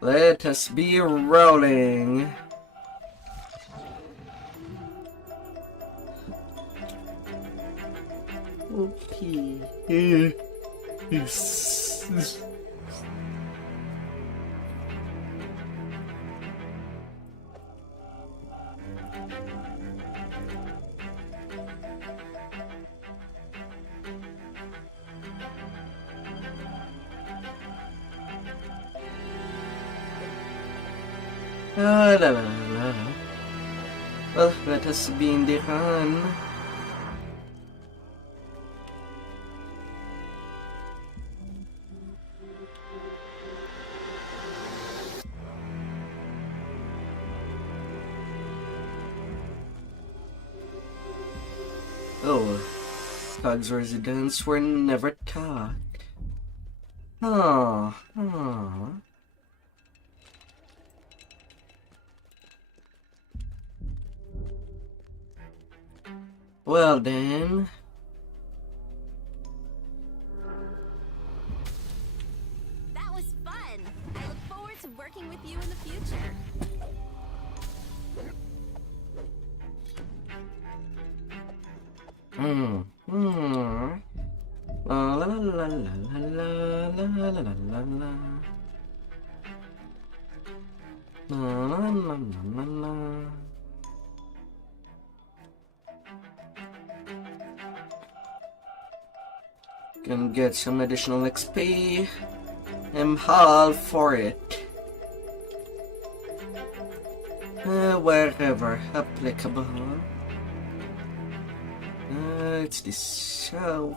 Let us be rolling. Okay. Yes. La la la la. Well, let us be in the run. Oh, Tug's residents were never taught. Oh. Well then. That was fun. I look forward to working with you in the future. La la la la la la la la la la. La la la la la. Can get some additional XP. I'm all for it. Wherever applicable. It's the south.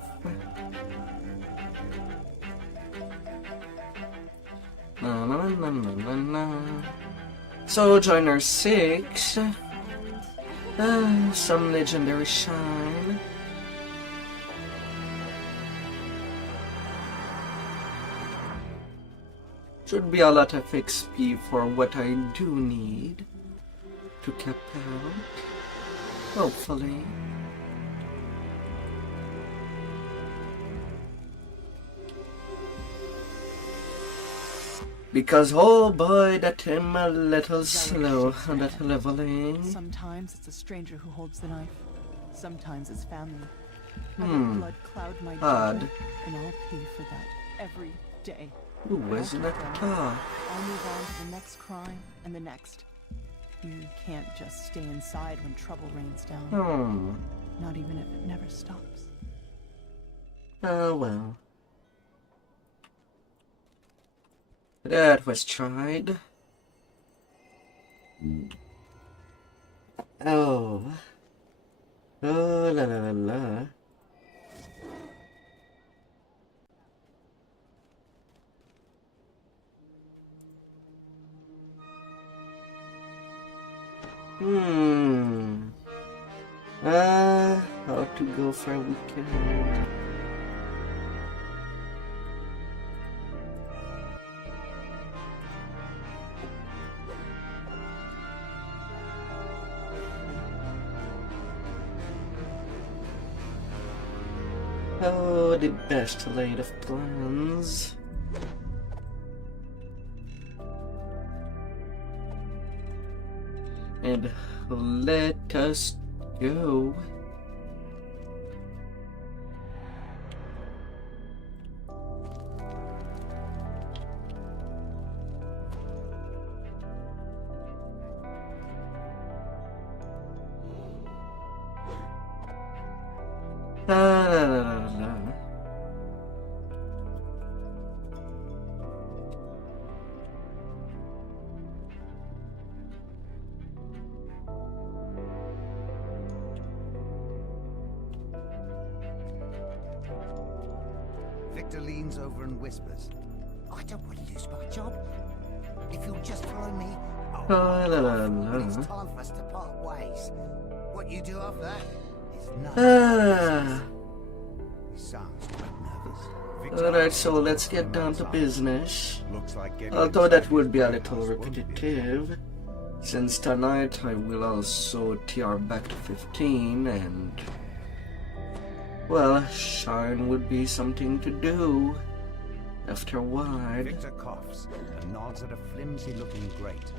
Sojourner 6. Some legendary shine. Should be a lot of XP for what I do need to cap out. Hopefully. Because oh boy, that I'm a little slow on that leveling. Sometimes it's a stranger who holds the knife. Sometimes it's family. I let blood cloud my judgment, and I'll pay for that every day. Ooh, isn't that tough? I'll move on to the next crime and the next. You can't just stay inside when trouble rains down. Not even if it never stops. Oh well. That was tried. Oh. Oh la la la la. How to go for a weekend. Oh, the best laid of plans. And let us go. Victor leans over and whispers, I don't want to lose my job. If you'll just follow me, it's time for us to part ways. What you do after that is nothing. He sounds quite nervous. Alright, so let's get down to business. Although that would be a little repetitive, since tonight I will also TR back to 15 and... well, shine would be something to do. After a while. Victor coughs and nods at a flimsy-looking grate.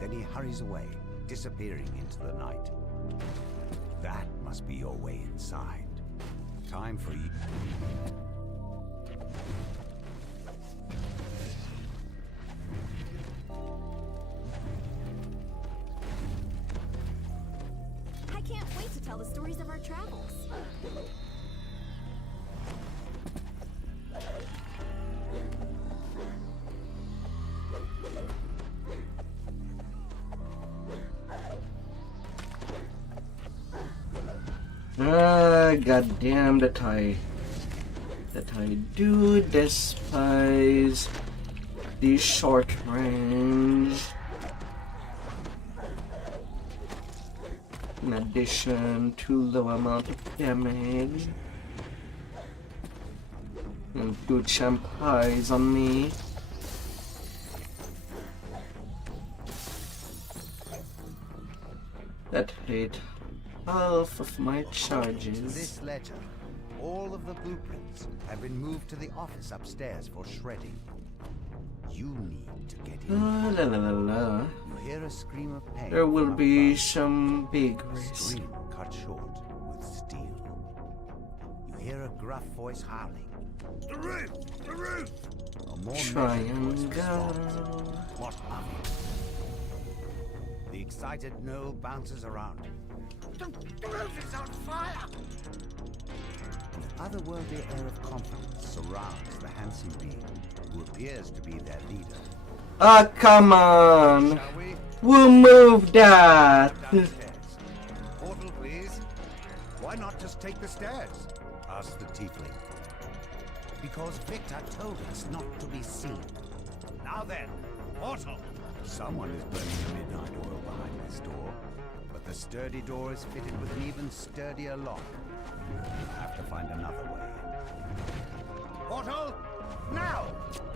Then he hurries away, disappearing into the night. That must be your way inside. Time for you. I can't wait to tell the stories of our travels. Goddamn that I do despise the short range. In addition to low amount of damage. And good champ eyes on me. That hate half of my charges. This ledger, all of the blueprints have been moved to the office upstairs for shredding. You need to get in. La la la la. You hear a scream of pain. There will from be above. some big risk. Scream cut short with steel. You hear a gruff voice howling. The roof! The roof! A more measured voice responds. What of it? The excited Noel bounces around. The roof is on fire! An otherworldly air of confidence surrounds the handsome being, who appears to be their leader. Ah, come on! Shall we? We'll move that! Downstairs. Portal, please. Why not just take the stairs? Asked the tiefling. Because Victor told us not to be seen. Now then, portal! Someone is burning the midnight oil behind this door. But the sturdy door is fitted with an even sturdier lock. You'll have to find another way. Portal! Now!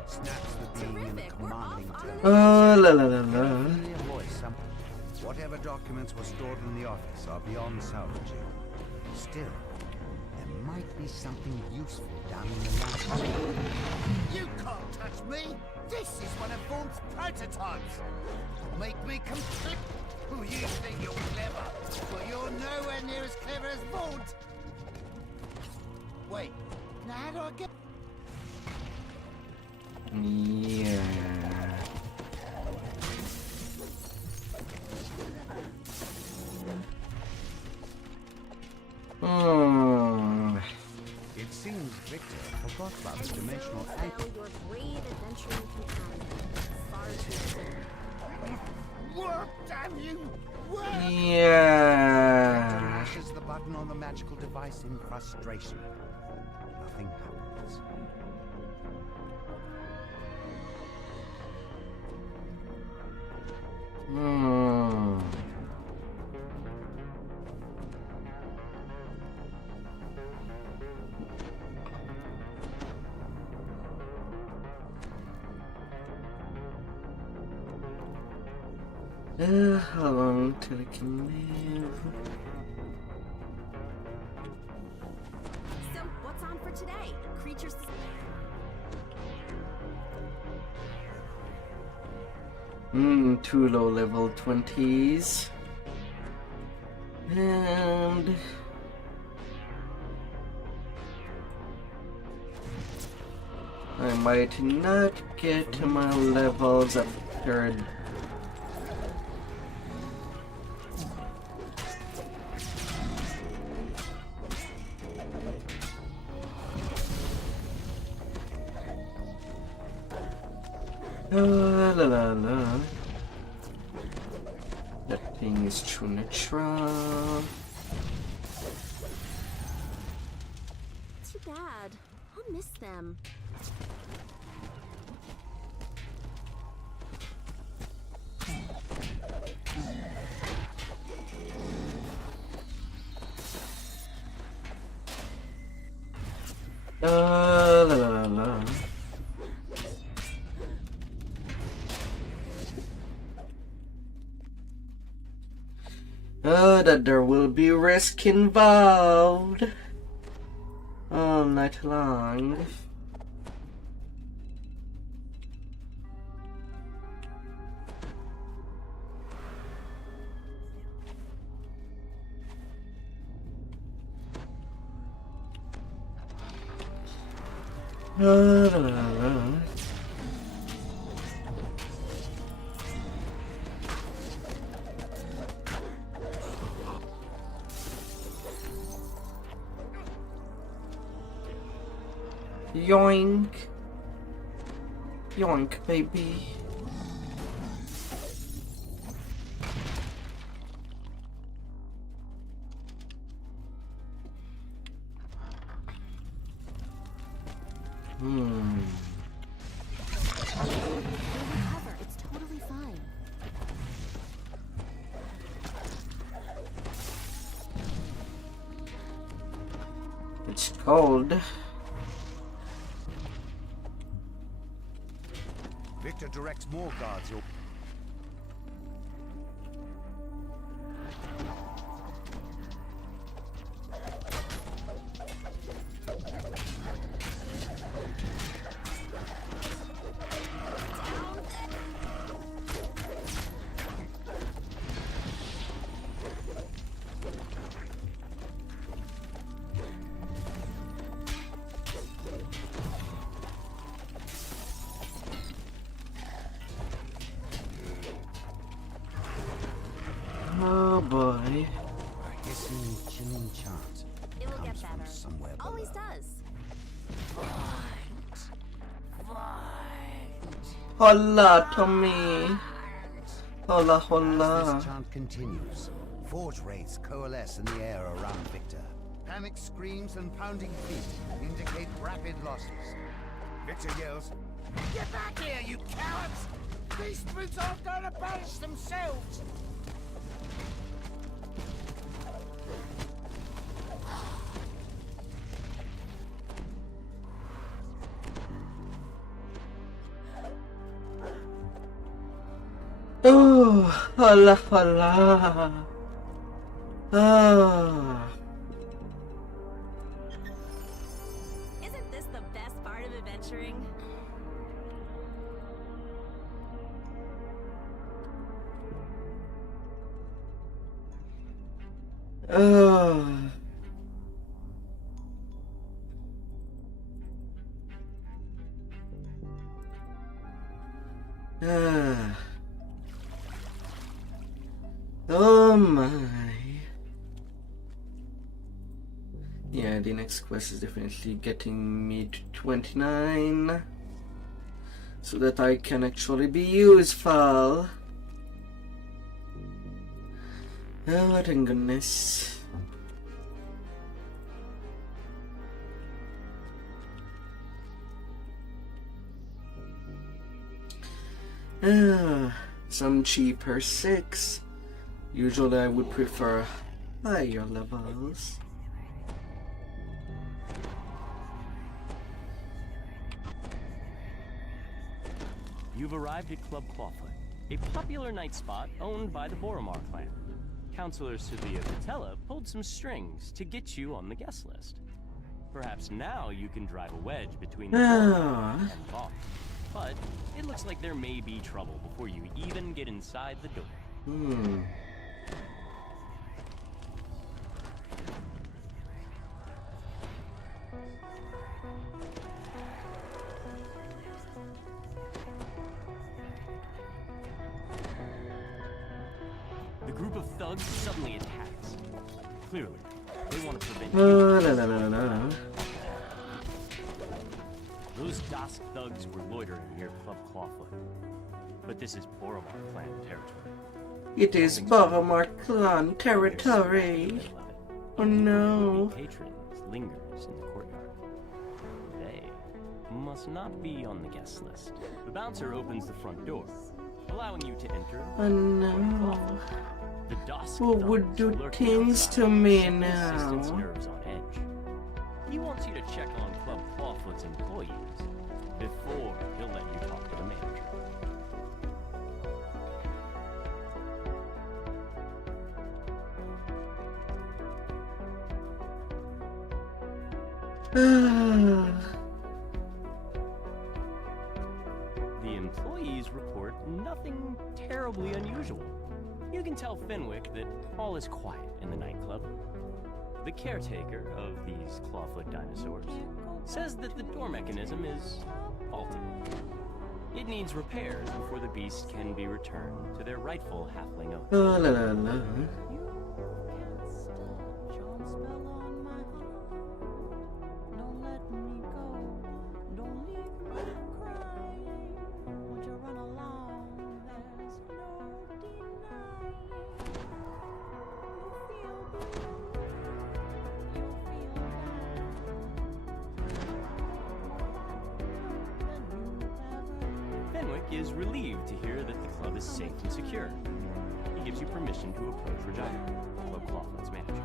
Snaps the being in a Terrific, we're commanding off on tone. an Oh, la la la la. Familiar voice, whatever documents were stored in the office are beyond salvaging. Still, there might be something useful down in the lab. You can't touch me! This is one of Vaughn's prototypes! Make me complete! Who you think you're clever? Well, you're nowhere near as clever as Vaughn! Wait, now how do I get... Yeah. It seems Victor forgot about the dimensional As anchor. well, your brave adventuring companion. Far too soon. What, damn you! What? Yeah. Mashes the button on the magical device in frustration. Nothing happens. How long till I can live? So, what's on for today? Creatures. Two low level 20s. And I might not get to my levels after. La la la. That thing is Trunatra. Too bad. I'll miss them. La la la la. That there will be risk involved all night long. Yoink. Yoink, baby. Recover. It's totally fine. It's cold. Victor directs more guards your... Oh boy. A hissing, chilling chant. It will get Comes from better. somewhere below. Always does. Hola, Tommy. Hola, hola. This chant continues. Forge wraiths coalesce in the air around Victor. Panic screams and pounding feet indicate rapid losses. Victor yells, "Get back here, you cowards! These brutes aren't going to banish themselves!" Oh, hola, hola. Ah. Isn't this the best part of adventuring? Oh. Ah. Oh my. Yeah, the next quest is definitely getting me to 29 so that I can actually be useful. Oh, thank goodness. Some cheaper 6. Usually I would prefer higher levels. You've arrived at Club Clawfoot, a popular night spot owned by the Boromar clan. Counselor Sevilla Vitella pulled some strings to get you on the guest list. Perhaps now you can drive a wedge between the Boromar and Voth. But it looks like there may be trouble before you even get inside the door. The group of thugs suddenly attacks. Clearly, they want to prevent you. Those Dusk thugs were loitering near Club Clawfoot. But this is Boromar clan territory. It is Boromar clan territory. Oh no. Patrons lingers in the courtyard. They must not be on the guest list. The bouncer opens the front door, allowing you to enter. Oh no. The Dusk Who would do things to me now? Assistant's nerves on edge. He wants you to check on Club Clawfoot's employees before he'll let you talk to the manager. The employees report nothing terribly unusual. You can tell Fenwick that all is quiet in the nightclub. The caretaker of these clawfoot dinosaurs says that the door mechanism is faulty. It needs repairs before the beast can be returned to their rightful halfling owner. Oh, la la la. Is relieved to hear that the club is safe and secure. He gives you permission to approach Regina, Club Clawfoot's manager.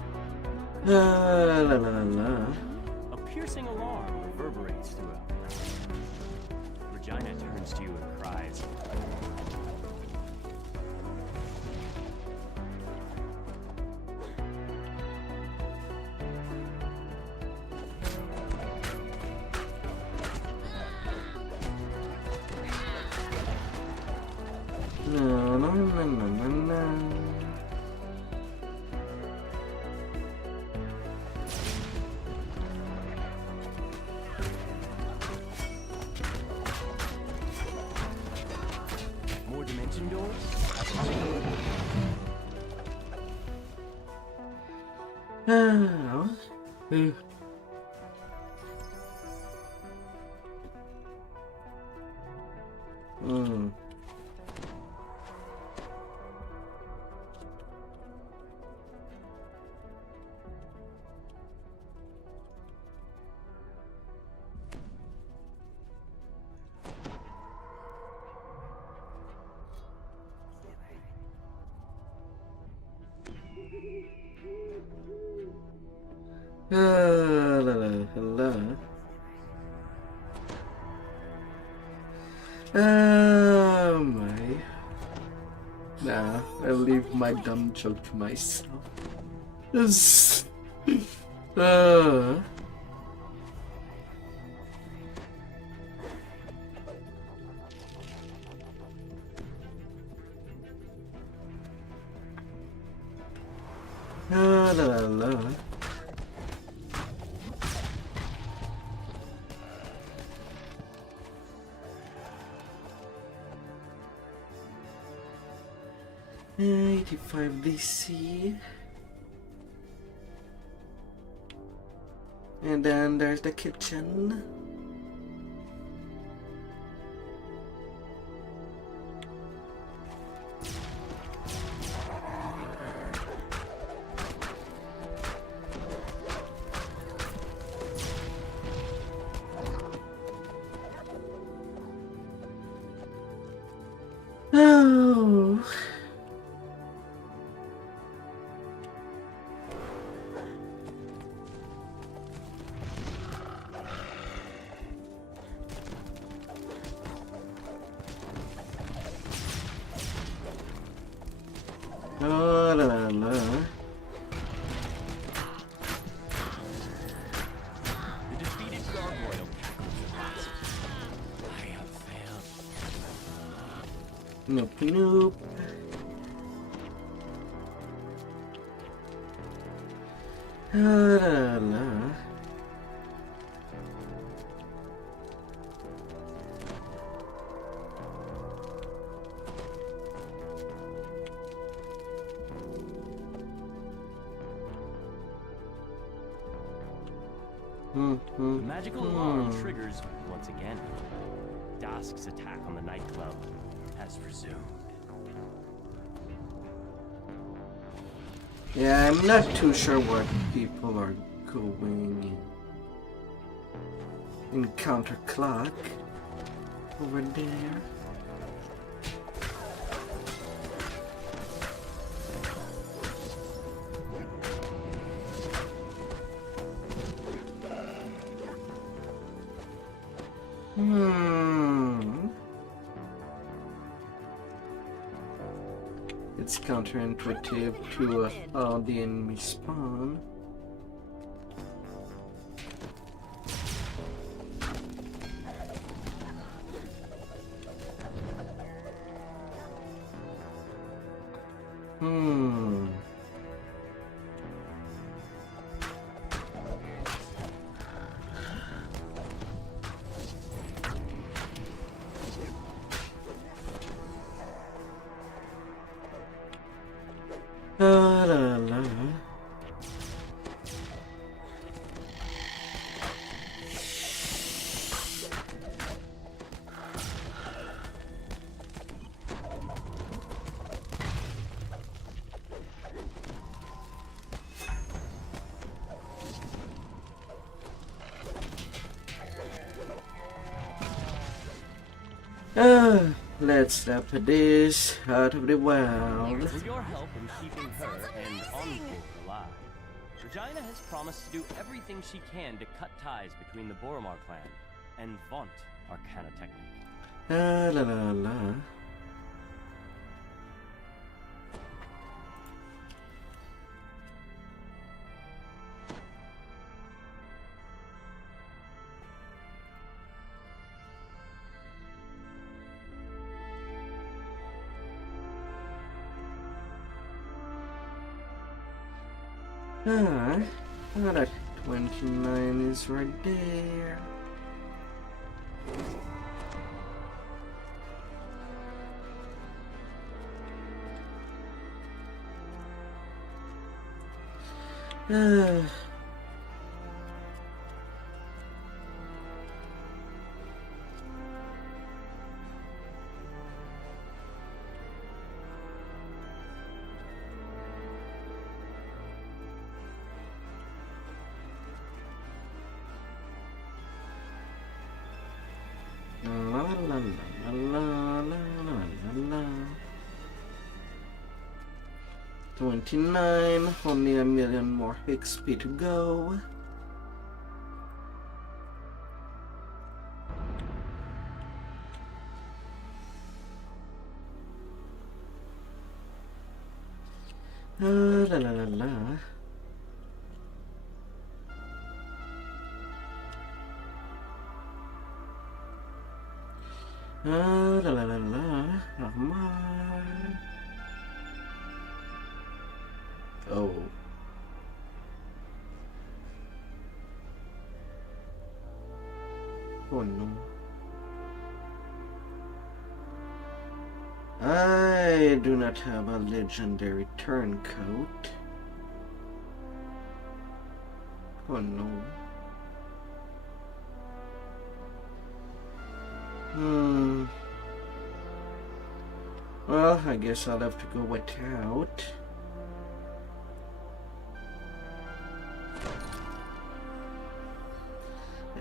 La la la la. A piercing alarm reverberates throughout. Regina turns to you and cries. No, no, no, no, no, no. More dimension doors? My. Nah, I'll leave my dumb joke to myself. This. La la la. $85 DC. And then there's the kitchen. Oh. Oh, la la la. The defeated gargoyle cackles at last. I have failed. Nope, nope. La la la. The magical alarm triggers once again. Dusk's attack on the nightclub has resumed. Yeah, I'm not too sure what people are going in counter clock over there. It's counterintuitive to how the enemy spawn. La la la. Let's stop this out of the world. With your help in keeping her and Encore alive, Regina has promised to do everything she can to cut ties between the Boromar clan and vaunt Arcana Technique. La la la la. That 29 is right there. La la la la la la la. 29, only a million more XP to go. La la la la. La la la la. Rahman. Oh. Oh no. I do not have a legendary turncoat. Oh no. Well, I guess I'll have to go without.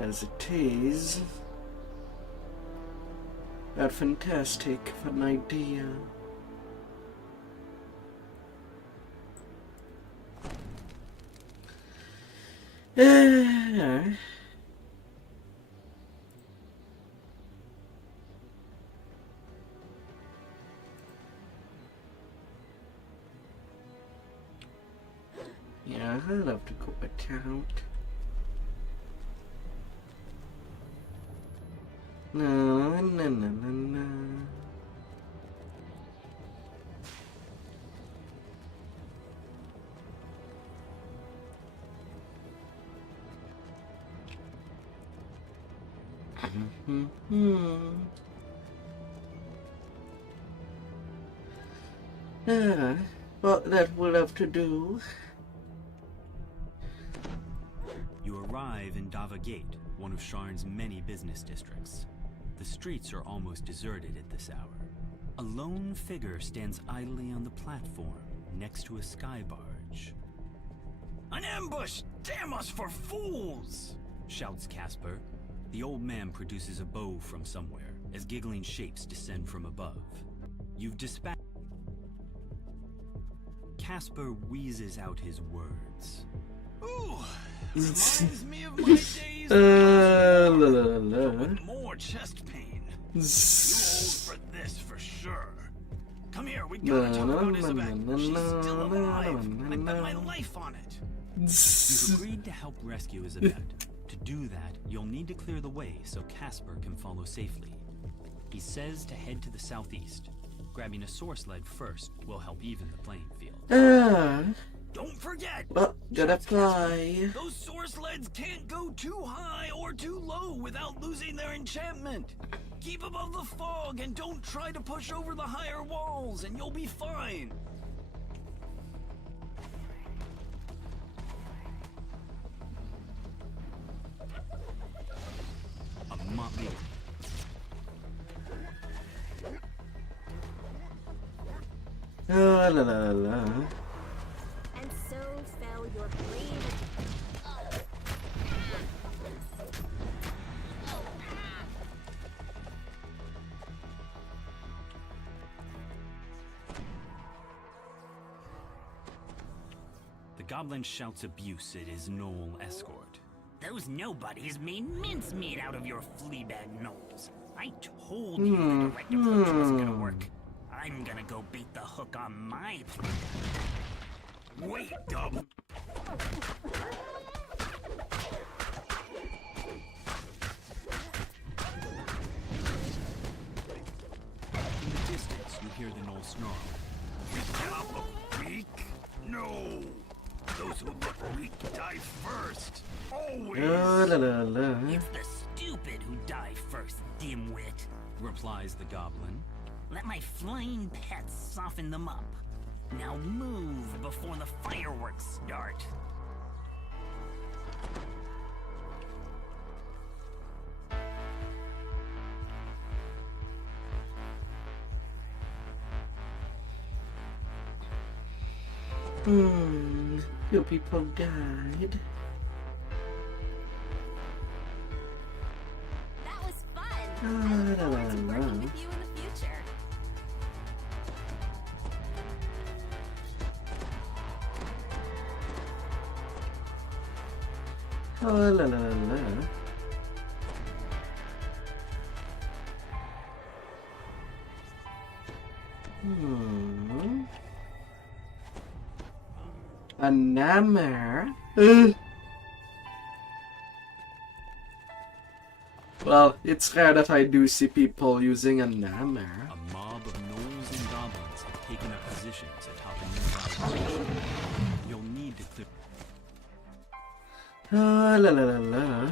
As it is. That fantastic of an idea. Yeah, I'll have to go without. No, no, no, no, no. Well, that will have to do. You arrive in Dava Gate, one of Sharn's many business districts. The streets are almost deserted at this hour. A lone figure stands idly on the platform next to a sky barge. "An ambush! Damn us for fools!" shouts Casper. The old man produces a bow from somewhere as giggling shapes descend from above. You've dispatched. Casper wheezes out his words. "Ooh, reminds me of my days. More chest pain. Too old for this for sure. Come here, we gotta talk about Isabel. She's still alive. I bet my life on it." You've agreed to help rescue Isabel. To do that, you'll need to clear the way so Casper can follow safely. He says to head to the southeast. Grabbing a source lead first will help even the playing field. Don't forget! Well, gotta fly. Those source leads can't go too high or too low without losing their enchantment. Keep above the fog and don't try to push over the higher walls and you'll be fine. La la la la. And so fell your brave. The goblin shouts abuse at his gnoll escort. Those nobodies made mincemeat out of your fleabag gnolls. I told you the direct approach wasn't gonna work. I'm gonna go beat the hook on my fleabag. Wait, Dub. In the distance, you hear the gnoll snarl. I look weak? No. Those who look weak die first. Always. La la la la. It's the stupid who die first, dimwit. Replies the goblin. Let my flying pets soften them up. Now move before the fireworks start. Few people died. That was fun. I La look la forward to la working la. with you in the future. La la la la. A nammer? Well, it's rare that I do see people using a nammer. A mob of gnolls and goblins have taken up positions atop a nearby station. You'll need to clear. La la la la.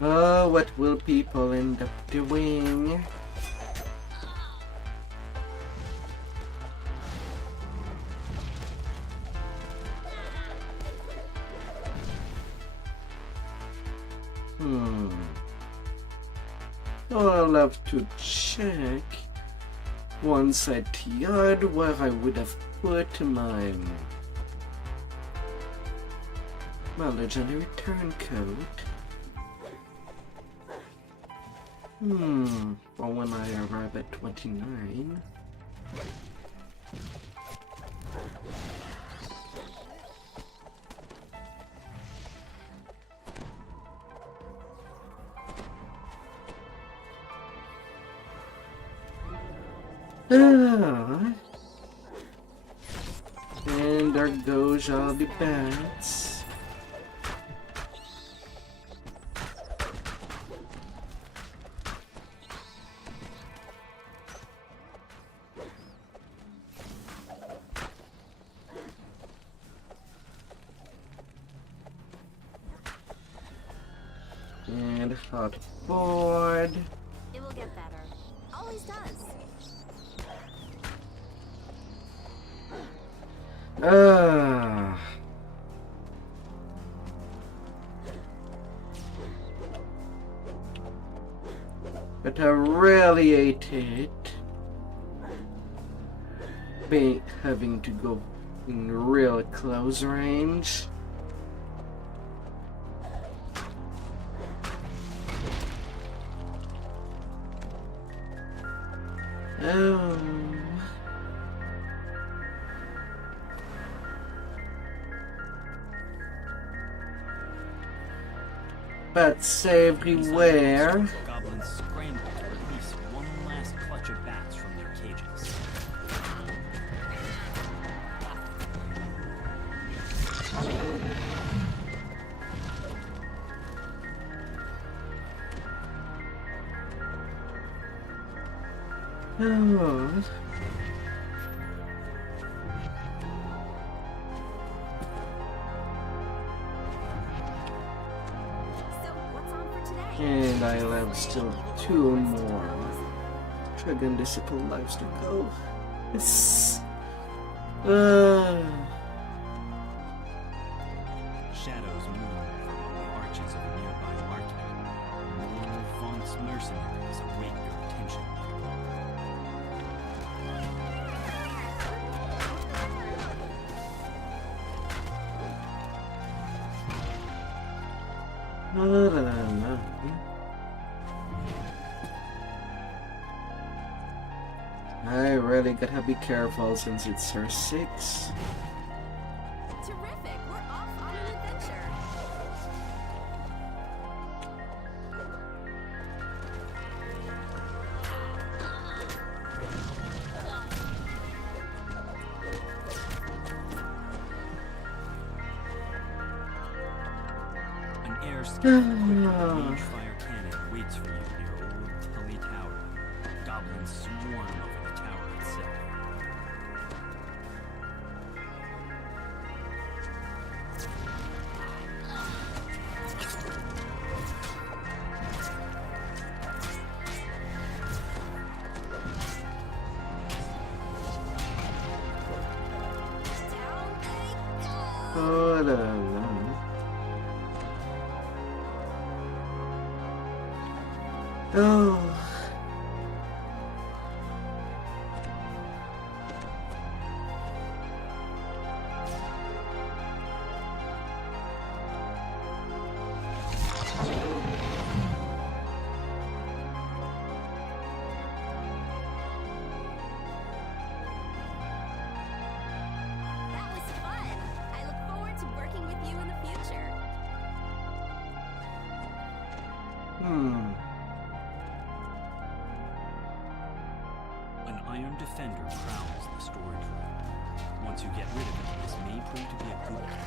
Oh, what will people end up doing? I'll have to check once I TR'd where I would have put my legendary turncoat. For when I arrive at 29. And there goes all the bats. And hot board. It will get better. Always does. But I really hate it having to go in real close range. Oh. Bats everywhere. Goblins scramble to release one last clutch of bats from their cages. Oh. So, what's on for today? And I'll have still 2 more Dragon Disciple lives to go. Yes. Shadows move from the branches of a nearby market. More Vaunt's mercenaries await your attention. I really gotta be careful since it's her 6. Terrific! We're off on an adventure. An air-scanned mage fire cannon waits for you near Old Tully Tower. Goblins swarm over the tower itself. Down they go! Oh, la, la. Oh. That was fun. I look forward to working with you in the future. An iron defender prowls the storage room. Once you get rid of it, this may prove to be a good thing.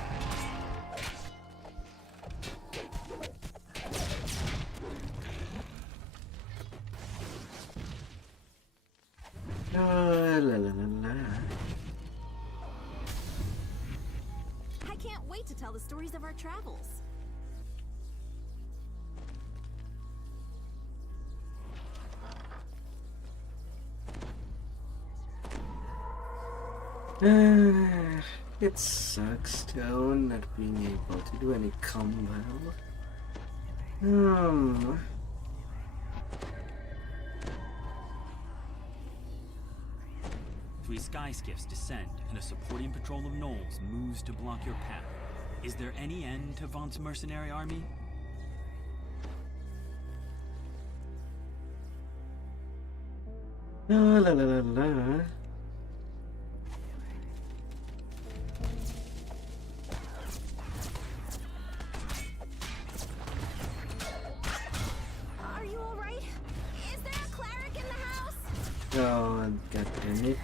La, la, la, la. I can't wait to tell the stories of our travels. It sucks though not being able to do any combo. Three sky skiffs descend, and a supporting patrol of gnolls moves to block your path. Is there any end to Vaunt's mercenary army? La la la la la. Are you alright? Is there a cleric in the house? Oh, god damn it.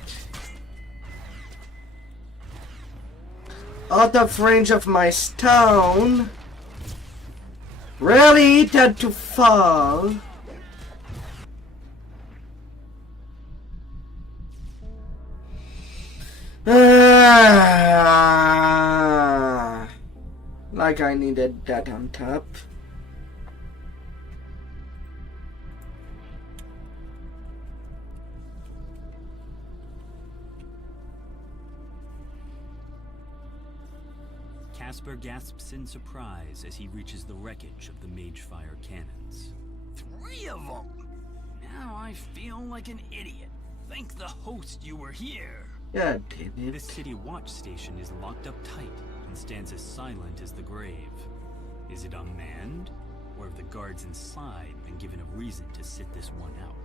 Out of range of my stone. Really? It had to fall. Like I needed that on top. Casper gasps in surprise as he reaches the wreckage of the Magefire cannons. 3 of them! Now I feel like an idiot. Thank the host you were here. Yeah, damn it. This city watch station is locked up tight and stands as silent as the grave. Is it unmanned? Or have the guards inside been given a reason to sit this one out?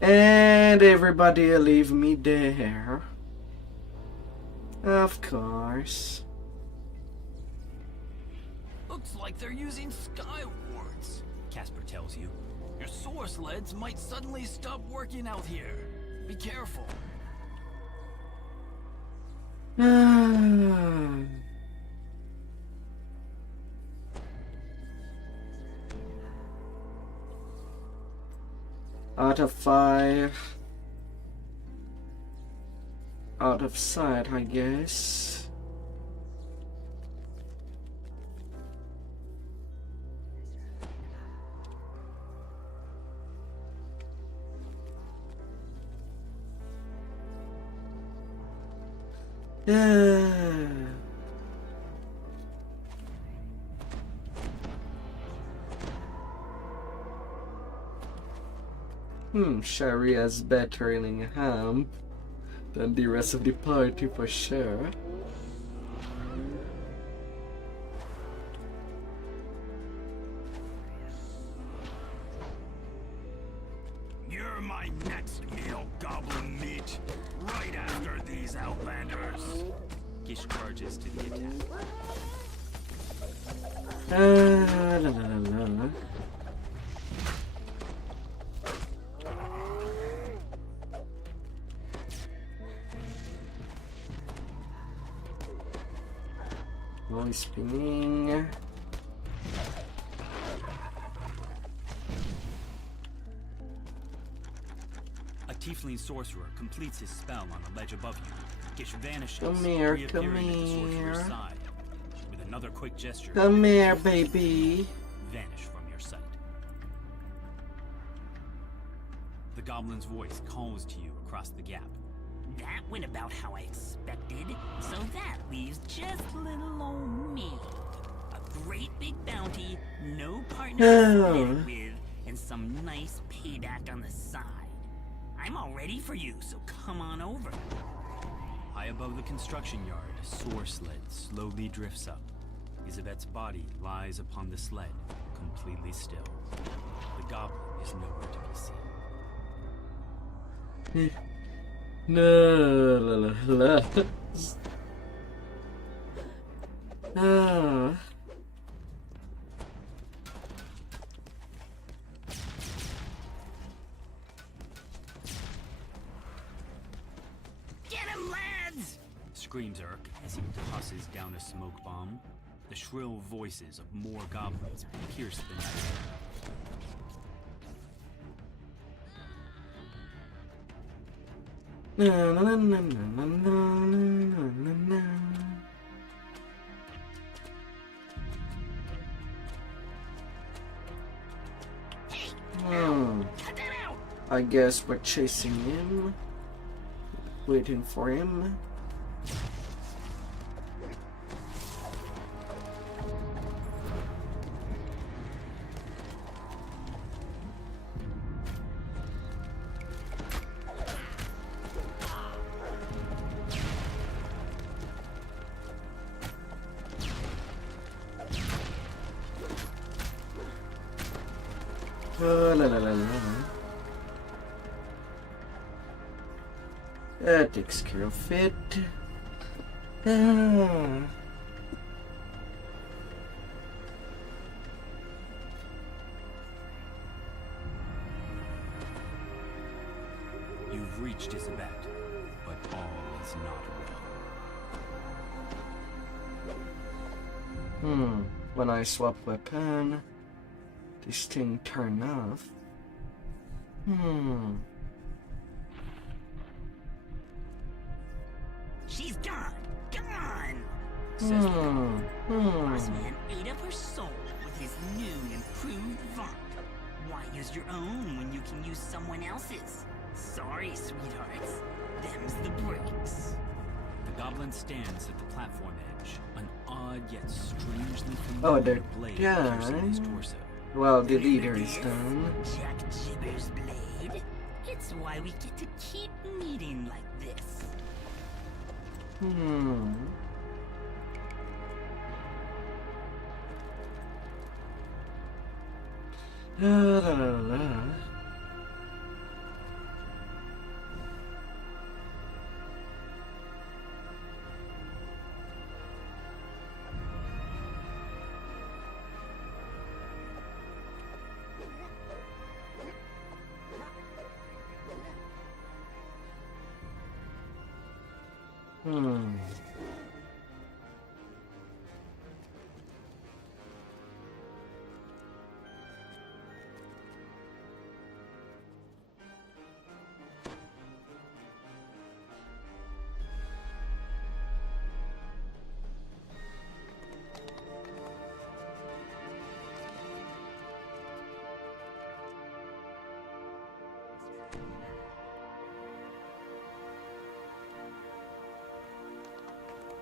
And everybody leave me there. Of course. Looks like they're using sky wards. Casper tells you. Your source leads might suddenly stop working out here. Be careful. Out of 5. Out of sight, I guess. Sharia's better in a hamp than the rest of the party for sure. You're my next meal, goblin meat. Right after these outlanders. Gish charges to the attack. La, la, la, la. Voice spinning. A tiefling sorcerer completes his spell on a ledge above you. Gish vanishes, Come here, reappearing come at the sorcerer's here. side. With another quick gesture, Come here, Gish baby. vanish from your sight. The goblin's voice calls to you across the gap. That went about how I expected, so that leaves just little old me. A great big bounty, no partner to split it with, and some nice payback on the side. I'm all ready for you, so come on over. High above the construction yard, a soar sled slowly drifts up. Isabet's body lies upon the sled, completely still. The goblin is nowhere to be seen. No, la, la, la. Get him, lads! Screams Urk as he tosses down a smoke bomb. The shrill voices of more goblins pierce the night air. Na, na, na, na, na, na, na, na. Cut that out! I guess we're chasing him. Waiting for him. La, la, la, la. That takes care of it. You've reached Isabet, but all is not well. When I swap weapon, this thing turn off. She's gone! Gone! Says the goblin. Boss man ate up her soul with his new improved vaunt. Why use your own when you can use someone else's? Sorry, sweethearts. Them's the breaks. The goblin stands at the platform edge, an odd yet strangely Oh, familiar they're blade done. piercing his torso. Well, the leader is done. Jack Jibber's blade. It's why we get to keep meeting like this. La, la, la, la.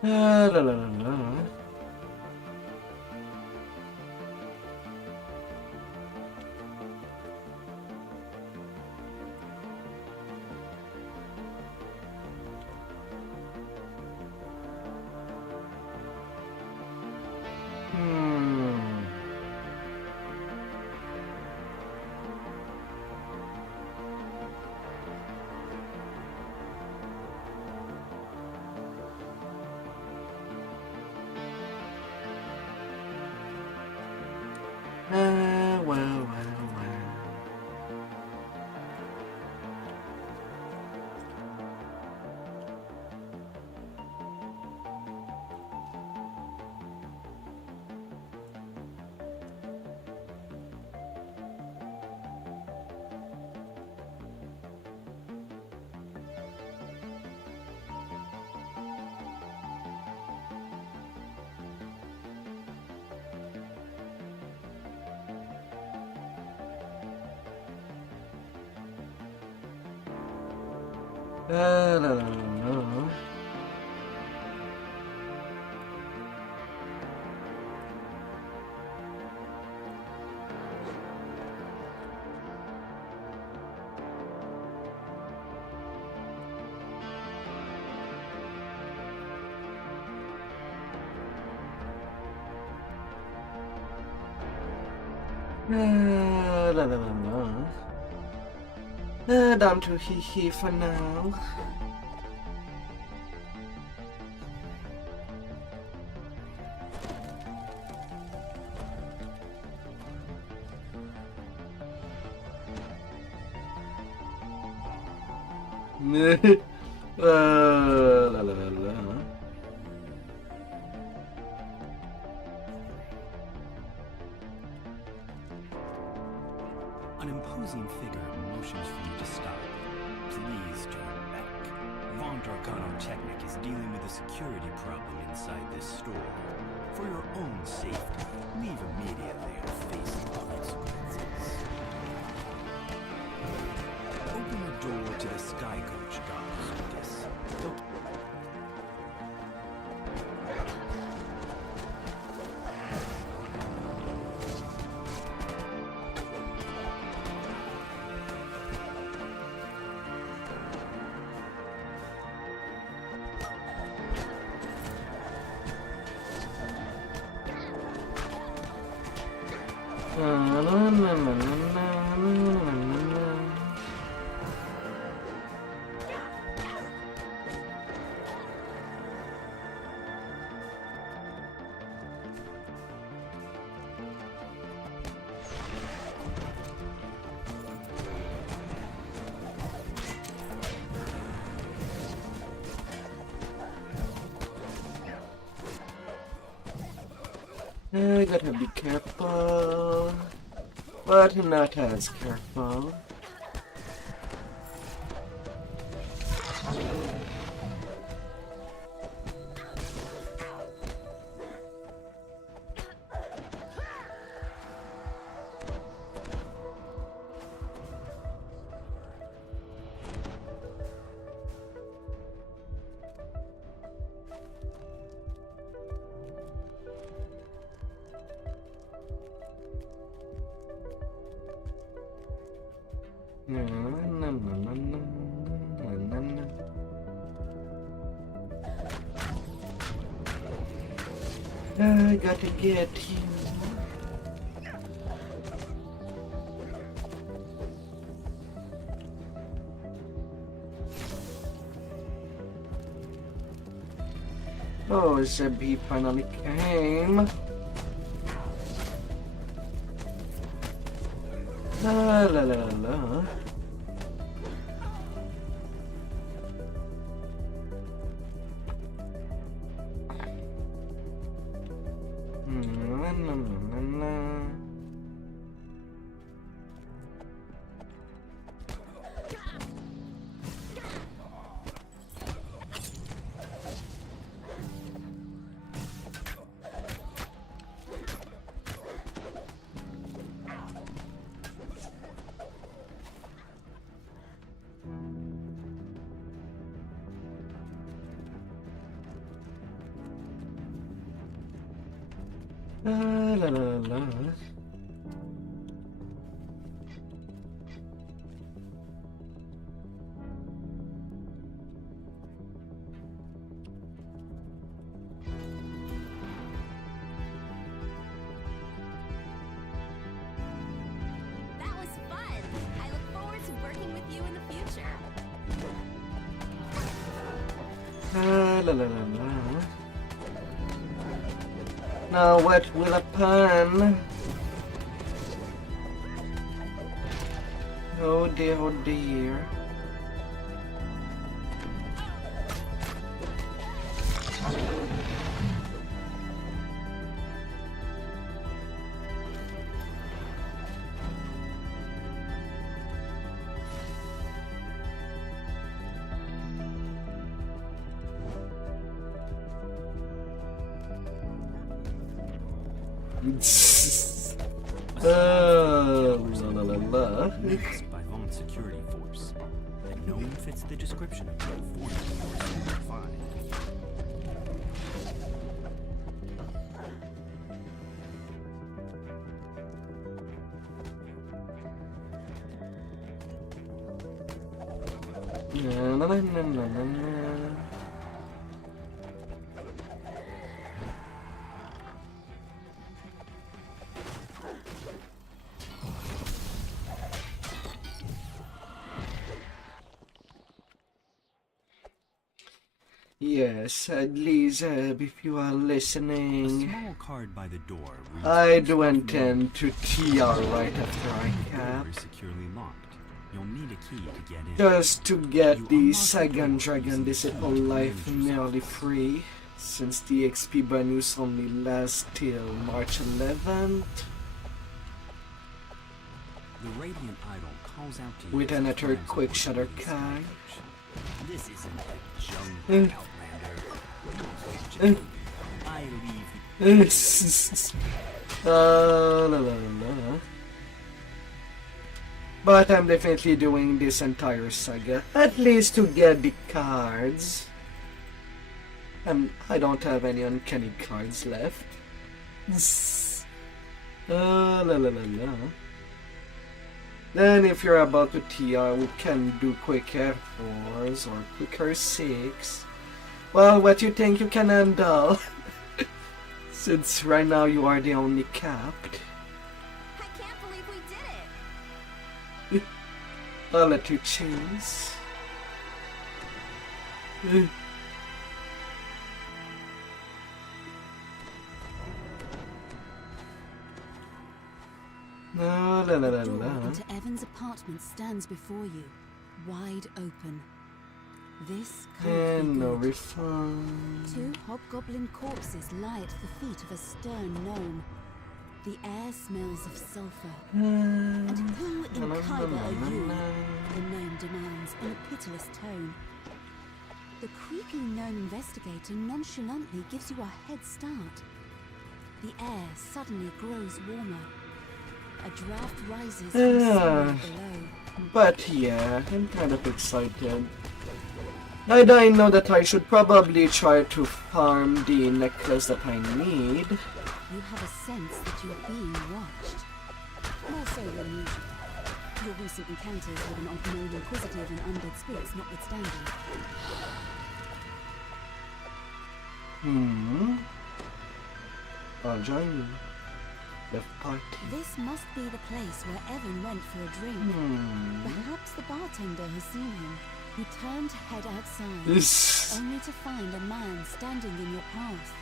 La, la, la, la. Well. La, la, la. La, la, la. Down to hee for now. La, la, la, la. An imposing figure motions for you to stop. Please turn back. Von Darkano Technic is dealing with a security problem inside this store. For your own safety, leave immediately or face the consequences. Open the door to the Sky Coach docks, Lucas. I gotta be careful, but not as careful. I gotta get you. Oh, Zebby finally came. La la la la. La la la. That was fun. I look forward to working with you in the future. La la la la. Now what will happen? Oh dear, oh dear. La la la. Menaced by Vaughn's security force, and no one fits the description of the force you find. Na, na, na, na, na, na. Yes, at least if you are A listening, small card by the door reads, I do intend to TR right after I "The cap, door is securely locked. You'll need a key to get in." just to get the second Dragon Disciple life nearly free, since the XP bonus only lasts till March 11th, The Radiant Idol calls out to you with as another it climbs quick over shutter the card. stage. This isn't a jungle, Outlander. I leave La, la, la. But I'm definitely doing this entire saga, at least to get the cards. And I don't have any uncanny cards left. La la la la. Then if you're about to TR, we can do quick R4s or quick R6. Well, what you think you can handle? Since right now you are the only capped. I can't believe we did it. I'll let you choose. La la la la The door la. into Evan's apartment stands before you, wide open. This can't And be no good. refund. 2 hobgoblin corpses lie at the feet of a stern gnome. The air smells of sulfur. And who in Khyber are you? The gnome demands in a pitiless tone. The creepy gnome investigator nonchalantly gives you a head start. The air suddenly grows warmer. A draft rises from somewhere below. But yeah, I'm kind of excited. I know that I should probably try to farm the necklace that I need. You have a sense that you're being watched. More so than usual. Your recent encounters with an odd gnome inquisitive and undead spirits notwithstanding. I'll join you. The party. This must be the place where Evan went for a drink. Perhaps the bartender has seen him. You turn to head outside, This. only to find a man standing in your path.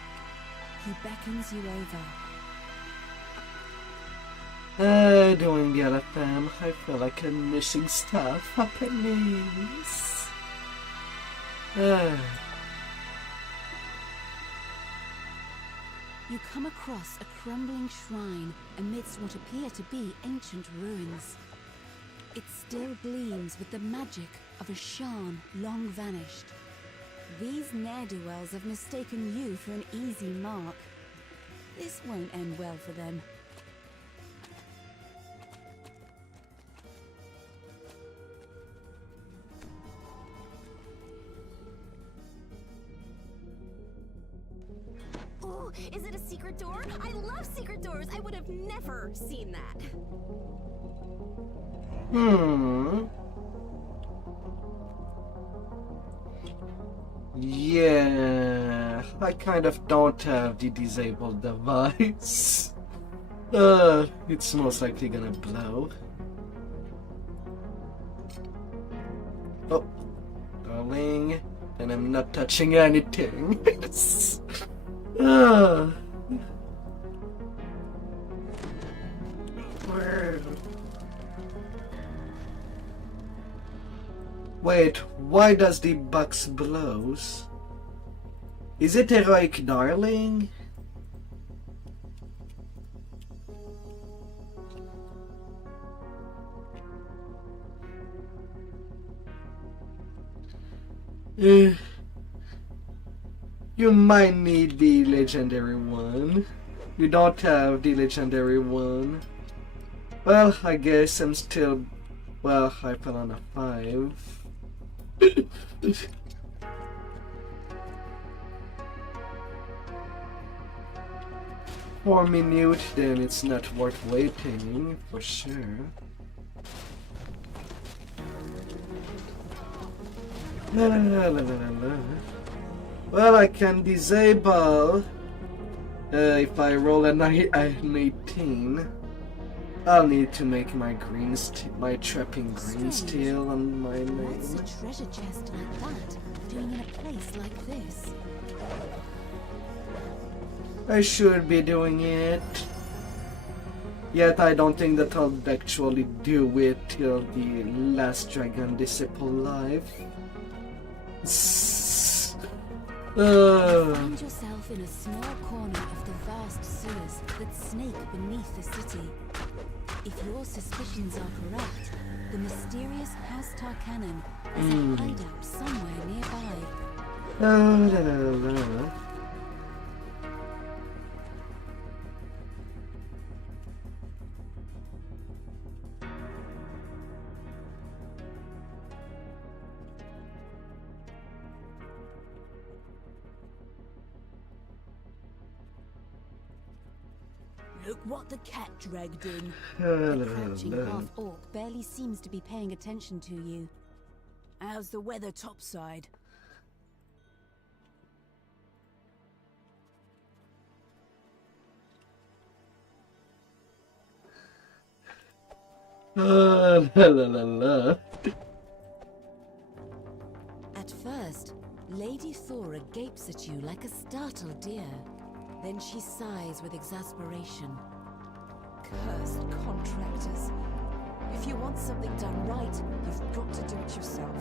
He beckons you over. Doing the other time, I feel like I'm missing stuff happenings. You come across a crumbling shrine amidst what appear to be ancient ruins. It still gleams with the magic of a Shan long vanished. These ne'er-do-wells have mistaken you for an easy mark. This won't end well for them. Ooh, Is it a secret door? I love secret doors. I would have never seen that. Yeah, I kind of don't have the disabled device. It's most likely gonna blow. Oh, darling, and I'm not touching anything. Wait, why does the box blows? Is it heroic darling? You might need the legendary one. You don't have the legendary one. Well, I guess I'm still... Well, I fell on a 5. For minute, then it's not worth waiting, for sure. La, la, la, la, la, la. Well, I can disable if I roll an 18. I'll need to make my my trapping green steel on my name. What's a treasure chest like that doing in a place like this? I should be doing it. Yet I don't think that I'll actually do it till the last dragon disciple live. Find yourself in a small corner of the vast sewers that snake beneath the city. If your suspicions are correct, the mysterious House Tarkanan has a hideout somewhere nearby. Look what the cat dragged in. The crouching half-orc barely seems to be paying attention to you. How's the weather topside? At first, Lady Thora gapes at you like a startled deer. Then she sighs with exasperation. Cursed contractors. If you want something done right, you've got to do it yourself.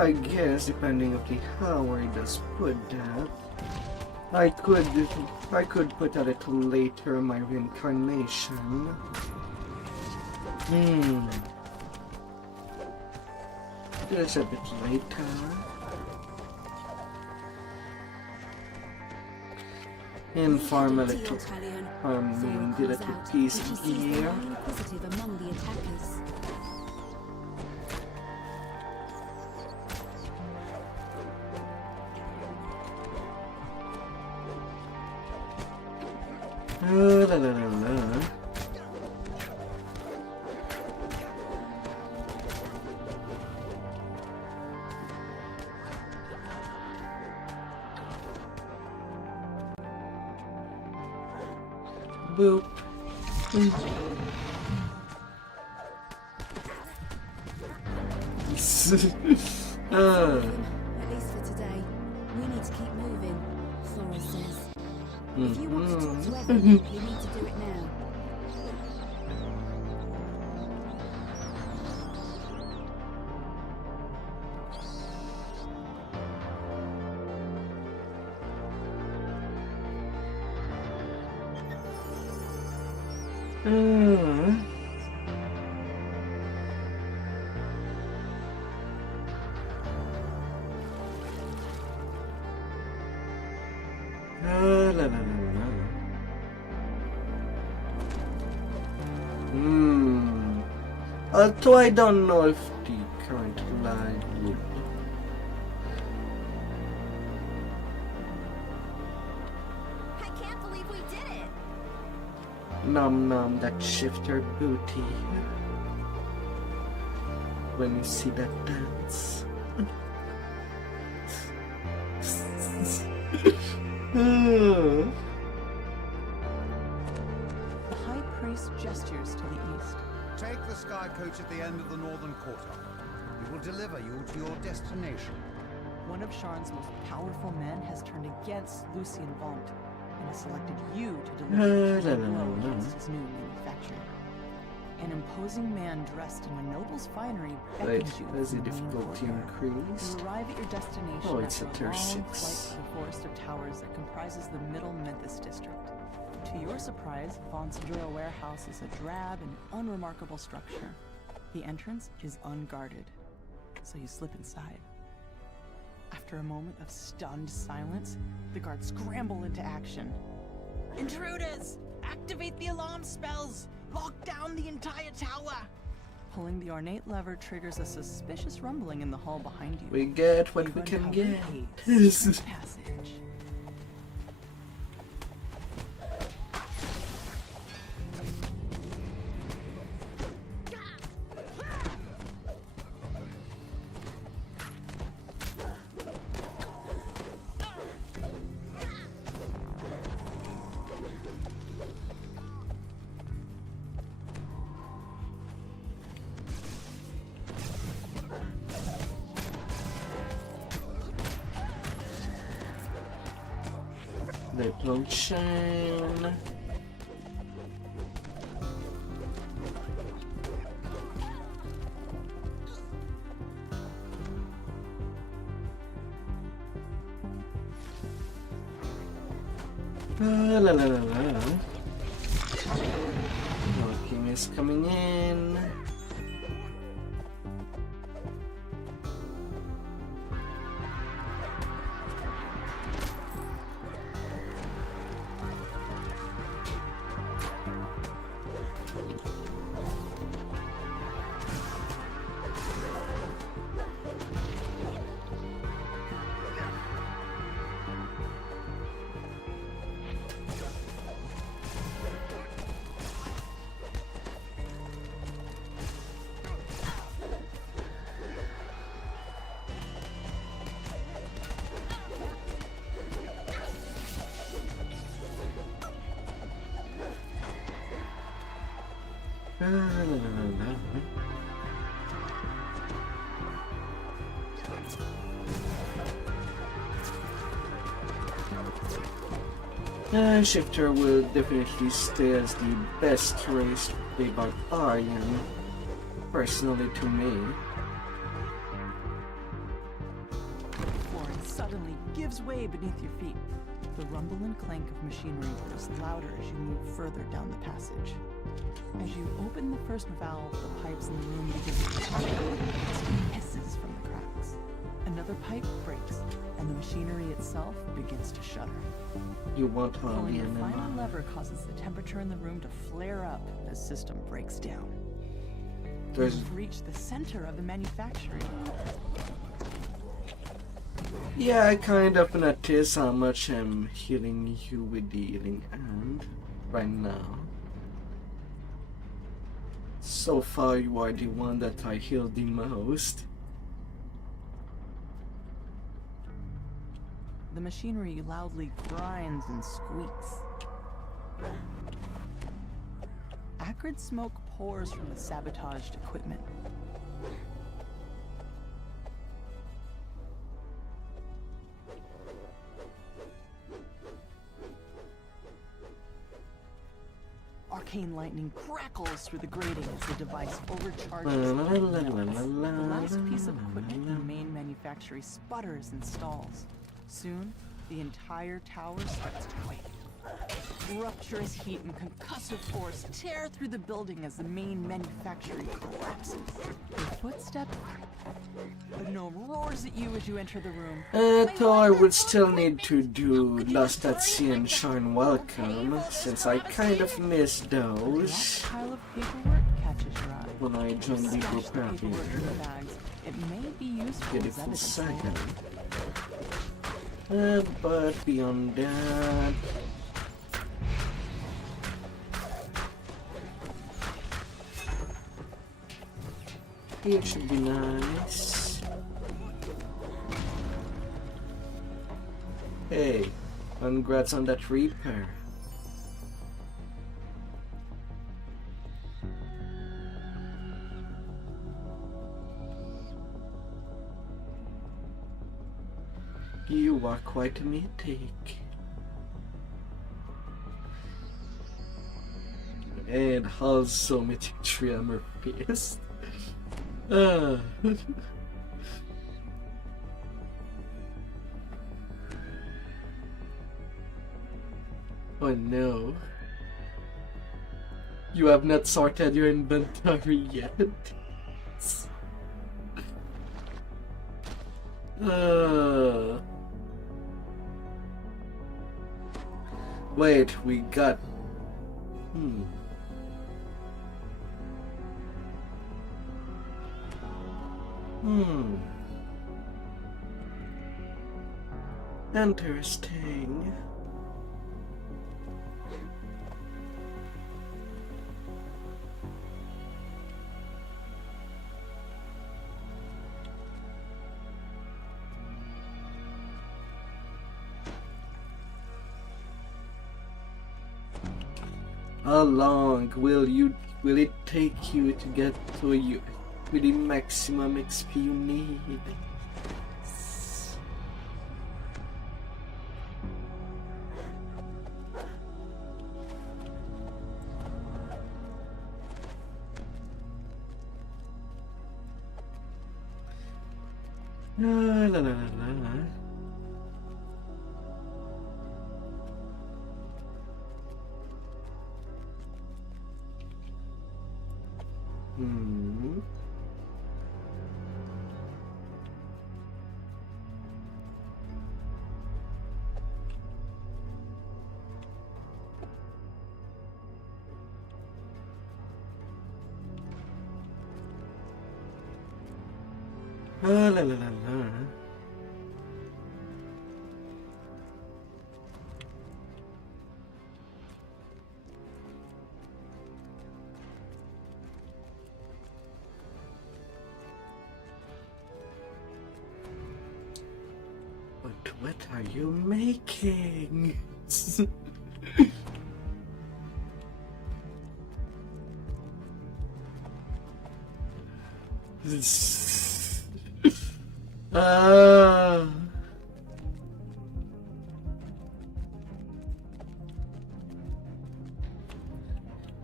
I guess depending on the how he does put that, I could put a little later my reincarnation. Just a bit later. And farm a little, the little piece here. Among the attackers. Boop. At least for today. We need to keep moving, Flora says. If you want to talk to Evan, you need to do it now. Although I don't know if the current line would. I can't believe we did it. Nom nom, that shifter booty. When you see that dance. The High Priest gestures to the east. Take the sky coach at the end of the northern quarter. It will deliver you to your destination. One of Sharn's most powerful men has turned against Lucien Vaunt and has selected you to deliver the blow against his new manufacture. An imposing man dressed in a noble's finery beckons you has the from the main difficulty courtyard. increased? You arrive at your destination Oh, it's after a a tier long 6. flight through the forest of towers that comprises the Middle Memphis district. To your surprise, Vaunt's Dura warehouse is a drab and unremarkable structure. The entrance is unguarded, so you slip inside. After a moment of stunned silence, the guards scramble into action. Intruders! Activate the alarm spells! Lock down the entire tower! Pulling the ornate lever triggers a suspicious rumbling in the hall behind you. We get what You we can uncover get. a secret passage. They don't shine. La la la la. Walking is coming in. Shifter will definitely stay as the best race by barbarian, personally to me. Flooring suddenly gives way beneath your feet. The rumble and clank of machinery grows louder as you move further down the passage. As you open the first valve, the pipes in the room begin to shudder and hisses from the cracks. Another pipe breaks, and the machinery itself begins to shudder. You want Pulling Harley the and final lever causes the temperature in the room to flare up as system breaks down. There's You've reached the center of the manufacturing. yeah, I kind of notice how much I'm healing you with the healing hand right now. So far, you are the one that I heal the most. The machinery loudly grinds and squeaks. acrid smoke pours from the sabotaged equipment. Arcane lightning crackles through the grating as the device overcharges. The last piece of equipment in the main manufactory sputters and stalls. Soon, the entire tower starts to quake. Rapturous heat and concussive force tear through the building as the main manufactory collapses. Your footstep, the gnome roars at you as you enter the room. Though I would still need to do Lost at Sea and Sharn Welcome, since I kind of missed those That pile of paperwork catches your eye. when I joined the group Stash the around paperwork in here. the bags. It may be useful Get it as for evidence. second. But beyond that... it should be nice. Hey, congrats on that repair. You are quite mythic. And also mythic tremor fist. Oh no. You have not sorted your inventory yet. Wait, we got... Interesting. How long will it take you to get to you with the maximum XP you need? La la la la la. La la la la. But what are you making?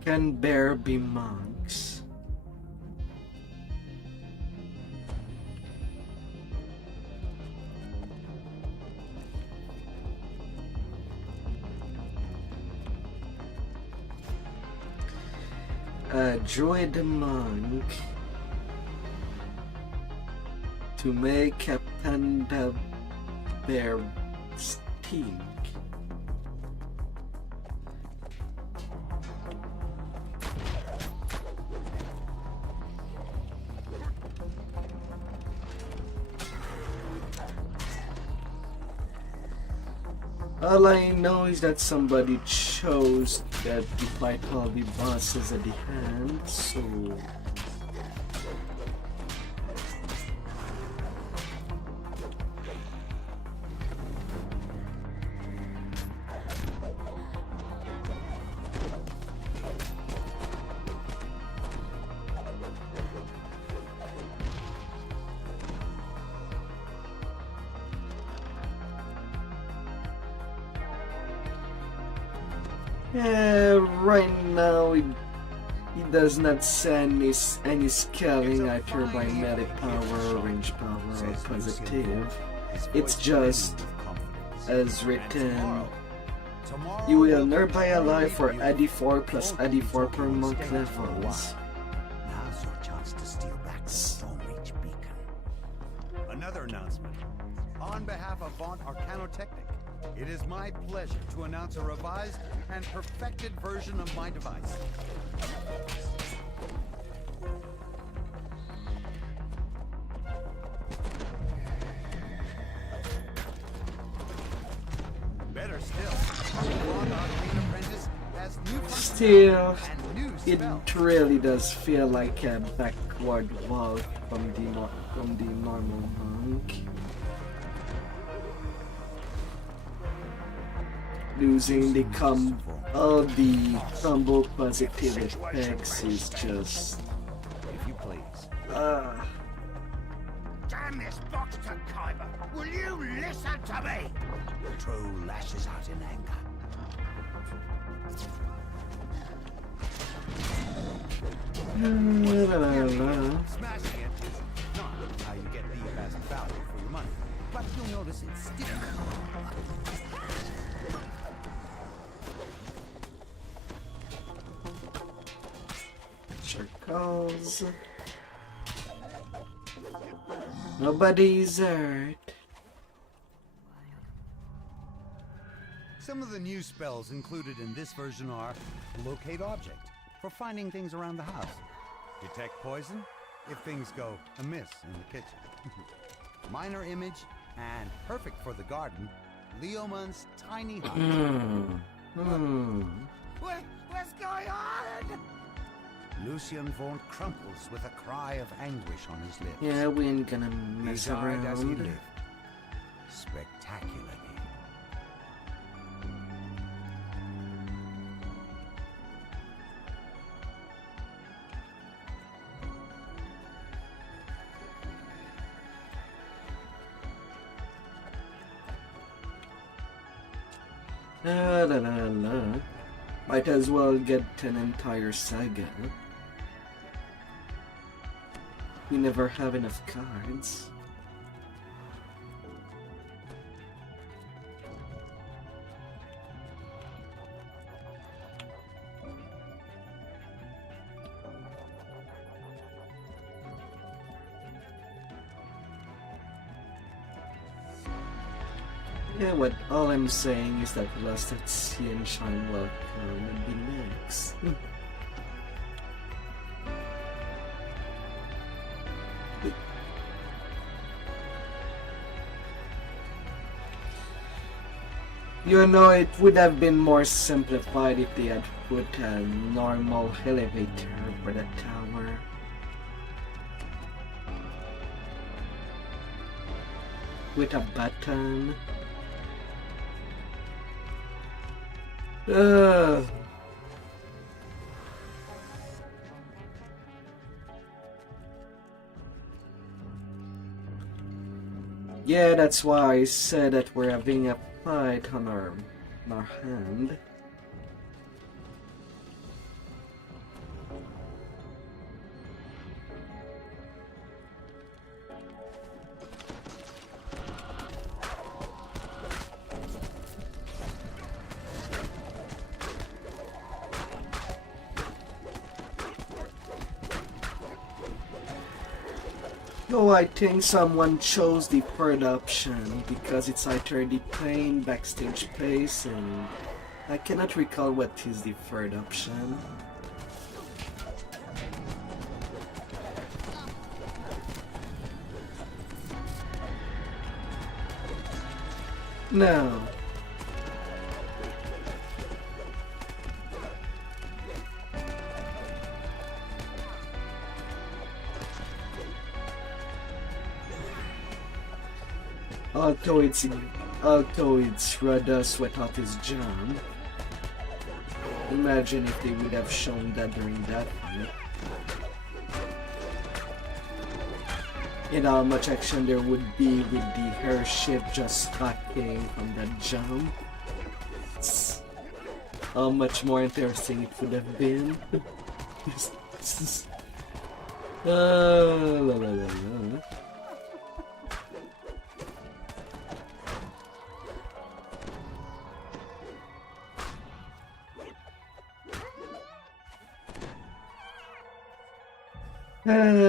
Can bear be monks? Druid monk to make Captain the Bear stink. All I know is that somebody chose that to fight all the bosses at the hand, so... Right now it does not send any scaling either by melee power, range power, or positive. It's just as written. You will nearby ally for AD4 plus AD4 per monk levels. Now's your chance to steal back the Stormreach beacon. Another announcement. On behalf of Vaunt Arcanotechnic, it is my pleasure to announce a revised and perfected version of my device. Better still, Vaunt Arcane Apprentice has new Still, functionality and new it spells. really does feel like a backward walk from the normal monk. Losing all the combo positive effects is just If you please. Damn this box to Kyber! Will you listen to me? The troll lashes out in anger. Smashing it is not how you get the best value for your money, but you'll notice it's still. circles. Nobody's hurt. Some of the new spells included in this version are Locate Object, for finding things around the house. Detect Poison, if things go amiss in the kitchen. Minor Image, and perfect for the garden, Leoman's Tiny Hut. What's going on? Lucian Vaughn crumples with a cry of anguish on his lips. Yeah, we ain't gonna mess He died as he around. lived, spectacularly. Might as well get an entire saga. We never have enough cards. Yeah, what all I'm saying is that Lost at Sea and Shine Welcome would be next. You know, it would have been more simplified if they had put a normal elevator for the tower. With a button. Yeah, that's why I said that we're having a fight on our hand. Oh, I think someone chose the third option because it's either the plain backstage pace and I cannot recall what is the third option. No. Although it's Radas without his jump. Imagine if they would have shown that during that fight. And how much action there would be with the airship just backing from that jump. How much more interesting it would have been. La, la, la, la.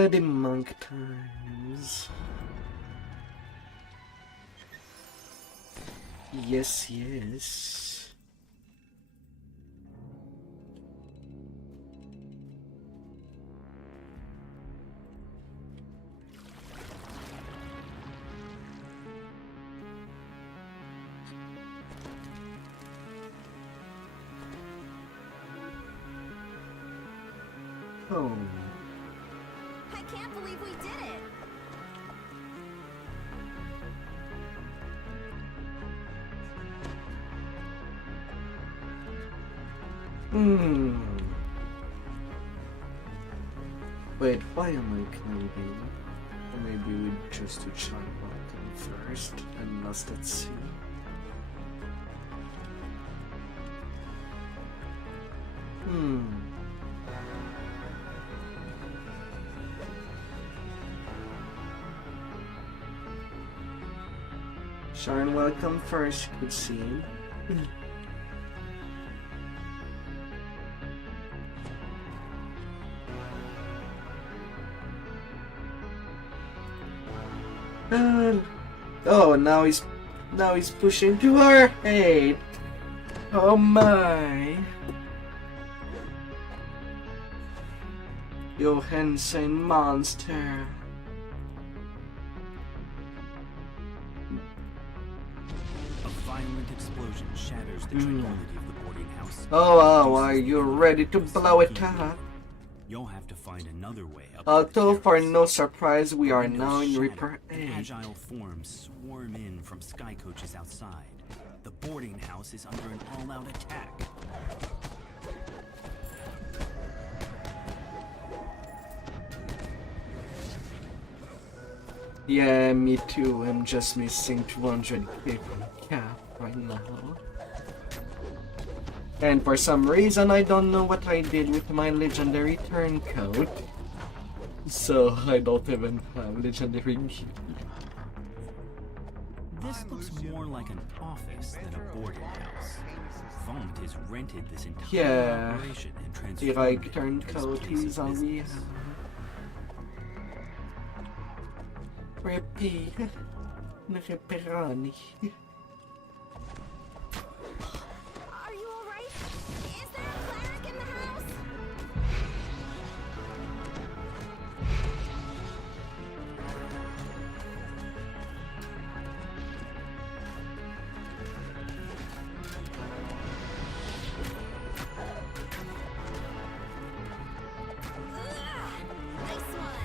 The monk times. Yes, yes. Oh. I can't believe we did it. Wait, why am I climbing? Or maybe we just do try welcome first and lost at sea. Sharon welcome first, could seem. Oh, now he's pushing to our aid. Oh my! You insane monster! A violent explosion shatters the tranquility of the boarding house. Oh wow, are you ready to blow it up? You'll have to find another way up. Although for no surprise, we are now in Reaper A. Agile forms swarm in from sky coaches outside. The boarding house is under an all-out attack. Yeah, me too. I'm just missing 200k from cap right now. And for some reason, I don't know what I did with my legendary turncoat. So I don't even have legendary gear. This looks more like an office than a boarding house. Vaunt has rented this entire operation and transformed If I it into his turncoat place is of all we business. have. Repeat. Pepperoni. Are you alright? Is there a cleric in the house? Nice one.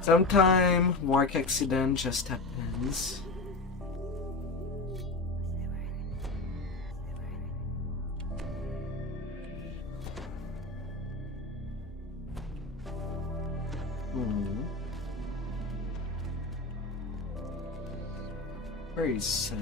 Sometime work accident just happens. Where is Sal?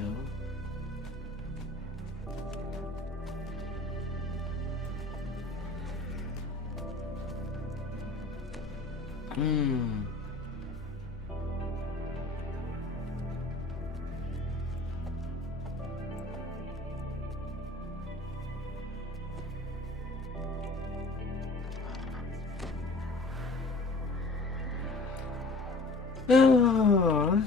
Oh.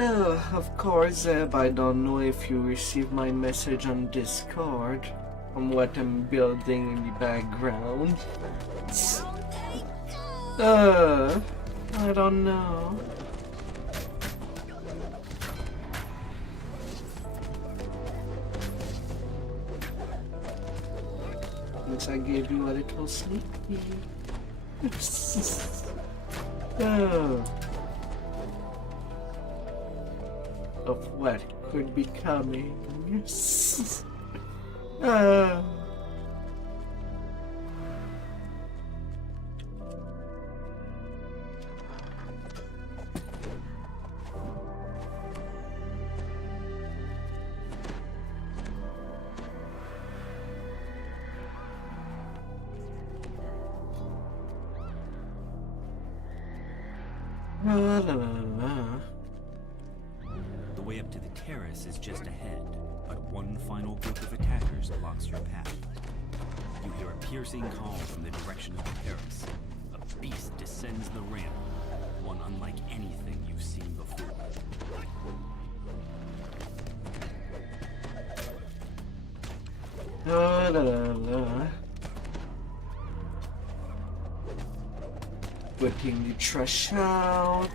Oh, of course, Zeb, I don't know if you received my message on Discord from what I'm building in the background. I don't know. Since I gave you a little sneak peek. Oh. Of what could be coming. The way up to the terrace is just ahead, but one final group of attackers blocks your path. You hear a piercing call from the direction of the terrace. A beast descends the ramp, one unlike anything you've seen before. Putting the trash out.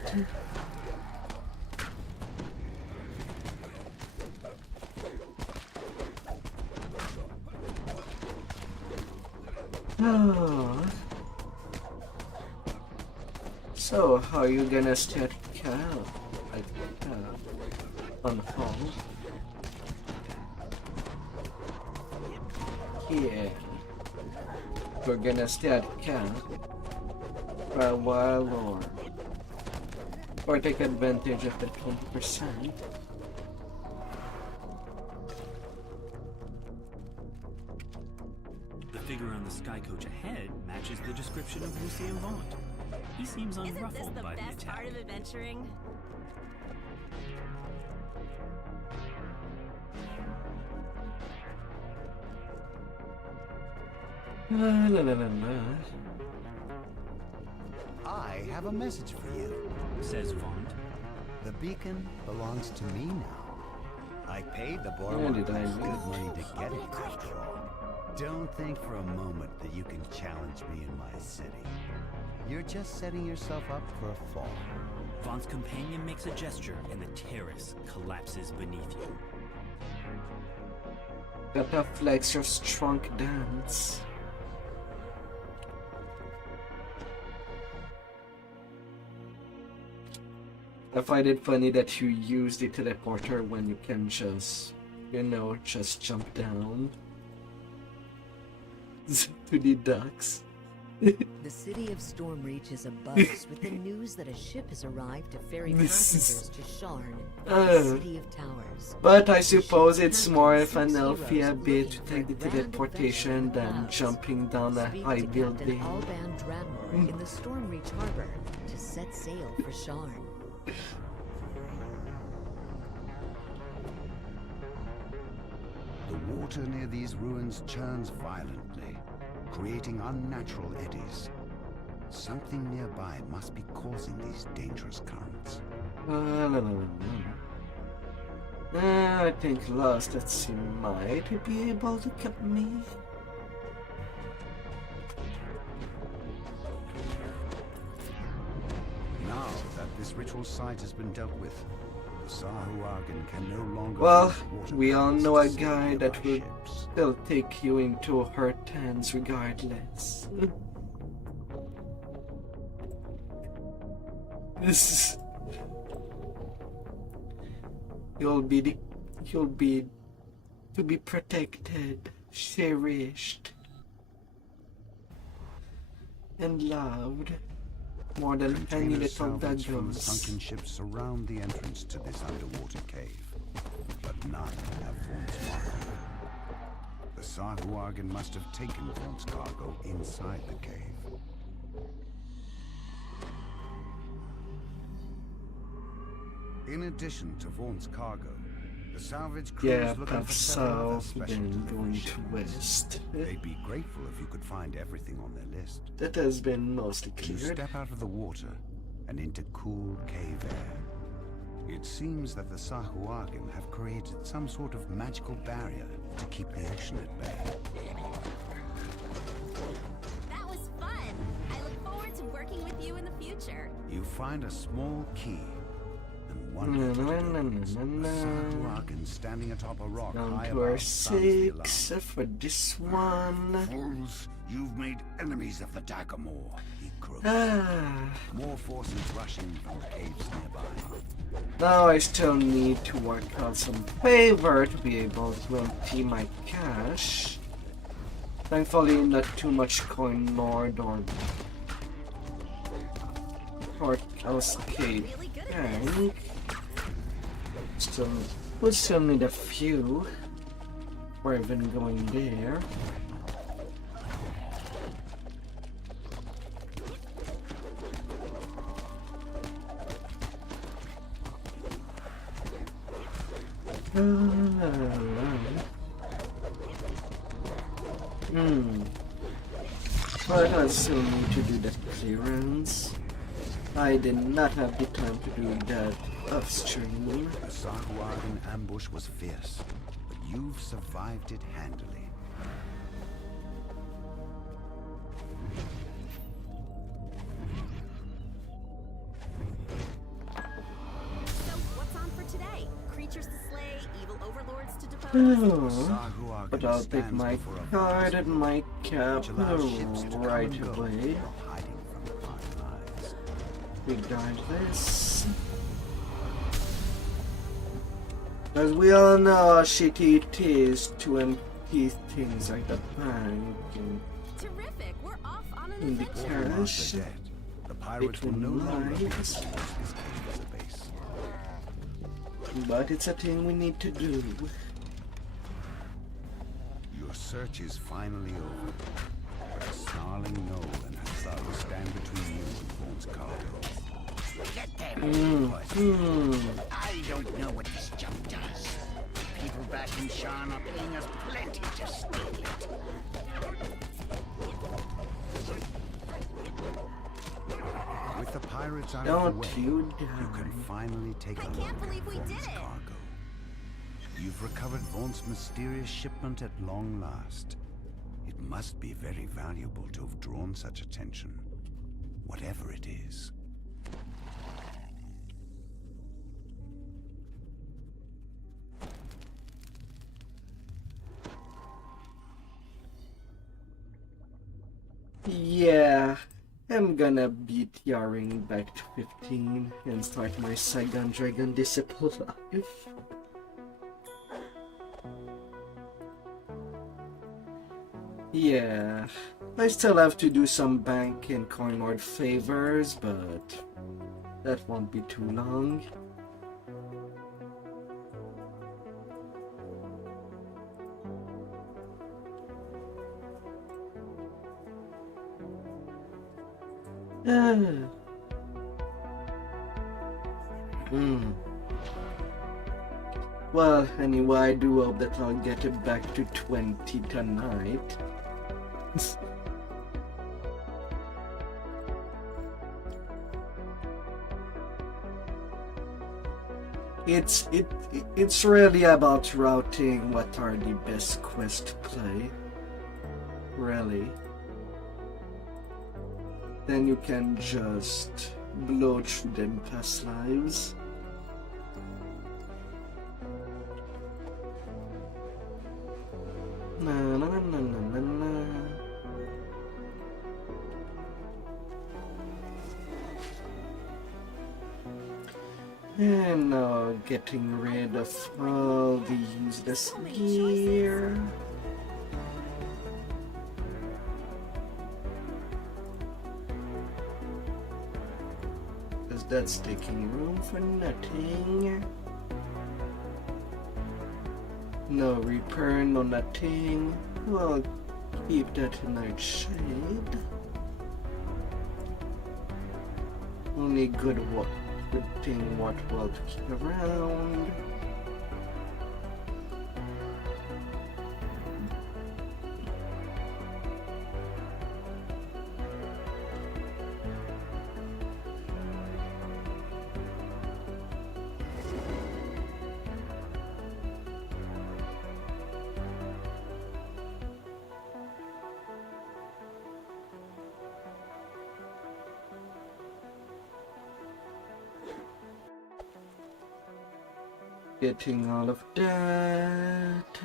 Oh. So, how are you gonna start cow? Like on hold? Yeah. We're gonna start cow for a while or take advantage of the 20%. The figure on the sky coach ahead matches the description of Lucien Vaunt. He seems Isn't this unruffled the by the best attack. part of adventuring? I have a message for you. Says Vaunt. The beacon belongs to me now. I paid the boy did I good lose? money to get it, after all. Don't think for a moment that you can challenge me in my city. You're just setting yourself up for a fall. Vaunt's companion makes a gesture and the terrace collapses beneath you. Gotta flex your strong dance. I find it funny that you use the teleporter when you can just, you know, just jump down to the docks. The city of Stormreach is abuzz with the news that a ship has arrived to ferry passengers to Sharn, the city of towers. But I suppose it's more of an Elfia bit to take the teleportation than jumping down a high Captain building. Alban Dranmore in the Stormreach harbor to set sail for Sharn. The water near these ruins churns violently, creating unnatural eddies. Something nearby must be causing these dangerous currents. I think Lost at Sea might be able to keep me. Now that this ritual site has been dealt with, the Sahuagin can no longer... Well, use water we all currents know to a sink guy nearby that will ships. still take you into her hands regardless. This is... You'll be to be protected, cherished, and loved more than any Containers little salvaged from the doggos. sunken ships surround the entrance to this underwater cave, but none have Vaunt's mark. The Sahuagin must have taken Vaunt's cargo inside the cave. In addition to Vaunt's cargo, the salvage crew Yeah, is looking path for several other south, special then delivery going to shipments. west. They'd be grateful if you could find everything on their list. That has been mostly You cleared. step out of the water and into cool cave air. It seems that the Sahuagin have created some sort of magical barrier to keep the ocean at bay. That was fun. I look forward to working with you in the future. You find a small key and wonder what it opens. A Sahuagin standing atop a rock Down high to our above sounds the alarm. 6 for this one. Fools, you've made enemies of the Dagamore, he croaked. More forces rushing from the caves nearby. Now I still need to work out some favor to be able to empty my cash. Thankfully not too much coin lord or escape Really good at this. gang. We'll still need a few before even going there. But I still need to do that clearance. I did not have the time to do that upstream. The Sahuagin ambush was fierce, but you've survived it handily. So, what's on for today? Creatures to slay, evil overlords to depose. Oh, but I'll take my card and my cap right away. We guard this. As we all know how shitty it is to empty things like the bank and Terrific. We're off on an in the adventure. cash The pirates will no between longer be able to lines. use this cave as a base. But it's a thing we need to do. Your search is finally over. But a snarling gnoll and Hazaru stand between you and Vaughn's cargo. Get them, puss. I don't know what this junk does. People back in Sharn are paying us plenty to steal it. With the pirates out Don't of the way, you you die. can finally take a I look can't at believe we did Vaughn's it. cargo. You've recovered Vaughn's mysterious shipment at long last. It must be very valuable to have drawn such attention, whatever it is. Yeah, I'm gonna beat Yaring back to 15 and start my Saigon Dragon Disciple life. Yeah, I still have to do some bank and coin lord favors, but that won't be too long. Well, anyway, I do hope that I'll get it back to 20 tonight. It's really about routing what are the best quests to play. Really. Then you can just blow through them past lives. Na na na na na na. And now getting rid of all the useless gear. Because that's taking room for nothing. No repair, no nothing. Well, keep that in nightshade. Only good thing worthwhile to keep around. Getting all of that.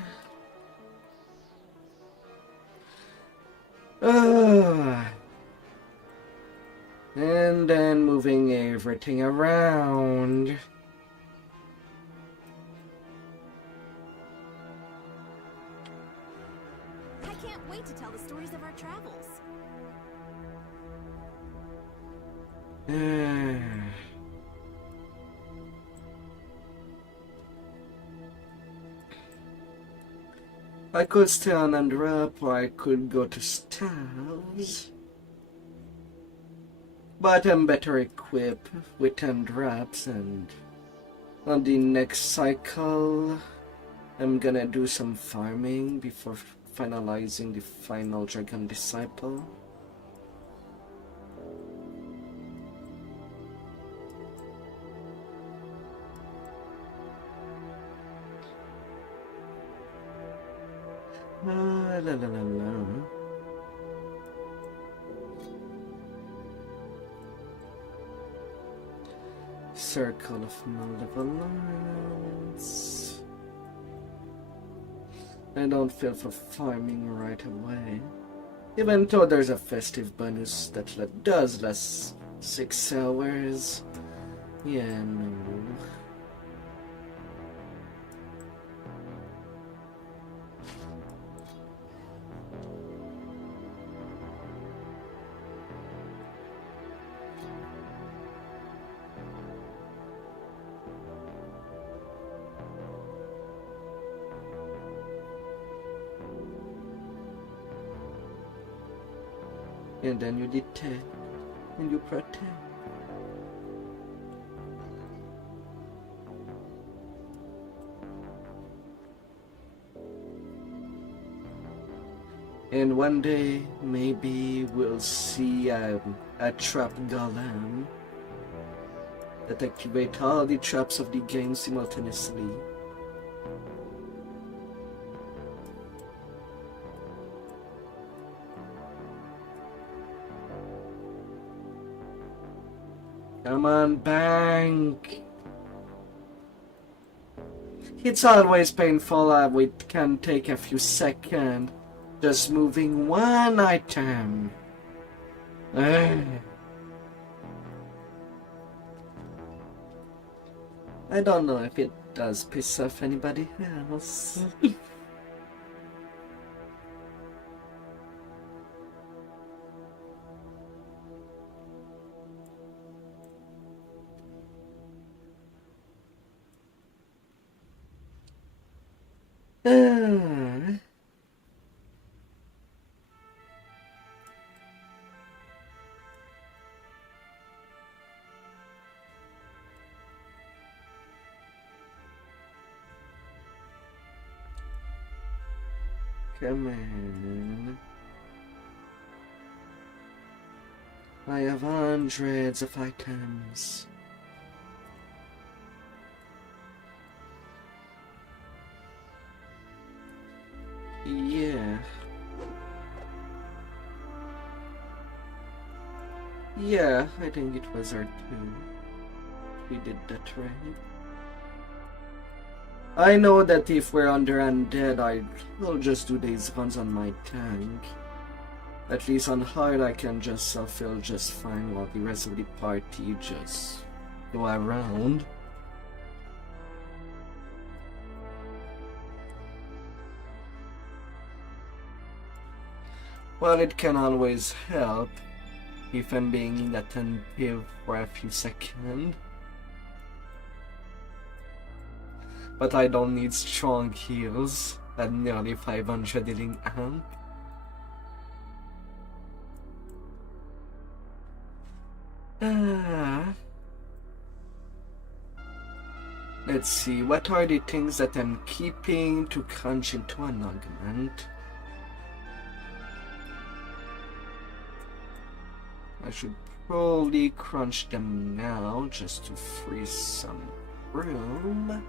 And then moving everything around. I can't wait to tell the stories of our travels. I could stay on and drop, or I could go to Styles. But I'm better equipped with 10 drops, and on the next cycle, I'm gonna do some farming before finalizing the final Dragon Disciple. La la la la. Circle of Malevolence. I don't feel for farming right away. Even though there's a festive bonus that does last 6 hours. Yeah, no. And then you detect and you protect. And one day maybe we'll see a trap golem that activate all the traps of the game simultaneously. Come on, bank! It's always painful how it can take a few seconds just moving one item. I don't know if it does piss off anybody else. Come on. I have hundreds of items. Yeah. Yeah, I think it was R2. We did that right. I know that if we're under undead, I'll just do these runs on my tank. At least on hard, I can just self-heal just fine while the rest of the party just go around. Well, it can always help if I'm being inattentive for a few seconds. But I don't need strong heals at nearly 500 healing amp. Let's see, what are the things that I'm keeping to crunch into an augment? I should probably crunch them now just to free some room.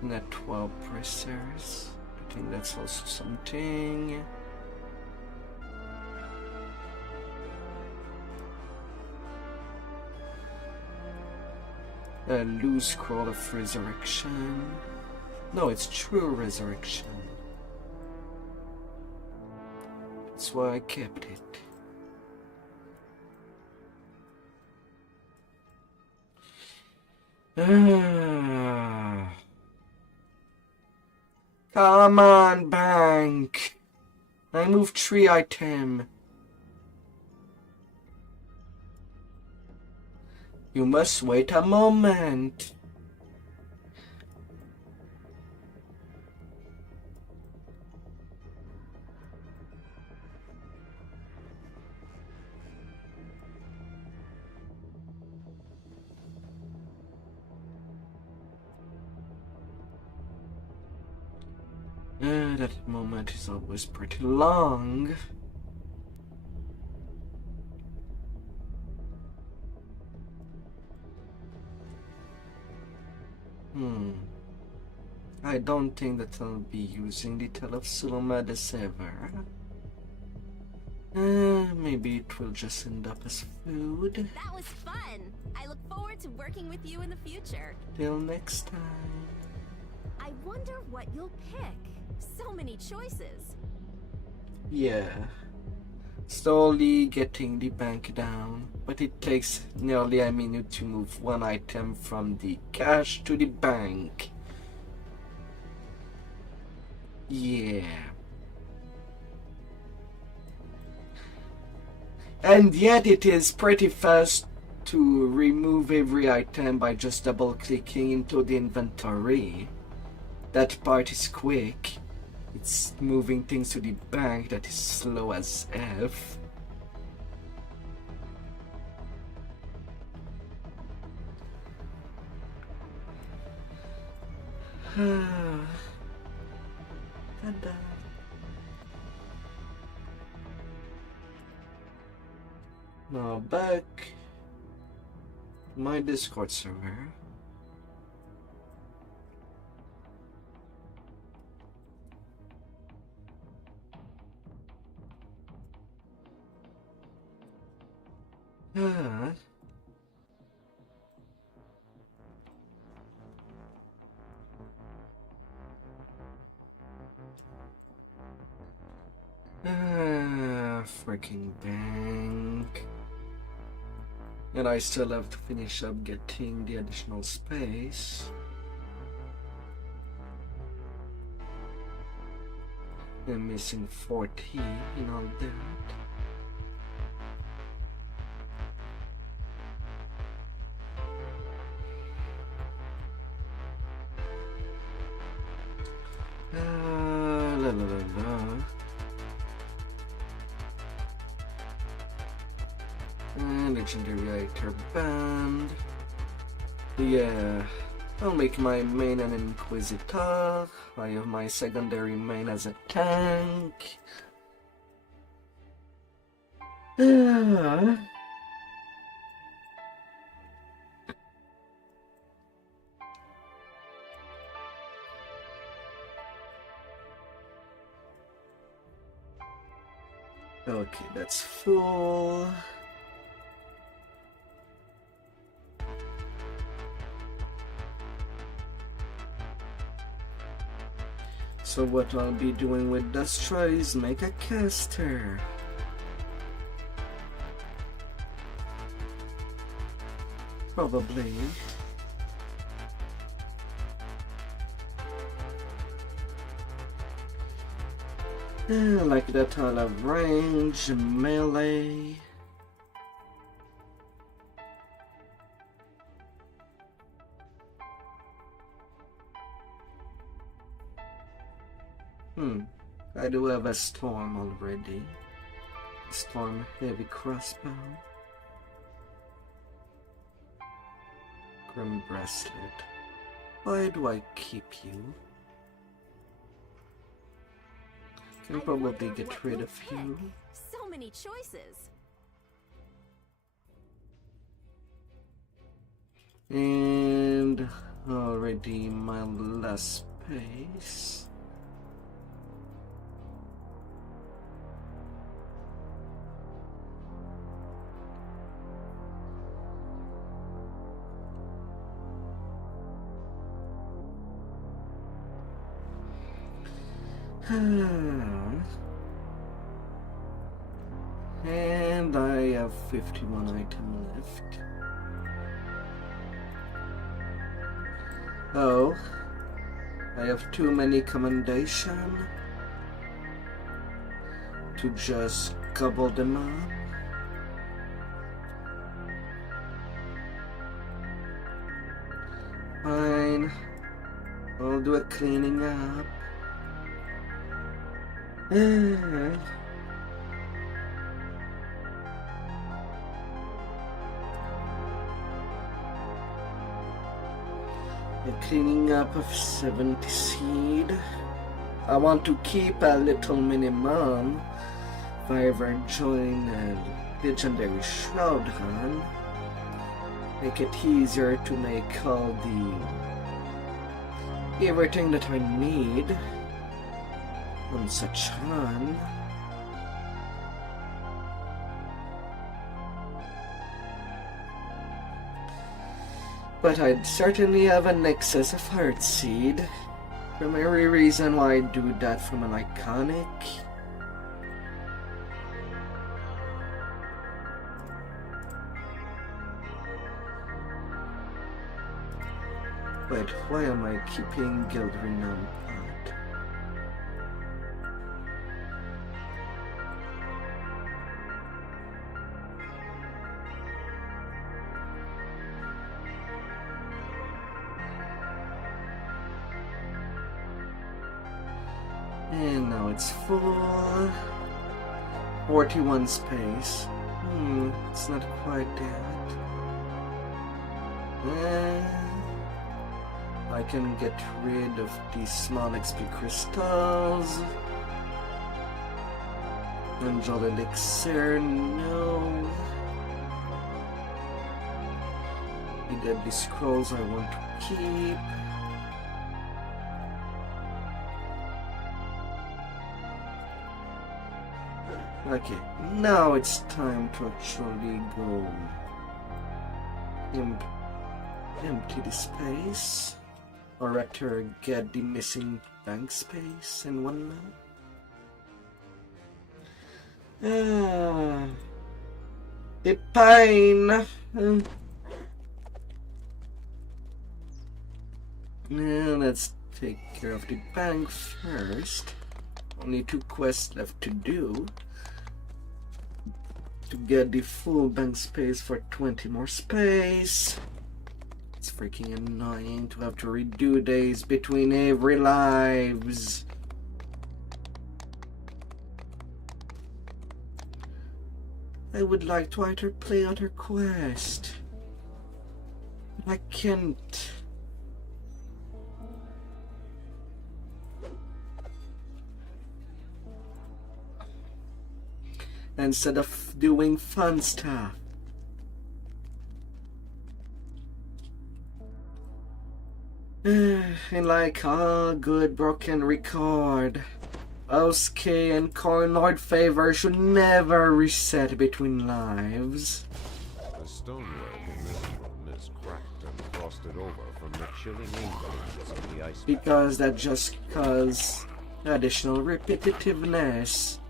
And at 12 pressers. I think that's also something. A loose scroll of resurrection. No, it's true resurrection. That's why I kept it. Come on, bank. I moved 3 items. You must wait a moment. That moment is always pretty long. I don't think that I'll be using the Tale of Suluma this ever. Maybe it will just end up as food. That was fun. I look forward to working with you in the future. Till next time. I wonder what you'll pick. So many choices. Yeah. Slowly getting the bank down, but it takes nearly a minute to move 1 item from the cash to the bank. Yeah. And yet it is pretty fast to remove every item by just double clicking into the inventory. That part is quick. It's moving things to the bank that is slow as F. Ta-da. Now back to my Discord server. Freaking bank. And I still have to finish up getting the additional space. I'm missing 40 in all that. La la la la. Legendary Actor Band. Yeah, I'll make my main an Inquisitor. I have my secondary main as a tank. Okay, that's full. So what I'll be doing with Destra is make a caster. Probably. Like that I'll have range, melee. I do have a storm already. Storm heavy crossbow. Grim bracelet. Why do I keep you? Can probably get rid of you. So many choices. And already my last space. And I have 51 items left. Oh, I have too many commendation to just gobble them up. Fine, I'll do a cleaning up. A cleaning up of 70 seed. I want to keep a little minimum if I ever join a legendary shroud run. Make it easier to make all everything that I need on such run. But I'd certainly have an excess of heart seed. Primary reason why I do that from an iconic. Wait, why am I keeping guild renown part? And now it's full. 41 space. It's not quite that. I can get rid of these small XP crystals. Angel elixir, no. The deadly scrolls I want to keep. Okay, now it's time to actually go empty the space, or rather get the missing bank space and whatnot. The pain. Now let's take care of the bank first. Only 2 quests left to do to get the full bank space for 20 more space. It's freaking annoying to have to redo days between every lives. I would like to either play other quest, but I can't. Instead of doing fun stuff. And like all good broken record, Osuke and Cornlord favor should never reset between lives. The stonework in this room is cracked and frosted over from the chilling influence of the ice. Because that just causes additional repetitiveness.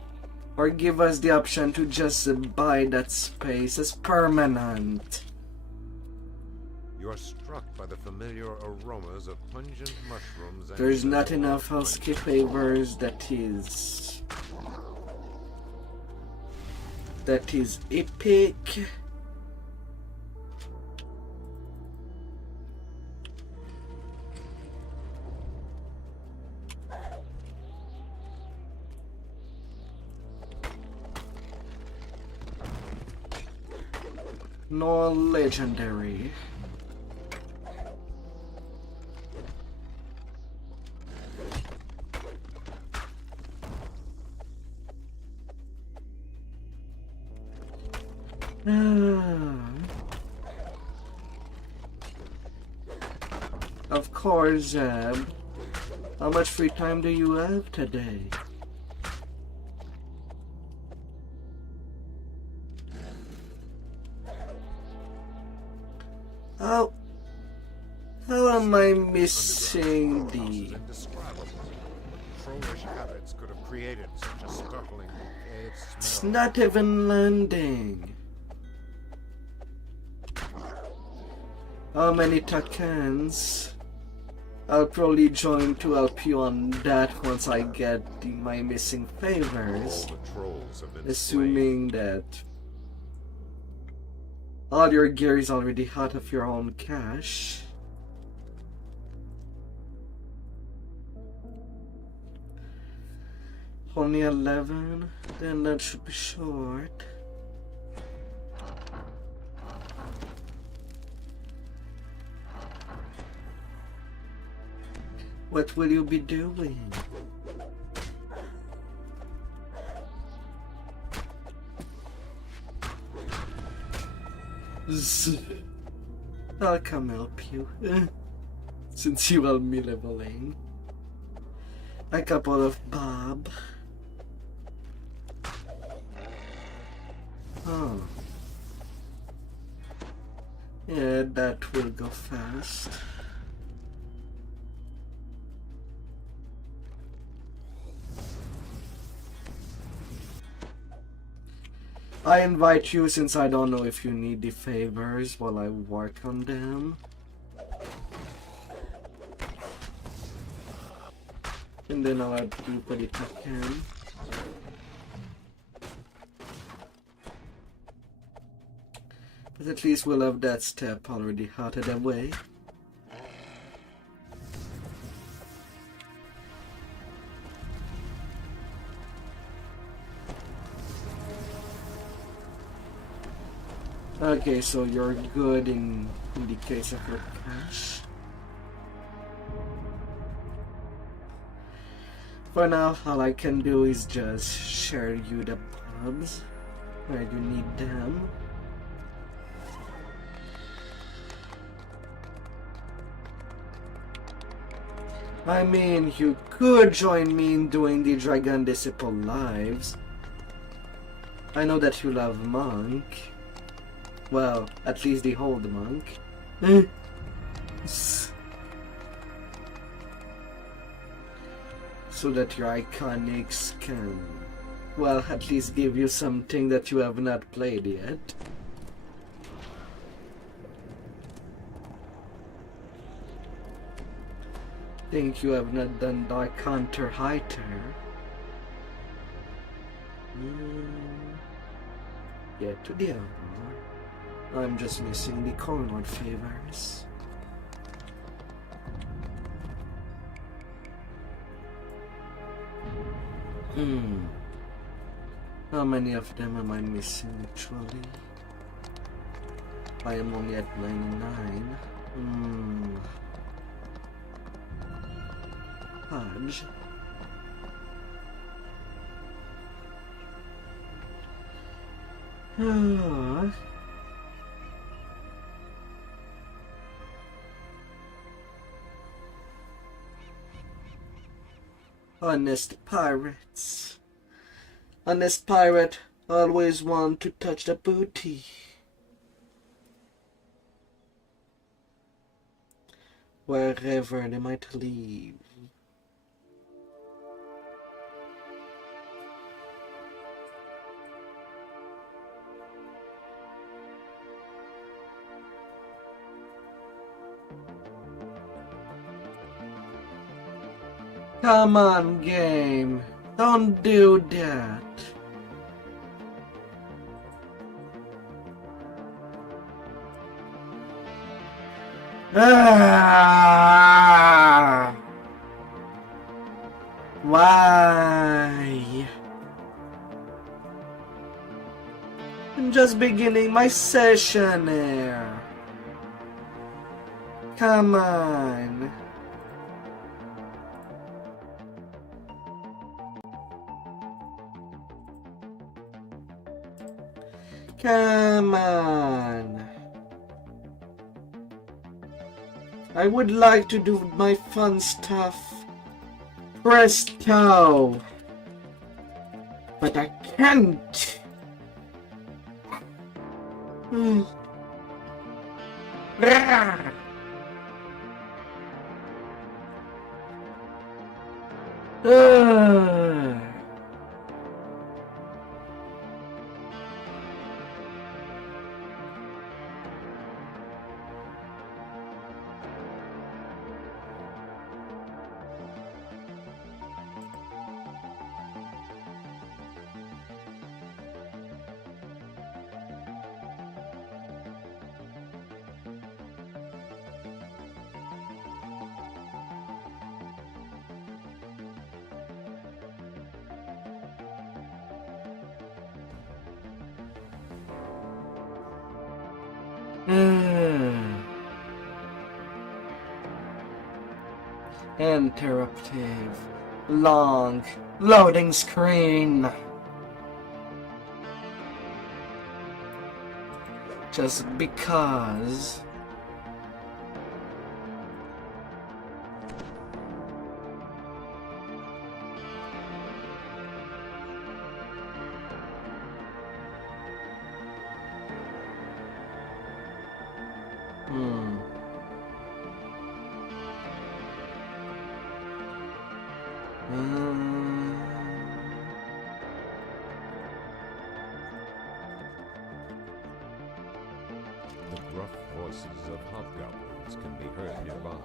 Or give us the option to just buy that space as permanent. You are struck by the familiar aromas of pungent mushrooms. There's not enough Osuke flavors that is epic. No legendary. Of course, Zeb. How much free time do you have today? How am I missing the... trollish habits could have created such a startling bouquet of smell. It's not even landing. How many Takans? I'll probably join to help you on that once I get my missing favors. All the trolls have been Assuming that all your gear is already out of your own cache. Only 11? Then that should be short. What will you be doing? I'll come help you. Since you will be leveling. A couple of Bob. Oh. Yeah, that will go fast. I invite you since I don't know if you need the favors while I work on them. And then I'll add people if I can. But at least we'll have that step already out of the way. Okay, so you're good in the case of your cash. For now, all I can do is just share you the pubs where you need them. I mean, you could join me in doing the Dragon Disciple lives. I know that you love Monk. Well, at least the old Monk. So that your iconics can, well, at least give you something that you have not played yet. Think you have not done Dark Hunter Highter. Yeah, to the other. I'm just missing the Cornwall favors. How many of them am I missing actually? I am only at 99. Hodge. Honest pirates. Honest pirate always want to touch the booty. Wherever they might leave. Come on, game. Don't do that. Ah! Why? I'm just beginning my session here. Come on. Come on. I would like to do my fun stuff. Presto. But I can't. Ah. Interruptive. Long. Loading screen. Just because. The gruff voices of hobgoblins can be heard nearby.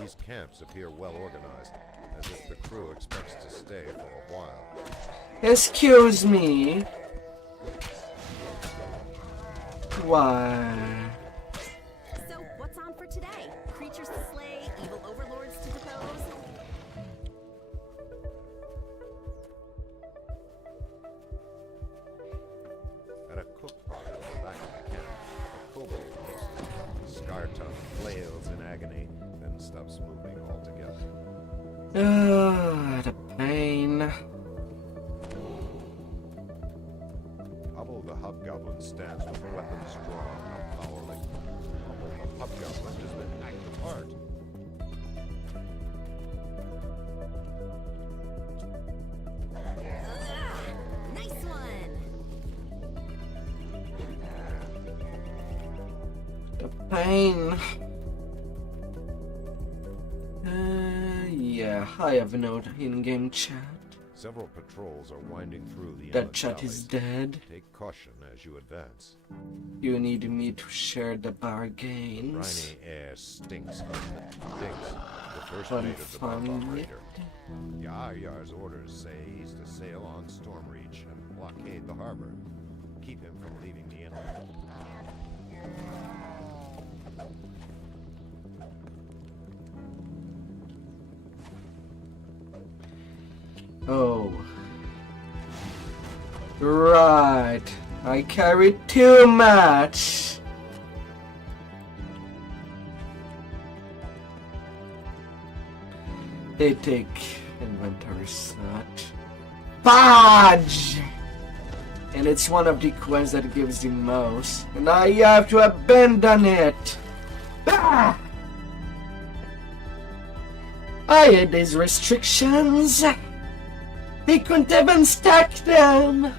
These camps appear well organized, as if the crew expects to stay for a while. Excuse me. Why? So, what's on for today? Creatures to slay, evil overlords to depose. At a cook pot at the back of the camp, a kobold makes the scar tongue flails in agony, then stops moving altogether. The pain. Hubble the hobgoblin stands with weapons drawn, howling. Hubble the hobgoblin has been hacked apart. Nice one! The pain. Yeah, I have no in-game chat. Several patrols are winding through the That endless chat is valleys. dead. Take caution as you advance. You need me to share the bargains. Briny air stinks of stinks. The first Fun, mate of the bomb fun. operator. Yar's orders say he's to sail on Stormreach and blockade the harbor. Keep him from leaving the inlet. Oh. Right. I carried too much. They take inventory slot. Fudge! And it's one of the quests that gives the most. And I have to abandon it. Ah! I hate these restrictions. They couldn't even stack them.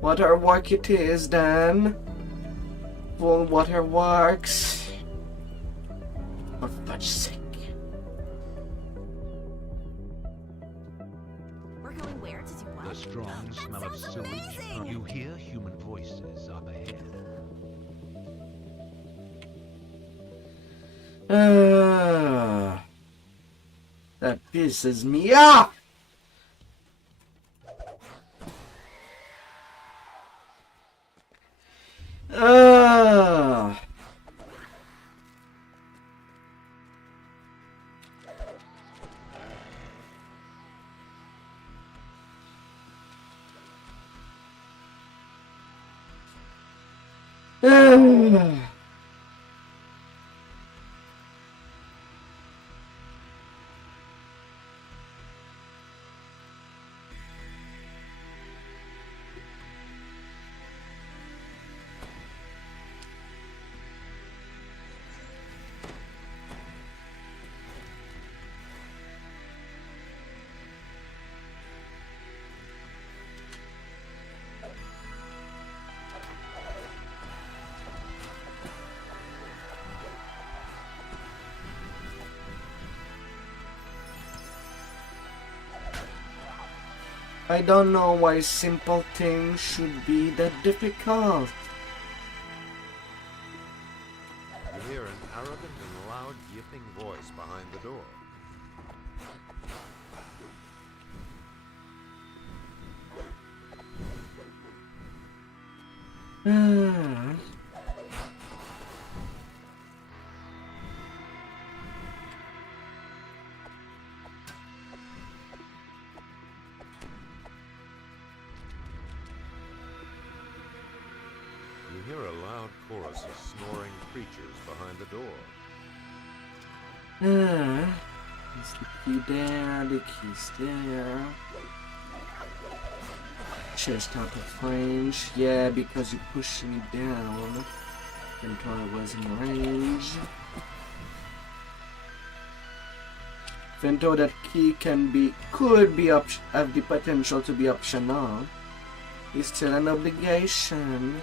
Water work it is then. Full water works. For fudge sake. We're going where to do what? The strong That smell of sounds sewage. amazing! You hear human voices up ahead. That pisses me off. I don't know why simple things should be that difficult. You hear an arrogant and loud yipping voice behind the door. You hear a loud chorus of snoring creatures behind the door. Is the key there? The key's there. Chest out of range. Yeah, because you pushed me down until I was in range. Even though that key could have the potential to be optional, it's still an obligation.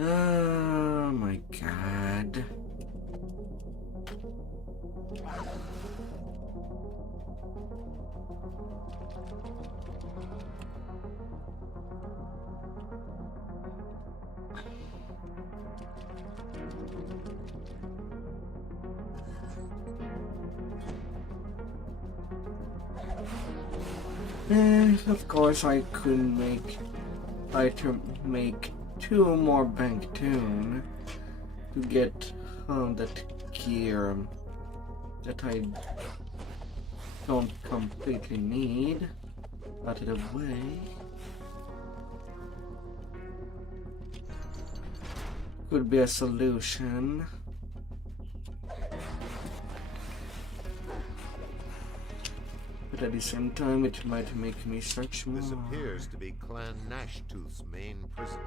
Oh my god. Of course I could make two more bank tune to get that gear that I don't completely need out of the way. Could be a solution. But at the same time, it might make me search more. This appears to be Clan Gnashtooth's main prison.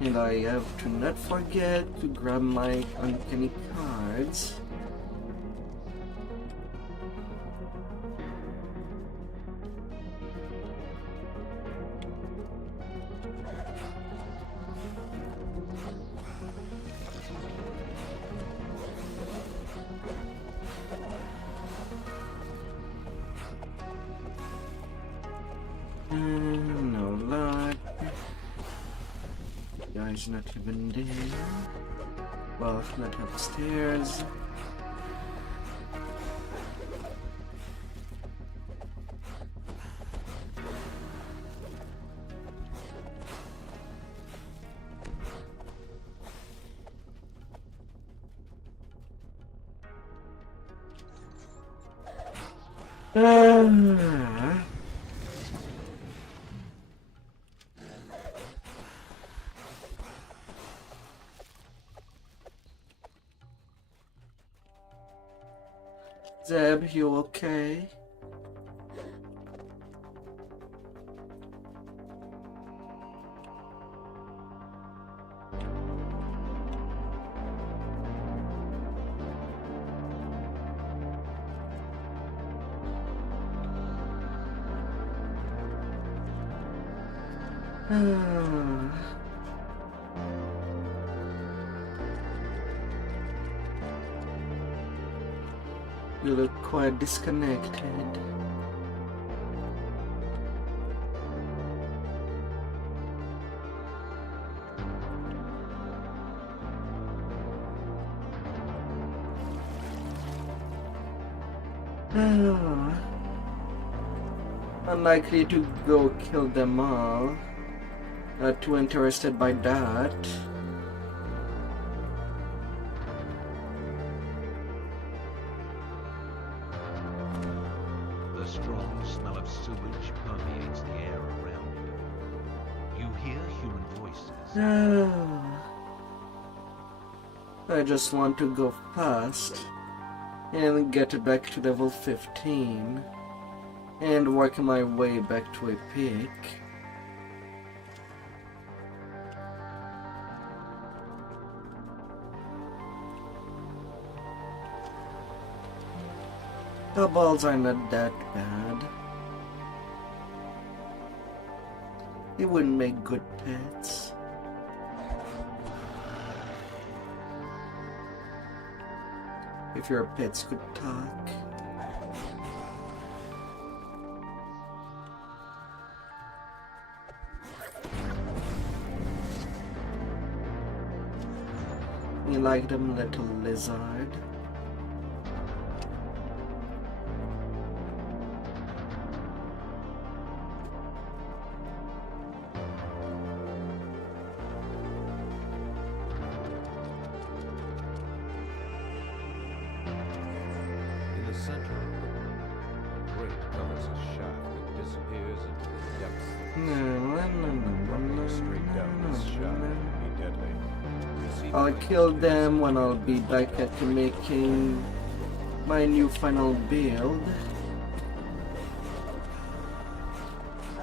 And I have to not forget to grab my uncanny cards. No luck. Guy's not even there. Well, not upstairs. Zeb, you okay? You look quite disconnected. Unlikely to go kill them all. Not too interested by that. strong smell of sewage permeates the air around you. You hear human voices. I just want to go fast and get back to level 15 and work my way back to a peak. The balls are not that bad. They wouldn't make good pets. If your pets could talk. You like them, little lizard? I'll kill them when I'll be back at making my new final build,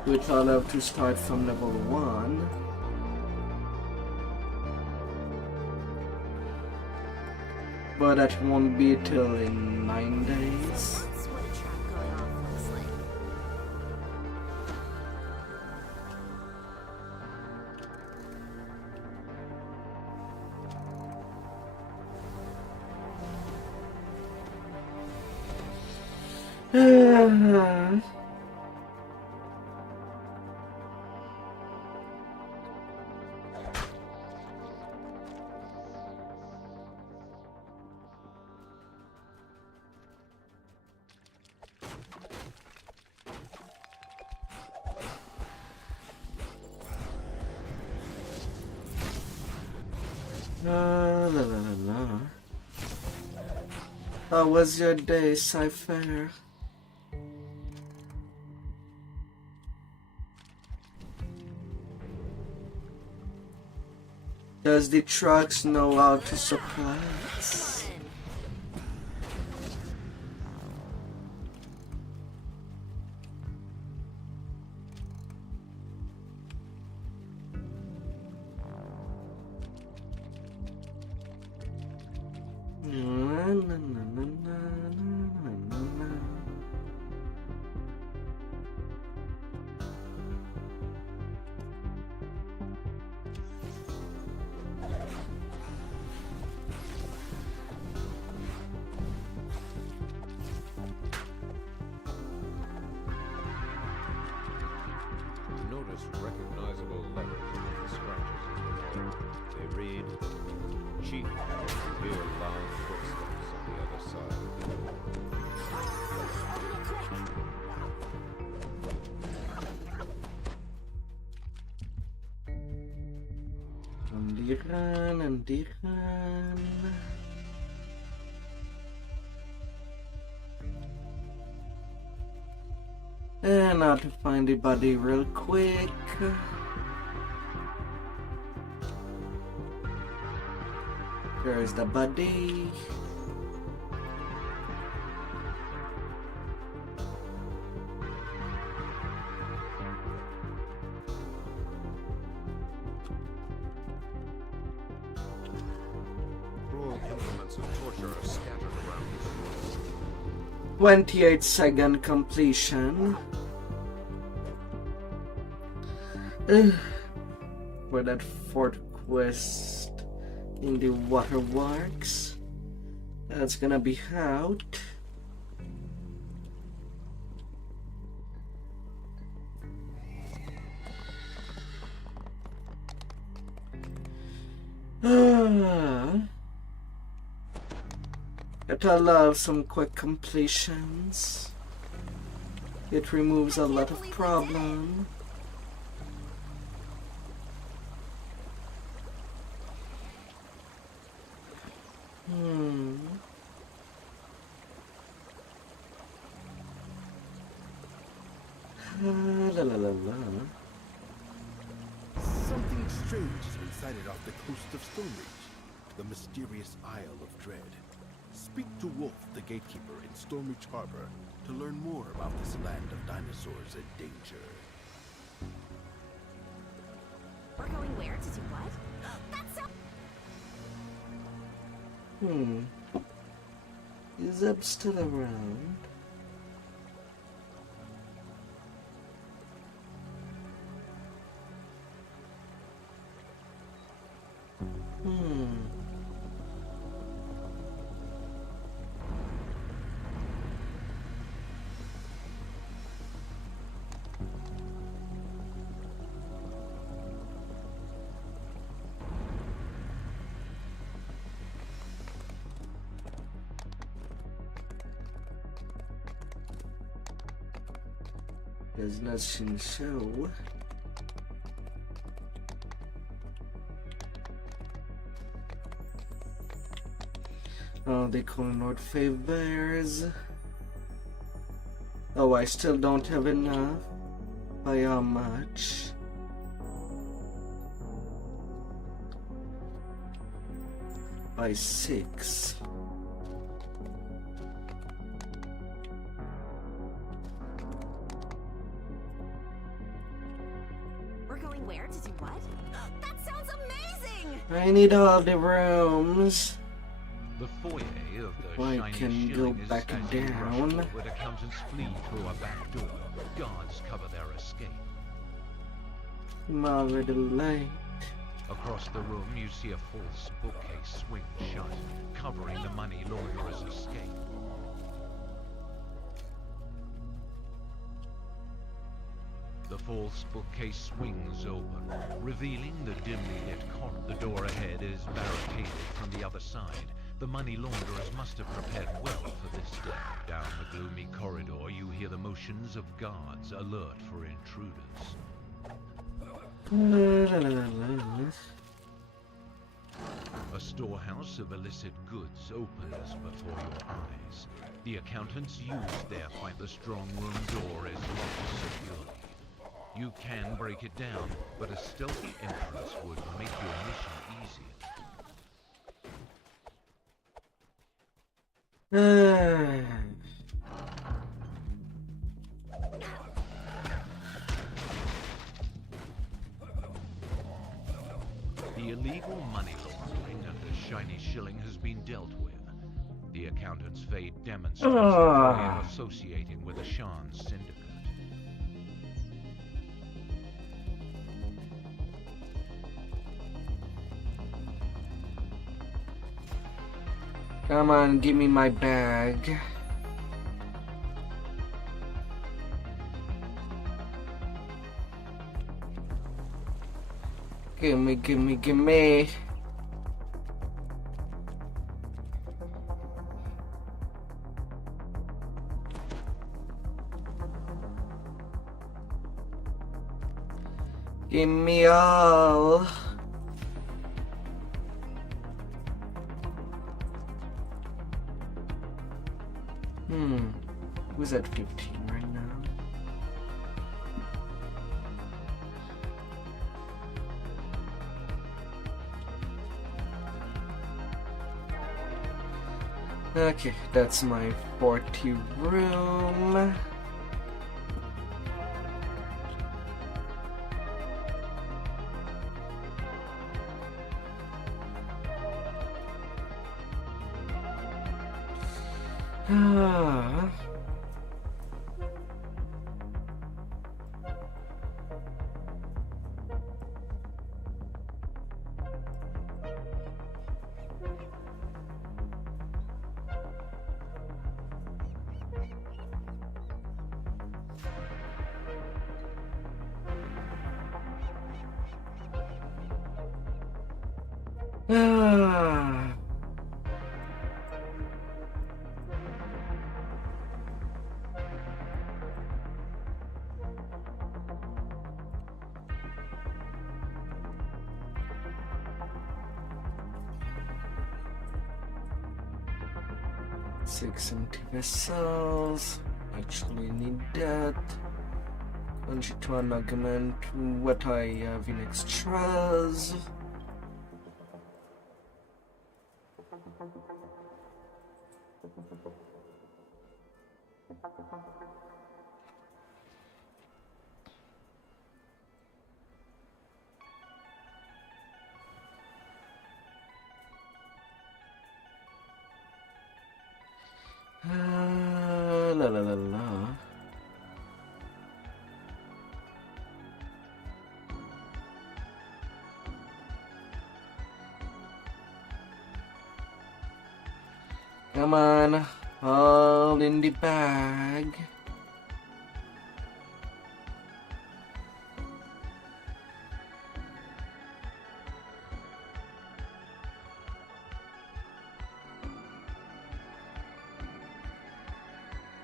which I'll have to start from level 1. But that won't be till in 9 days. That's what a trap going off looks like. How was your day, Cypher? Does the trucks know how to supply us? Notice recognizable letters on the scratches in the wall. They read, Chief, hear loud footsteps on the other side of the door. Andiran. And now to find the body real quick. There's the body. Cruel implements of torture are scattered around this room. 28-second completion. For that fourth quest in the waterworks. That's gonna be out. It allows some quick completions. It removes a lot of problem. La la la la. Something strange has been sighted off the coast of Stonereach, the mysterious Isle of Dread. Speak to Wolf, the gatekeeper in Stonereach Harbor, to learn more about this land of dinosaurs and danger. We're going where to do what? That's so. Is Zeb still around? There's nothing show. Oh, they call North favors. Oh, I still don't have enough. By how much? By 6. We're going where to do what? That sounds amazing! I need all the rooms. The foyer of the I Shiny can go Shilling is back standing down. rush where accountants flee through a back door. Guards cover their escape. I'm already late. Across the room, you see a false bookcase swing shut, covering the money launderer's escape. The false bookcase swings open, revealing the dimly lit corner. The door ahead is barricaded from the other side. The money launderers must have prepared well for this day. Down the gloomy corridor, you hear the motions of guards alert for intruders. A storehouse of illicit goods opens before your eyes. The accountants use their fight. The strong room door is locked securely. You can break it down, but a stealthy entrance would make your mission easier. The illegal money laundering under Shiny Shilling has been dealt with. The accountant's fate demonstrates the way of associating with a Shan syndicate. Come on, give me my bag. Gimme, gimme, gimme. Gimme all. Who's at 15 right now? Okay, that's my 40 room. Six empty vessels. Actually need that. Punch to an augment what I have in extras. La la la la. Come on, all in the bag.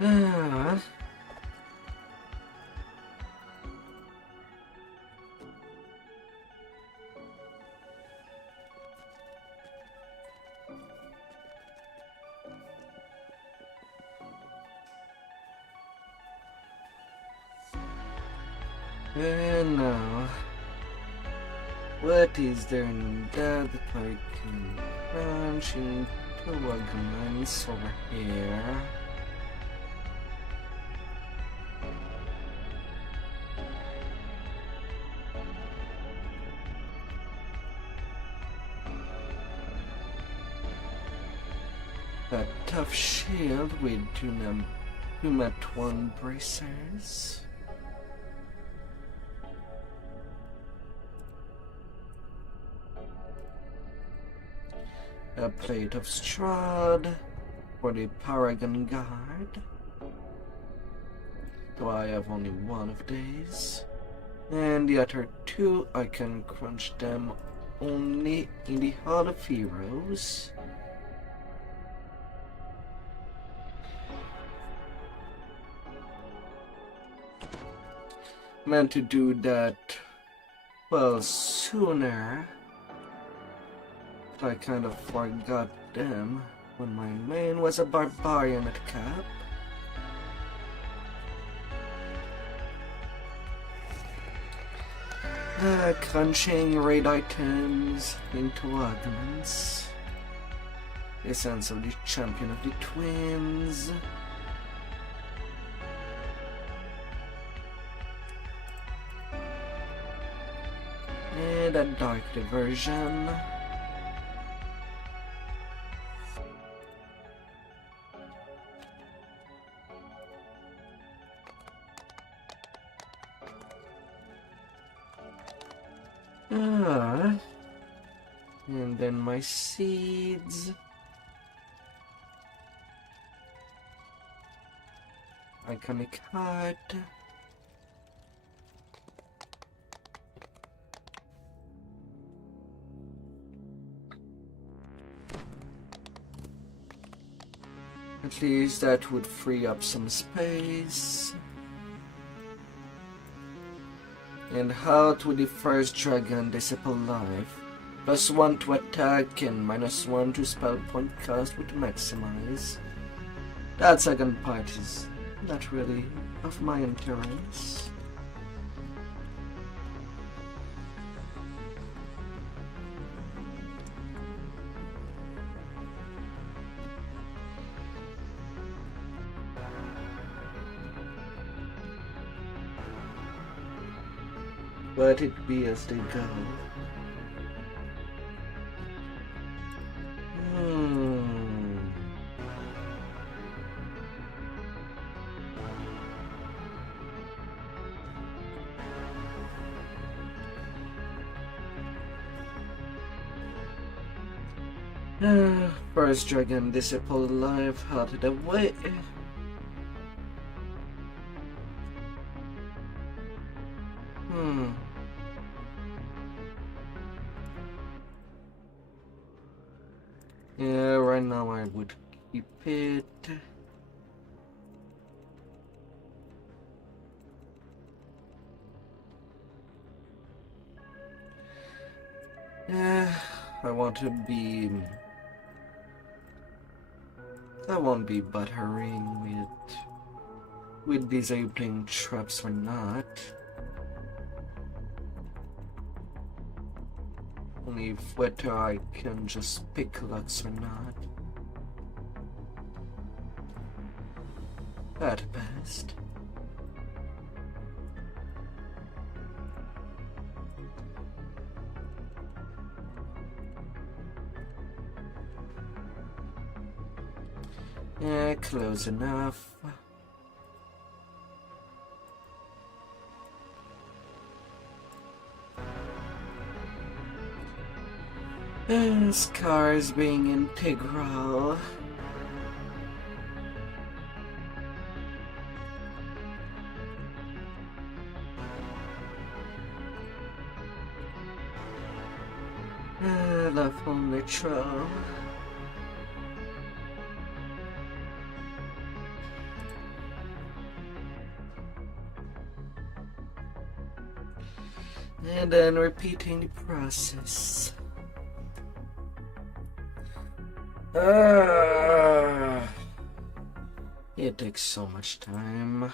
Ah. And now, what is there in that I can crunch into augments over here? A tough shield with Humat-1 bracers. A plate of Strahd for the Paragon Guard. Though I have only one of these. And the other two, I can crunch them only in the Hall of Heroes. Meant to do that, well, sooner. I kind of forgot them when my main was a barbarian at cap. Crunching raid items into augments. Essence of the champion of the twins. And a dark diversion. And then my seeds. Iconic heart. At least that would free up some space. And out with the first dragon disciple life. +1 to attack and -1 to spell point cost with maximize. That second part is not really of my interest. Let it be as they go. First dragon disciple alive out of the way. Yeah, right now I would keep it. Yeah, I want to be... I won't be buttering with disabling traps or not. Only if whether I can just pick locks or not. At best. Yeah, close enough. Scars being integral. Level neutral. And then repeating the process. It takes so much time.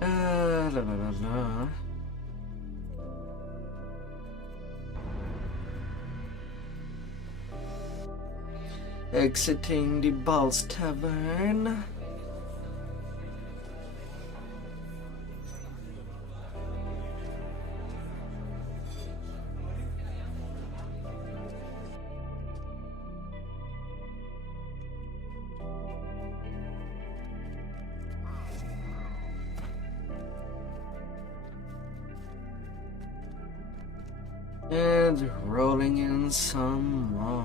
La la la la. Exiting the Balls Tavern. And rolling in some more.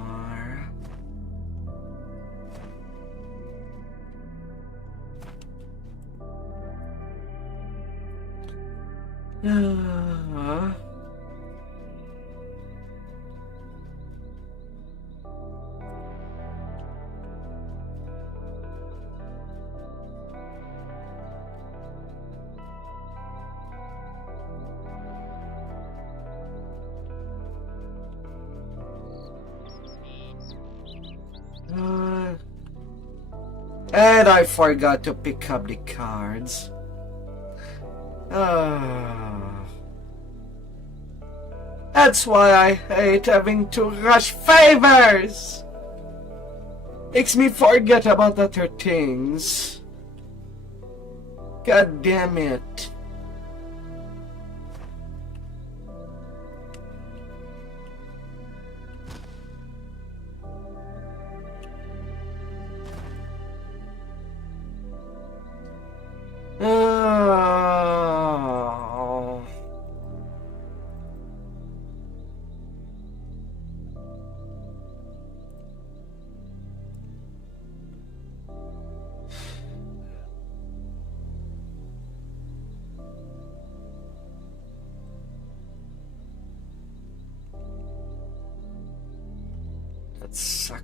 And I forgot to pick up the cards. That's why I hate having to rush favors. Makes me forget about other things. God damn it. That suck.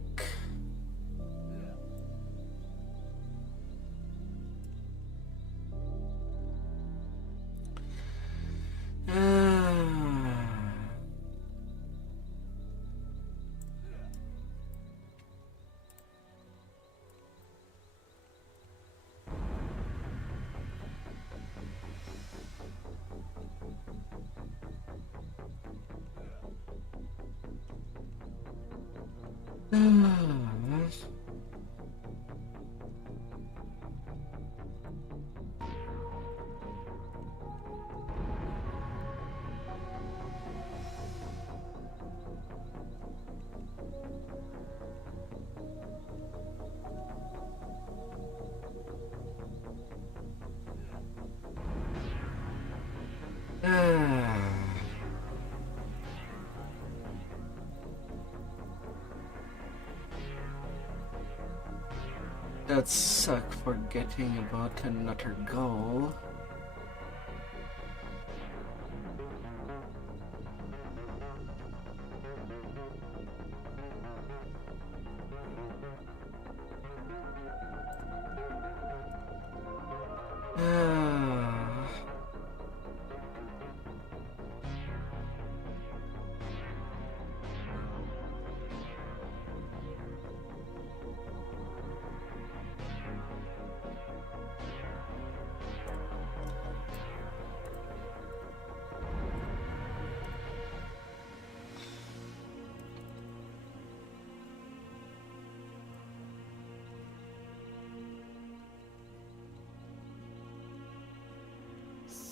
That suck forgetting about another goal.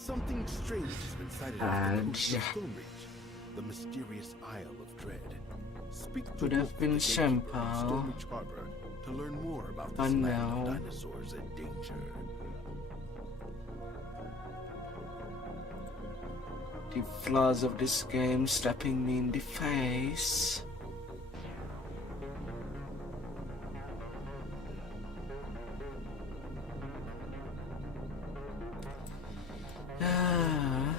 Something strange has been sighted off the coast of Stormreach, the mysterious Isle of Dread. Speak to Could Wolf, have been the gatekeeper in simple. Stormreach Harbor, to learn more about this But land no. of dinosaurs and danger. The flaws of this game slapping me in the face. Ah.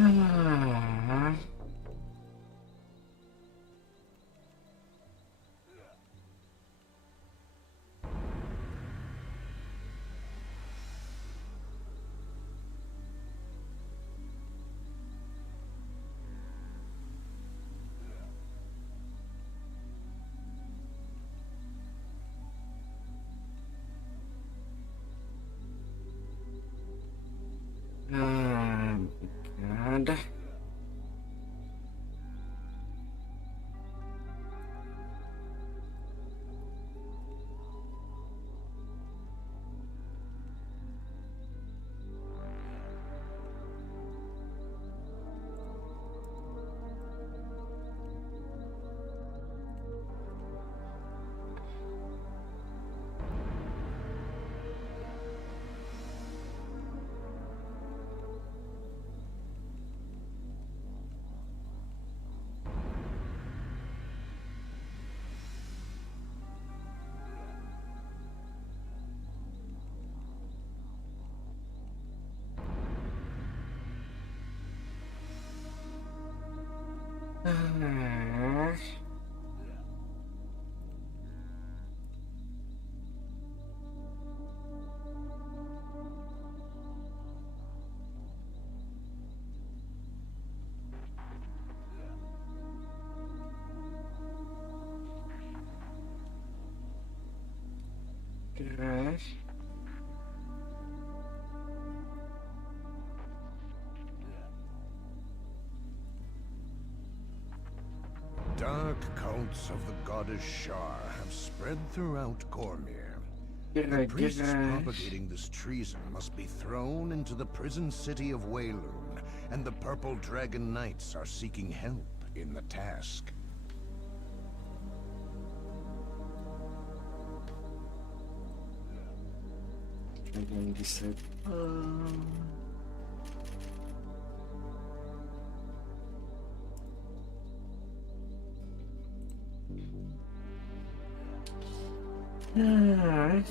Ah. God. Ah. Gosh. Dark cults of the goddess Shar have spread throughout Cormyr. The priests propagating this treason must be thrown into the prison city of Wayloon, and the Purple Dragon Knights are seeking help in the task. Again, decide. Alright.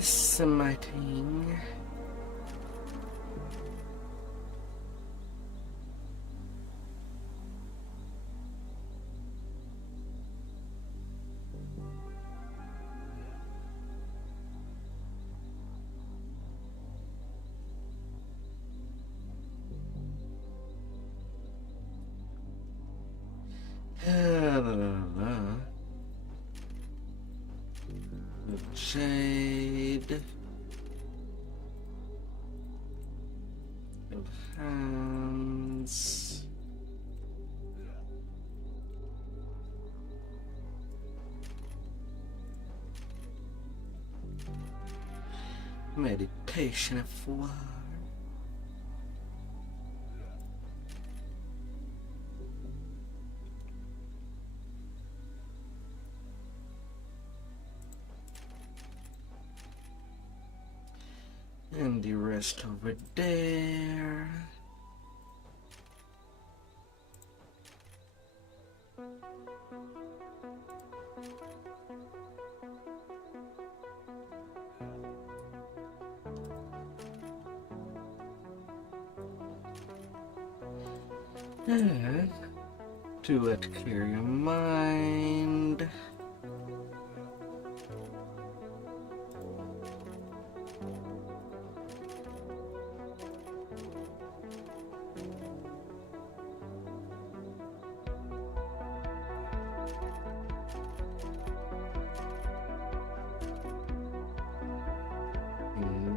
Smiting. Shade. Hands. Meditation of war. And the rest over there. To it, clear your mind.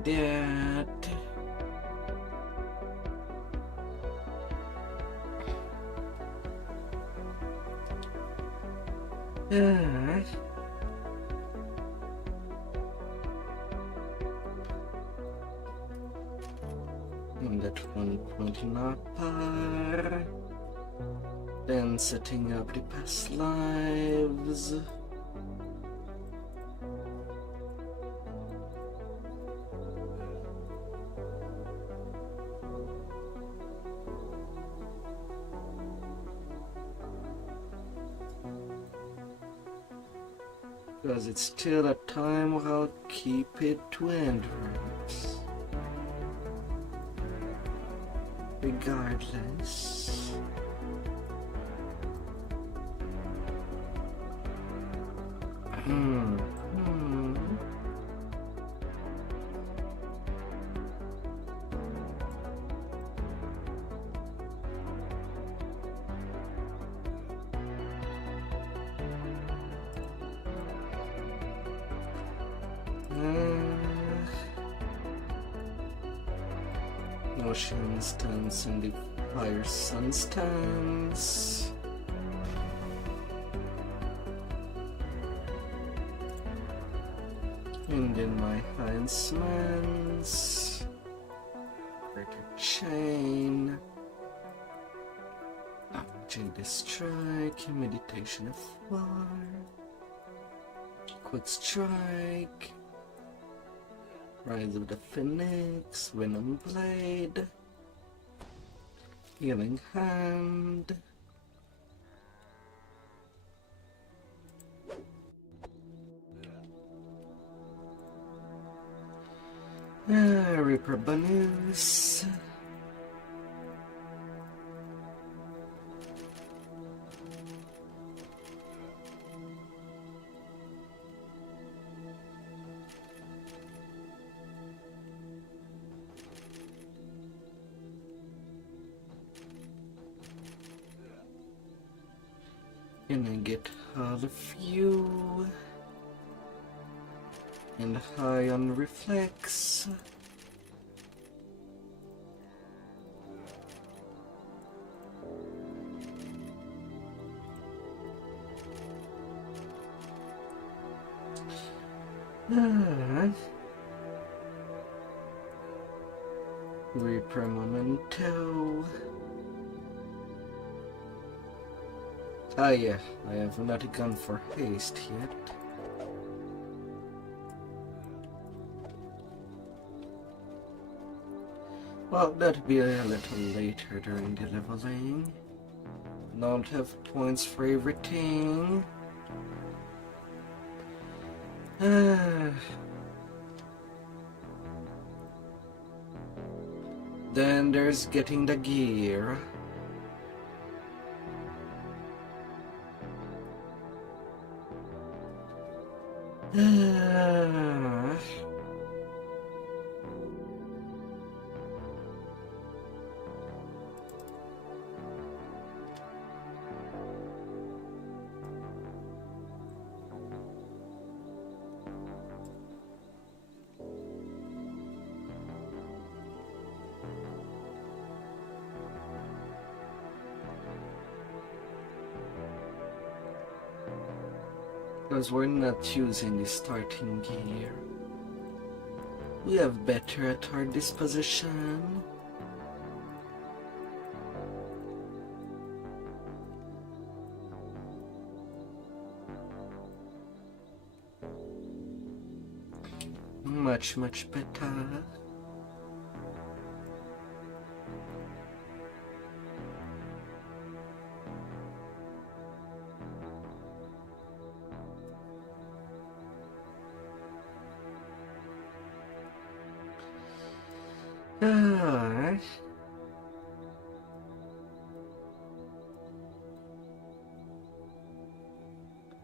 That. And that 120 upper. Then setting up the past lives. Because it's still a time where I'll keep it to endurance. Regardless. Ocean stance and the fire sun stance. And then my enhancements. Critic chain. Jade strike. Meditation of fire. Quick strike. Rise of the Phoenix, Venom Blade, Healing Hand, Reaper Bonus, gonna get all of you, and high on reflex. Reaper Memento. Ah yeah, I have not gone for haste yet. Well, that'll be a little later during the leveling. Don't have points for everything. Then there's getting the gear. Because we're not using the starting gear. We have better at our disposition. Much better.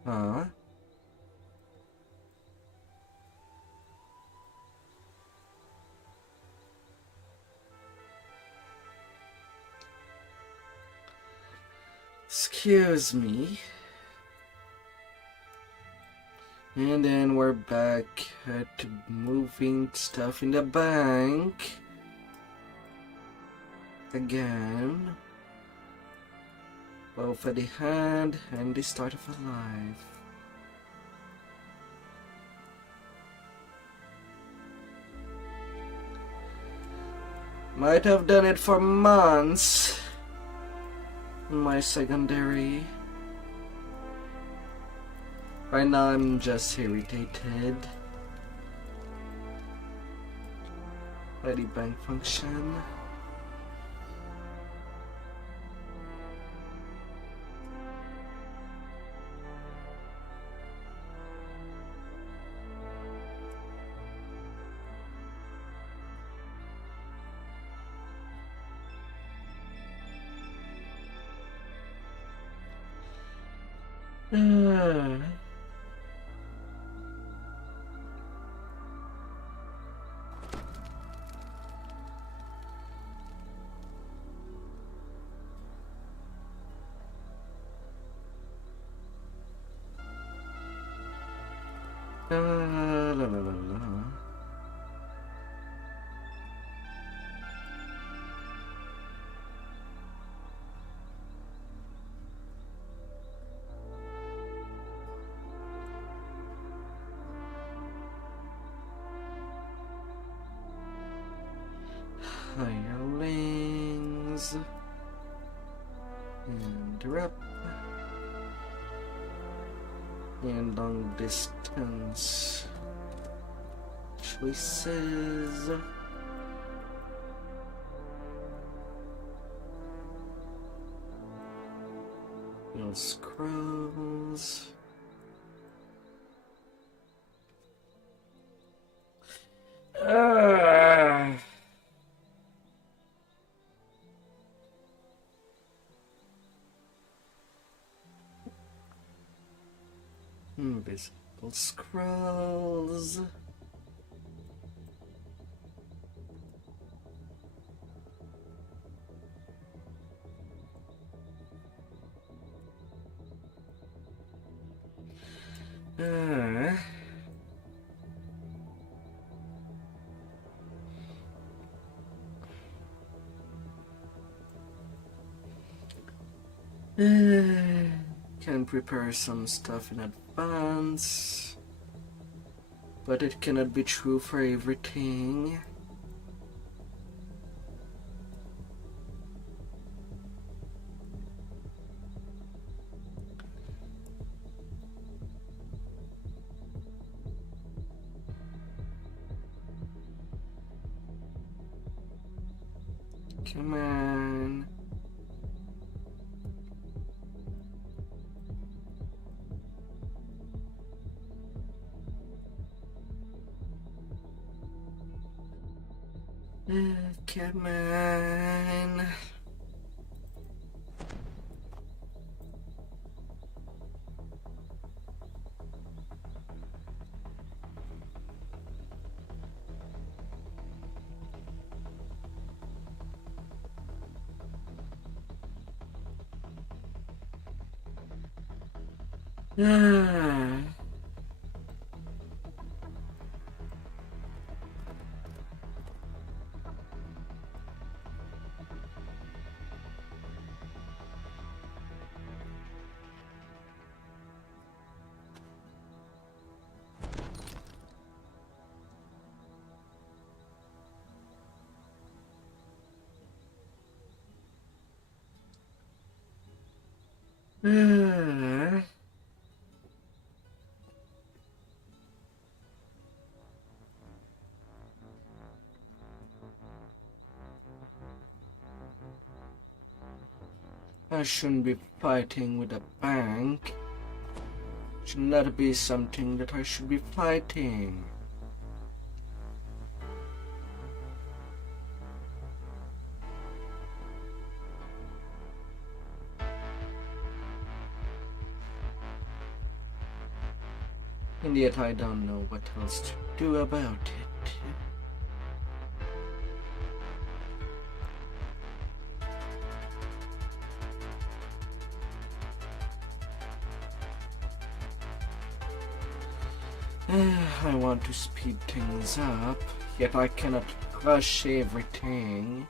Huh? Excuse me. And then we're back at moving stuff in the bank. Again. Both at the hand and the start of a life. Might have done it for months. My secondary. Right now I'm just irritated by the bank function. La, la, la, la. Hirelings and rep and long distance choices. No scrolls. Invisible scrolls. Can prepare some stuff in advance, but it cannot be true for everything. Come on. Come on. I shouldn't be fighting with a bank. Should not be something that I should be fighting. And yet I don't know what else to do about it. I want to speed things up, yet I cannot rush everything.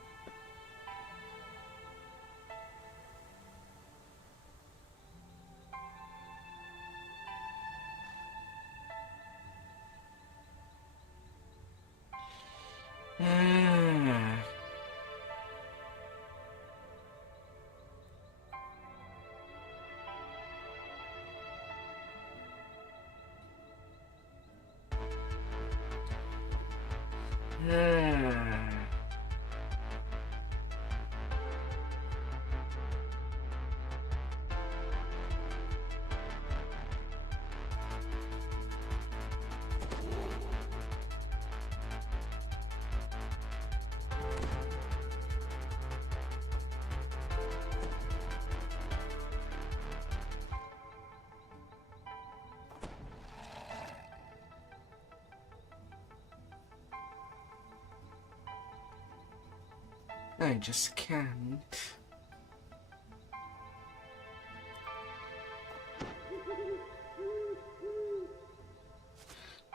I just can't.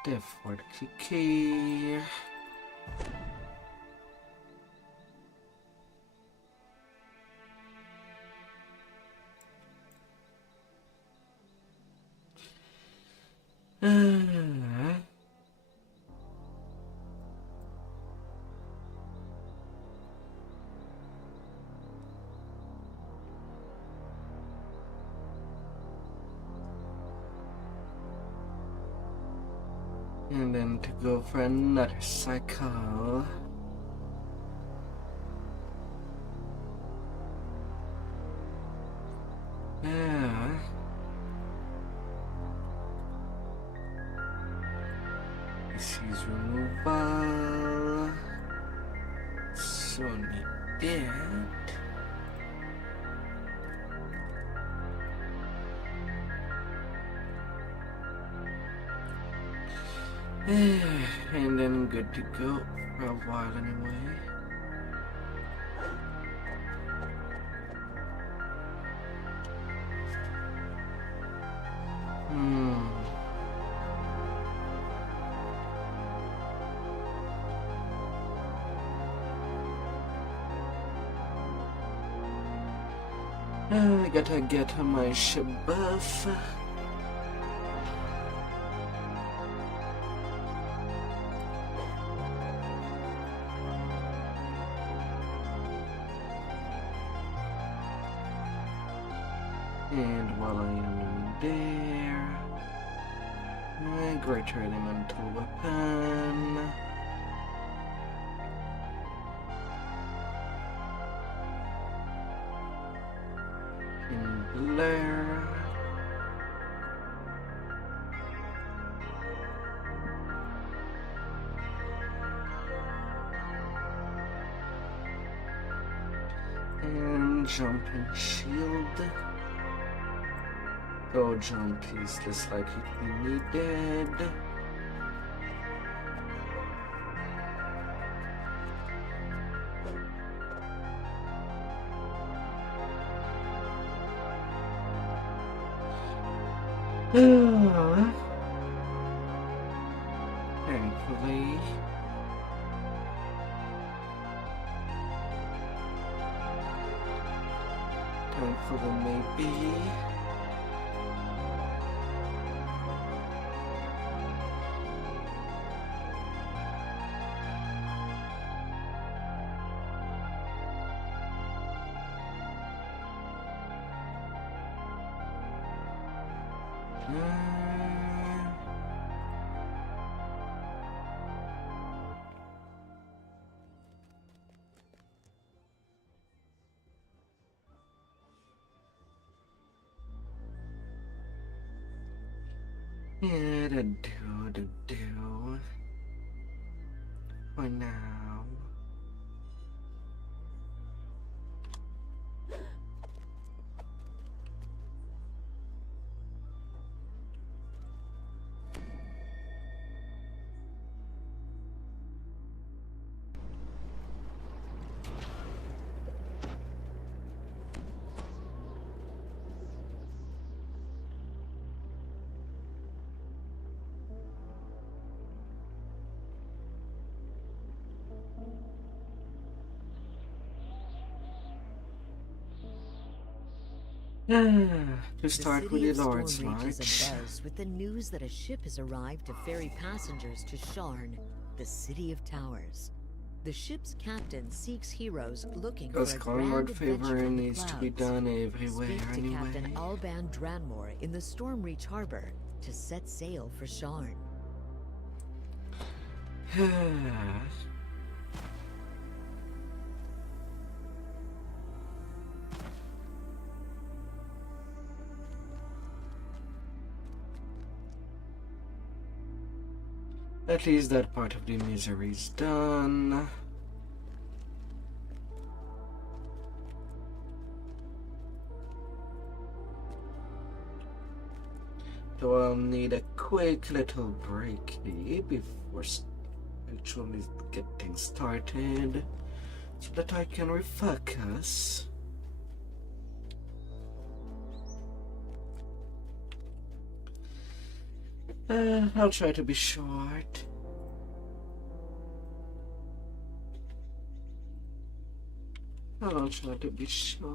Therefore, the key. And then to go for another cycle. Yeah. This is removal. So need that. And then good to go for a while anyway. I gotta get my ship buff. And while I am in there, my greater elemental weapon. In Blair. And jump and shield. Go jump is less likely to be needed. Thankfully. Thankfully, maybe. Yeah, to do. For now. To start with the Lord's Stormreach is March. abuzz with the news that a ship has arrived to ferry passengers to Sharn, the City of Towers. The ship's captain seeks heroes looking Because for a Conrad grand adventure favor in the needs to be clouds. done everywhere Speak to anyway. Captain Alban Dranmore in the Stormreach Harbor to set sail for Sharn. At least that part of the misery is done. So I'll need a quick little break here before actually getting started, so that I can refocus. I'll try to be short. I'll try to be short.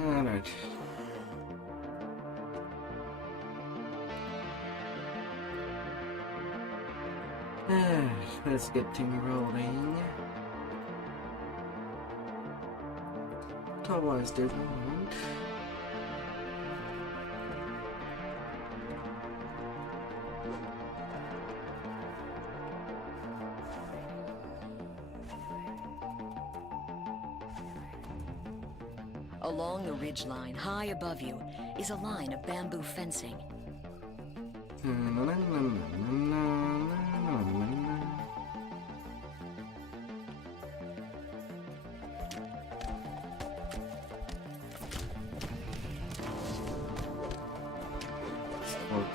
Alright. Let's get things rolling. Towards the road. Along the ridgeline, high above you, is a line of bamboo fencing.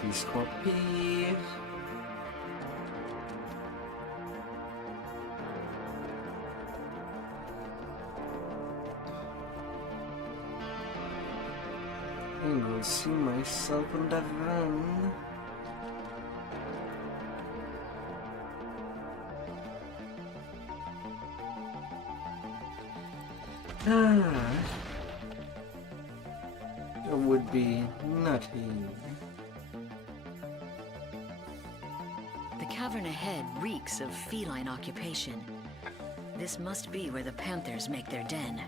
Scorpy. I will see myself on the run. It would be nothing. The cavern ahead reeks of feline occupation. This must be where the panthers make their den.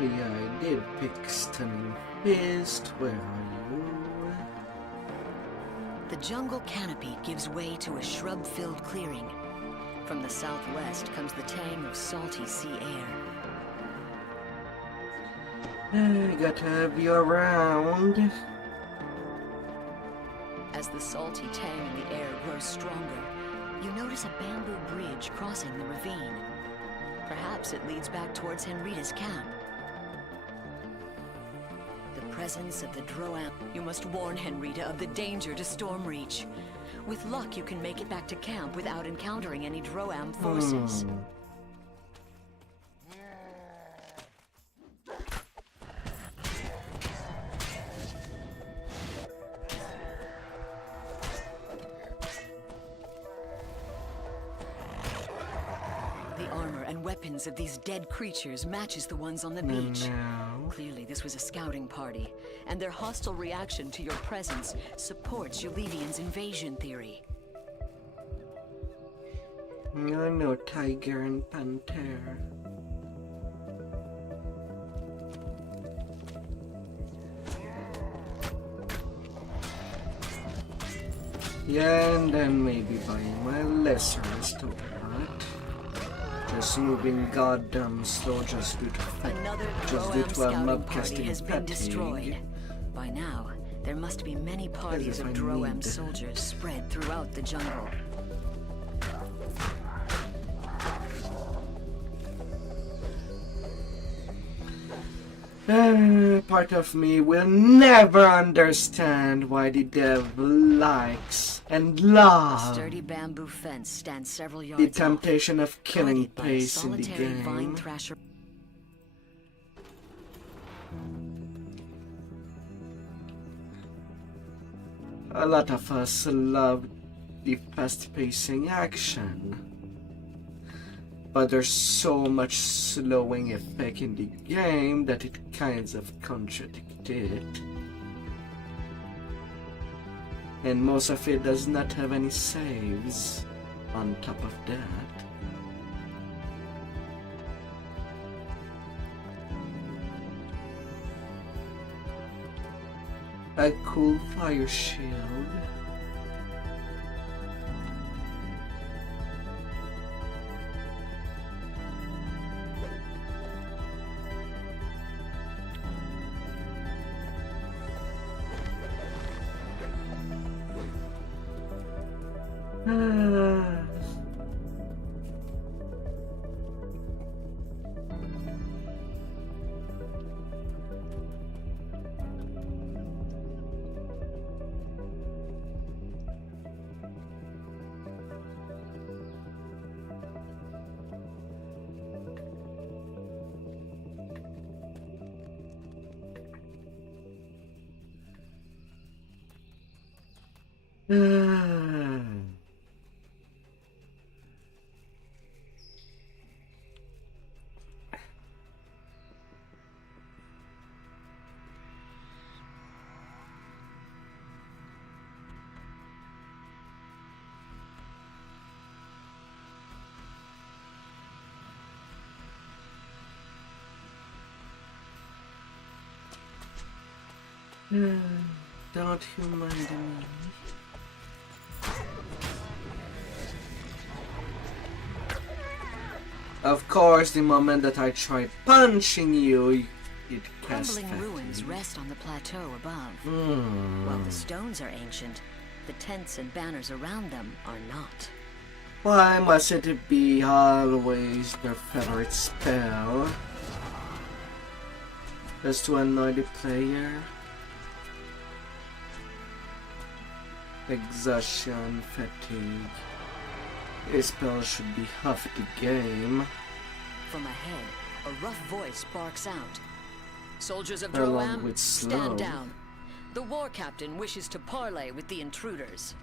Yeah, I did pick Stunning Fist. Where are you? The jungle canopy gives way to a shrub-filled clearing. From the southwest comes the tang of salty sea air. I gotta have you around. As the salty tang in the air grows stronger, you notice a bamboo bridge crossing the ravine. Perhaps it leads back towards Henrita's camp. The presence of the Droam. You must warn Henrita of the danger to Stormreach. With luck, you can make it back to camp without encountering any Droam forces. The armor and weapons of these dead creatures matches the ones on the beach. Clearly, this was a scouting party, and their hostile reaction to your presence supports Yulivian's invasion theory. You're no tiger and panther. Yeah, and then maybe buying my lesser restore. Just moving goddamn slow just due to Another a scouting mob party casting has been destroyed. By now, there must be many parties of Droam soldiers spread throughout the jungle. Part of me will never understand why the devil likes and A loves sturdy bamboo fence stands several yards the temptation of killing guarded by a place in the solitary vine game. thrasher. A lot of us love the fast-pacing action, but there's so much slowing effect in the game that it kind of contradicts it. And most of it does not have any saves on top of that. A cool fire shield. Don't you mind me? Of course, the moment that I try punching you, it casts Crumbling ruins rest on the plateau above. While the stones are ancient, the tents and banners around them are not. Why must it be always their favorite spell? Just to annoy the player? Exhaustion, fatigue. This spell should be half the game. From ahead, a rough voice barks out. Soldiers of Along Droam, with stand slow. down. The war captain wishes to parley with the intruders.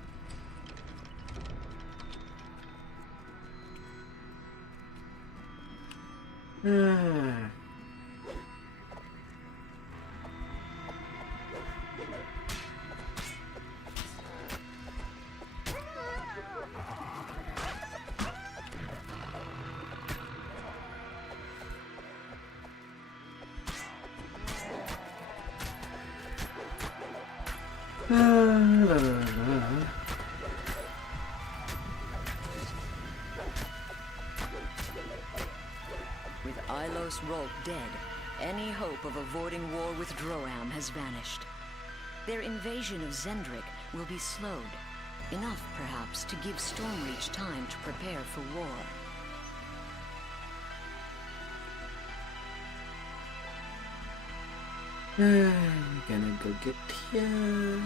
With Ilos Rolk dead, any hope of avoiding war with Droam has vanished. Their invasion of Zendrik will be slowed, enough perhaps to give Stormreach time to prepare for war. I'm gonna go get you.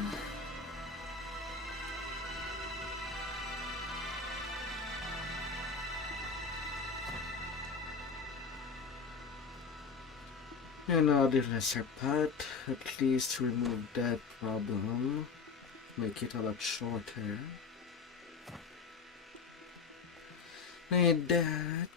And now the lesser part, at least remove that problem, make it a lot shorter. Need that.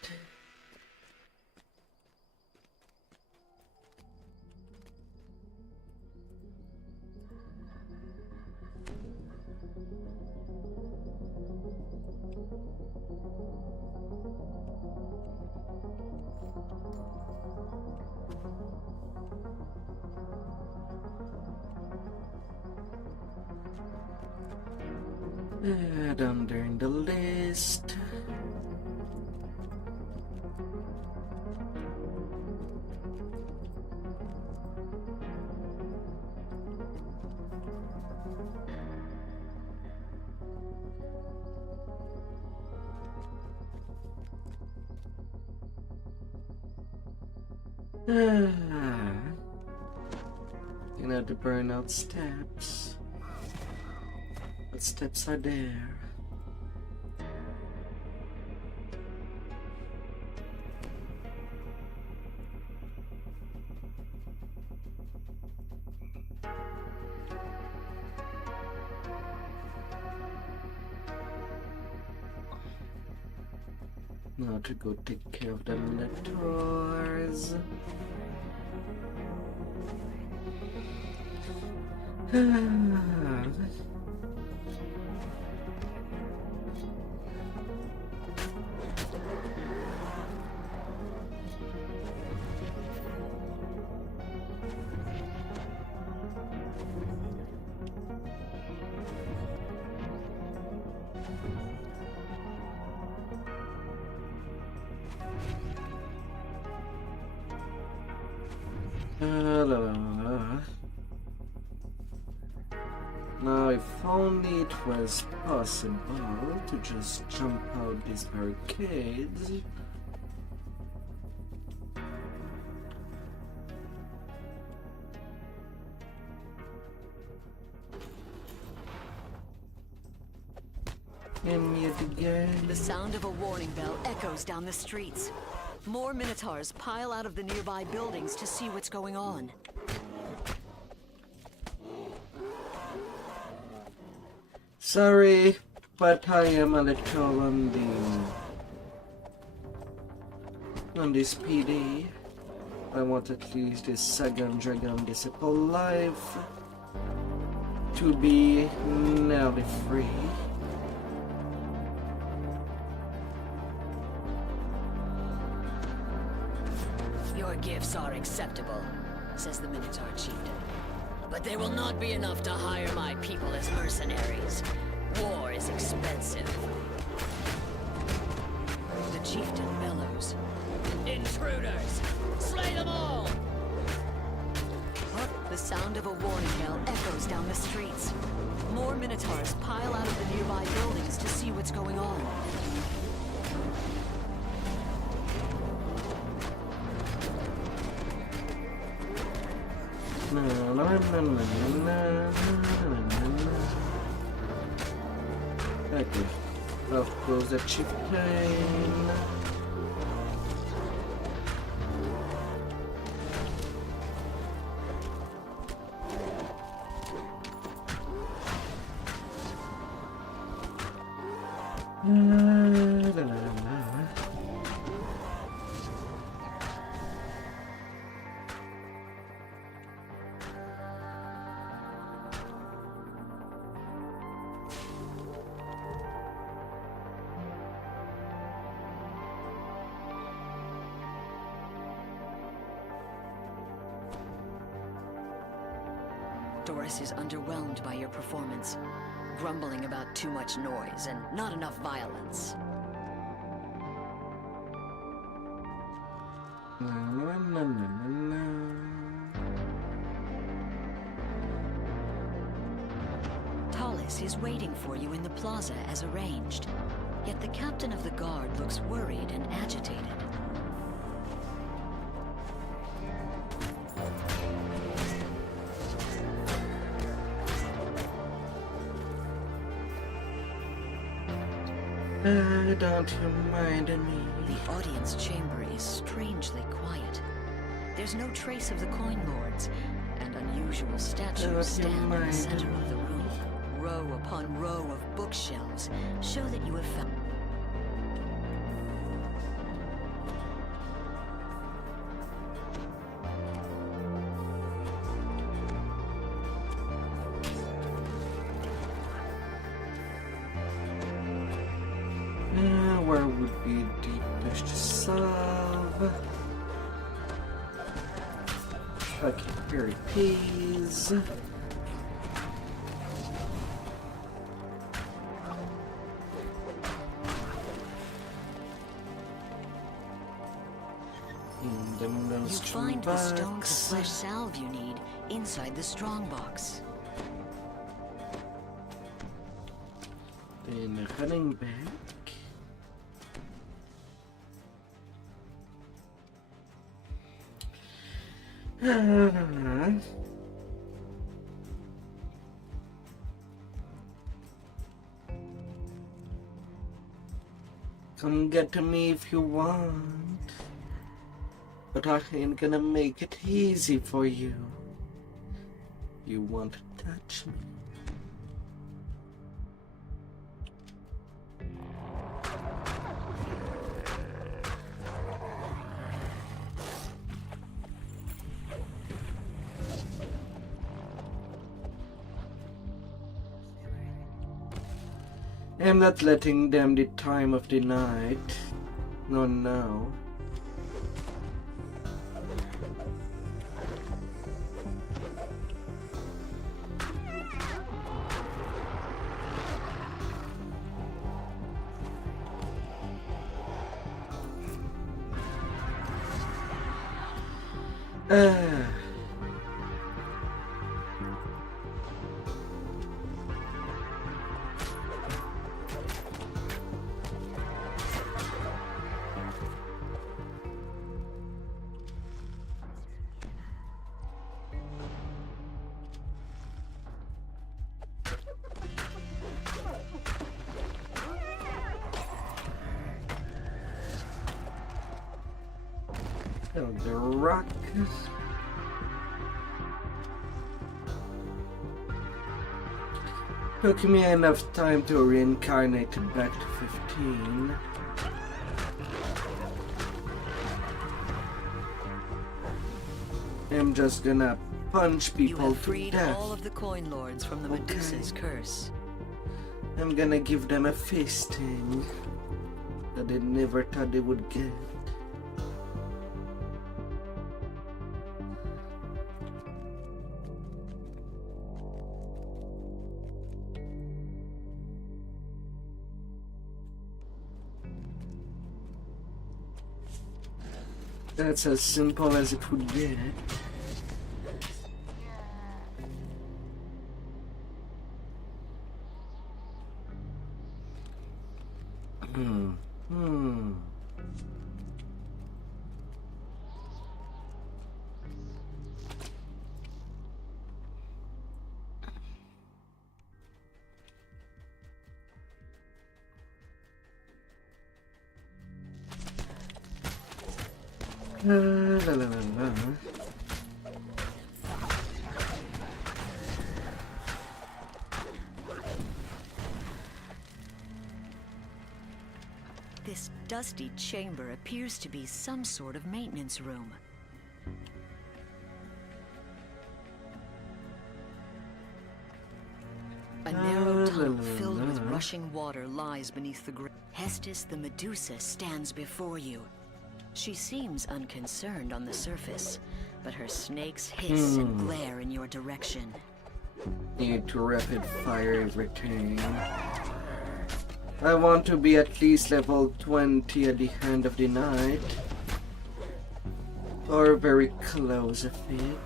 Down there in the list. You know the burnout steps. What steps are there? Now to go take care of the Minotaurs. Now, if only it was possible to just jump out these barricades. And yet again. The sound of a warning bell echoes down the streets. More Minotaurs pile out of the nearby buildings to see what's going on. Sorry, but I am a little on this PD. I want at least this second Dragon Disciple life to be nearly free. Your gifts are acceptable, says the Minotaur chieftain. But they will not be enough to hire my people as mercenaries. War is expensive. The chieftain bellows. Intruders! Slay them all! The sound of a warning bell echoes down the streets. More Minotaurs pile out of the nearby buildings to see what's going on. Okay, of course the chip plane. Doris is underwhelmed by your performance, grumbling about too much noise and not enough violence. Tallis is waiting for you in the plaza as arranged, yet the captain of the guard looks worried and agitated. Don't you mind me? The audience chamber is strangely quiet. There's no trace of the coin lords, and unusual statues stand in the center of the room. Row upon row of bookshelves show that you have found. Where would be deepest to solve? Okay, berry peas. You find the stone to flesh salve you need inside the strongbox. Then running back. Come get to me if you want, but I ain't gonna make it easy for you. You want to touch me? I'm not letting them the time of the night. Not now. The rock. Took me enough time to reincarnate back to 15. I'm just gonna punch You people have to freed death. all of the coin lords from the Medusa's curse. I'm gonna give them a feasting that they never thought they would get. That's as simple as it would get. La, la, la, la. This dusty chamber appears to be some sort of maintenance room. A narrow tunnel filled with rushing water lies beneath the ground. Hestis the Medusa stands before you. She seems unconcerned on the surface, but her snakes hiss and glare in your direction. Need to rapid fire everything. I want to be at least level 20 at the end of the night. Or very close of it.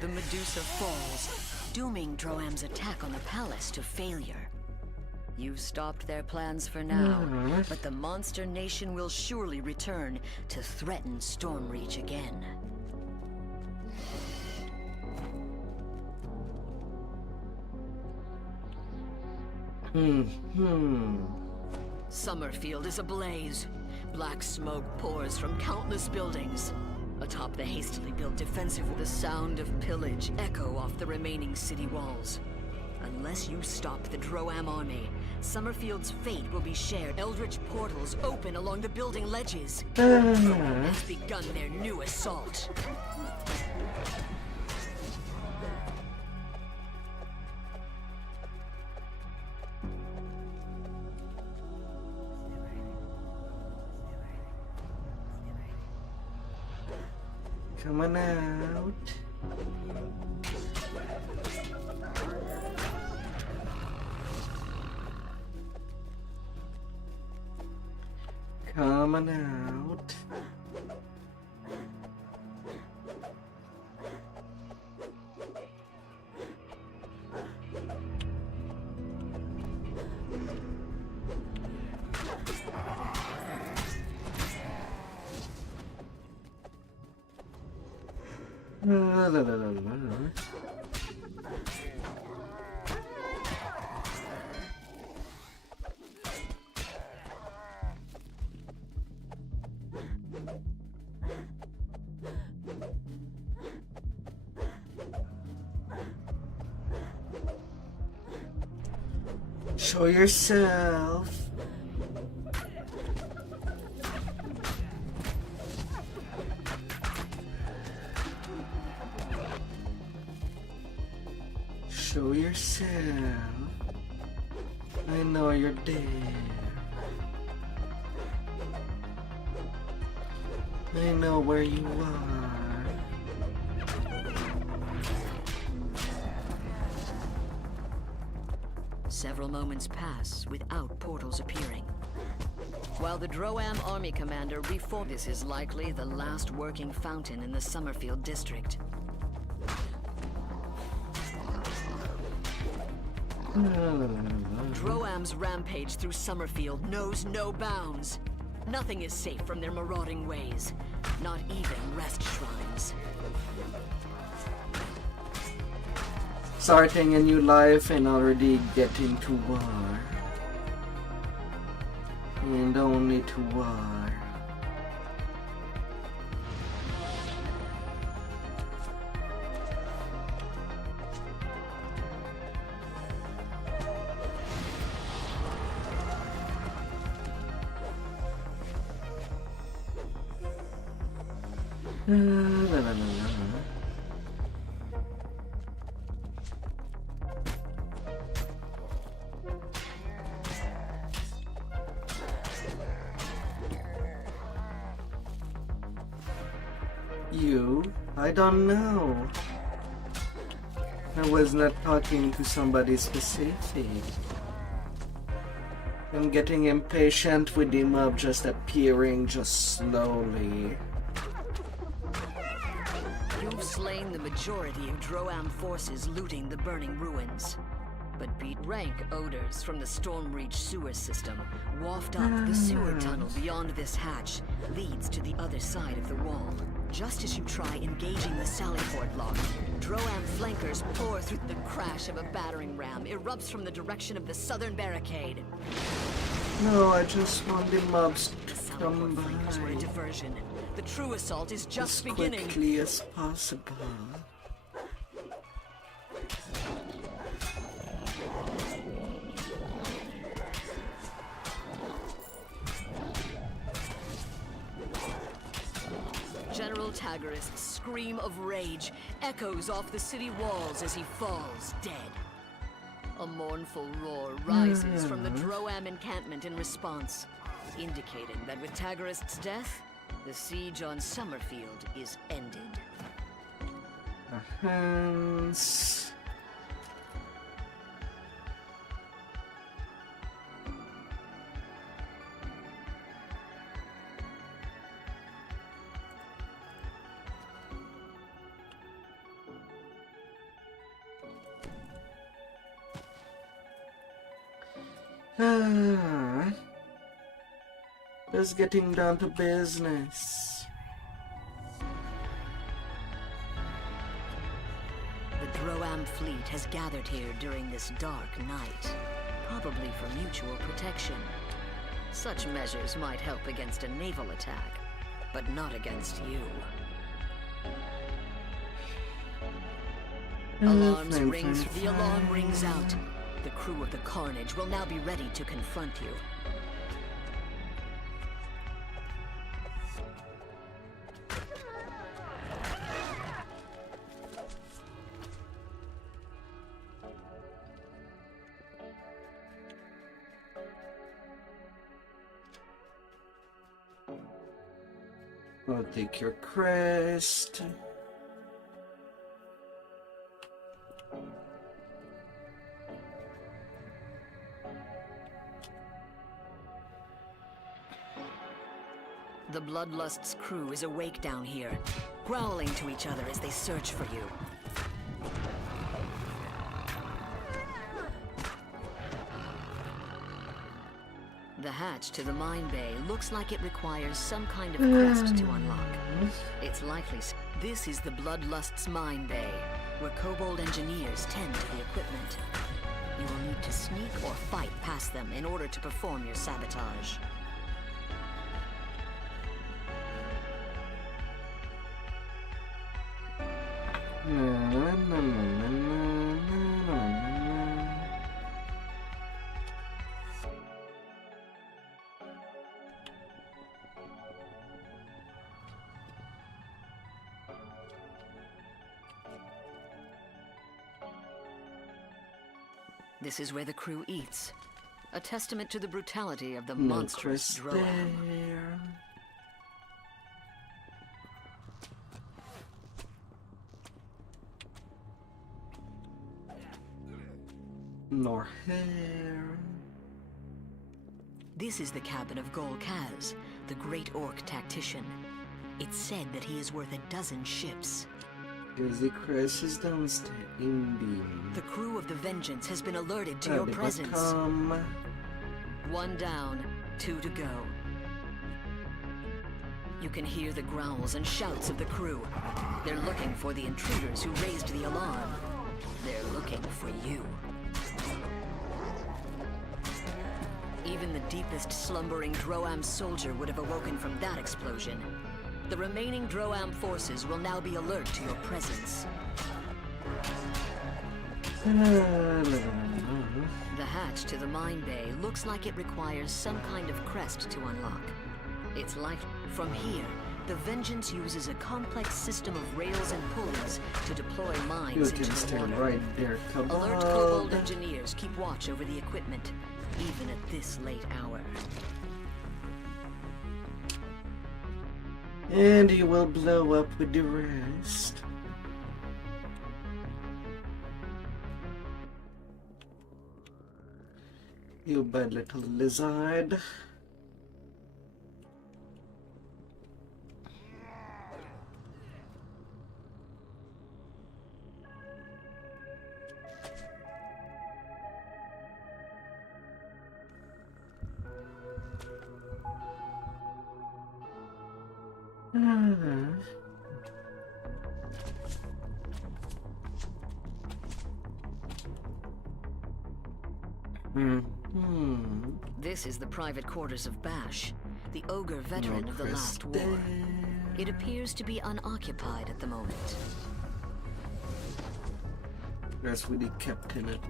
The Medusa falls, dooming Droam's attack on the palace to failure. You've stopped their plans for now, but the monster nation will surely return to threaten Stormreach again. Summerfield is ablaze. Black smoke pours from countless buildings. Atop the hastily built defensive, the sound of pillage echo off the remaining city walls. Unless you stop the Droam army, Summerfield's fate will be shared. Eldritch portals open along the building ledges. Has begun their new assault. Coming out. Coming out. La, la, la, la, la. Show yourself. Show yourself. I know you're there. I know where you are. Several moments pass without portals appearing. While the Droam army commander reforms, this is likely the last working fountain in the Summerfield district. Droam's rampage through Summerfield knows no bounds. Nothing is safe from their marauding ways, not even rest shrines. Starting a new life and already getting to war. And only to war. You? I don't know. I was not talking to somebody specific. I'm getting impatient with the mob just appearing just slowly. You've slain the majority of Droam forces looting the burning ruins. But beat rank odors from the Stormreach sewer system waft up. The sewer tunnel beyond this hatch leads to the other side of the wall. Just as you try engaging the Sallyport lock, Droam flankers pour through. The crash of a battering ram erupts from the direction of the southern barricade. No, I just want the mobs to The come Sallyport flankers were a by diversion. The true assault is just as beginning. quickly as possible. General Tagarist's scream of rage echoes off the city walls as he falls dead. A mournful roar rises from the Droam encampment in response, indicating that with Tagarist's death, the siege on Summerfield is ended. Hands. Just getting down to business. The Droam fleet has gathered here during this dark night, probably for mutual protection. Such measures might help against a naval attack, but not against you. Alarms rings. The alarm rings out. The crew of the Carnage will now be ready to confront you. I'll take your crest. The Bloodlust's crew is awake down here, growling to each other as they search for you. The hatch to the mine bay looks like it requires some kind of crest to unlock. It's likely. This is the Bloodlust's mine bay, where Kobold engineers tend to the equipment. You will need to sneak or fight past them in order to perform your sabotage. This is where the crew eats, a testament to the brutality of the monstrous Droam. Nor hair. This is the cabin of Gol Kaz, the great orc tactician. It's said that he is worth a dozen ships. As the crashes downstairs, indeed. The crew of the Vengeance has been alerted to your presence. One down, 2 to go. You can hear the growls and shouts of the crew. They're looking for the intruders who raised the alarm. They're looking for you. Even the deepest slumbering Droam soldier would have awoken from that explosion. The remaining Droam forces will now be alert to your presence. The hatch to the mine bay looks like it requires some kind of crest to unlock. It's like from here, the Vengeance uses a complex system of rails and pulleys to deploy mines into the water. Right there, Alert Kobold engineers keep watch over the equipment, even at this late hour. And you will blow up with the rest. You bad little lizard. This is the private quarters of Bash, the ogre veteran of the last war. It appears to be unoccupied at the moment. That's where the captain at.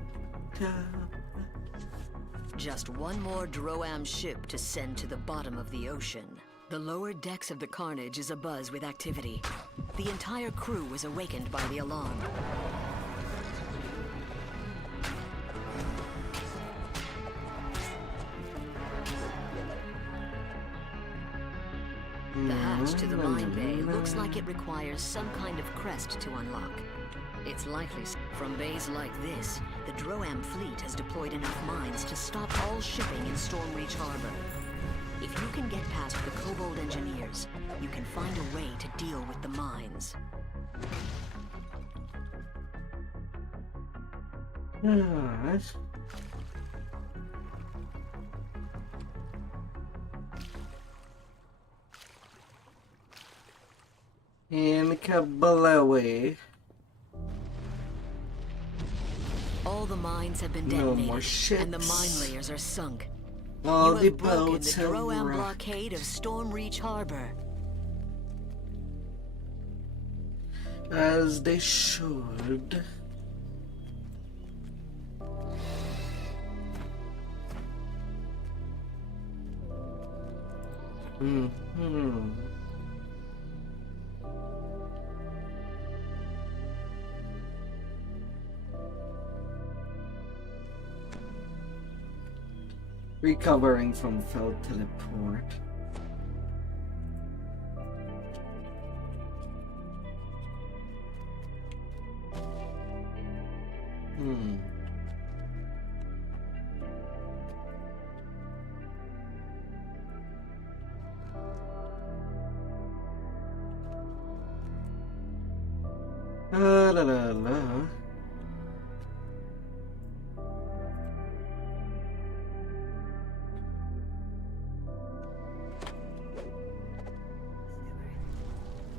Just one more Droam ship to send to the bottom of the ocean. The lower decks of the Carnage is abuzz with activity. The entire crew was awakened by the alarm. The hatch to the mine bay looks like it requires some kind of crest to unlock. It's likely from bays like this, the Droam fleet has deployed enough mines to stop all shipping in Stormreach Harbor. If you can get past the Kobold engineers, you can find a way to deal with the mines. Alright. And Kabalawi. All the mines have been No detonated, more ships. and the mine layers are sunk. All You the have broken the boats have Droam wrecked. blockade of Stormreach Harbor. As they should. Recovering from failed teleport. La la la.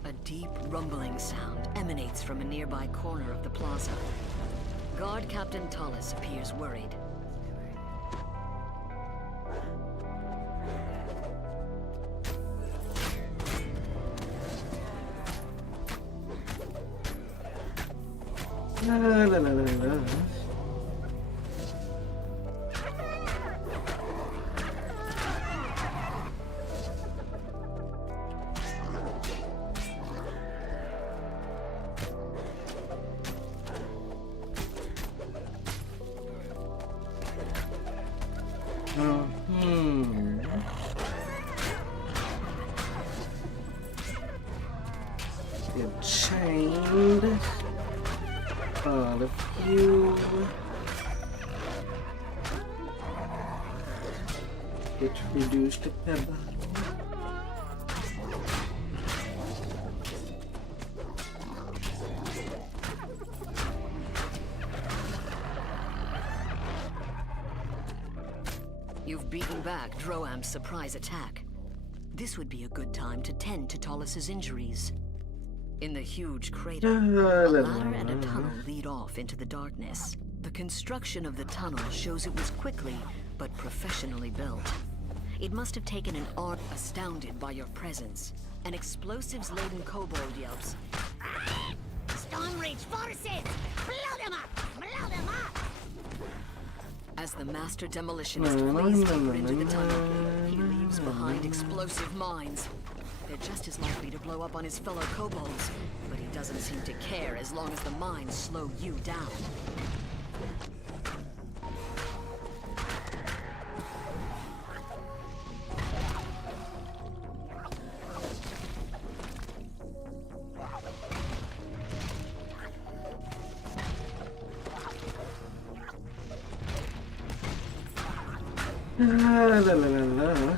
A deep rumbling sound emanates from a nearby corner of the plaza. Guard Captain Tallis appears worried. La la la la la. Get chained. All of you. Get reduced to pebble. You've beaten back Droam's surprise attack. This would be a good time to tend to Tallis's injuries. In the huge crater, a ladder and a tunnel lead off into the darkness. The construction of the tunnel shows it was quickly but professionally built. It must have taken an art astounded by your presence. An explosives-laden kobold yelps. Stormreach forces! Blow them up! Blow them up! As the master demolitionist flees deeper into the tunnel, he leaves behind explosive mines. They're just as likely to blow up on his fellow kobolds, but he doesn't seem to care as long as the mines slow you down. La la la la.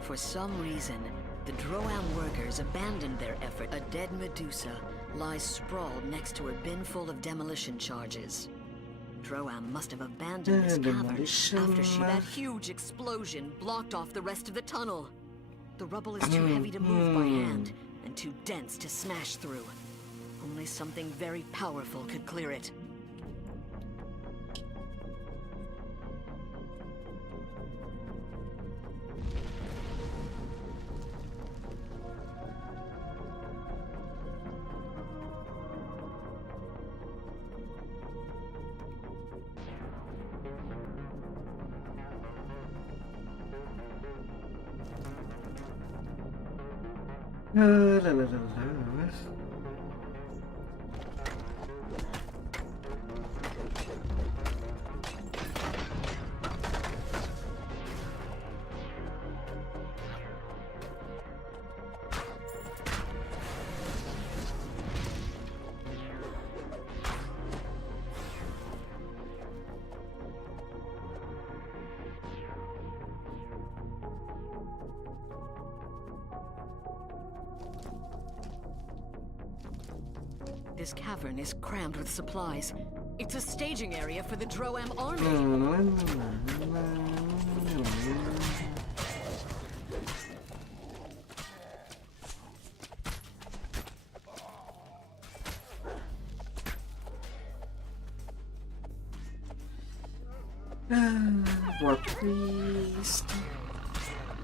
For some reason, the Droam workers abandoned their effort. A dead Medusa lies sprawled next to a bin full of demolition charges. Droam must have abandoned this cavern after that huge explosion blocked off the rest of the tunnel. The rubble is too heavy to move by hand and too dense to smash through. Only something very powerful could clear it. La la la la. This cavern is crammed with supplies. It's a staging area for the Droam army. War priest,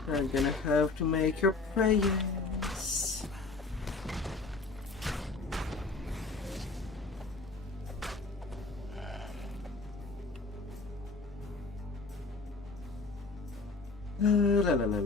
you're gonna have to make your prayers. La la la la.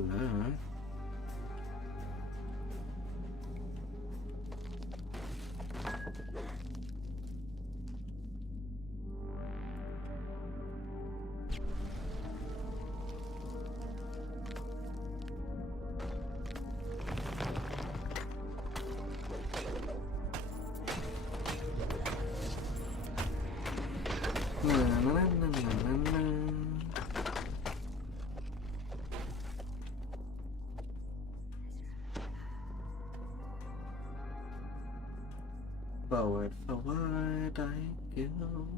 Forward, forward I go.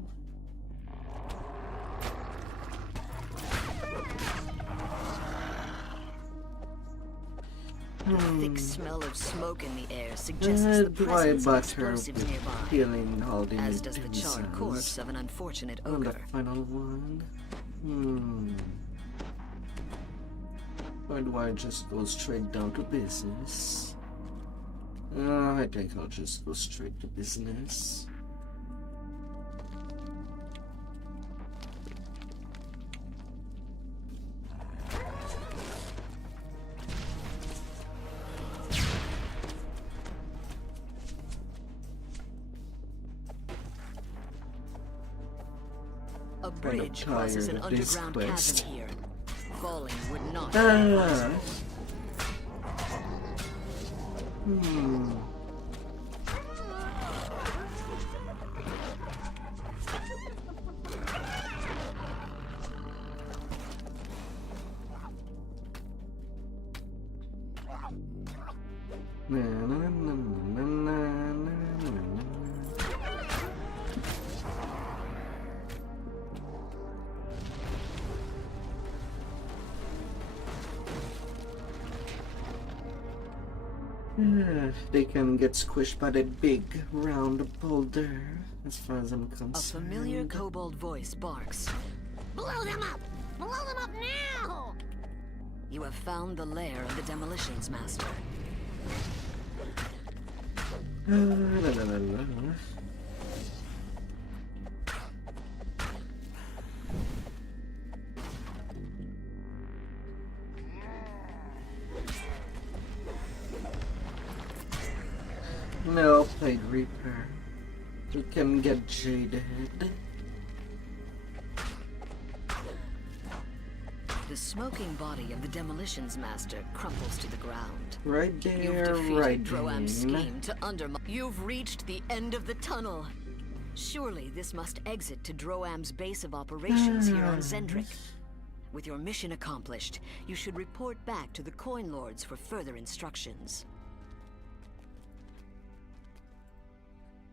The thick smell of smoke in the air suggests the presence of explosives nearby, Healing all the as does the charred corpse of an unfortunate and the ogre. final one. Or do I just go straight down to business? I think I'll just go straight to business. A bridge crosses an underground chasm here. Falling would not be possible. They can get squished by that big round boulder, as far as I'm concerned. A familiar kobold voice barks. Blow them up! Blow them up now! You have found the lair of the Demolitions Master. No, Plague Reaper. You can get jaded. The smoking body of the Demolitions Master crumples to the ground. Right there, You've defeated right Droam's there. scheme to undermine. You've reached the end of the tunnel. Surely this must exit to Droam's base of operations here on Zendrik. With your mission accomplished, you should report back to the Coin Lords for further instructions.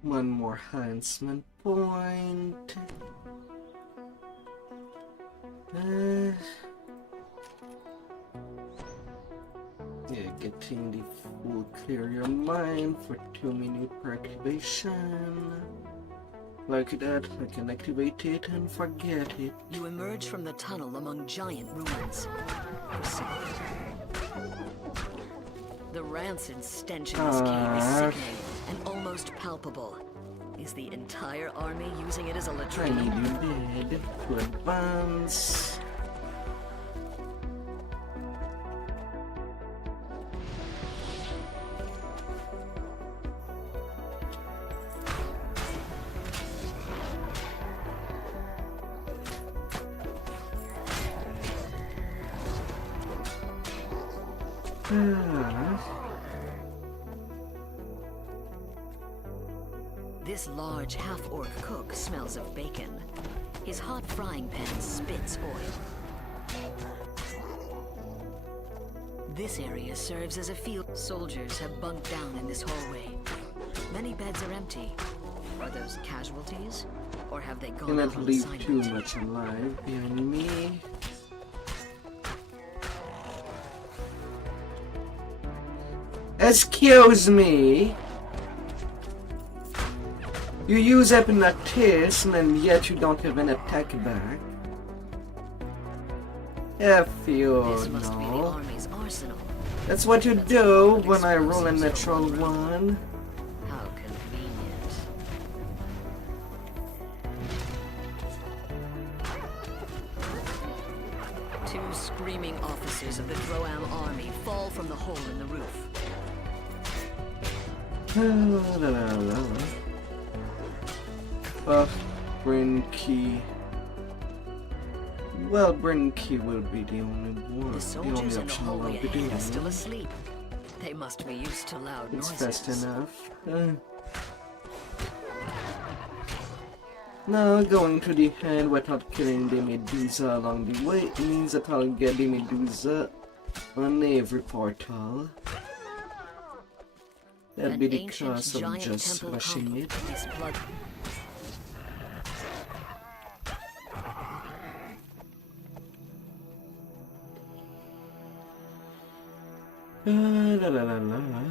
One more enhancement point. Yeah, getting the full clear your mind for 2 minutes per activation. Like that, I can activate it and forget it. You emerge from the tunnel among giant ruins. Proceed. The rancid stench in this cave is sickening and almost palpable. Is the entire army using it as a I latrine? need you dead to advance. This large half-orc cook smells of bacon. His hot frying pan spits oil. This area serves as a field. Soldiers have bunked down in this hallway. Many beds are empty. Are those casualties? Or have they gone out Cannot on leave too assignment? much alive behind me. Excuse me. You use hypnotism and yet you don't have an attack back. F you, This must be the no. army's arsenal. That's what you do when I roll a natural one. How convenient. Two screaming officers of the Droam army fall from the hole in the roof. Brain key. Well, brain key will be the only one. The The only soldiers in the option I'll hallway be ahead are still doing. asleep. They must be used to loud It's noises. fast enough. Now, going to the hand without killing the Medusa along the way means that I'll get the Medusa on every portal. That'd An be the ancient cost of giant just temple rushing comp it. is blood. La la la la.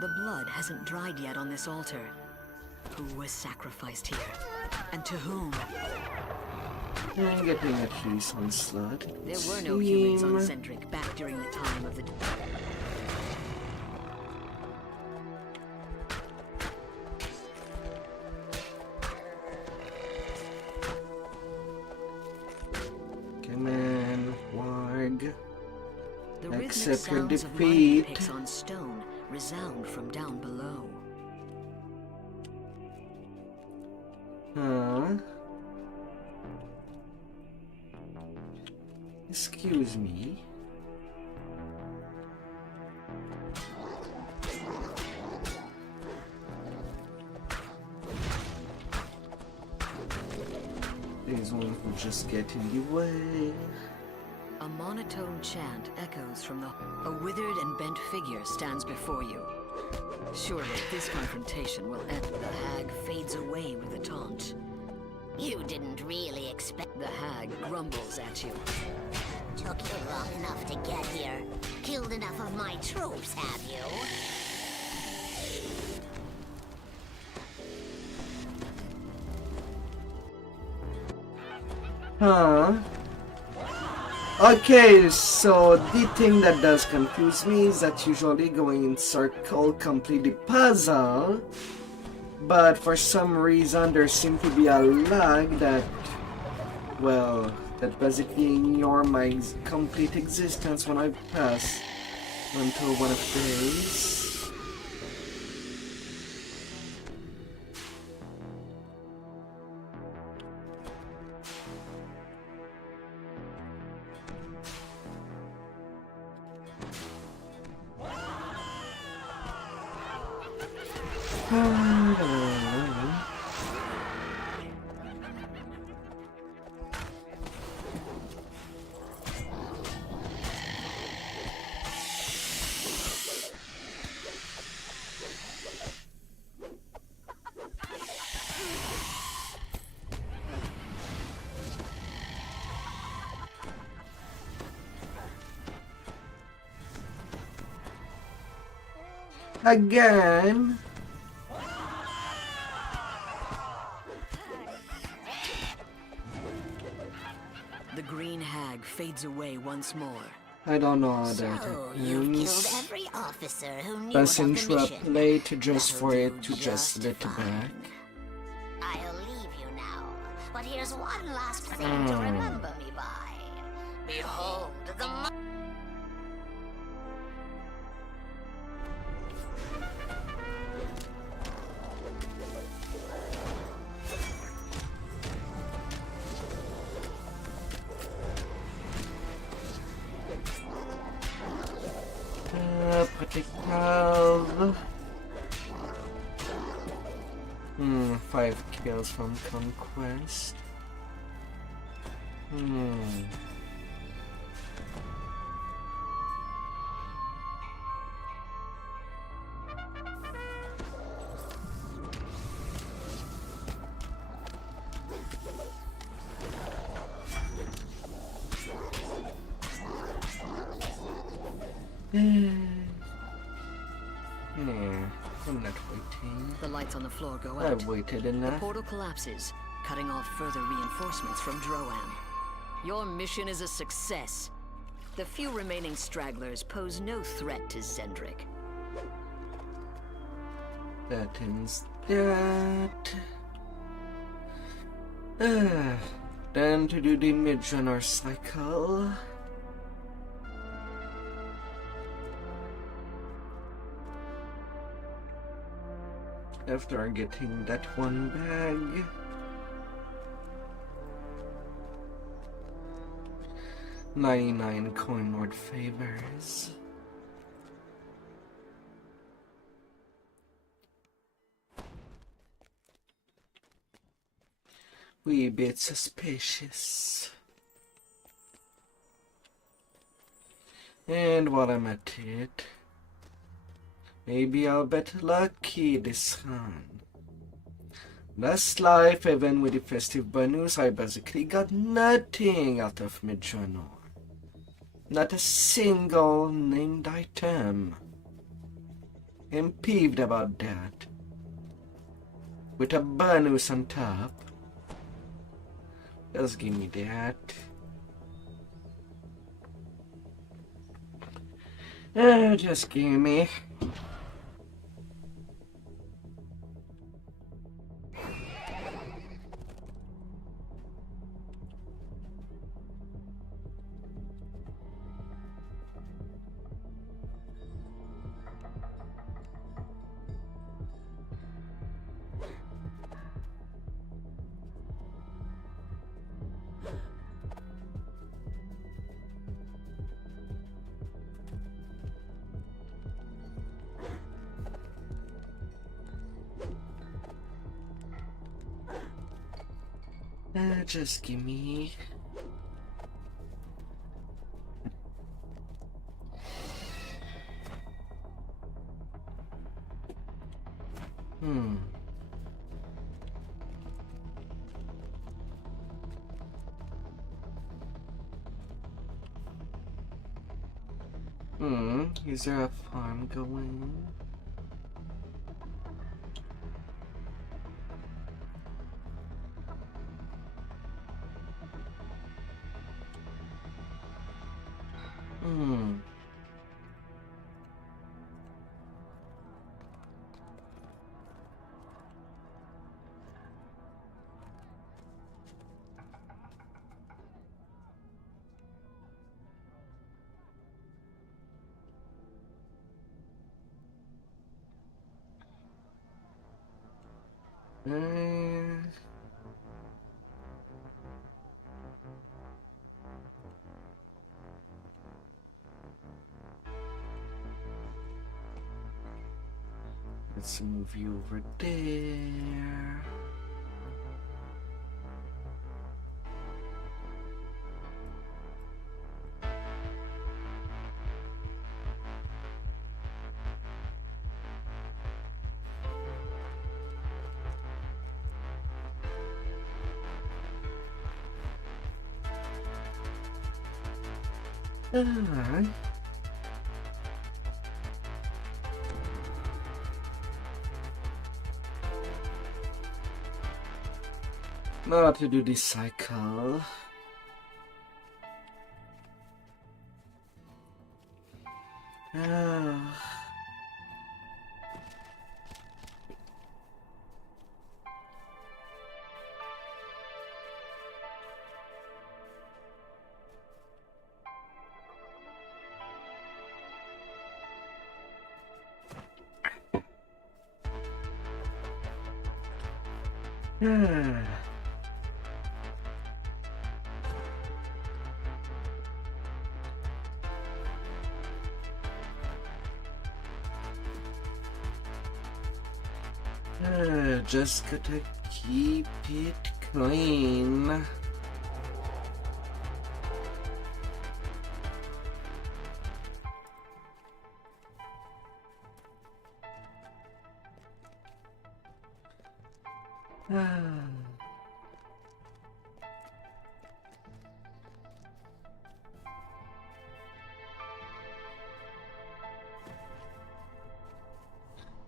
The blood hasn't dried yet on this altar. Who was sacrificed here? And to whom? I'm getting at least one slot. There were no humans on Zendrik back during the time of the... accept your sounds of defeat. mining picks on stone resound from down below. Huh? Excuse me. These ones will just get in the way. A monotone chant echoes from the... A withered and bent figure stands before you. Surely this confrontation will end. The hag fades away with a taunt. You didn't really expect. The hag grumbles at you. Took you long enough to get here. Killed enough of my troops, have you? Huh? Okay, so the thing that does confuse me is that usually going in circle complete the puzzle, but for some reason there seems to be a lag that, well, that basically ignore my complete existence when I pass until one of these. Again. The green hag fades away once more. I don't know how that So you've killed happens. every officer who knew Passing about the through a mission. plate just That'll for it do to just let fine. back. I'll leave you now, but here's one last thing to remember me by. Behold the Protective. 5 kills from Conquest. I'm not waiting. The lights on the floor go I out. waited The enough. portal collapses, cutting off further reinforcements from Droam. Your mission is a success. The few remaining stragglers pose no threat to Zendrik. That ends that. Then to do the mid-runner cycle. After getting that one bag. $99 coin lord favors. We bit suspicious. And while I'm at it, maybe I'll bet lucky this time. Last life, even with the festive bonus, I basically got nothing out of Midjournal. Not a single named item. I'm peeved about that. With a bonus on top. Just give me that. Just give me. Just give me. Is there a farm going? Let's move you over there. Alright. Now to do this cycle. Just gotta keep it clean.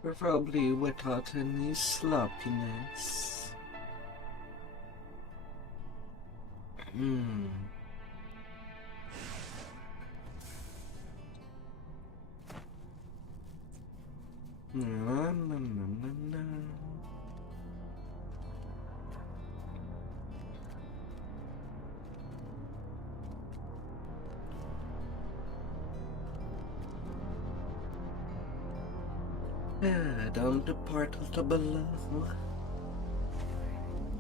Preferably without any sloppiness. Down the portal to below.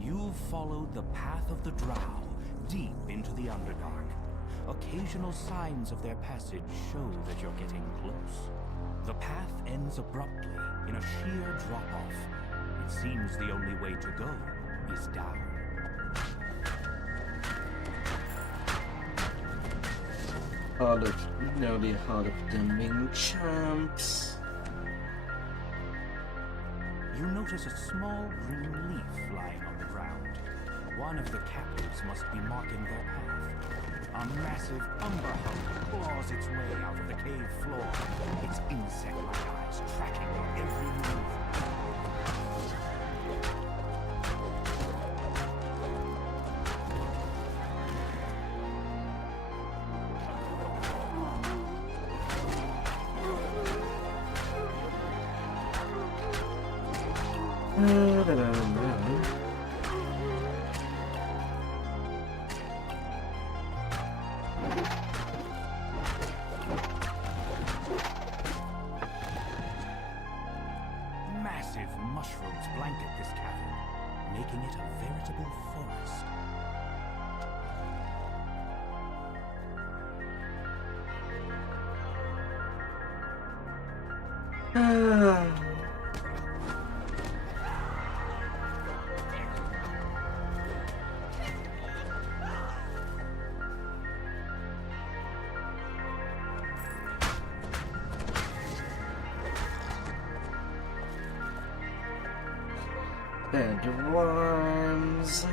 You've followed the path of the Drow deep into the Underdark. Occasional signs of their passage show that you're getting close. The path ends abruptly in a sheer drop-off. It seems the only way to go is down. Hall of, no, the Hall of Dimming Champs. You notice a small green leaf lying on the ground. One of the captives must be marking their path. A massive umber-hunk claws its way out of the cave floor, its insect-like eyes tracking your every move. Massive mushrooms blanket this cavern, making it a veritable forest. Bed worms.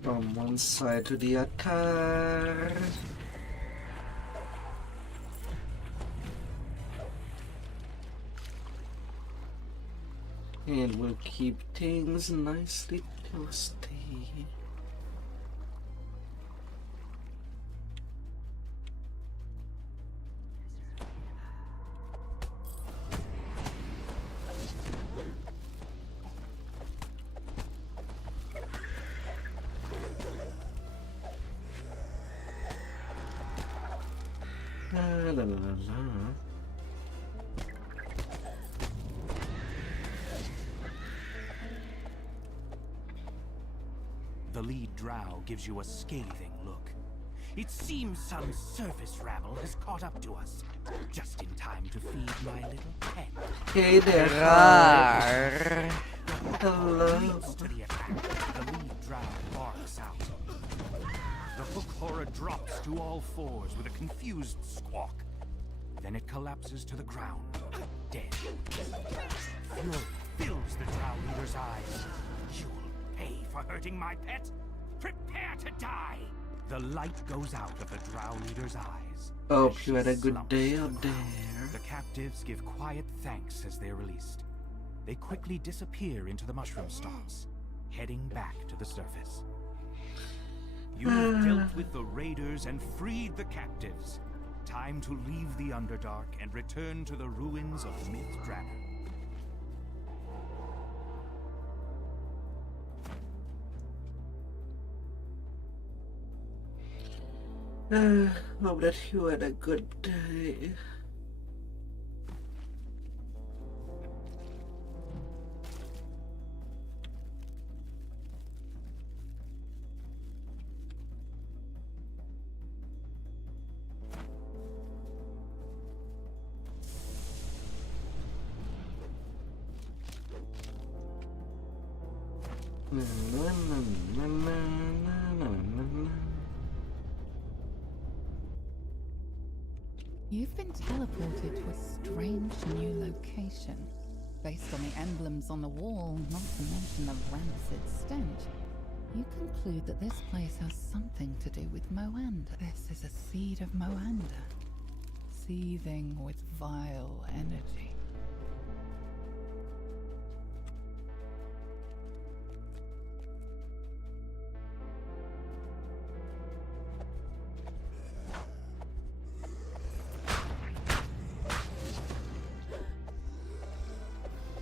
From one side to the other. And we'll keep things nicely toasty. La, la, la, la. The lead drow gives you a scathing look. It seems some surface rabble has caught up to us. Just in time to feed my little pet. Hey there, Rar. hello. Leads to the attack. The lead drow barks out. The hook horror drops to all fours with a confused squawk. Then it collapses to the ground, dead. Fury fills the drow leader's eyes. You'll pay for hurting my pet? Prepare to die! The light goes out of the drow leader's eyes. Hope you had a good day out there. The captives give quiet thanks as they're released. They quickly disappear into the mushroom stalks, heading back to the surface. You've dealt with the raiders and freed the captives. Time to leave the Underdark and return to the ruins of Myth Dragon. Hope that you had a good day. You've been teleported to a strange new location. Based on the emblems on the wall, not to mention the rancid stench, you conclude that this place has something to do with Moanda. This is a seed of Moanda, seething with vile energy.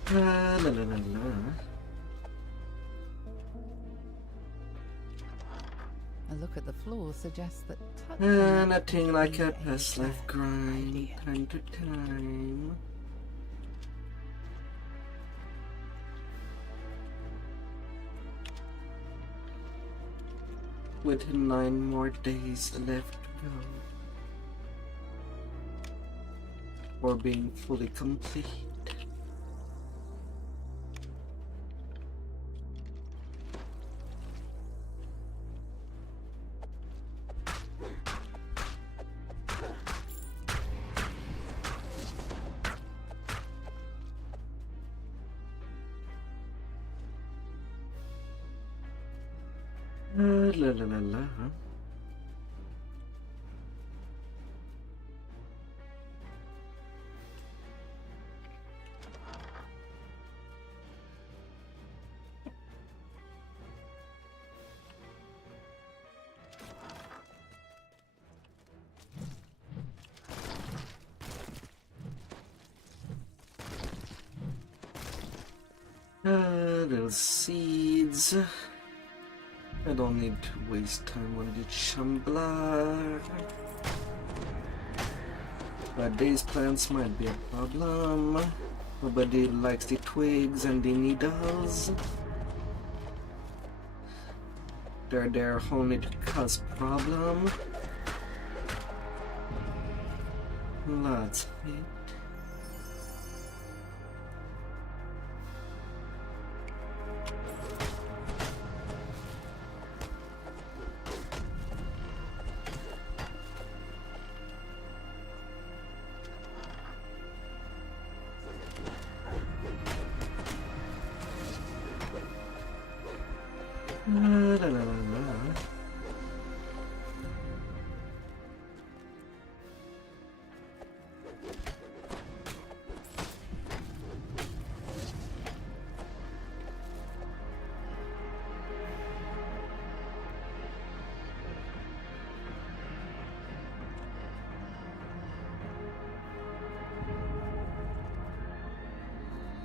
La, la, la, la. A look at the floor suggests that Nothing like a past life grind, time to time. With 9 more days left to go. For being fully complete. La la la la. Little seeds. I don't need to waste time on the chamblar. But these plants might be a problem. Nobody likes the twigs and the needles. They're there only to cause problem. That's it.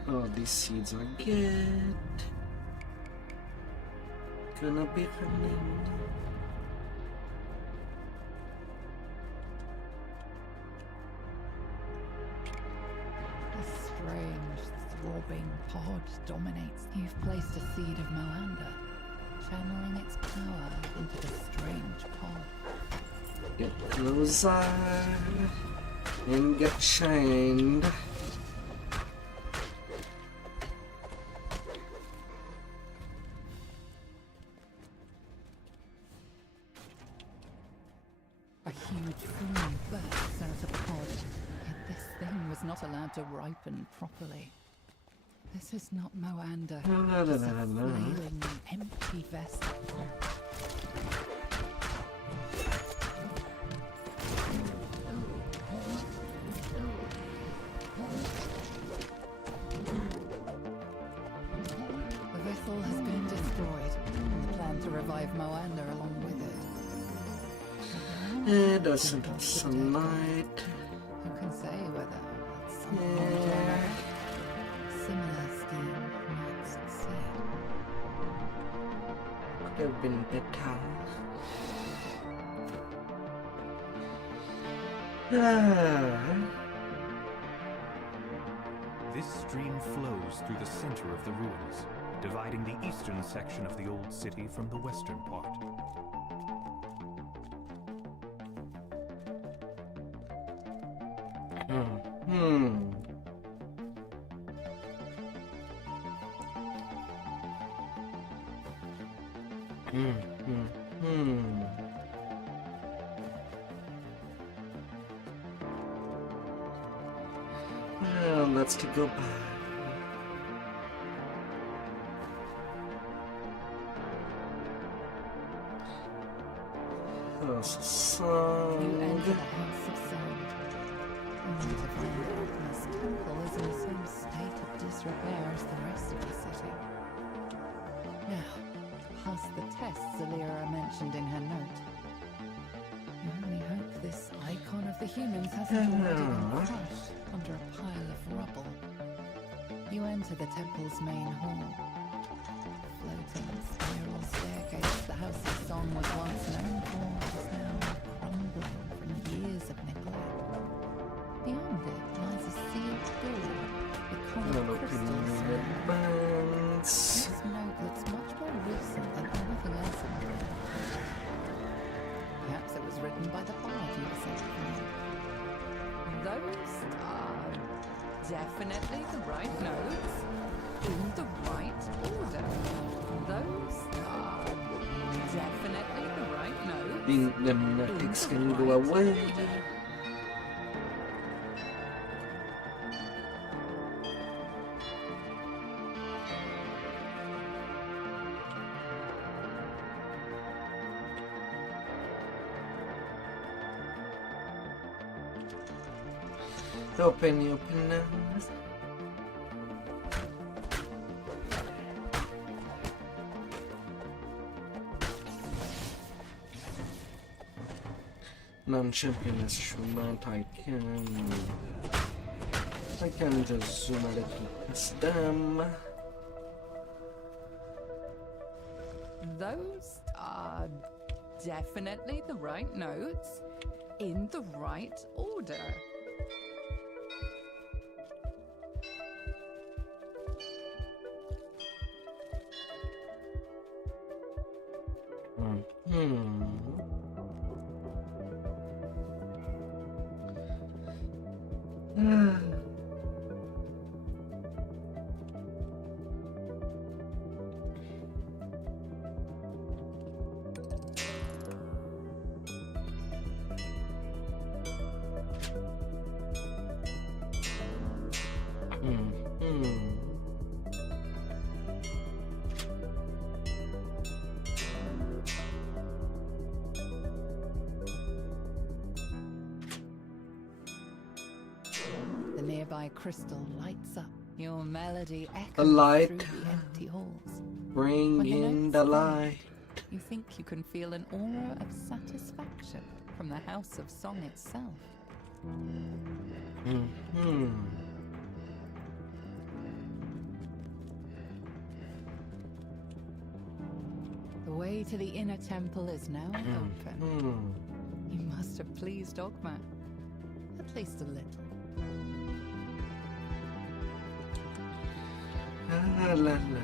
Oh, these seeds I get. Gonna be running. A strange, throbbing pod dominates. You've placed a seed of Moanda, channeling its power into the strange pod. Get closer and get chained. To ripen properly. This is not Moanda. La, la, It's la, a la, la. flailing, empty vessel. The vessel has been destroyed, and the plan to revive Moanda along with it. It doesn't have sunlight. Who can say whether similar scheme might succeed? Could have been better. This stream flows through the center of the ruins, dividing the eastern section of the old city from the western part. Well, let's to go back. House of Song. You enter the House of Song, only to find the Alchemist Temple is in the same state of disrepair as the rest of the city. Now, past the tests Alira mentioned in her note. You only hope this icon of the humans hasn't already been crushed under a pile of rubble. You enter the temple's main hall. Floating spiral staircase the House of Song was once known for is now crumbling from years of neglect. Beyond it lies a sealed door with coloured crystals surrounding. This note looks much more recent than anything else in the room. Perhaps it was written by the bard you were sent from. Those are definitely the right notes, in the right order. Those are definitely the right notes. The amnetics can go away. Open now. Non-champion instrument, I can just zoom a little past them. Those are definitely the right notes in the right order. The nearby crystal lights up. Your melody echoes The light. through the empty halls. Bring When the in notes the fade, light. You think you can feel an aura of satisfaction from the House of Song itself. The way to the inner temple is now open. You must have pleased Ogma. At least a little. La, la, la, la.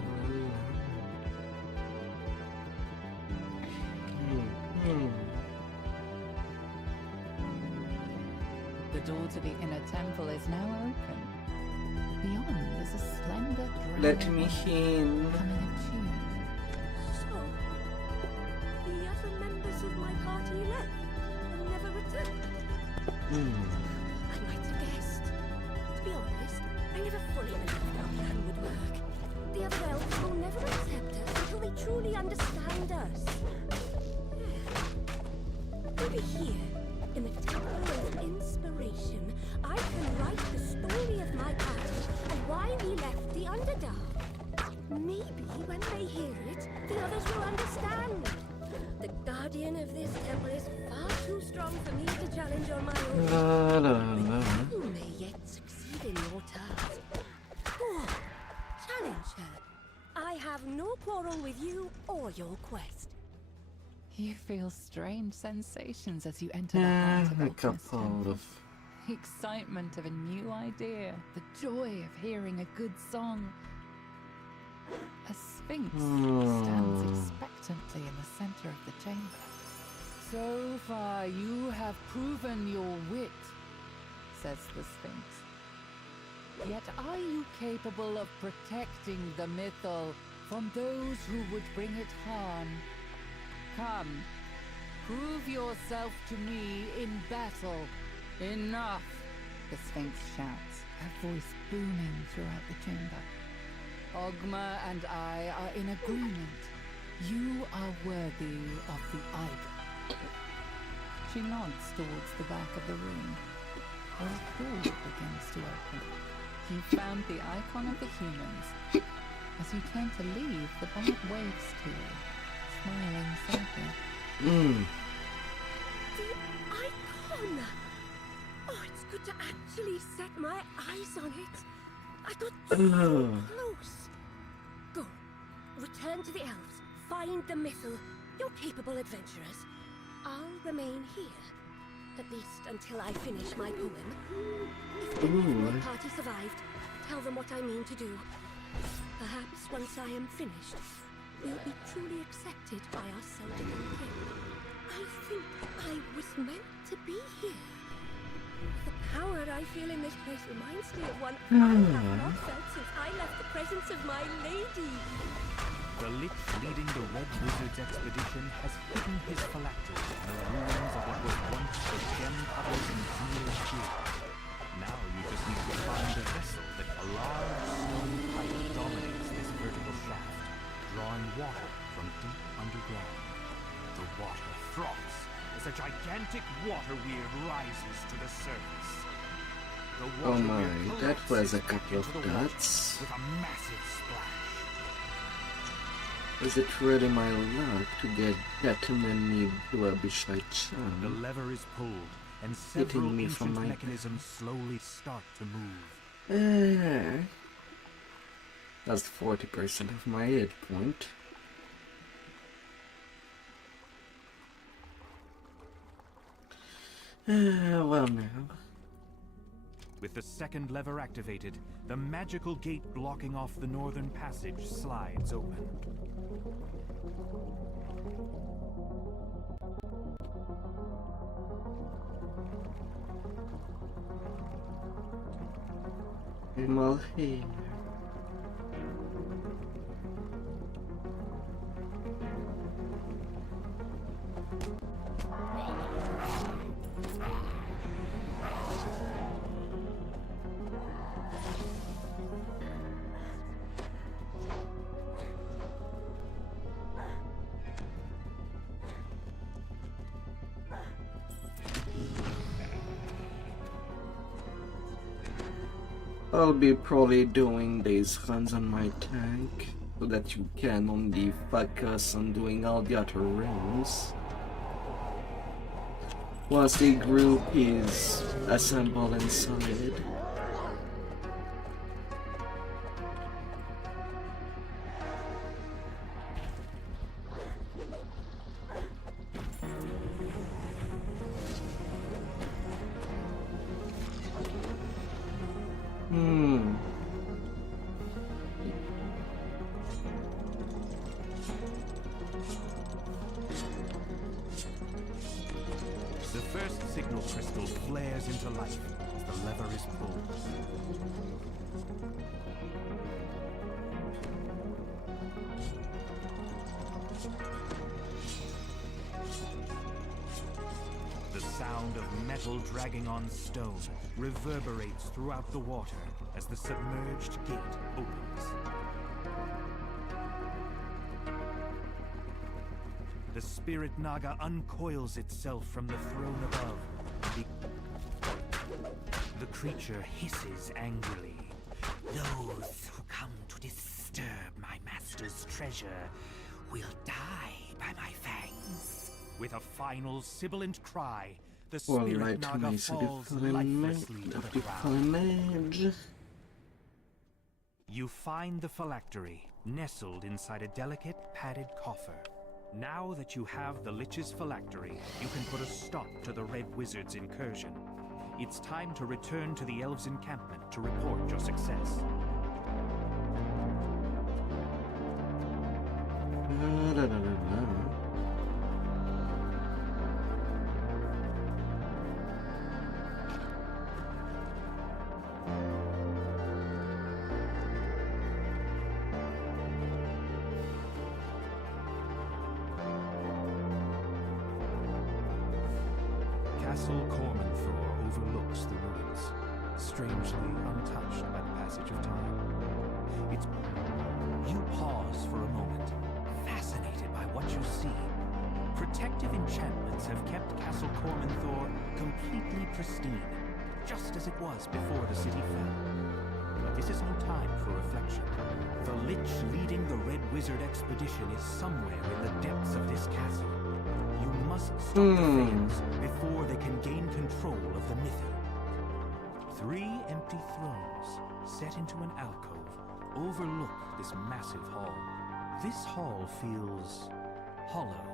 The door to the inner temple is now open. Beyond is a slender dragon Let me in. humming a tune. So, the other members of my party left and never returned. I might have guessed. To be honest, I never fully believed our plan would work. The other elves will never accept us until they truly understand us. Maybe here, in the Temple of Inspiration, I can write the story of my party and why we left the Underdark. Maybe when they hear it, the others will understand. The guardian of this temple is far too strong for me to challenge on my own. La, la, la. But you may yet succeed in your task. Go on, challenge her. I have no quarrel with you or your quest. You feel strange sensations as you enter the heart of A Ogma's couple temple. of. The excitement of a new idea, the joy of hearing a good song. A sphinx stands expectantly in the center of the chamber. So far, you have proven your wit, says the sphinx. Yet are you capable of protecting the mythal from those who would bring it harm? Come, prove yourself to me in battle. Enough! The Sphinx shouts, her voice booming throughout the chamber. Ogma and I are in agreement. You are worthy of the idol. She nods towards the back of the room, where a door begins to open. You found the icon of the humans. As you turn to leave, the bard waves to you, smiling sadly. The icon! Oh, it's good to actually set my eyes on it. I got so close. Go. Return to the elves. Find the mythal. You're capable adventurers. I'll remain here. At least until I finish my poem. If any of my party survived, tell them what I mean to do. Perhaps once I am finished, we'll be truly accepted by our Selden kin. I think I was meant to be here. The power I feel in this place reminds me of one I have not felt since I left the presence of my lady. The Lich leading the Red Wizard's expedition has hidden his phylacteries in the ruins of what was once the gem-covered and jeweled shield. Now you just need to find a vessel that a large stone pipe dominates this vertical shaft, drawing water from deep underground. The water froths as a gigantic water weird rises to the surface. The Oh water my, weird that was a collapses back couple of into the water dots. with a massive splash. Was it really my luck to get that many Blubishite The Chan lever is pulled, and several hitting me from ancient my mechanisms slowly start to move. That's 40% of my hit point. Well now. With the second lever activated, the magical gate blocking off the northern passage slides open. I'm all here. I'll be probably doing these runs on my tank so that you can only focus on doing all the other rooms. Once the group is assembled and solid. The first signal crystal flares into life as the lever is pulled. The sound of metal dragging on stone reverberates throughout the water as the submerged gate opens. The spirit Naga uncoils itself from the throne above. The creature hisses angrily. Those who come to disturb my master's treasure will die by my fangs. With a final sibilant cry, the spirit Naga falls lifelessly to the ground. You find the phylactery, nestled inside a delicate, padded coffer. Now that you have the Lich's phylactery, you can put a stop to the Red Wizard's incursion. It's time to return to the Elves' encampment to report your success. Castle Cormanthor overlooks the ruins, strangely untouched by the passage of time. You pause for a moment, fascinated by what you see. Protective enchantments have kept Castle Cormanthor completely pristine, just as it was before the city fell. But this is no time for reflection. The Lich leading the Red Wizard expedition is somewhere in the depths of this castle. You must stop the Thanes before they can gain control of the Mythy. 3 empty thrones, set into an alcove, overlook this massive hall. This hall feels hollow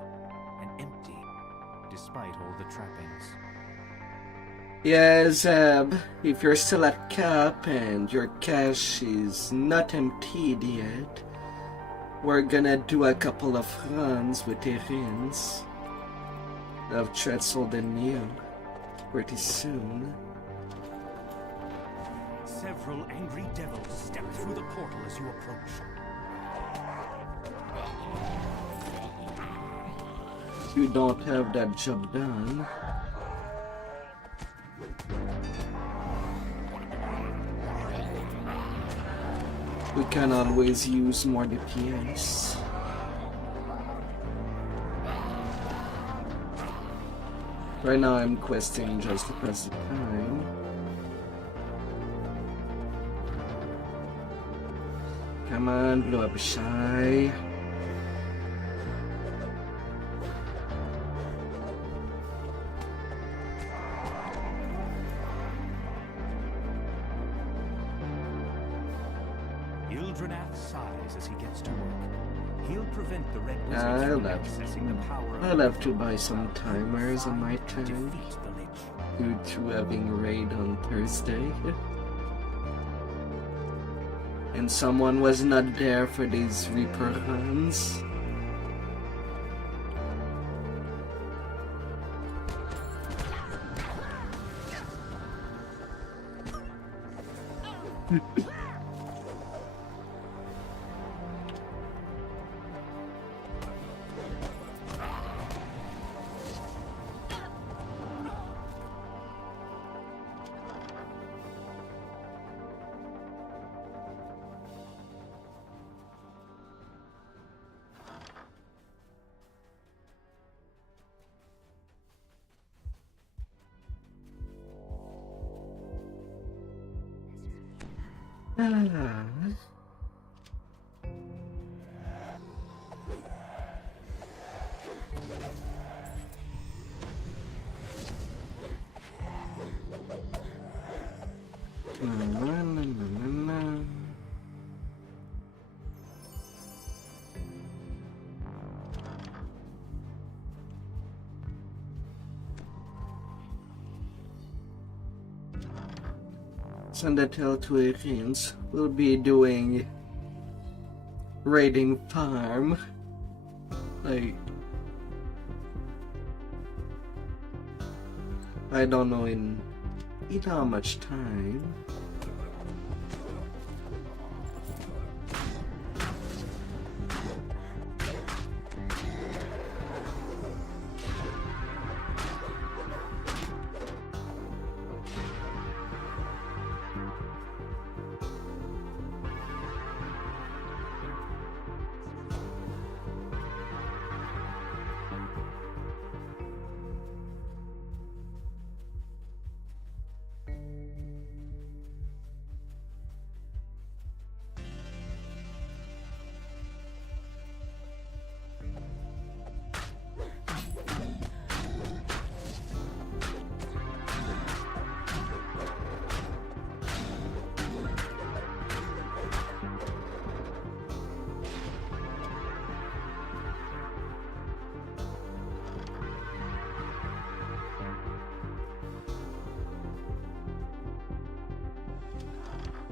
and empty, despite all the trappings. Yeah, Zeb, if you're still at cap and your cache is not emptied yet, we're gonna do a couple of runs with Erins of Tretzel and New pretty soon. Several angry devils step through the portal as you approach. You don't have that job done. We can always use more DPS. Right now I'm questing just to pass the time. Come on, blow up a shy. Ildranath sighs as he gets to work. He'll prevent the Red Wizards from accessing the power of I'll have to buy some timers on my to time. defeat the Lich. due to having raid on Thursday. And someone was not there for these Reaper runs. And the Telltalians will be doing raiding farm. Like, I don't know in how much time.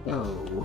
Oh.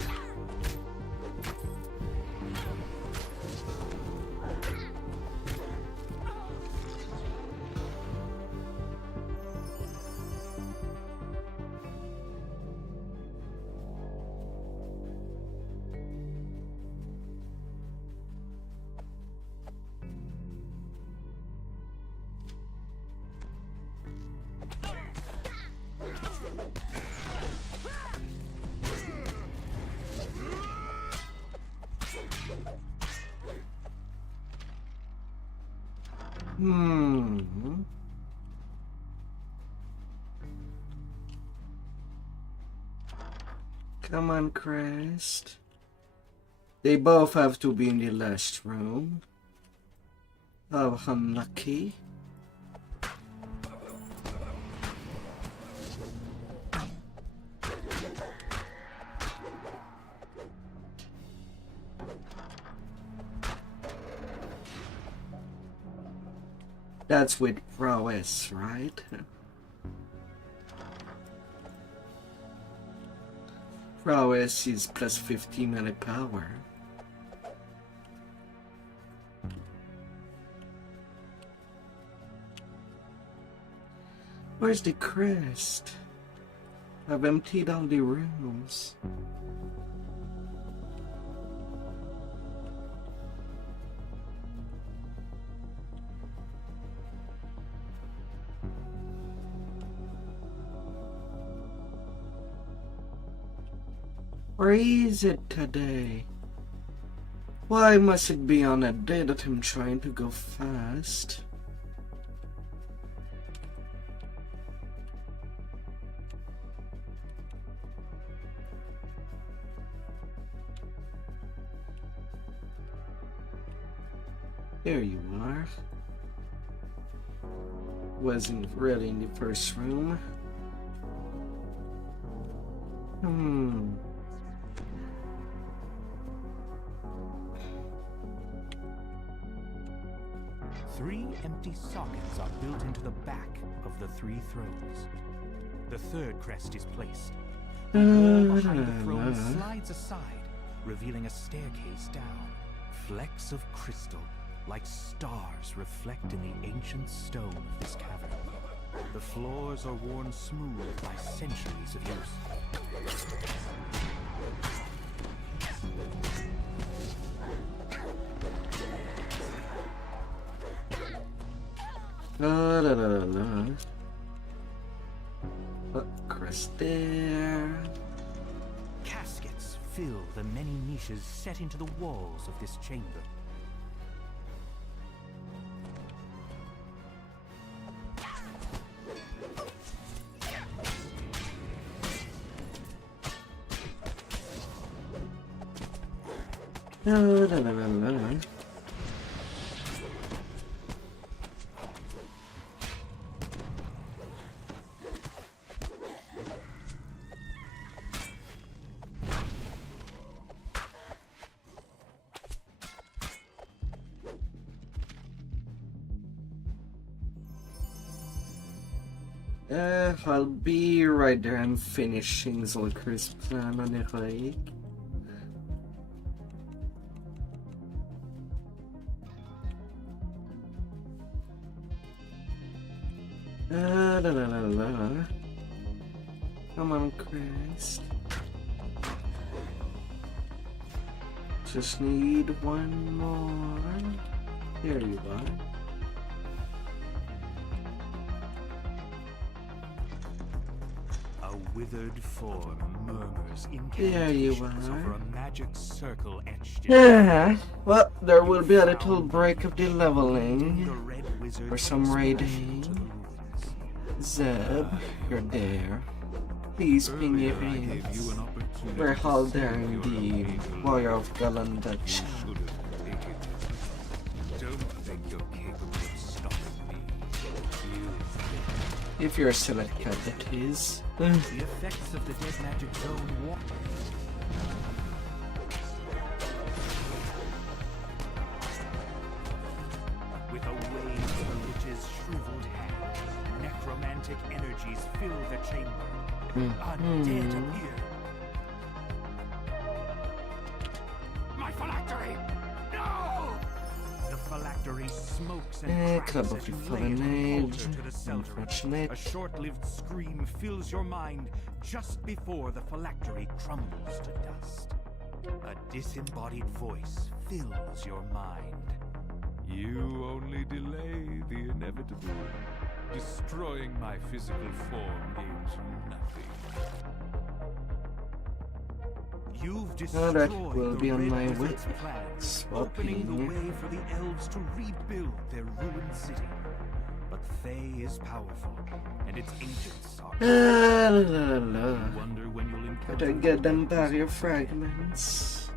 Come on, Crest. They both have to be in the last room. How unlucky. That's with prowess, right? Prowess is plus 50 melee power. Where's the crest? I've emptied all the rooms. Where is it today? Why must it be on a day that I'm trying to go fast? There you are. Wasn't really in the first room. Three empty sockets are built into the back of the three thrones. The third crest is placed. The wall behind the throne slides aside, revealing a staircase down. Flecks of crystal, like stars, reflect in the ancient stone of this cavern. The floors are worn smooth by centuries of use. Crest there. Caskets fill the many niches set into the walls of this chamber. I'll be right there. I'm finishing Zolker's plan on the right. Come on, Chris. Just need one more. There you are. A withered form murmurs There you incantations are. over a magic circle etched in Yeah. Well, there will be a little break of the leveling the red wizard for some raiding. Zeb, you're there. Please ping your hands. We're held there in the Warrior of Galandacha. Don't think you're capable of stopping me. If you're still at cat, that is. The effects of the dead magic zone walk. With a wave of the witch's shriveled hand, necromantic energies fill the chamber. Undead appear. My phylactery! No! The phylactery smokes and Club cracks of as the you Fallen lay it on the Age. altar to the Celdarin. Unfortunate. A short-lived scream fills your mind just before the phylactery crumbles to dust. A disembodied voice fills your mind. You only delay the inevitable. Destroying my physical form gains you nothing. You've Oh, that destroyed will the be on Red my Wizard's way. plans, opening the way for the elves to rebuild their ruined city. But Thay is powerful, and its agents are. You wonder when you'll encounter. Better get them barrier fragments.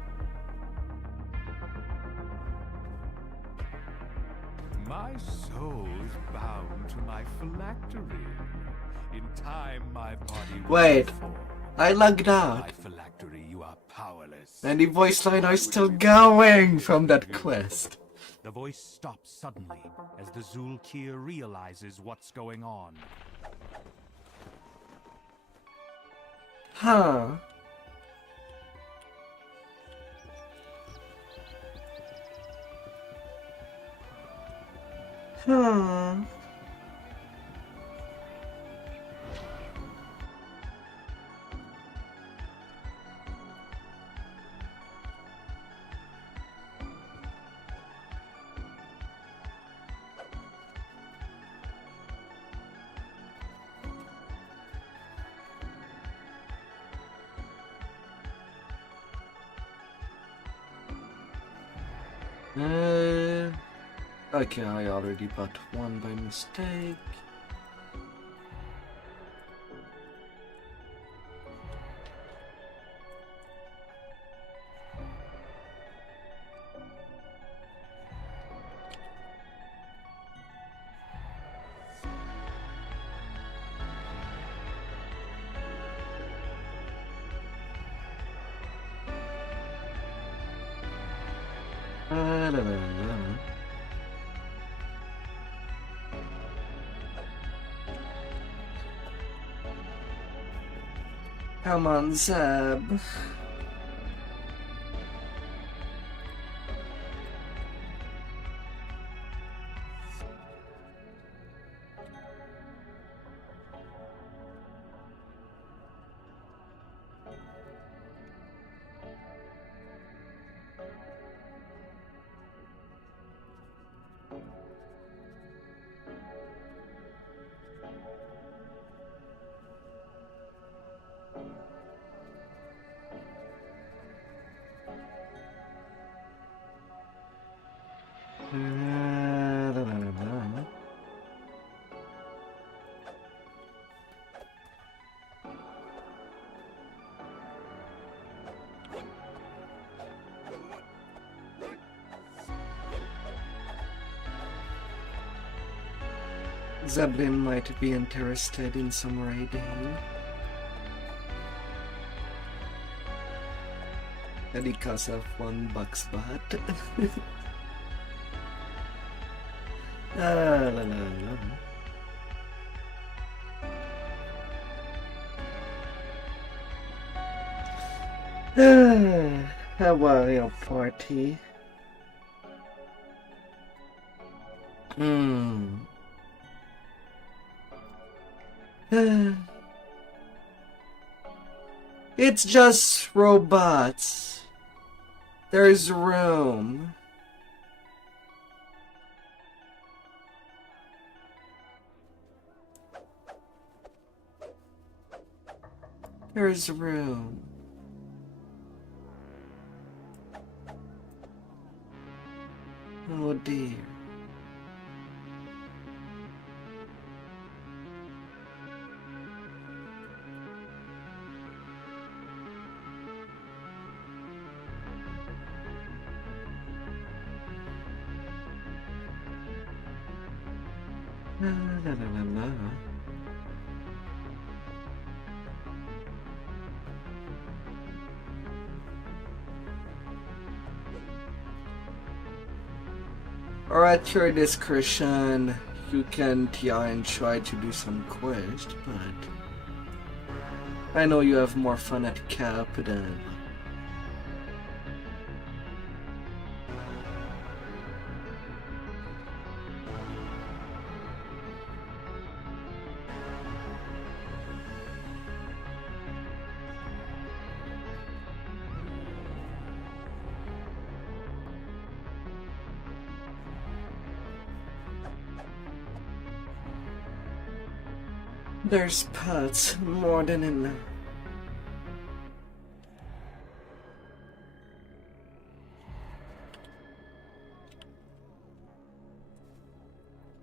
My soul is bound to my phylactery. In time, my body will Wait, reform. I logged out. My phylactery, you are powerless. And the voice line are still going from that quest. The voice stops suddenly as the Zulkir realizes what's going on. Huh. Huh. Okay, I already bought one by mistake. La, la, la. Come on, Zeb. Zeppelin might be interested in some raiding. And because of $1 spot. La, la, la. How are your party? It's just robots. There's room. There's room. Oh dear. La, la, la, la. Or at your discretion, you can try and try to do some quest, but I know you have more fun at Cap than there's pots more than enough.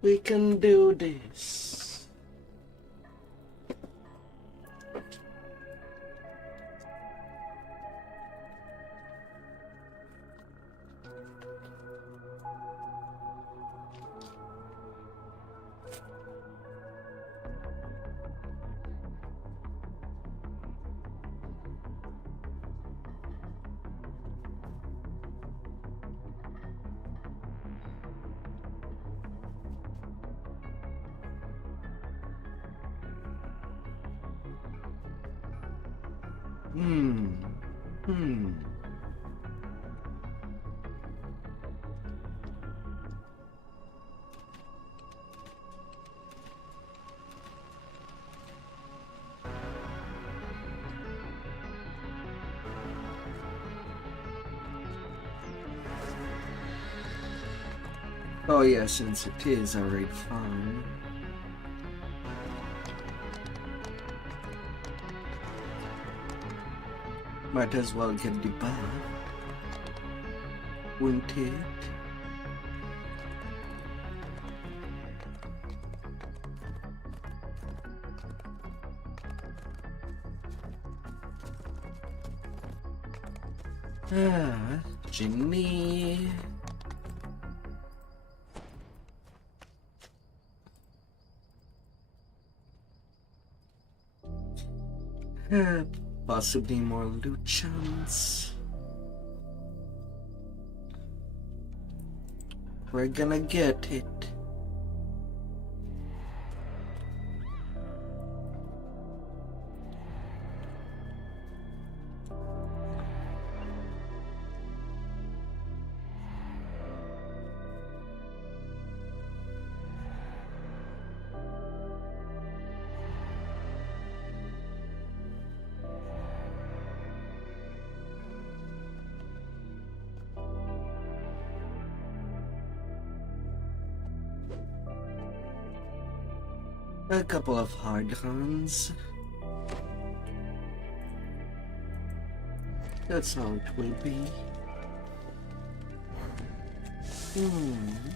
We can do this. Oh yeah, since it is a raid farm. Might as well get the buff. Won't it? Jimmy. Possibly more loot chance. We're gonna get it. A couple of hard guns. That's how it will be. Hmm.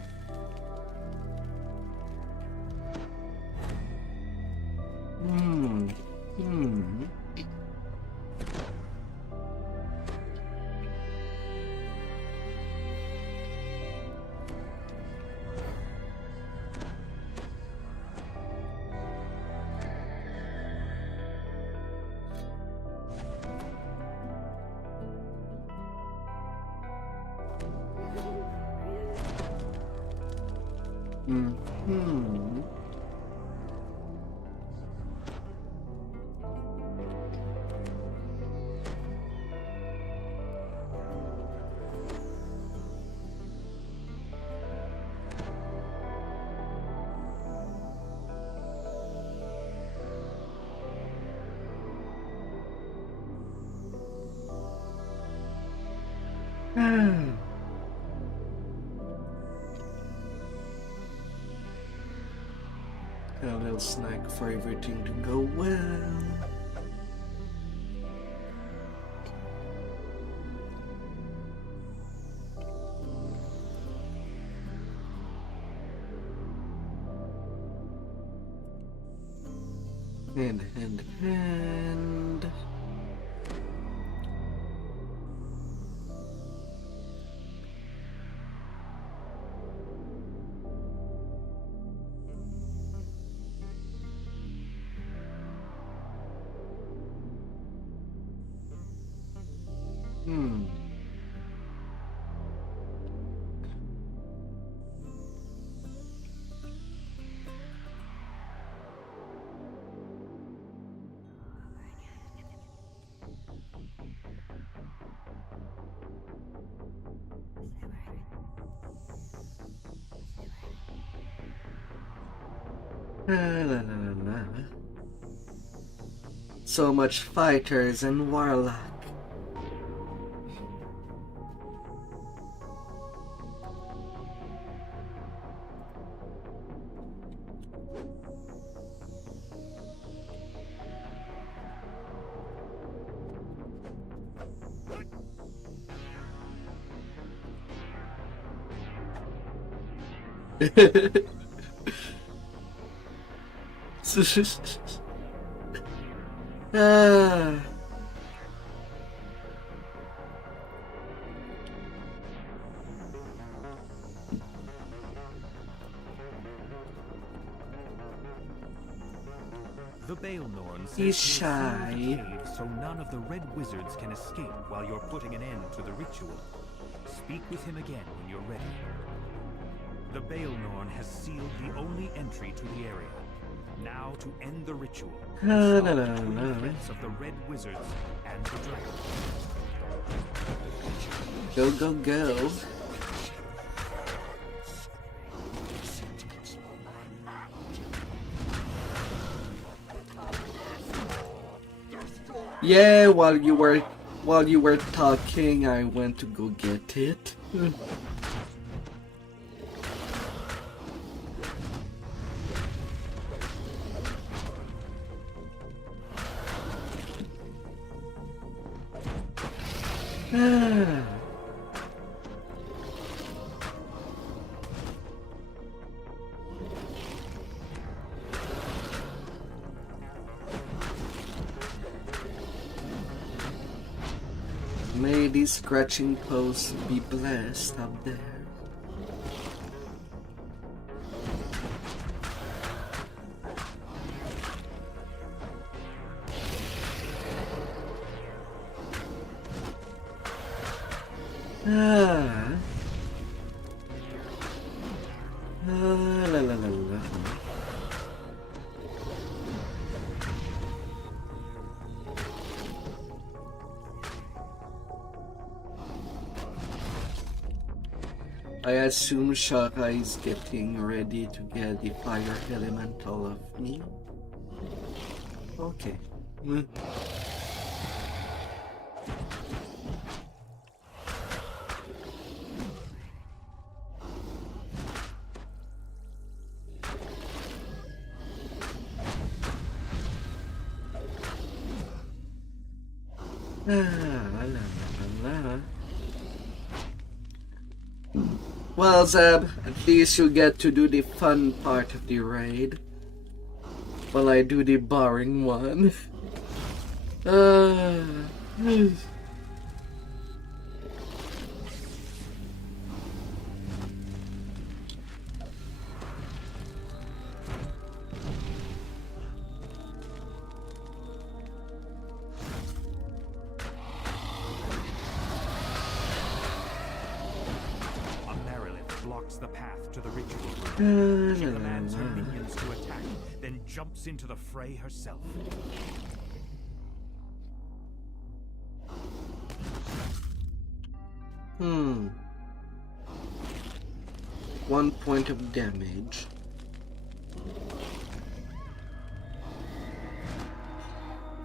A little snack for everything to go well. And. So much fighters and warlock. The Baelnorn says He's to ascend shy. the cave so none of the red wizards can escape while you're putting an end to the ritual. Speak with him again when you're ready. The Baelnorn has sealed the only entry to the area. Now to end the ritual. Stop between the threats of the red wizards and the dragon. Go, go, go. Yeah, while you were talking, I went to go get it. May these scratching posts be blessed up there. La la la la. I assume Shaka is getting ready to get the fire elemental of me. Okay. Well, Zeb, at least you get to do the fun part of the raid, while I do the boring one. The path to the ritual room. She commands her minions to attack, then jumps into the fray herself. One point of damage.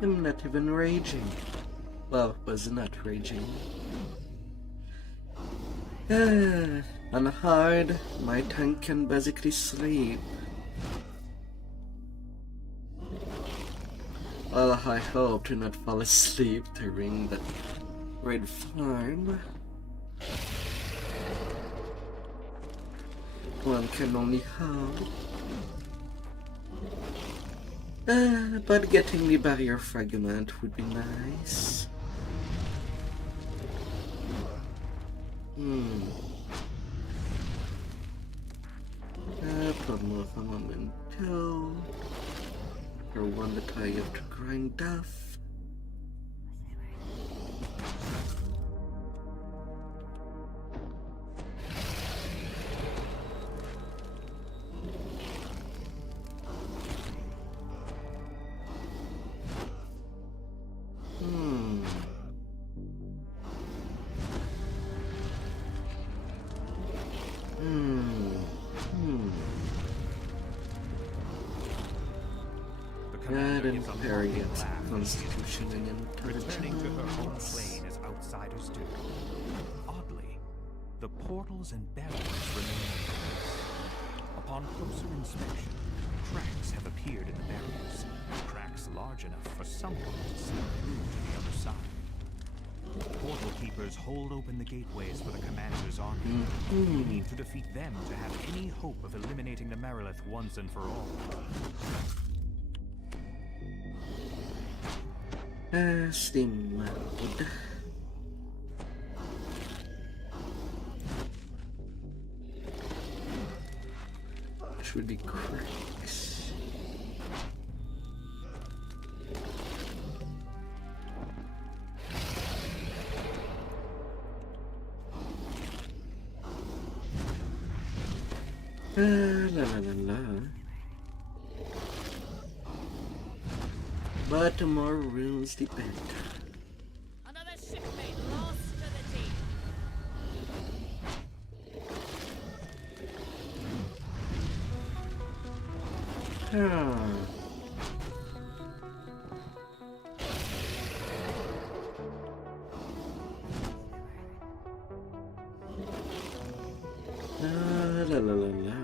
I'm not even raging. Well, was not raging. On hard, my tank can basically sleep. Well, I hope to not fall asleep during the raid farm. One can only hope. But getting the barrier fragment would be nice. Put more of a memento. Or one that I have to grind off. Constitution and intelligence. Returning to her home plane as outsiders do. Oddly, the portals and barriers remain in place. Upon closer inspection, cracks have appeared in the barriers. Cracks large enough for someone to slip through to the other side. Portal keepers hold open the gateways for the commander's army. You need to defeat them to have any hope of eliminating the Marilith once and for all. Steam mode. Should be cracks. La la la la. But the more runes, the better. Another shipmate lost to the deep. La la la la.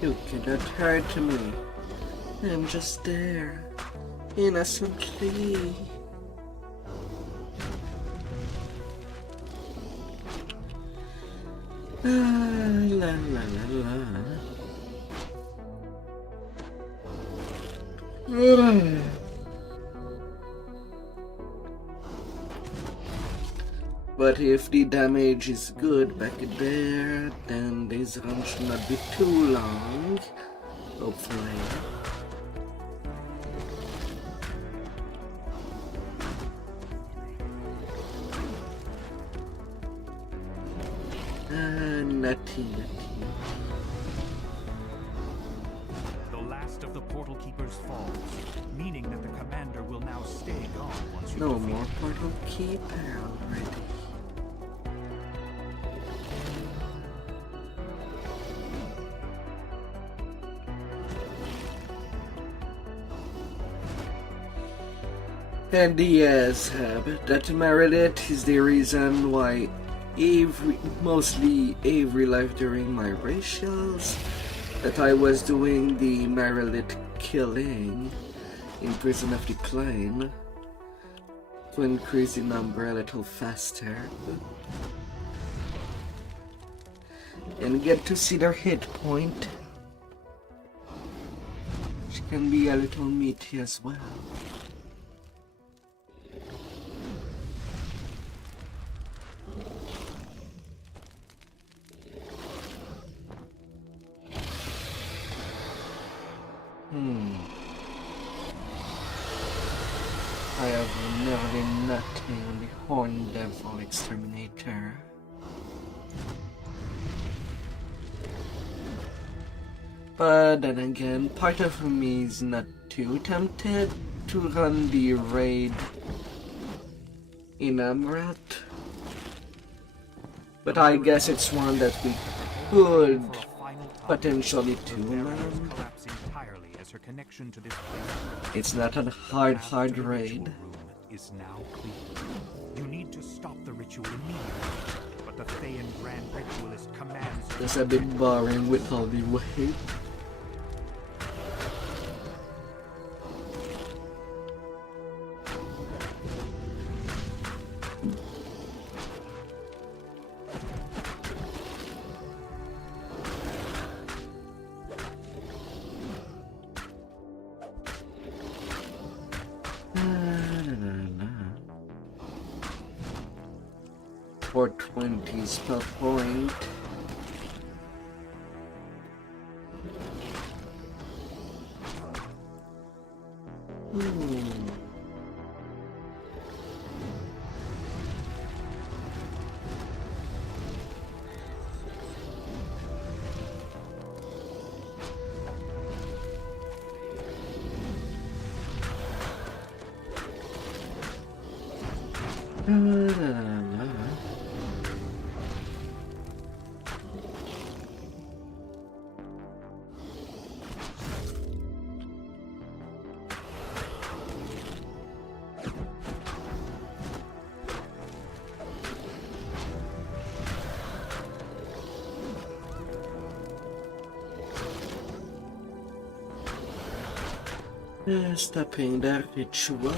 You cannot hurt me. I'm just there, innocently. La la la la. But if the damage is good back there, then this run should not be too long. Hopefully. Nothing. The last of the portal keepers stay gone once you No defeat more it. portal keeper already. And yes, that Meredith is the reason why mostly every life during my racials that I was doing the Meredith killing in Prison of Decline to increase the number a little faster and get to see their hit point. She can be a little meaty as well. I have nearly nothing on the Horn Devil Exterminator. But then again, part of me is not too tempted to run the raid in Amrat. But I guess it's one that we could potentially do. Her connection to this place It's not a hard raid. is now clear. You need to stop the ritual immediately, but the Thayan Grand Ritualist commands. It's a bit boring with all the weight. For 20 spell point. Stopping that ritual.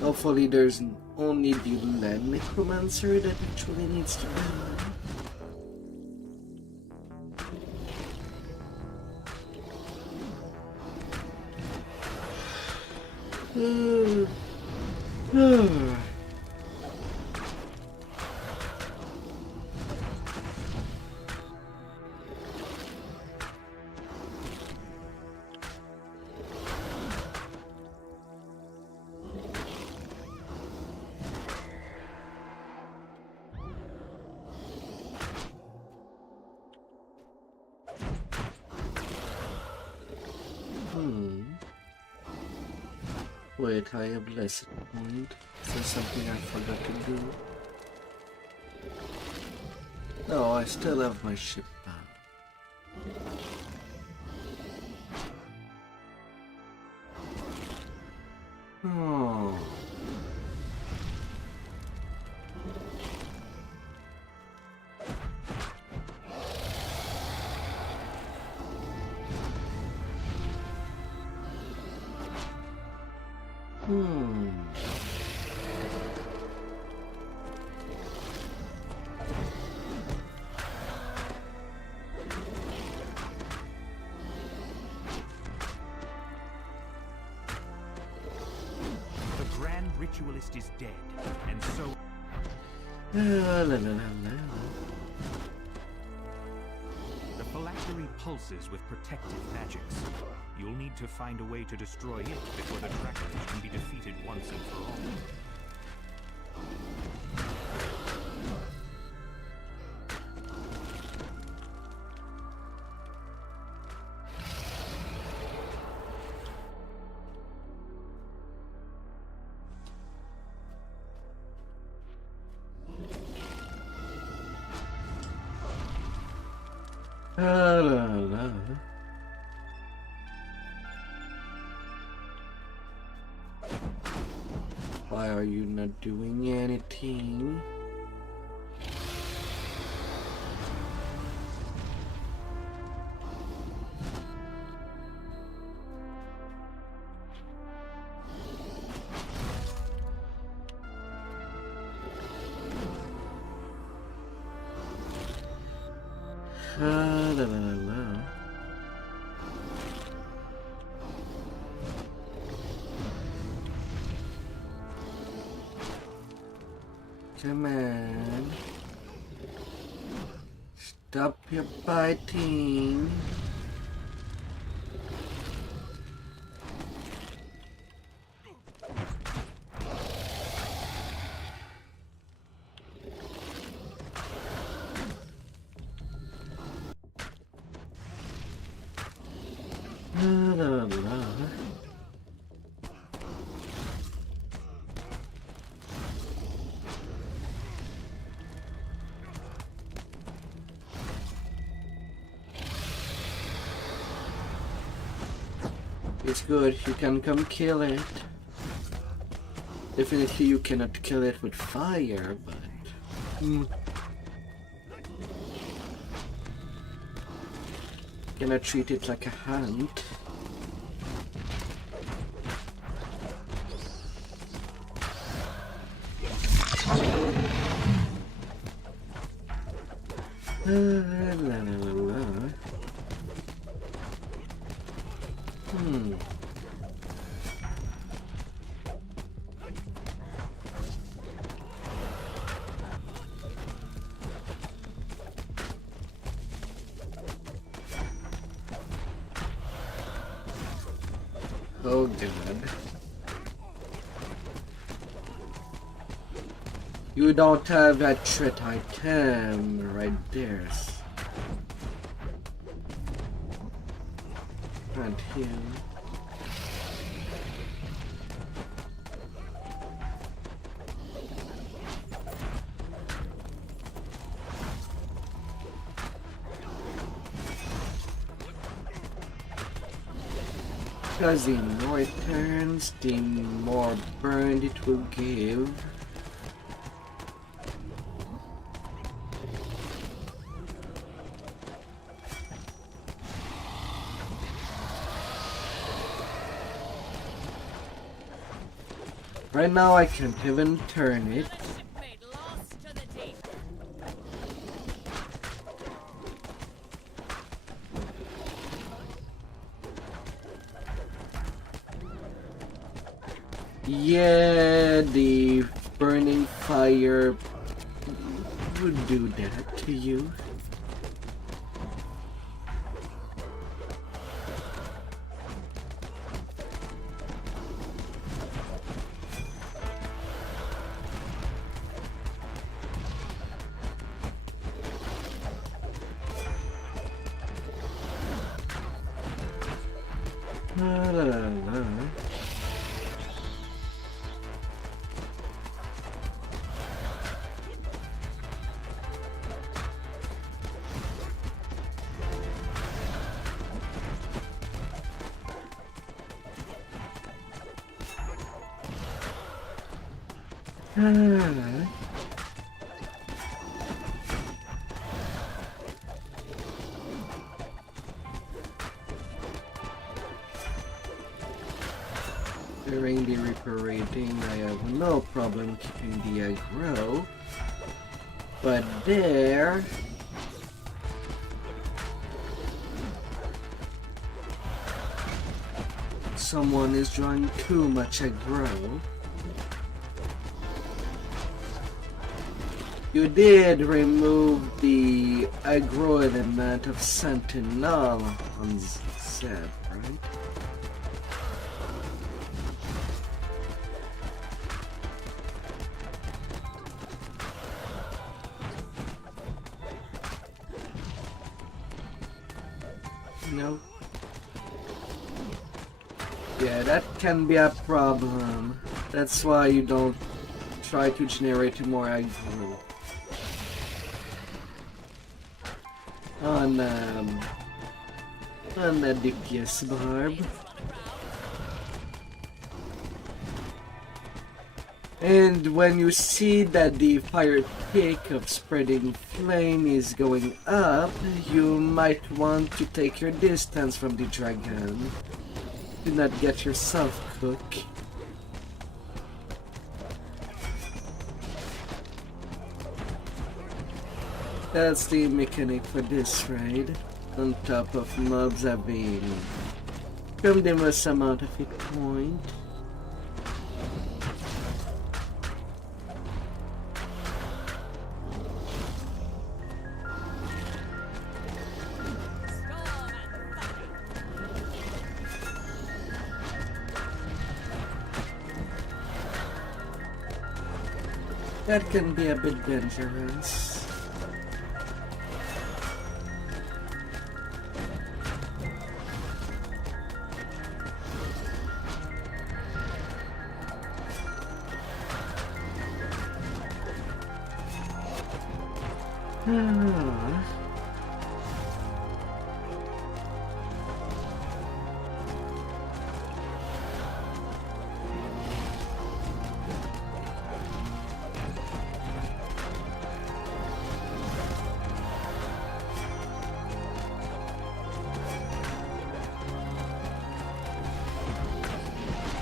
Hopefully there's only the land necromancer that actually needs to be done. Wait, I have blessed point. Is there something I forgot to do? No, I still have my ship back. Oh. Ritualist is dead, and so... The phylactery pulses with protective magics. You'll need to find a way to destroy it before the trackers can be defeated once and for all. Why are you not doing anything? Come on. Stop your biting. It's good, you can come kill it. Definitely you cannot kill it with fire, but... Cannot treat it like a hunt. Oh god. You don't have that threat item right there. Not him. Because the more it turns, the more burn it will give. Right now I can't even turn it. Yeah, the burning fire would do that to you. During the reparating, I have no problem keeping the aggro, but there... someone is drawing too much aggro. You did remove the aggro element of Sentinel on Zeb, right? No. Yeah, that can be a problem. That's why you don't try to generate more aggro. on the Dickius barb. And when you see that the fire tick of spreading flame is going up, you might want to take your distance from the dragon. Do not get yourself cooked. That's the mechanic for this raid, on top of mobs having tremendous amount of hit point. That can be a bit dangerous.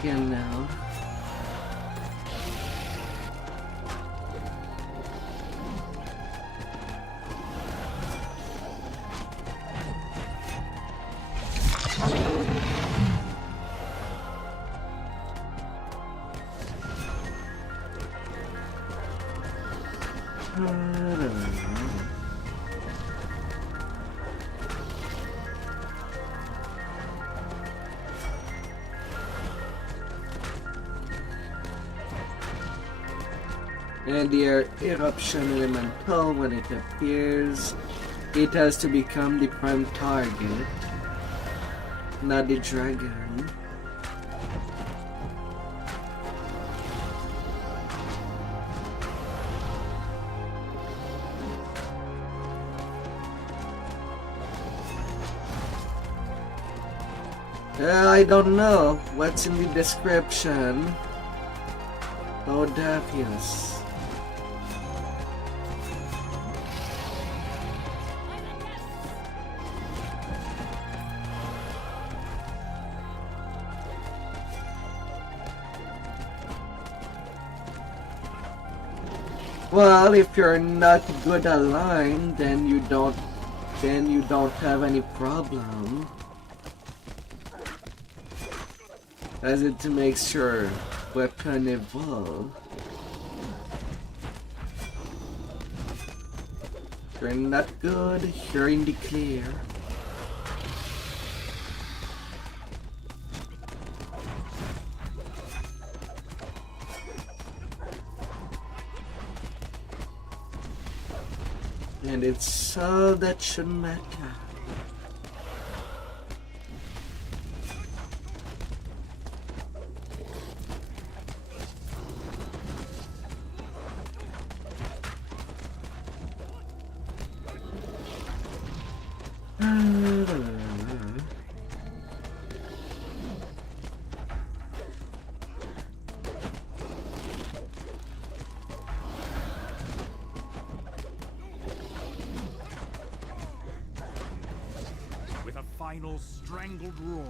Again now. And the eruption elemental, when it appears, it has to become the prime target, not the dragon. I don't know what's in the description. Oh, Davius. Well, if you're not good at line, then you don't have any problem. As it makes your weapon evolve. If you're not good, you're in the clear. And it's all that should matter. Final strangled roar,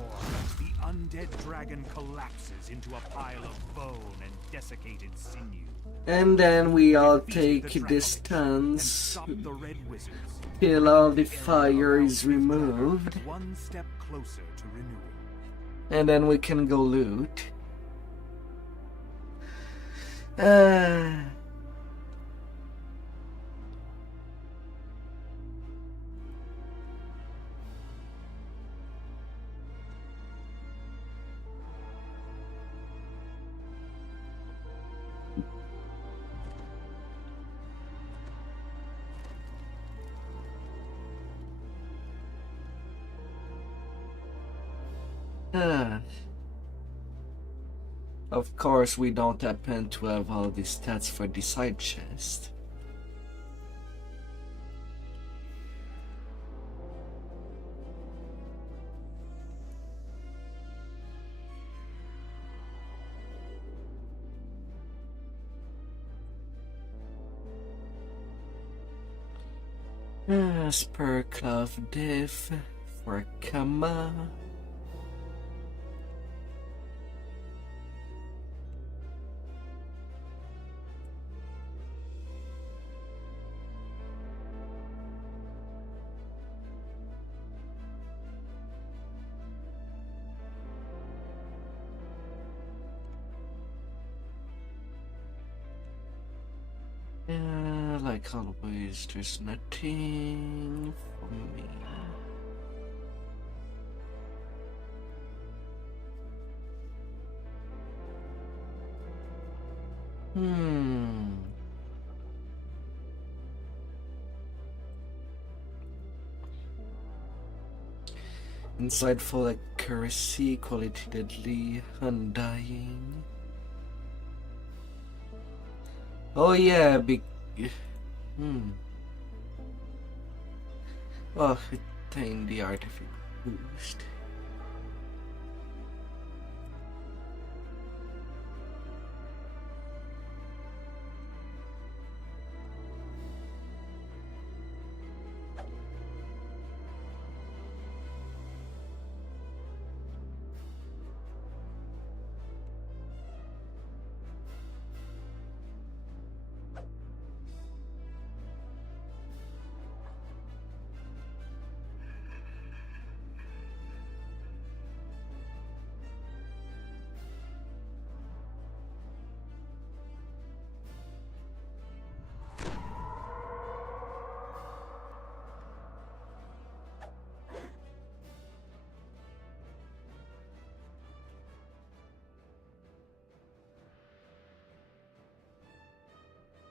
the undead dragon collapses into a pile of bone and desiccated sinew. And then we all take distance till all the fire is removed. One step closer to renewal. And then we can go loot. Of course, we don't happen to have all the stats for the side chest. Spur Cloth Diff for Kama. Yeah, like always, there's nothing for me. Insightful accuracy, quality deadly, undying. Oh yeah, Oh, retain the artifact boost.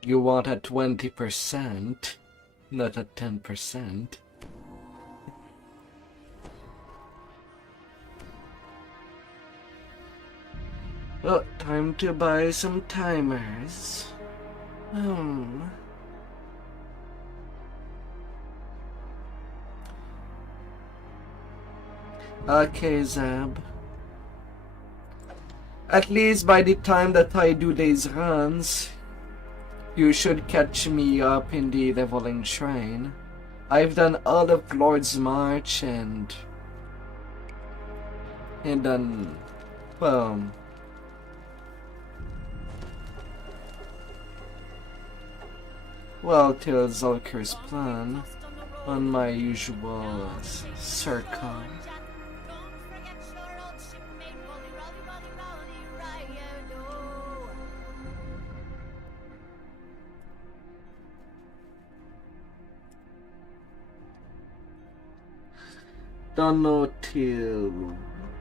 You want a 20%, not a 10%. Oh, time to buy some timers. Okay, Zab. At least by the time that I do these runs, you should catch me up in the leveling shrine. I've done all of Lord's March and done, well, till Zulker's plan on my usual circle. Don't know till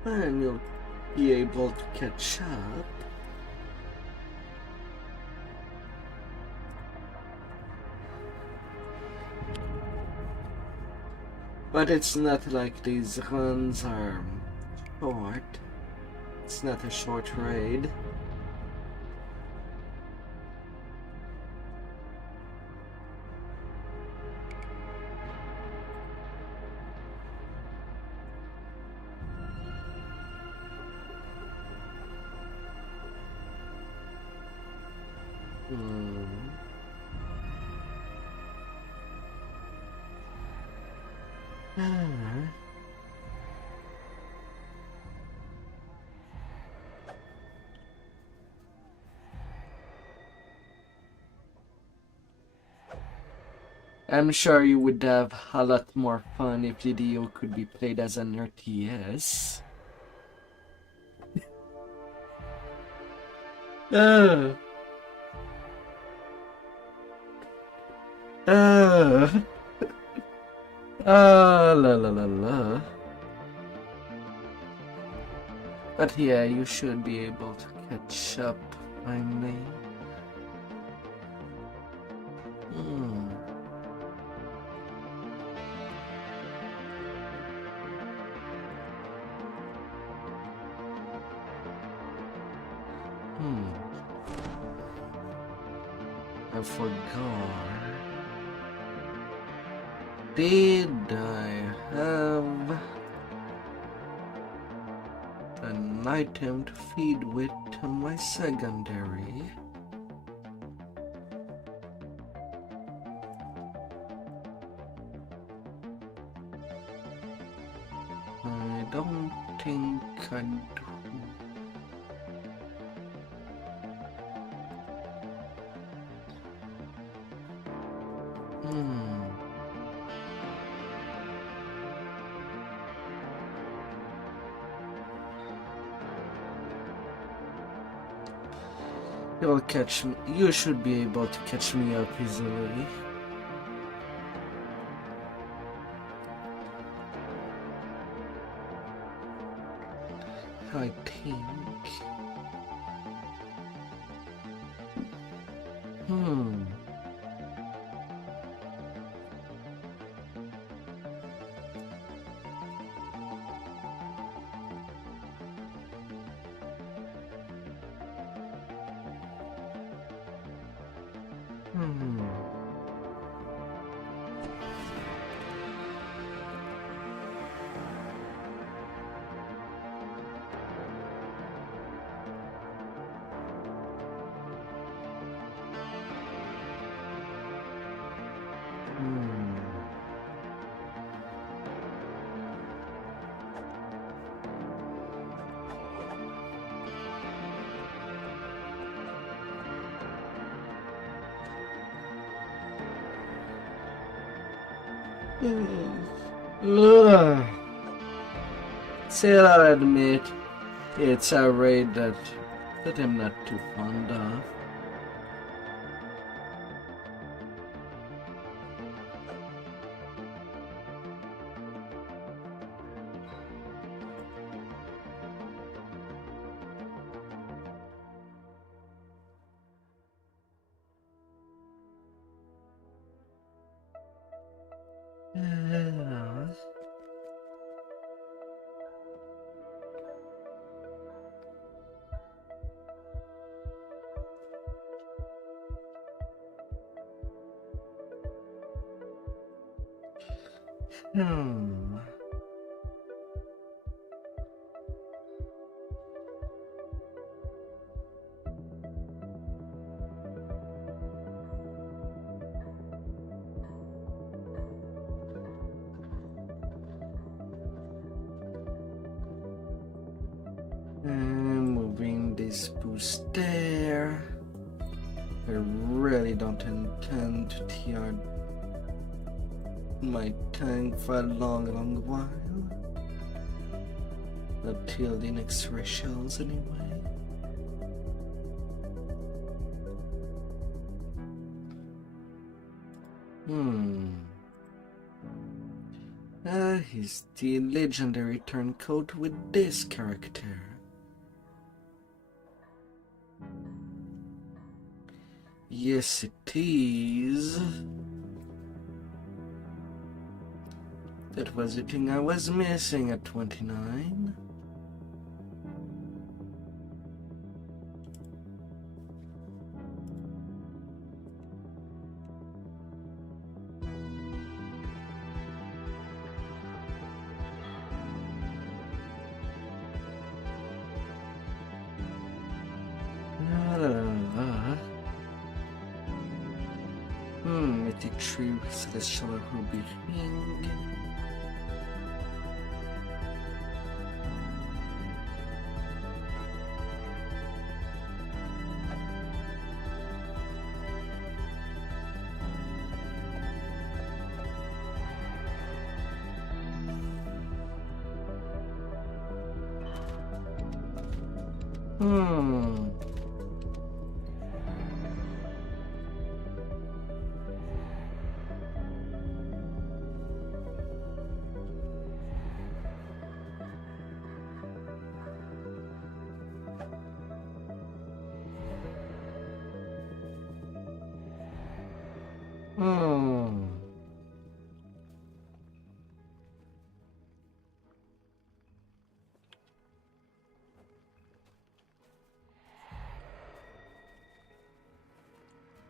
when you'll be able to catch up. But it's not like these runs are short. It's not a short raid. I'm sure you would have a lot more fun if DDO could be played as an RTS. La la la la. But yeah, you should be able to catch up, I mean. I forgot. Did I have an item to feed with on my secondary? don't think I do. You'll catch me. You should be able to catch me up easily. I think. Still, I'll admit, it's a raid that I'm not too fond of. Moving this boost there. I really don't intend to tear my tank for a long while. Until the next racials anyway. Is the legendary turncoat with this character. Yes, it is. That was the thing I was missing at 29. Mythic Tree, Celestial Ruby Ring.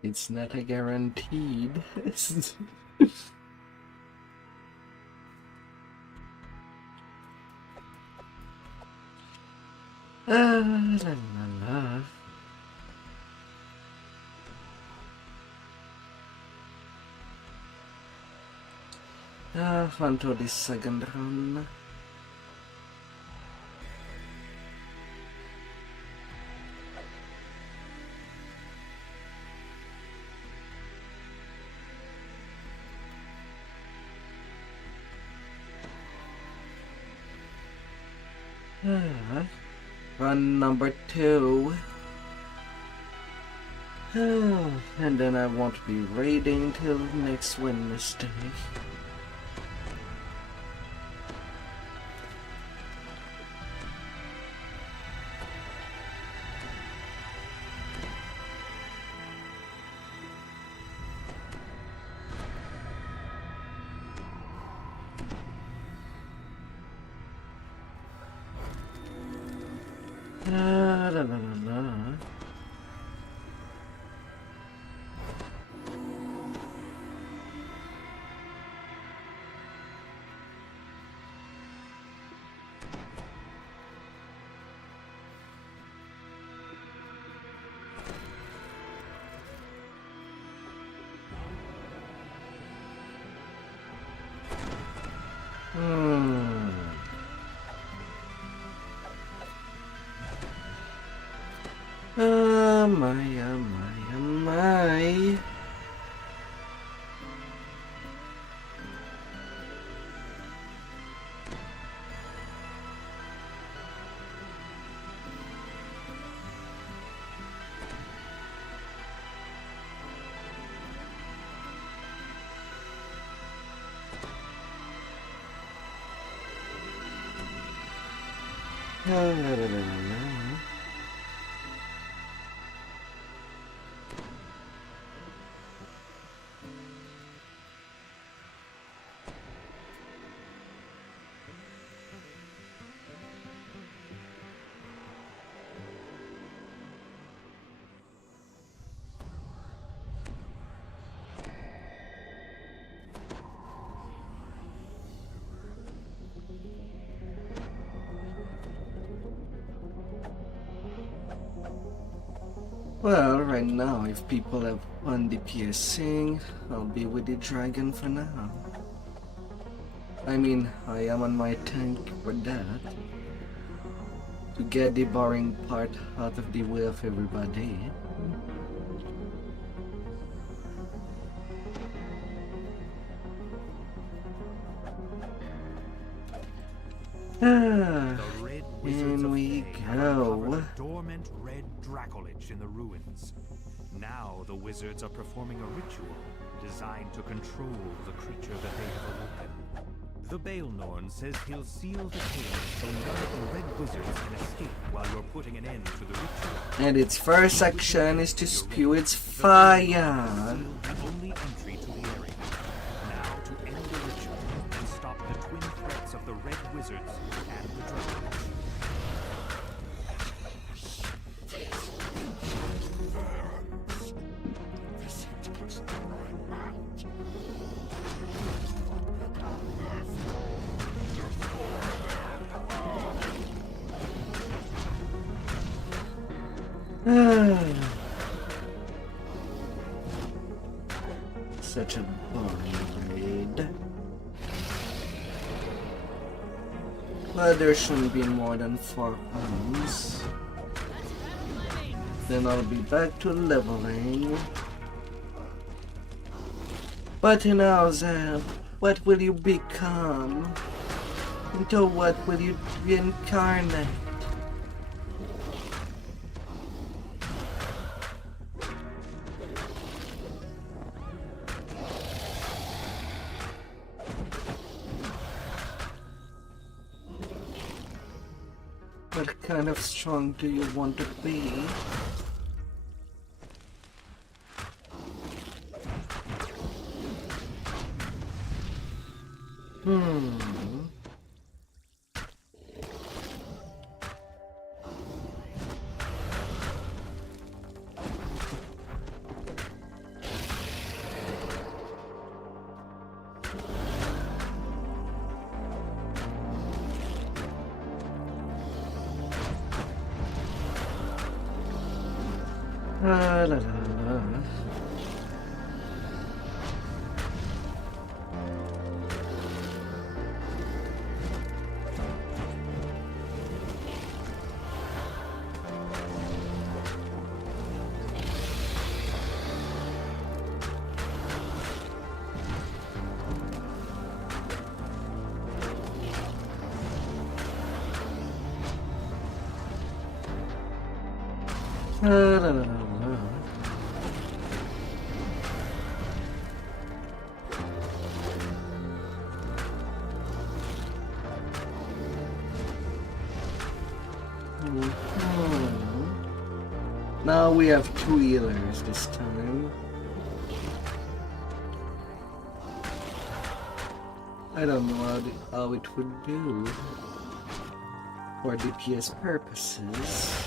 It's not a guaranteed. La la la. On to the second run. Run number 2. And then I won't be raiding till next Wednesday. La la la la. My. Well, right now, if people have won the piercing, I'll be with the dragon for now. I mean, I am on my tank for that. To get the boring part out of the way of everybody. In we go. Dormant red dracolich in the ruins. Now the wizards are performing a ritual designed to control the creature that they have awoken. The Baelnorn says he'll seal the cage so none of the red wizards can escape while you're putting an end to the ritual. And its first action is to spew its fire. The only entry to the area. Now to end the ritual and stop the twin threats of the red wizards and the dragon. Such a boring raid. But there shouldn't be more than 4 homes. Then I'll be back to leveling. But now, Zeb, what will you become? Into what will you reincarnate? What kind of strong do you want to be? La la la. Now we have 2 healers this time. I don't know how it would do for DPS purposes.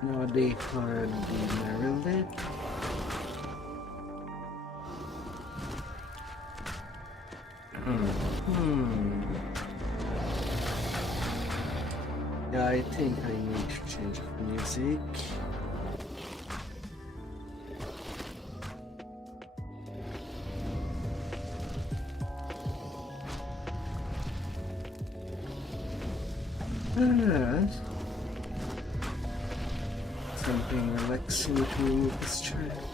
Now they are the Maryland. Yeah, I think I need to change music. Something relaxing to remove the stress.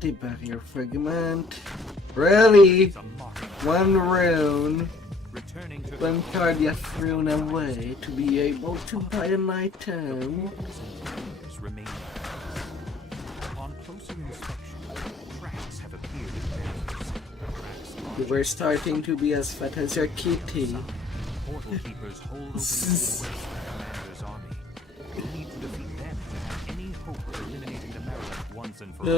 The barrier fragment. Really? One rune. One cardiac rune away to be able to buy an item. On closer inspection, cracks have appeared in barriers. You were starting to be as fat as your kitty. Portal keepers hold open the waste of Commander's army. You need to defeat them to have any hope of eliminating the Maryland once and for all.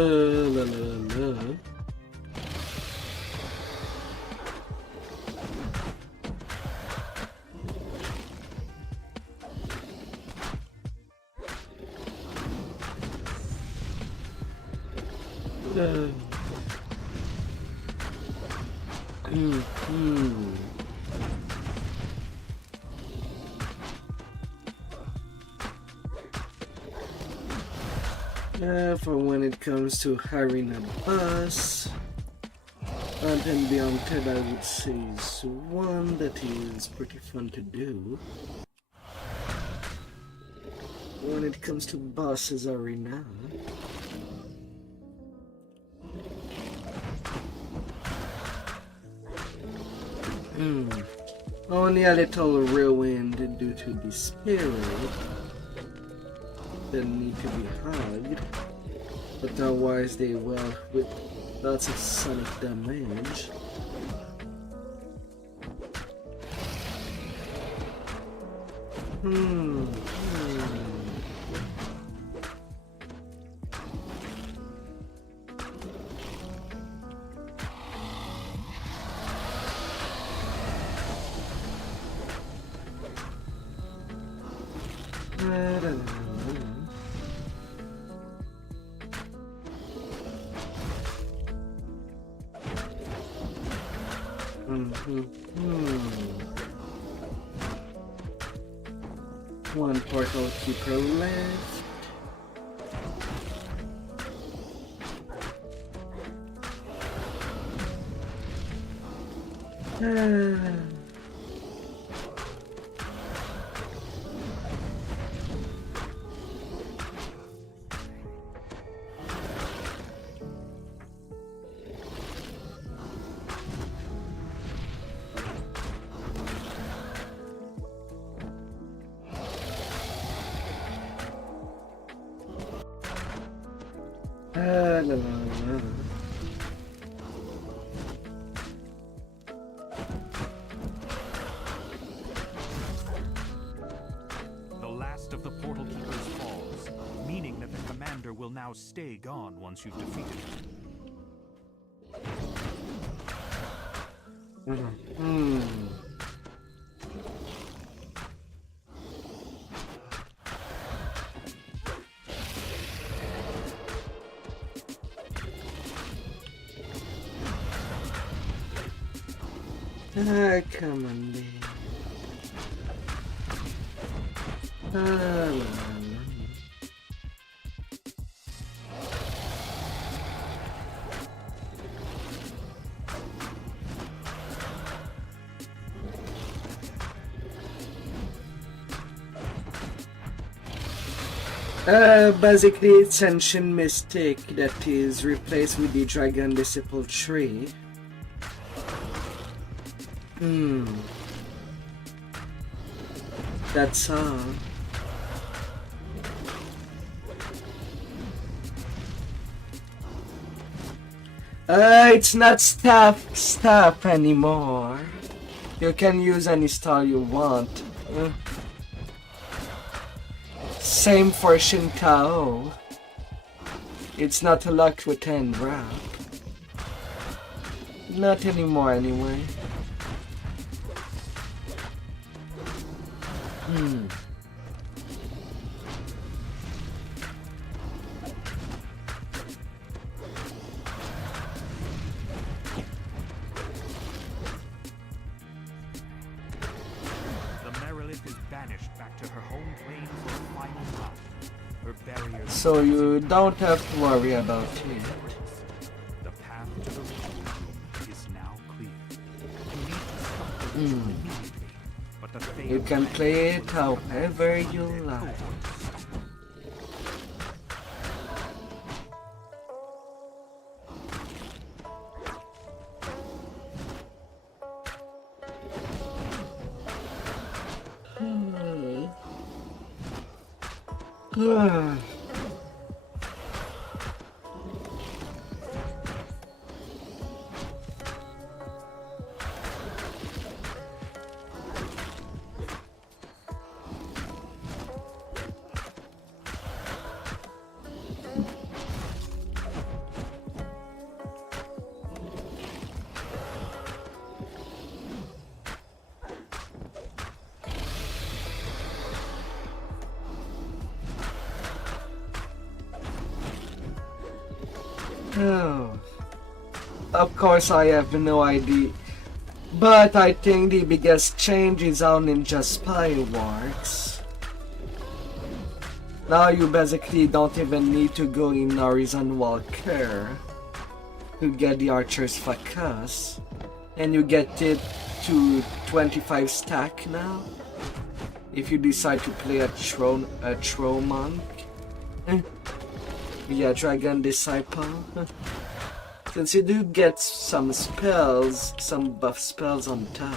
For when it comes to hiring a bus, and then beyond that, I would say is one that is pretty fun to do. When it comes to buses arena, only a little ruined due to the spirit that need to be hugged, but otherwise they well with lots of sonic damage. One portal keeper left. The last of the Portal Keepers falls, meaning that the commander will now stay gone once you've defeated him. Come on, man. Basically, it's ancient mystic that is replaced with the dragon disciple tree. That's all. It's not stuff anymore. You can use any style you want. Same for Shintao. It's not locked within wrap. Not anymore anyway. So you don't have to worry about it. The path to the room is now clear. You need to stop the ritual immediately, but the You can play it however you like. Oh. Of course I have no idea, but I think the biggest change is how Ninja Spy works. Now you basically don't even need to go in horizontal care to get the archer's focus, and you get it to 25 stack now if you decide to play a Tro monk. Yeah, Dragon Disciple. Since you do get some spells, some buff spells on top.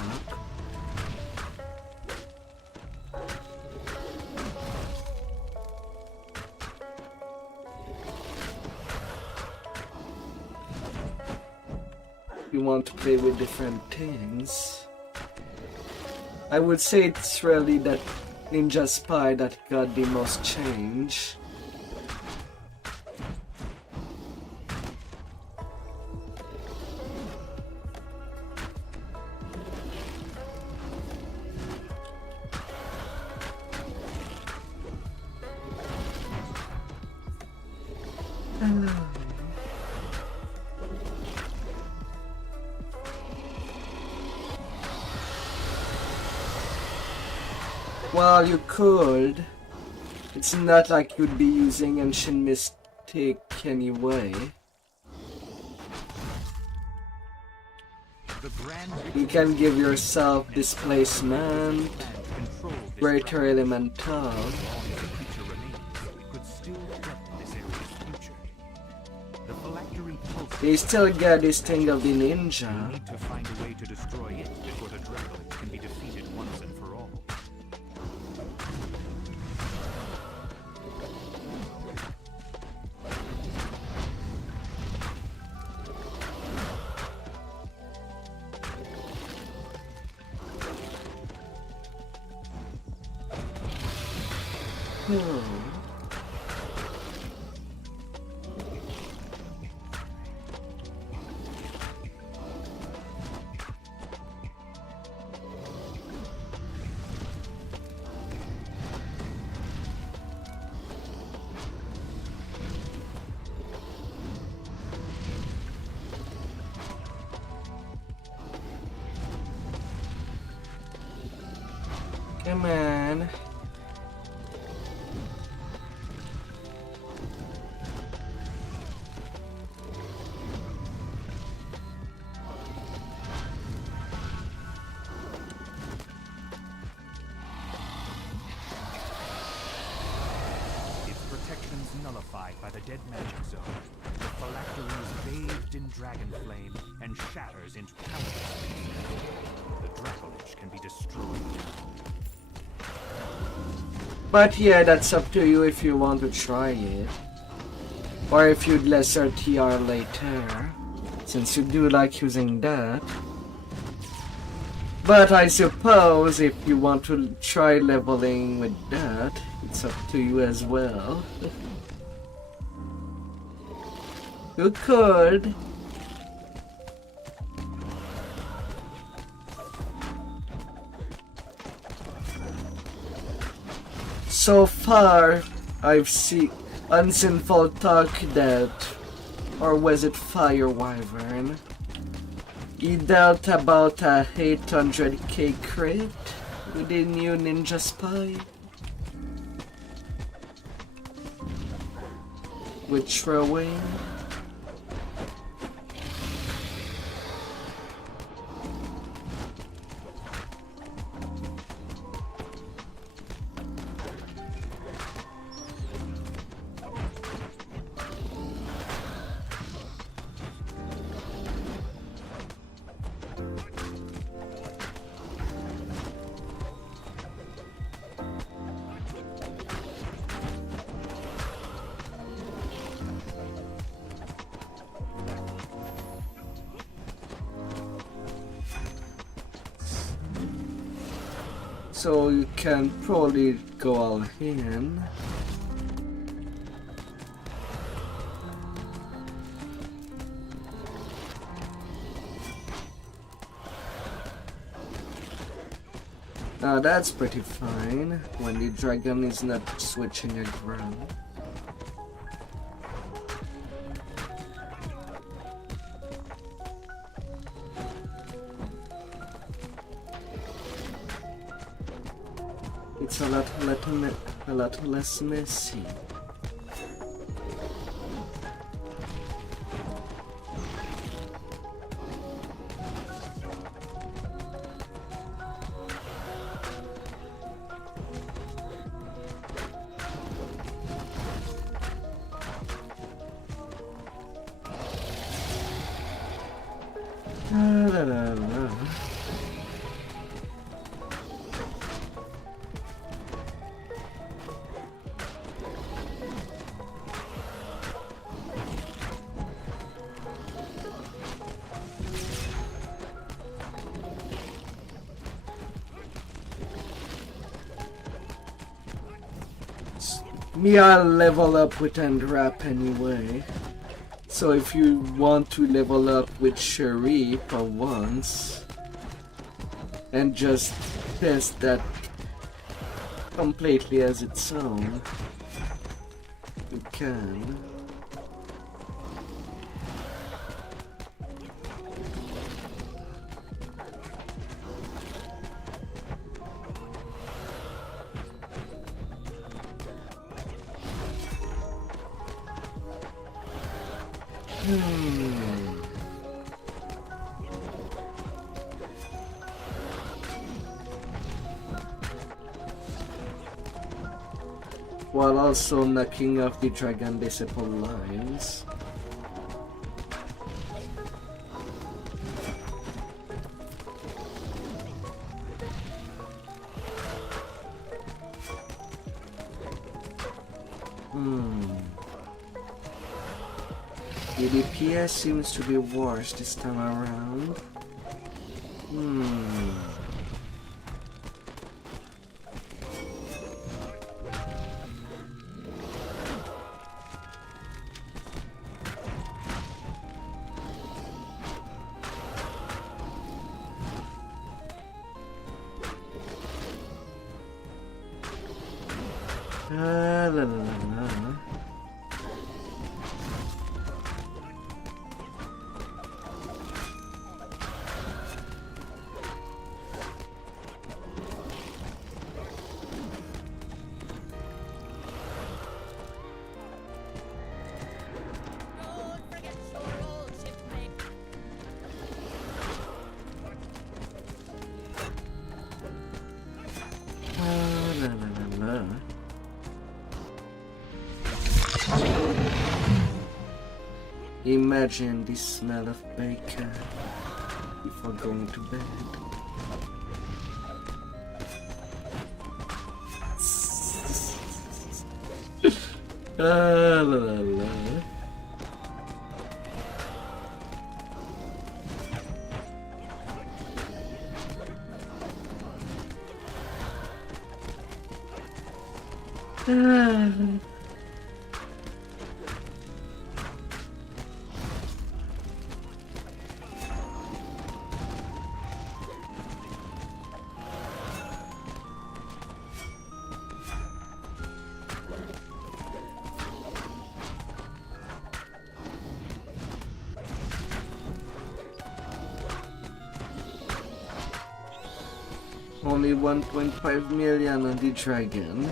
You want to play with different things. I would say it's really that Ninja Spy that got the most change. Well, you could. It's not like you'd be using Ancient Mystic anyway. You can give yourself displacement, greater elemental. They still get this thing of the ninja. You need to find a way to destroy it before the Dracolich can be defeated once and for all. Come on. Its protections nullified by the dead magic zone, the phylactery is bathed in dragon flame and shatters into countless pieces. The Dracolich can be destroyed now. But yeah, that's up to you if you want to try it. Or if you'd lesser TR later, since you do like using that. But I suppose if you want to try leveling with that, it's up to you as well. You could. So far, I've seen Unsinful talk that, or was it Fire Wyvern? He dealt about a 800k crit with a new Ninja Spy. With throwing. So you can probably go all in. Now that's pretty fine when the dragon is not switching around. It's a lot less messy. Me, I'll level up with Endrap anyway. So if you want to level up with Sharif for once and just test that completely as its own, you can. while also knocking off the dragon disciple lines. The DPS seems to be worse this time around. Imagine the smell of bacon before going to bed. La, la, la. Only 1.5 million on the dragon.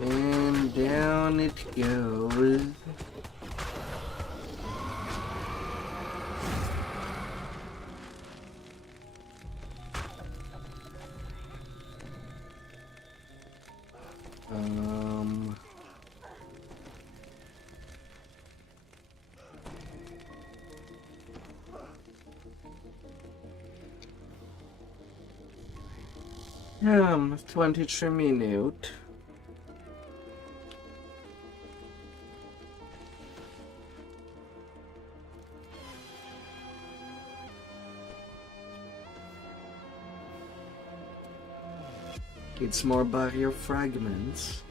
And down it goes. Yeah, 23 minutes. It's more barrier fragments.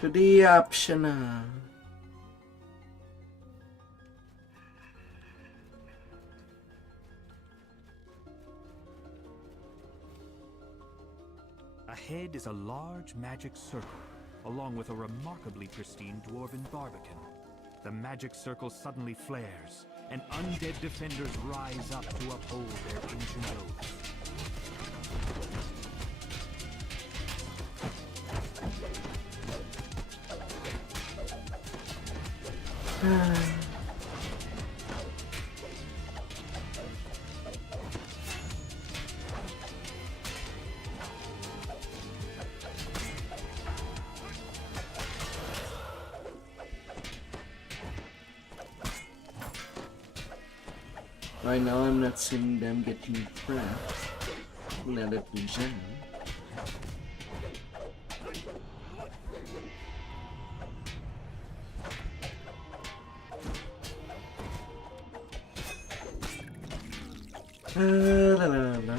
To the optional. Ahead is a large magic circle, along with a remarkably pristine dwarven barbican. The magic circle suddenly flares, and undead defenders rise up to uphold their ancient oaths. Right now I'm not seeing them getting trapped. Let it be jam. La, la, la.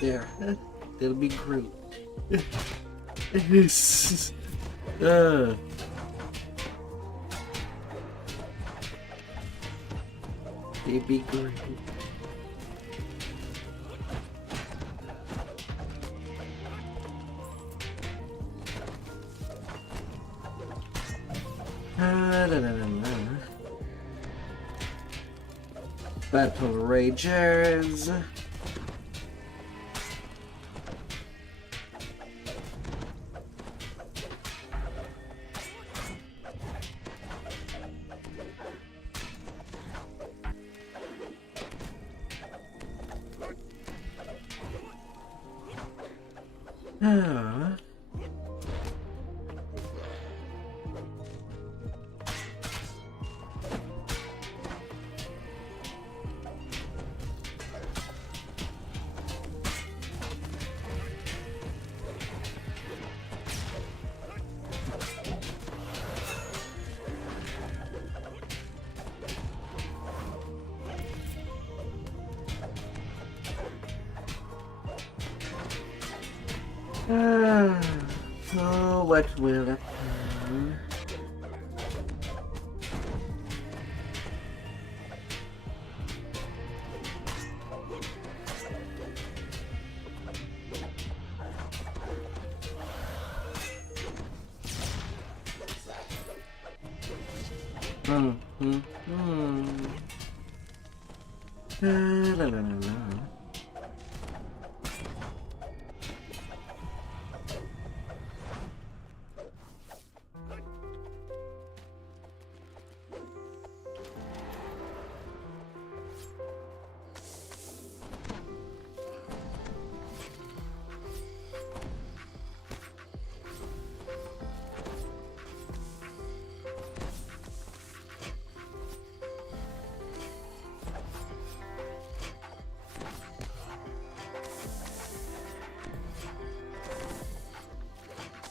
There, it'll be Groot. Baby Groot. La, la, la, la. Battle rages. Oh, what will happen? La, la, la, la.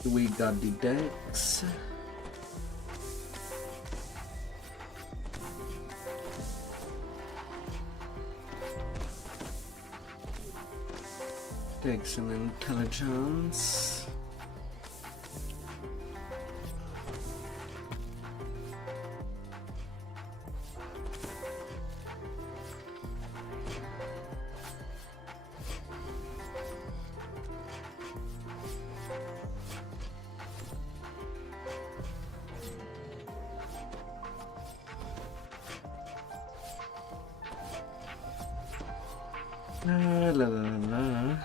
We got the decks. Decks and intelligence. La la la la.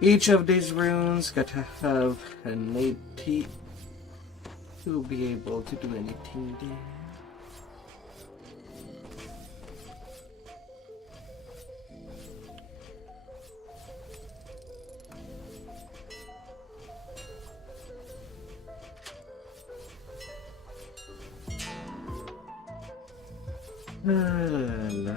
Each of these runes got to have an 80 to be able to do anything there. La, la.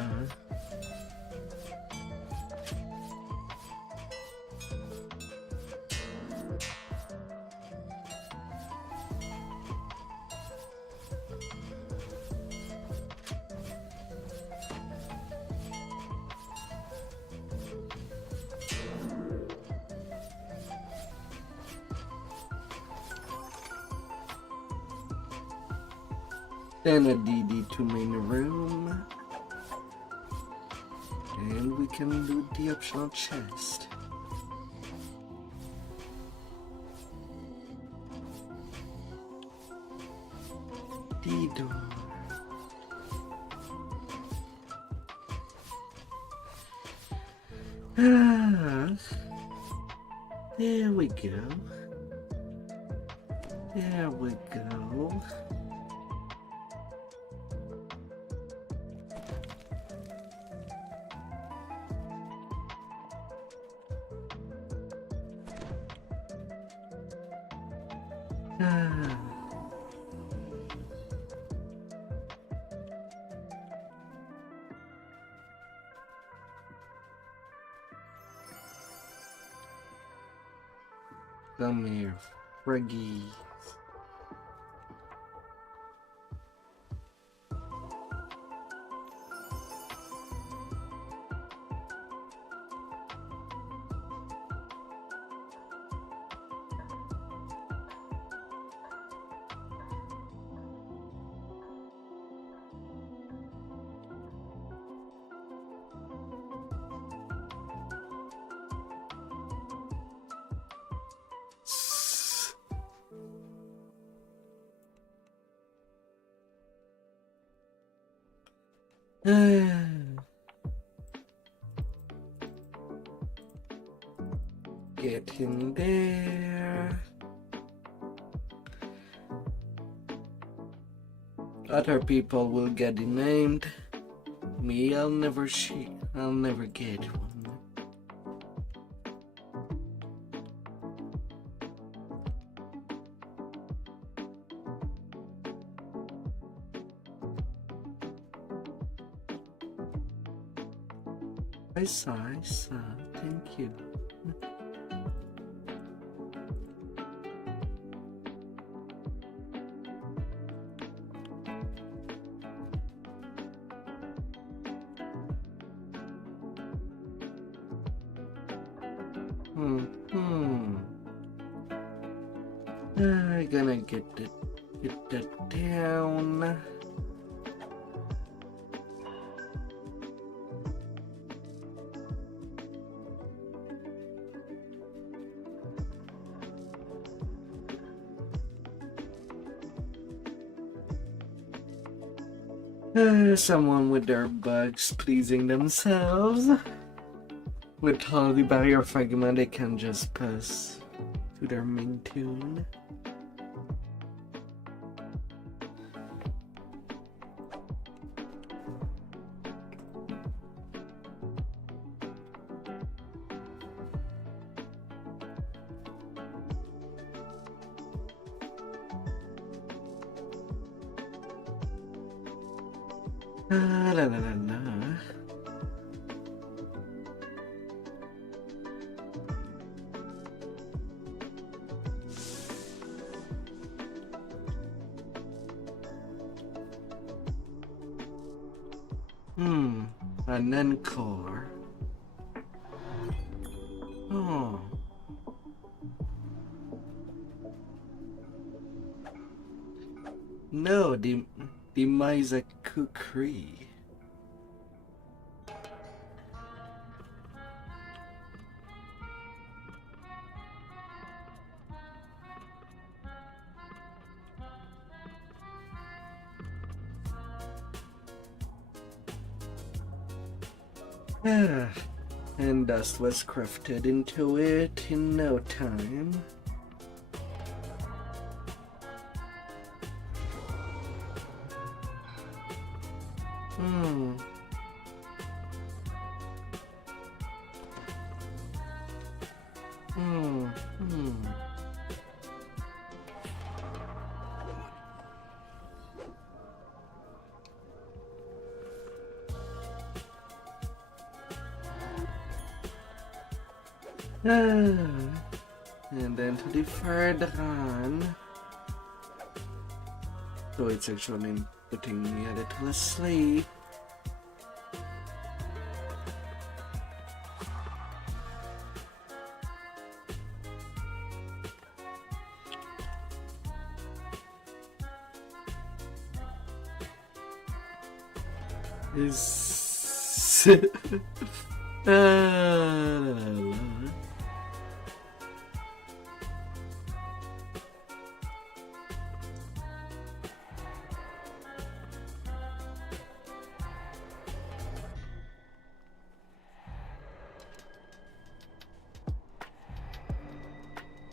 Then a DD to main room. And we can do the optional chest. D-door. There we go. There we go. Come here, Froggy. Get in there. Other people will get named. Me, I'll never get one. I saw, thank you. I'm gonna get that down. Someone with their bugs pleasing themselves. With all the barrier fragment, they can just pass to their main tune. La la la la. An encore. Oh. No, the Misa Kukri. And dust was crafted into it in no time. And then to the third run. So it's actually putting me a little asleep. Is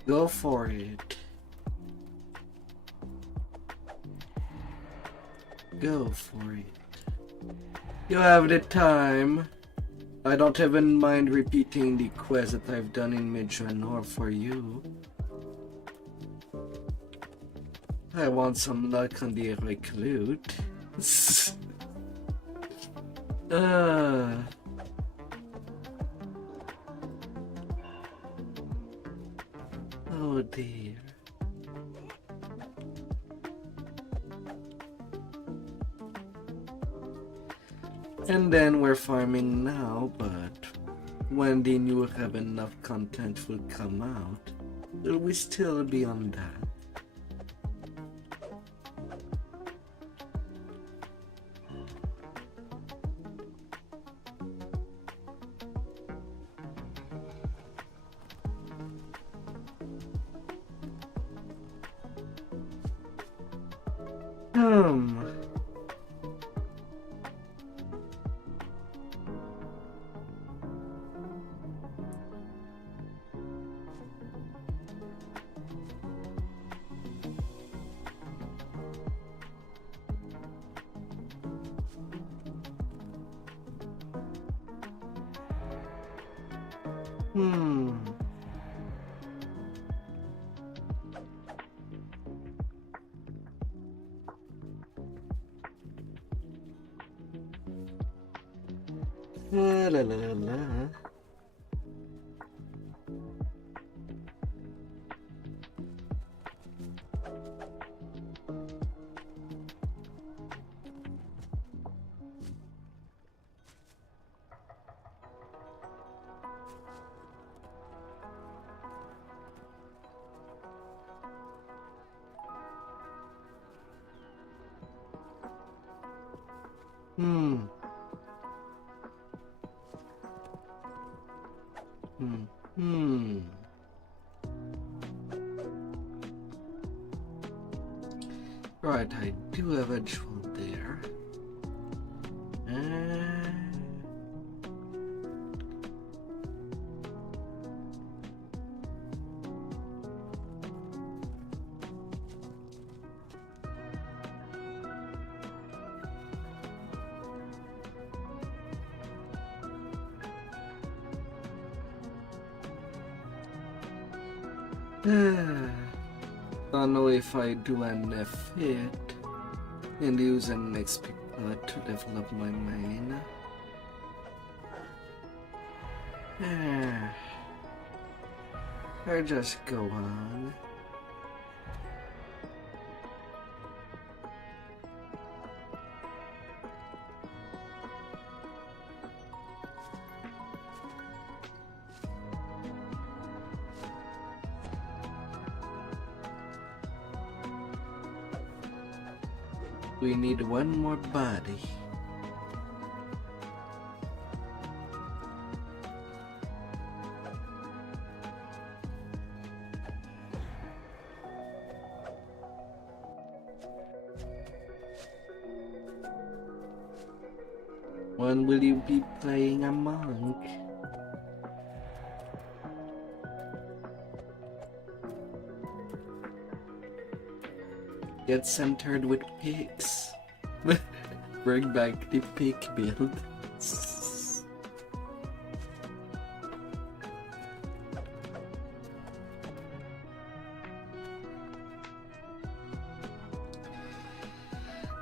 Go for it. Go for it. You have the time. I don't even mind repeating the quest that I've done in Midranor for you. I want some luck on the recruit. Oh dear. And then we're farming now, but when the new have enough content will come out, will we still be on that? La la la la. Right, I do have a jewel there. Don't know if I do enough hit and use an XP pod to develop my main. Or just go on. We need one more body. When will you be playing a monk? Get centered with pigs. Bring back the pig build.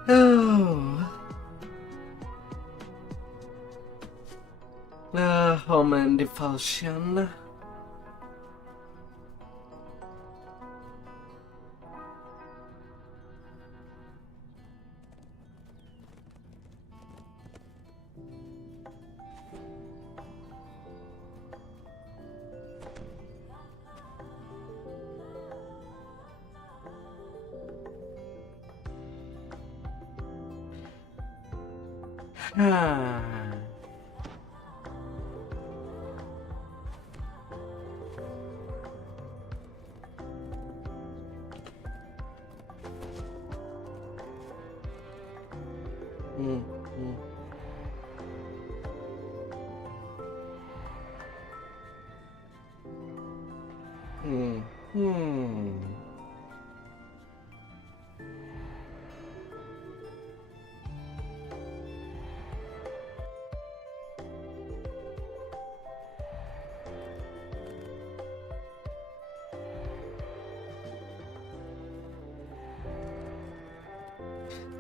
Oh. Home and Defulsion.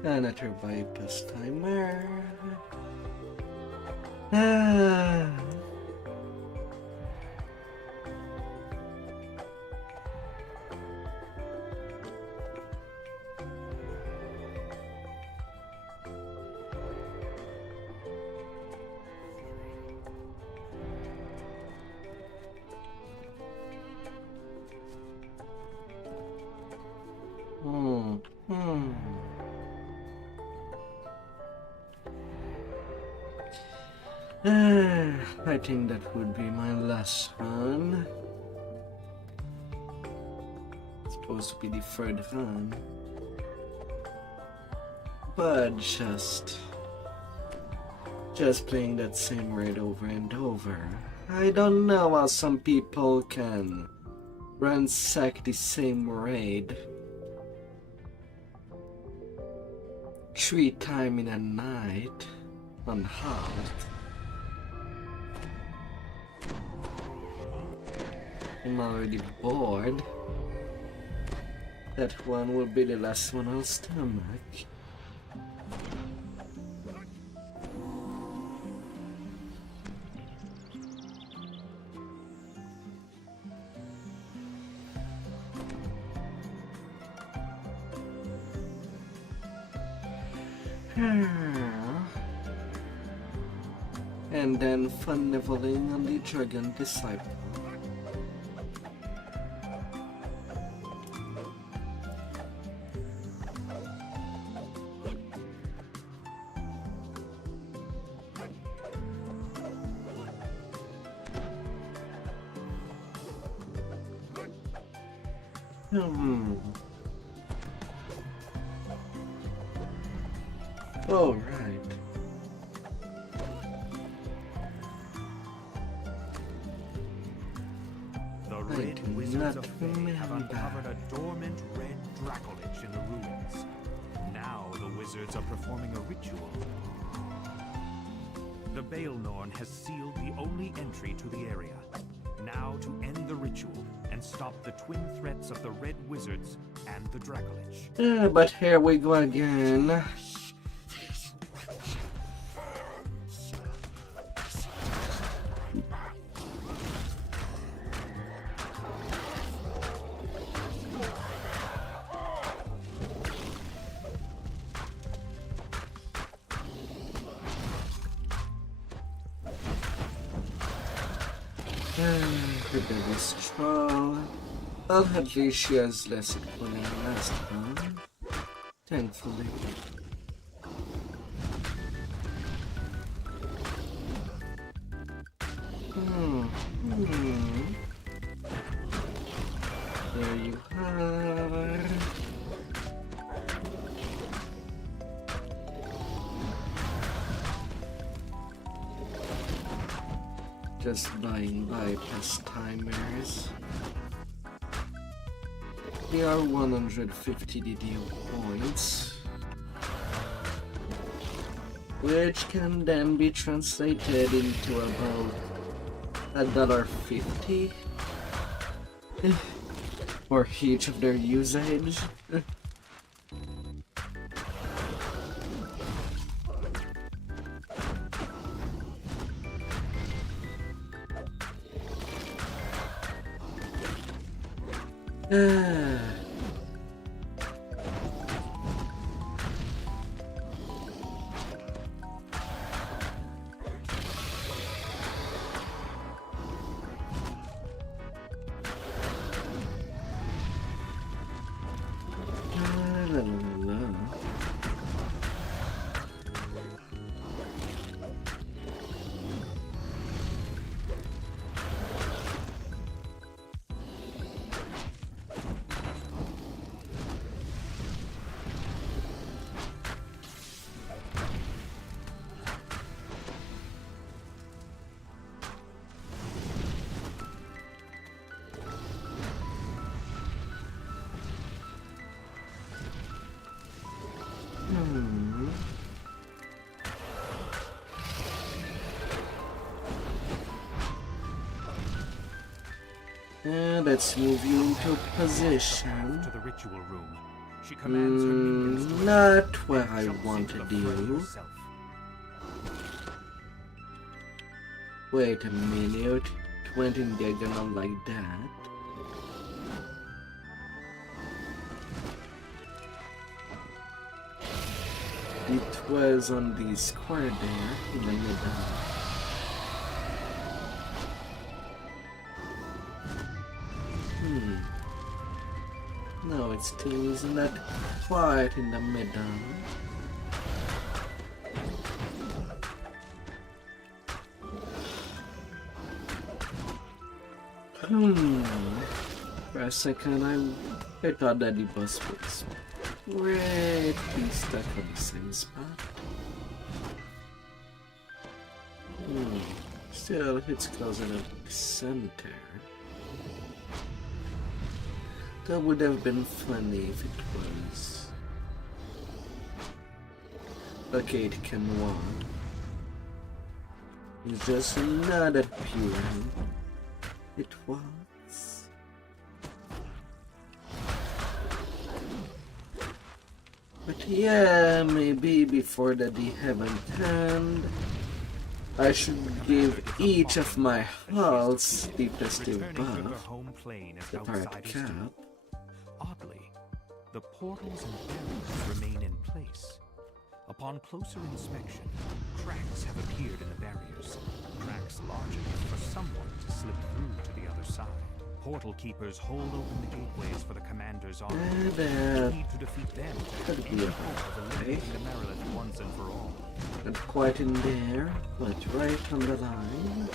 Another bypass timer. I think that would be my last run. It's supposed to be the third run. But just playing that same raid over and over. I don't know how some people can ransack the same raid 3 times in a night on hard. I'm already bored. That one will be the last one I'll stomach. And then fun leveling on the Dragon Disciple. All right. The Red Wizards of Fey have uncovered a dormant red Dracolich in the ruins. Now the wizards are performing a ritual. The Baelnorn has sealed the only entry to the area. Now to end the ritual and stop the twin threats of the Red Wizards and the Dracolich. But here we go again. The biggest troll. Well, at least she has less equal than the last one. Thankfully. There you are. Just buying bypass timers. They are 150 DDO points, which can then be translated into about $1.50 for each of their usage. And let's move you into position. To the ritual room. She commands her minions to Not what I wanted to do. herself. Wait a minute. It went in diagonal like that. It was on the square there in the middle. No, it still is not quite in the middle. For a second, I thought that the bus was pretty stuck at the same spot. Still, it's closer to the center. That would have been funny if it was. Okay, it can walk. It's just not that pure. It was. But yeah, maybe before that the heaven hand, I should give each of my hulls the festive buff, the pirate cap. Oddly, the portals and barriers remain in place. Upon closer inspection, cracks have appeared in the barriers. Cracks large enough for someone to slip through to the other side. Portal keepers hold open the gateways for the commander's army. You need to defeat them to have any hope of eliminating the Maryland once and for all. Not quite in there, but right on the line.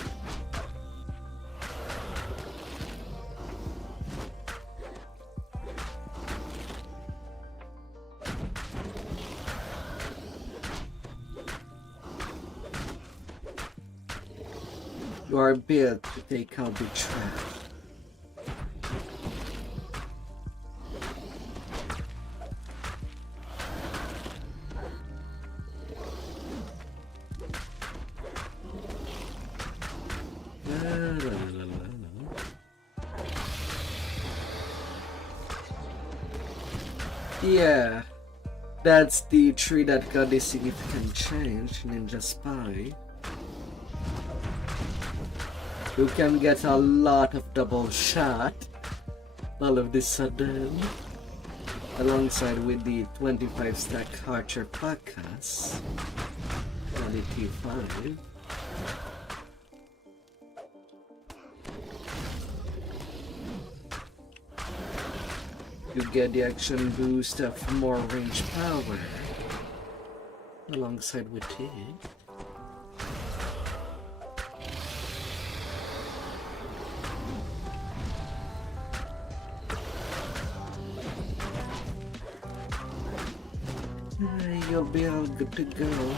You are built to take out the trap. Yeah, that's the tree that got a significant change, Ninja Spy. You can get a lot of double shot all of this sudden, alongside with the 25 stack Archer Pacas and the T5. You get the action boost of more range power alongside with it. You'll be all good to go.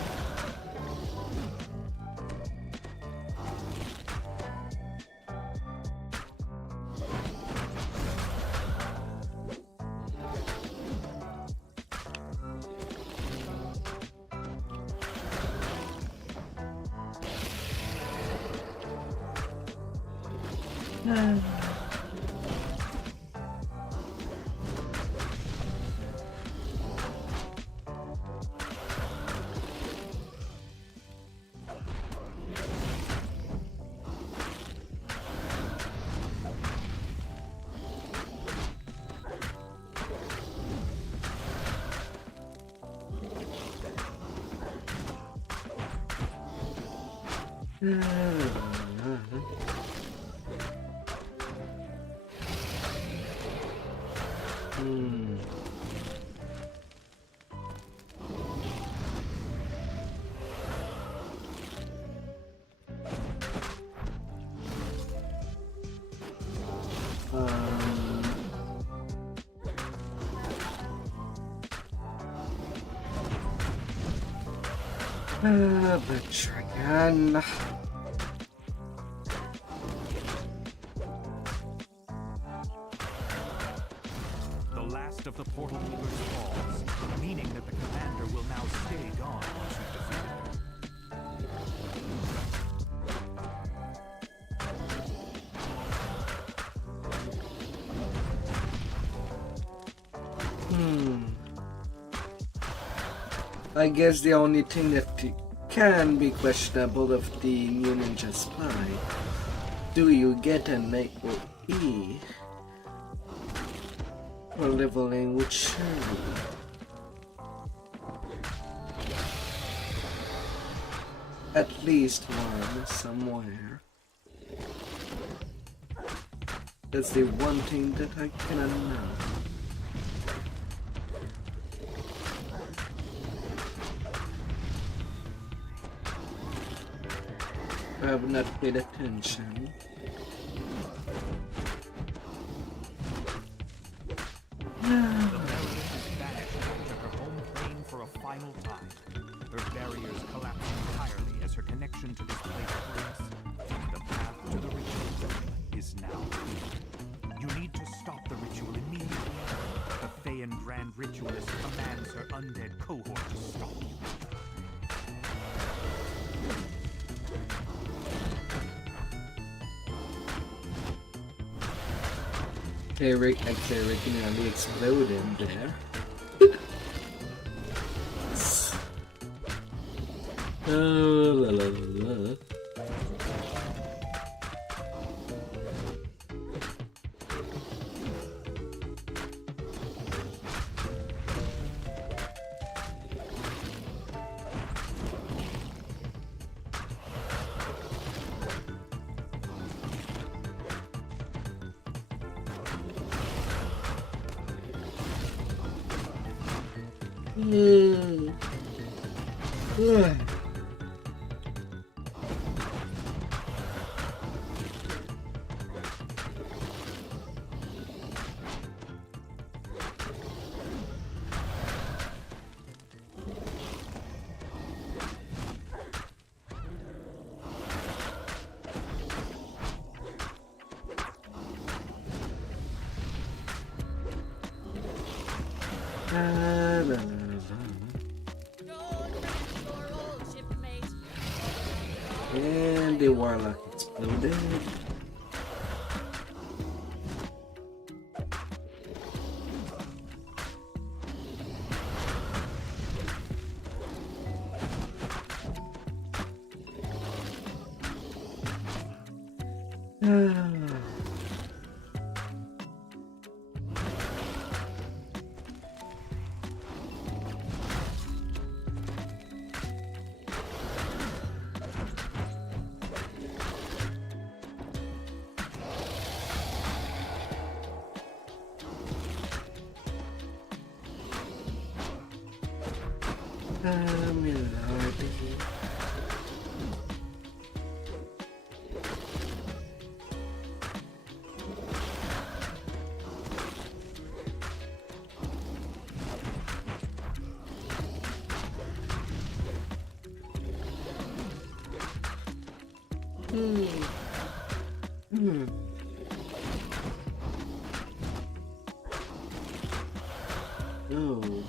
But try again. The last of the portal keepers falls, meaning that the commander will now stay gone once you've defeated her. I guess the only thing that can be questionable of the new Ninja Spy. Do you get an AOE for leveling with Shirley? At least one somewhere. That's the one thing that I cannot know. I have not paid attention. The Maryland is banished back to her home plane for a final time. Her barriers collapse entirely as her connection to this place breaks. The path to the ritual zone is now clear. You need to stop the ritual immediately. The Feyan Grand Ritualist commands her undead cohort to stop you. Cleric nearly exploded there. Oh, la la la. And the warlock exploded. Oh.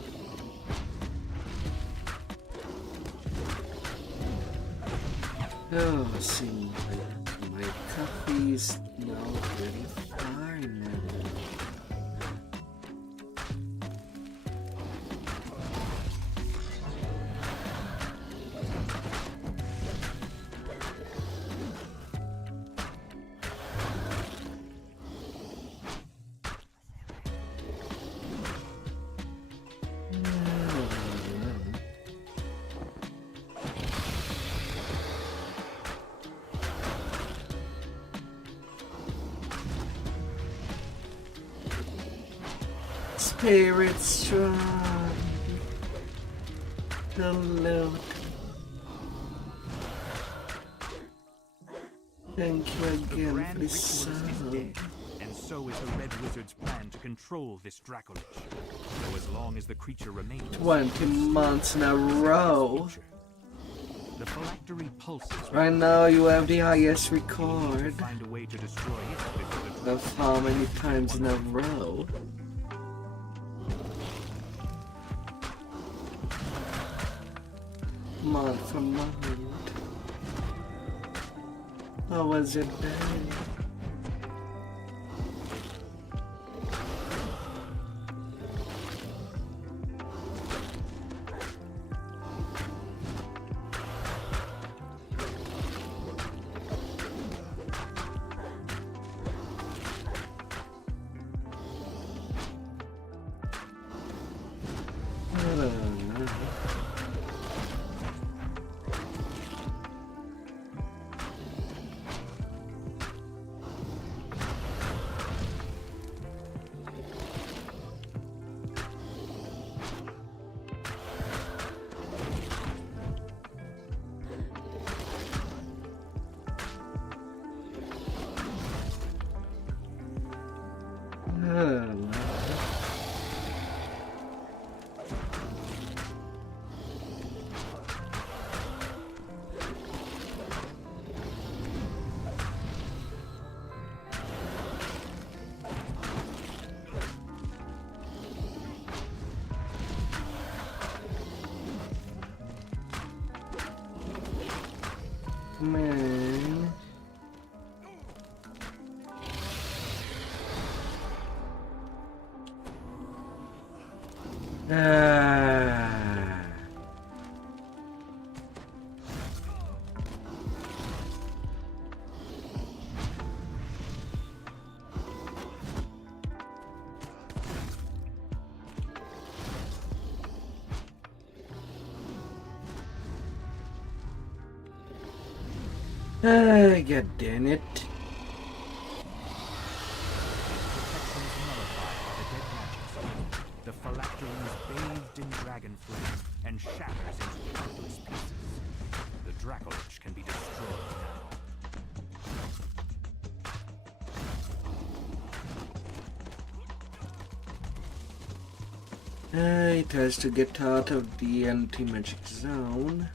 Oh, see, my coffee's now very fine now. Spirit strong. Hello. Thank you again for this song. And so is the Red Wizard's plan to control this Dracolich. So as long as the creature remains 20 months in a row. The phylactery pulses. Right now you have the highest record Find a way to destroy it of how many times in a row. Month from month. How was your day? Man. God damn it. Protections nullified by the dead magic. The phylactery is bathed in dragon flame and shatters into countless pieces. The Dracolich can be destroyed now. It has to get out of the anti-magic zone.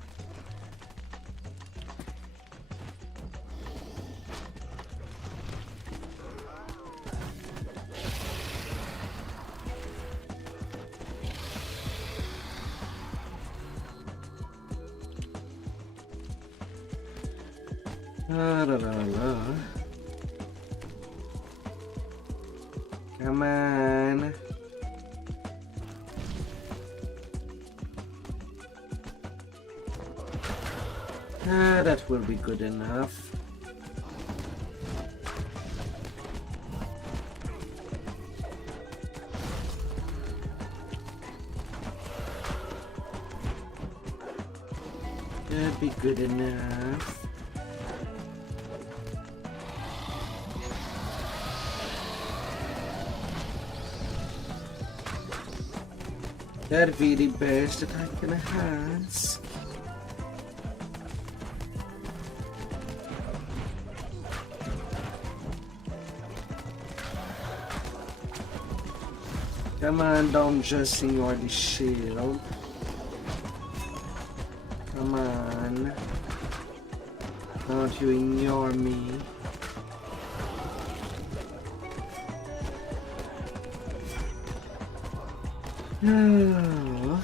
Come on. That will be good enough. That'd be good enough. That'd be the best that I can ask. Come on, don't just ignore the shield. Come on. Don't you ignore me. No.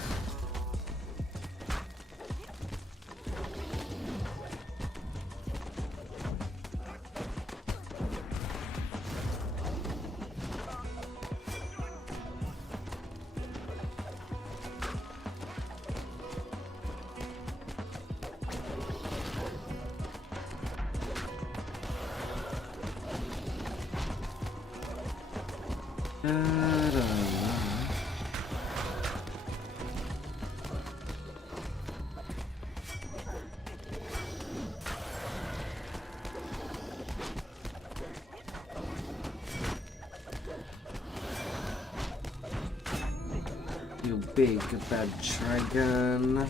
You big bad dragon.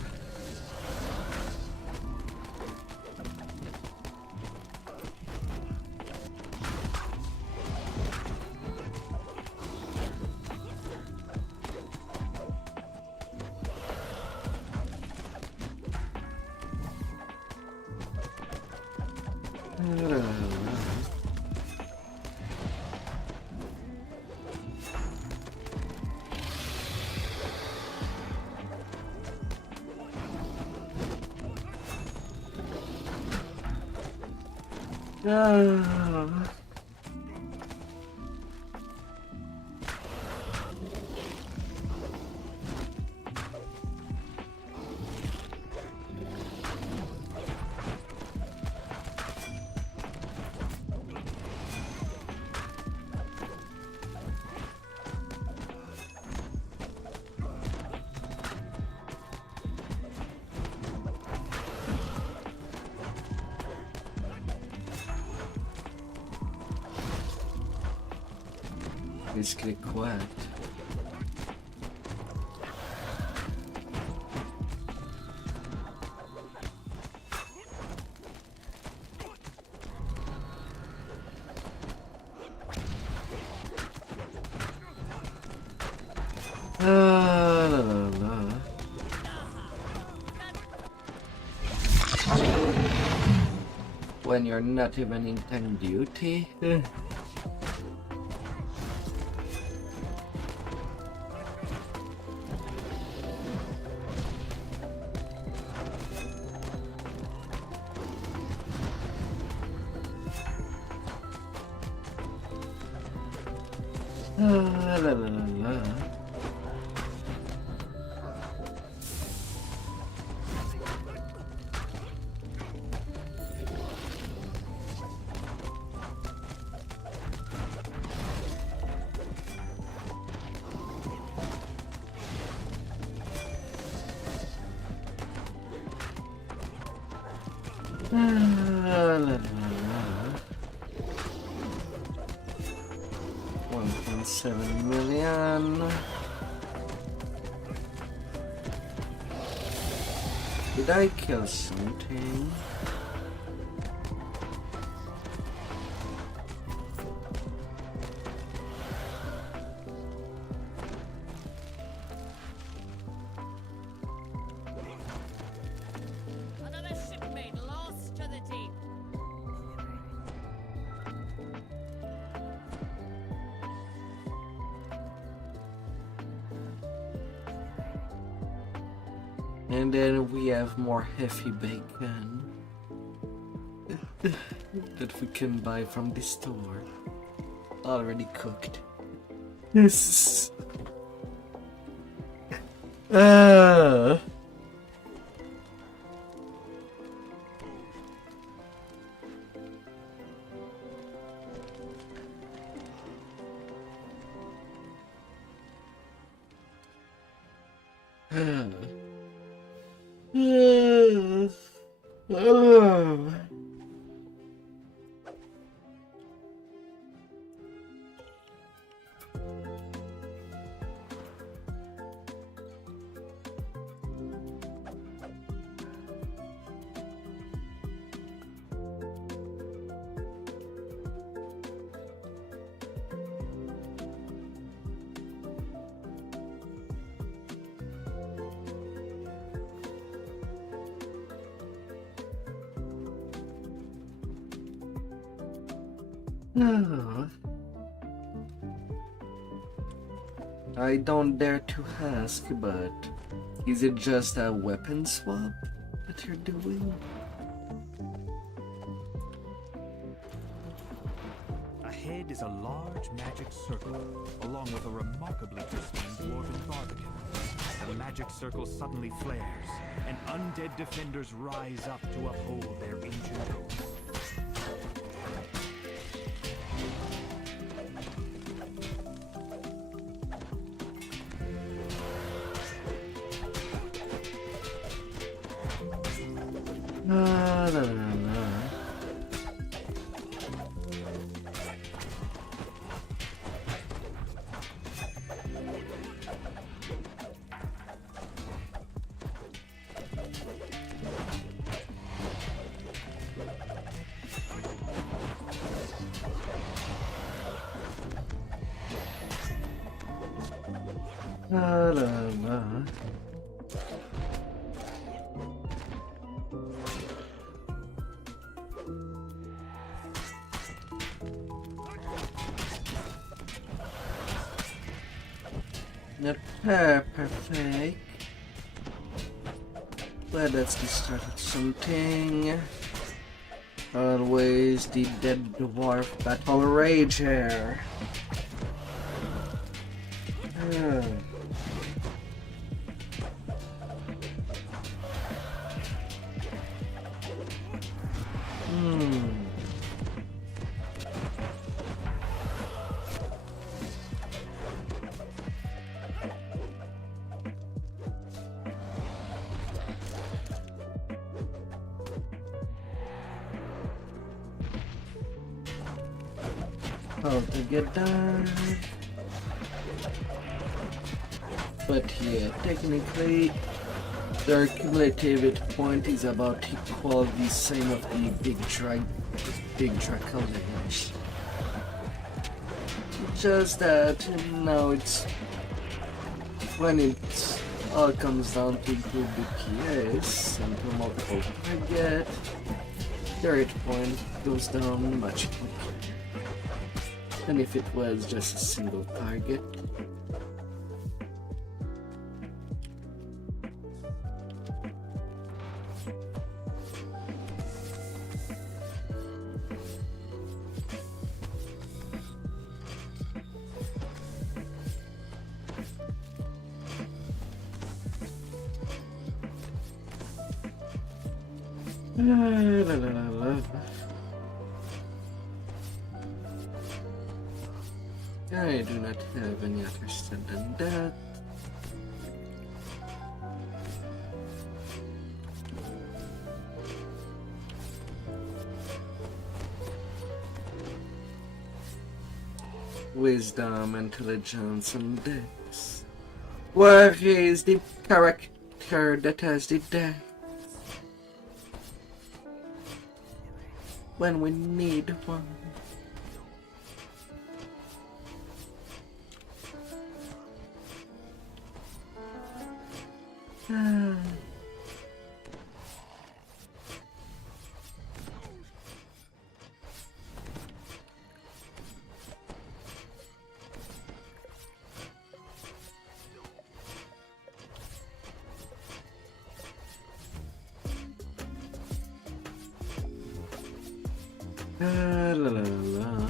Basically quiet. When you're not even in time duty. La la la la. La la la. 1.7 million. Did I kill something? Another shipmate lost to the deep. And then we have more heavy bacon that we can buy from the store. Already cooked. Yes. I don't dare to ask, but is it just a weapon swap that you're doing? Ahead is a large magic circle, along with a remarkably pristine dwarven barbican. The magic circle suddenly flares, and undead defenders rise up to uphold their ancient oath. La la la. La la la. Perfect. Let us get started something. Always the dead dwarf battle rage here. How to get done. But yeah, technically their cumulative hit point is about equal the same of the big Dracolich. Just that now it's when it all comes down to good DPS and to multiple target, their hit point goes down much quicker than if it was just a single target. I do not have any other stuff than that. Wisdom, intelligence, and dex. Where is the character that has the dex? When we need one. La la la.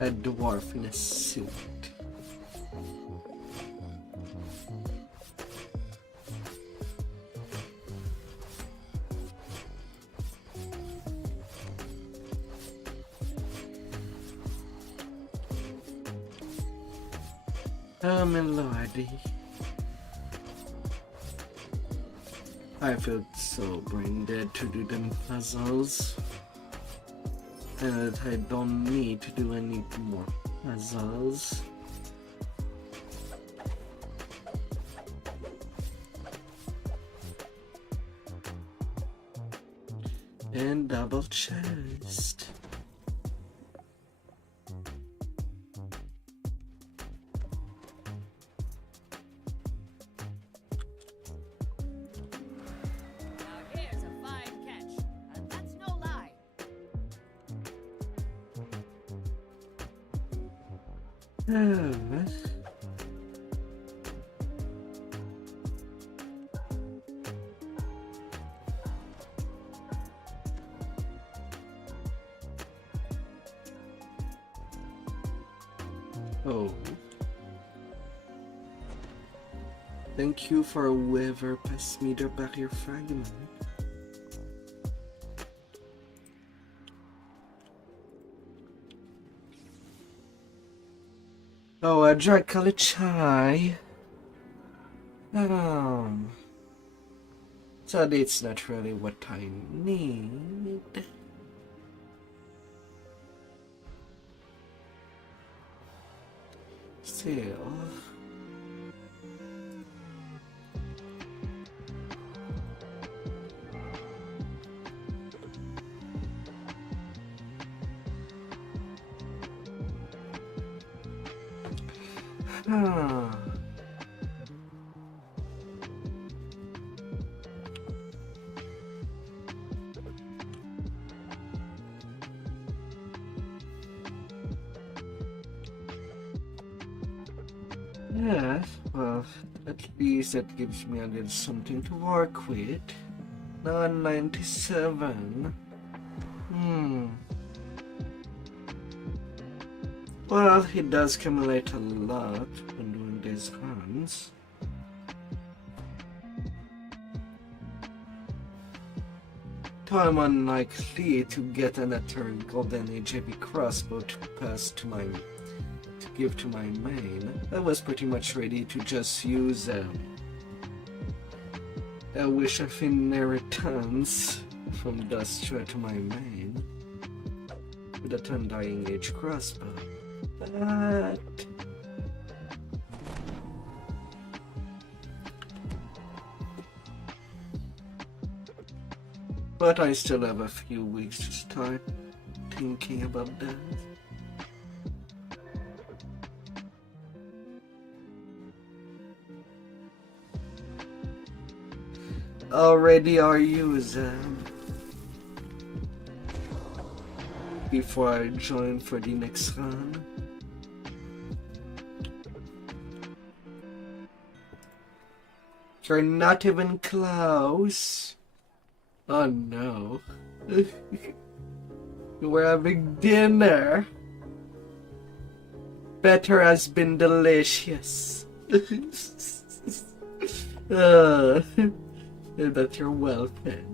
A dwarf in a suit. Oh, my lordy. I feel so brain dead to do them puzzles. And I don't need to do any more puzzles. And double chest. Oh. Thank you for whoever passed me the barrier fragment. Oh, a dry colored chai. So that's not really what I need. Still. Yes, well, at least that gives me a little something to work with. Now 97. Well, it does accumulate a lot when doing these runs. Though I'm unlikely to get another golden AJB crossbow to give to my main. I was pretty much ready to just use a wish of inheritance from Dustra to my main with a undying age crossbow. But I still have a few weeks to start thinking about that. Already are using before I join for the next run. You're not even close. Oh no. We're having dinner. Better has been delicious. That you're well fed.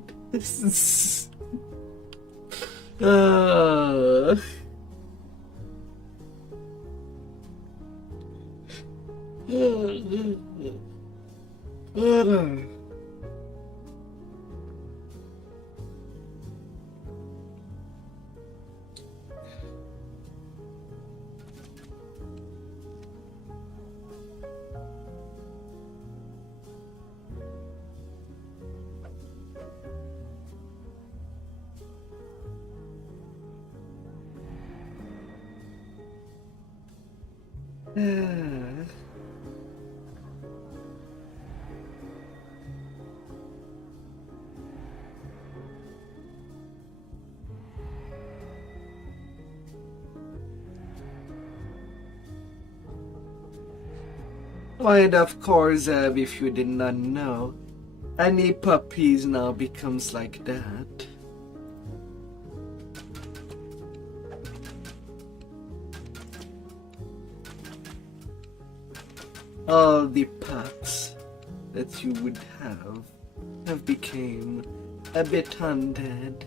And of course, if you did not know, any puppies now becomes like that. All the pups that you would have became a bit undead.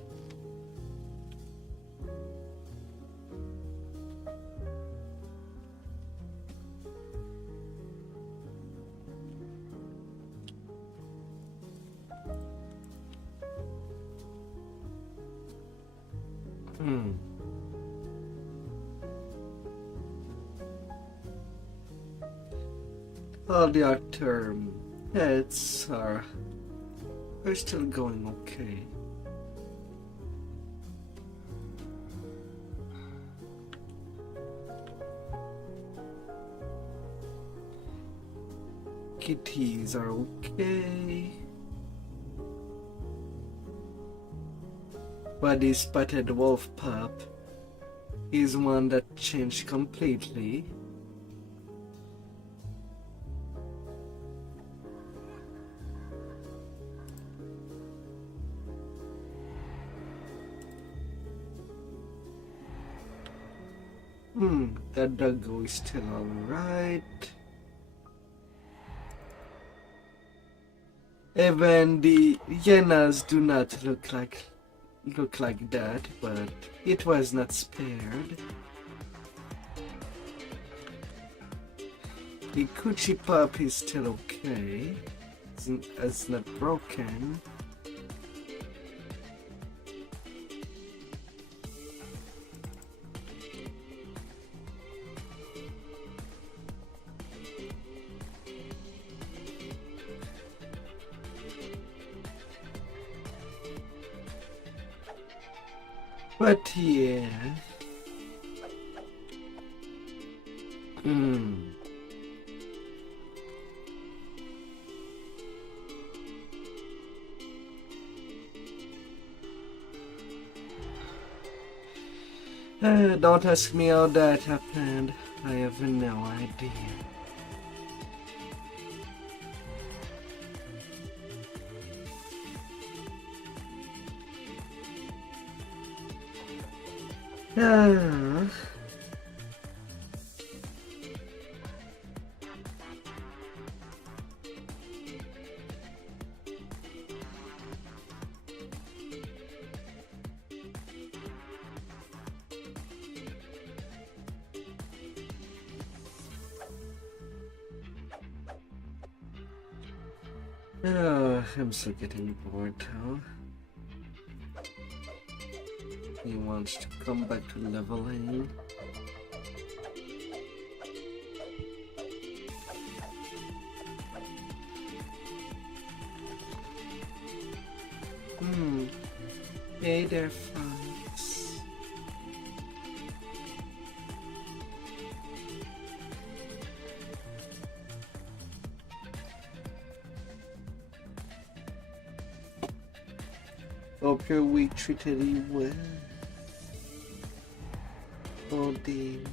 All the other pets are still going okay. Kitties are okay. But the spotted wolf pup is one that changed completely. That doggo is still alright. Even the hyenas do not look like that, but it was not spared. The coochie pup is still okay. It's not broken. But yeah. Don't ask me how that happened. I have no idea. I'm still getting bored now. He wants to come back to leveling. Hey there, Fox. Hope your week treated you well. Oh, damn.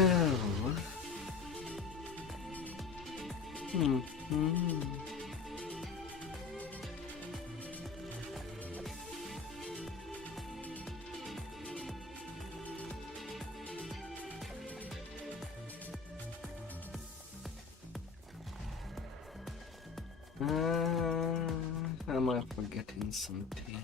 Oh. Am I forgetting something?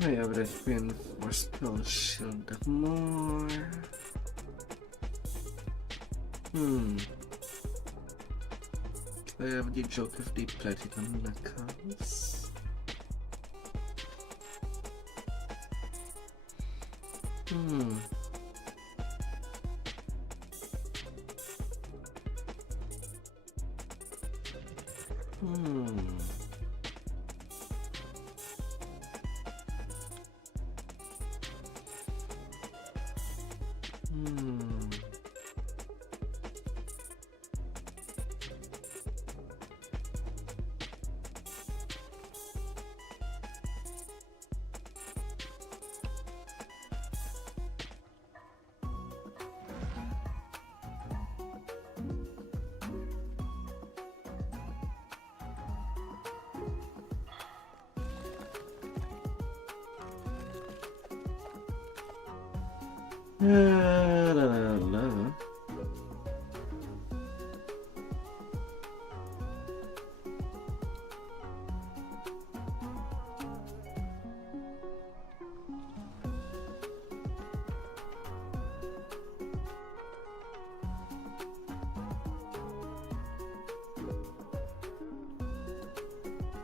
I have that been for spell shield more. I have the joke of the platinum knuckles.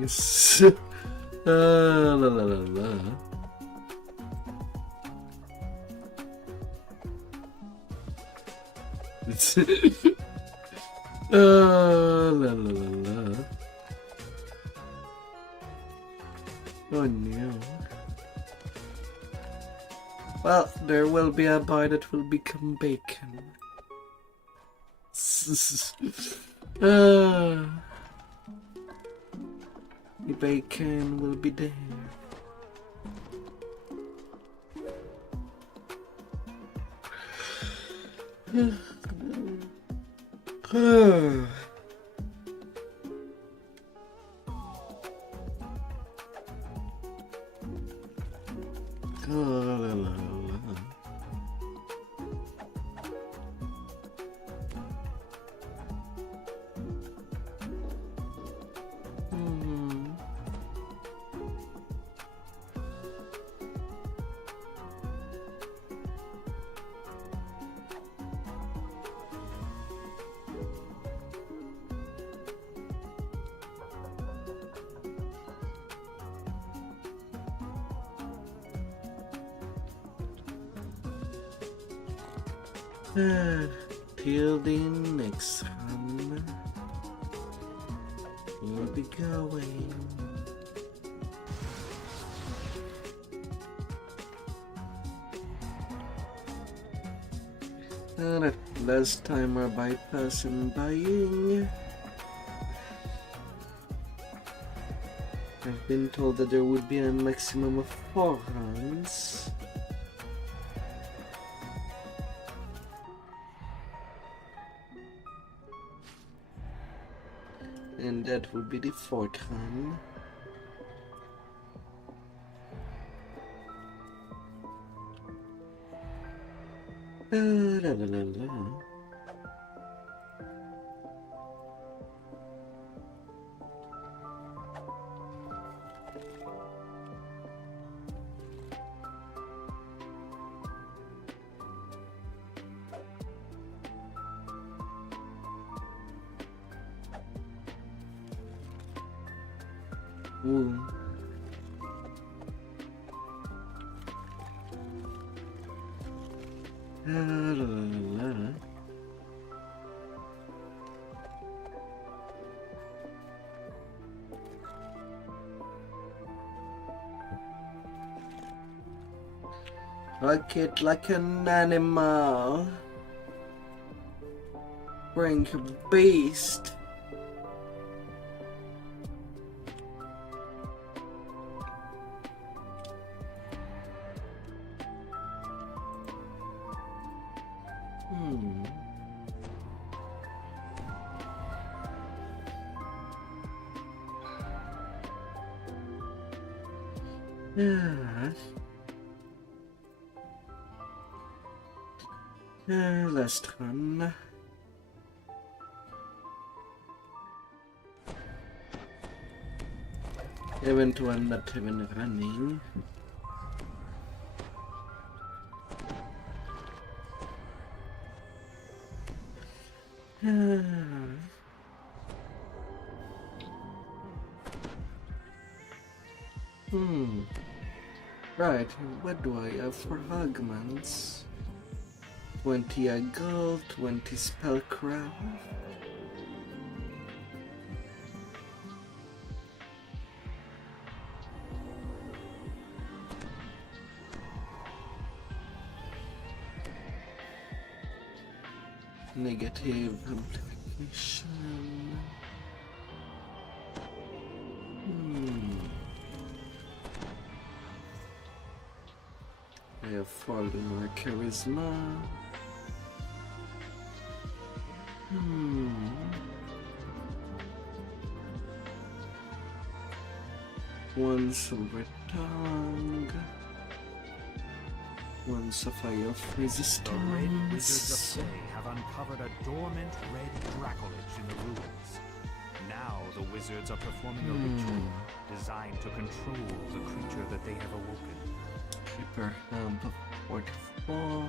Yes. La la la la. It's la la la la. Oh no. Well, there will be a boy that will become bacon. The bacon will be there. Till the next one, we'll be going. And at last time we're bypassing buying. I've been told that there would be a maximum of 4 runs. And that will be the 4th run. La la la la. Ooh. La la la la. Rock it like an animal. Bring a beast. Last one. Event 1 not even running. Right, what do I have for augments? 20 gold, 20 spellcraft. Negative amplification. I have 4 more charisma. One silver tongue. One sapphire of The Red Wizards of resistance. Say have uncovered a dormant red dracolich in the ruins. Now the wizards are performing a ritual designed to control the creature that they have awoken. Keeper Hemp of 44.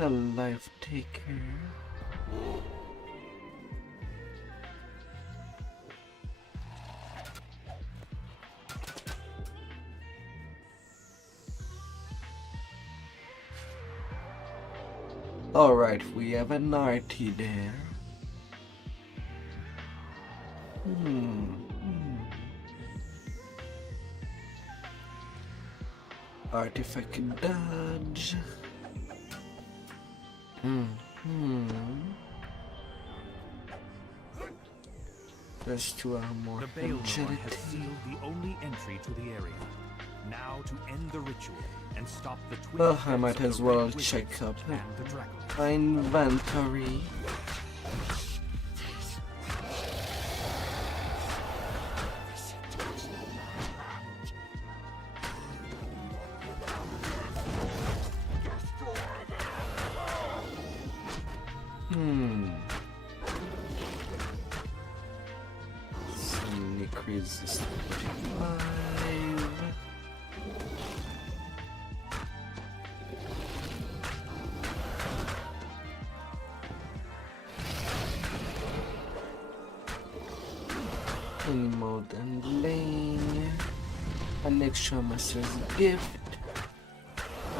A life taker. Alright, we have an arty there. Artifact dodge. There's 2 armor. The Baelnorn has sealed the only entry to the area. Now to end the ritual and stop the twin Well, I threats might of as the well Red check Wizards up and the Dracolich. my inventory. Sonic resist 45. Mode and lane. An extra master's gift.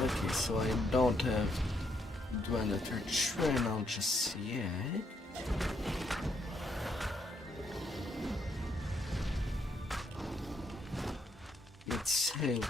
Okay, so I don't have to do another channel just yet. It's heavy.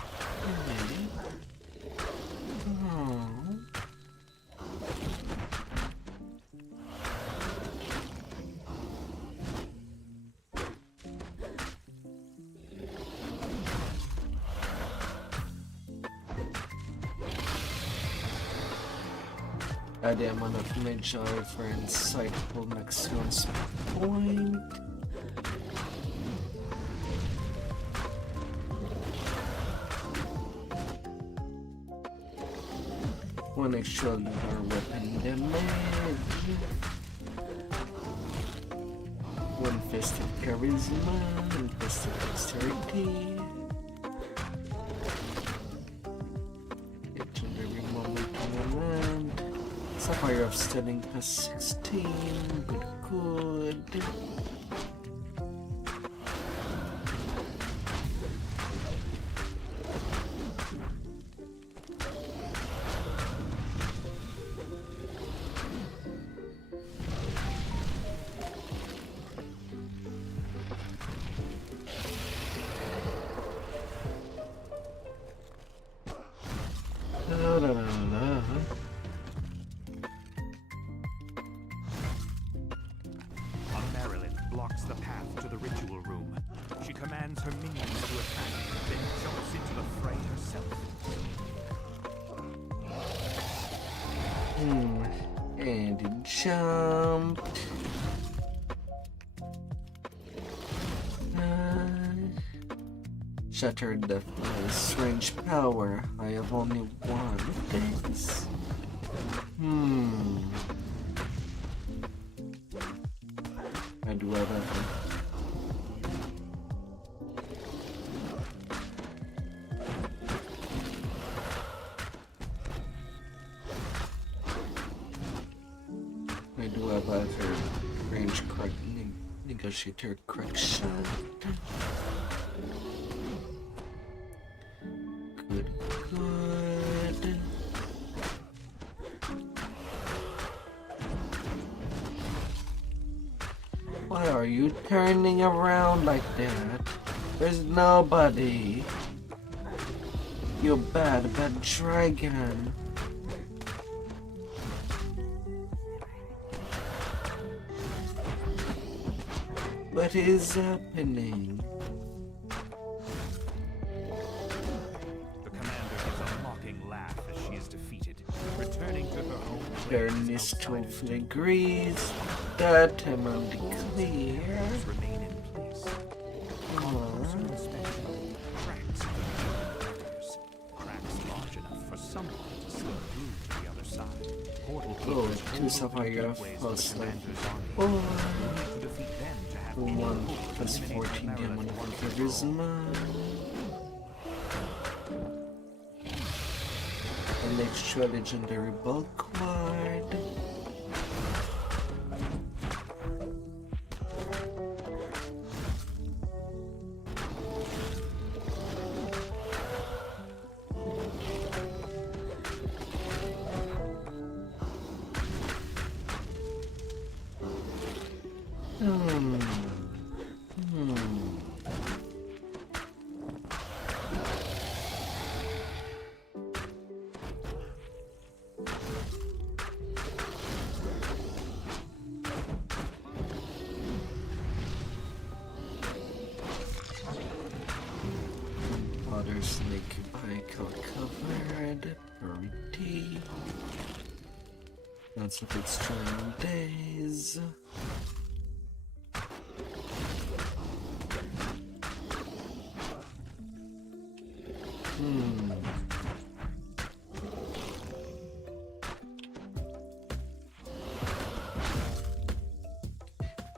Add the amount of mage for insightful maximum point. One extra lunar weapon damage. One festive charisma, and festive dexterity. Legendary moment tournament. Sapphire of Stunning plus 16. Good. commands her minions to attack, then jumps into the fray herself. And he jumped. Shattered the strange power. I have only one. Thanks. I do have that. I do have other range negotiator correction. Good. Why are you turning around like that? There's nobody. You bad dragon. What is happening? The commander gives a mocking laugh as she is defeated, returning to her home. Fairness to agrees that I'm on the clear. Remain in place. Cracks large enough for someone to slip through to the other side. Portal keepers Two sapphire plus life. 1 plus 14 diamond charisma. An extra legendary bulk card. Water snake icon covered. Pretty. That's of extreme days.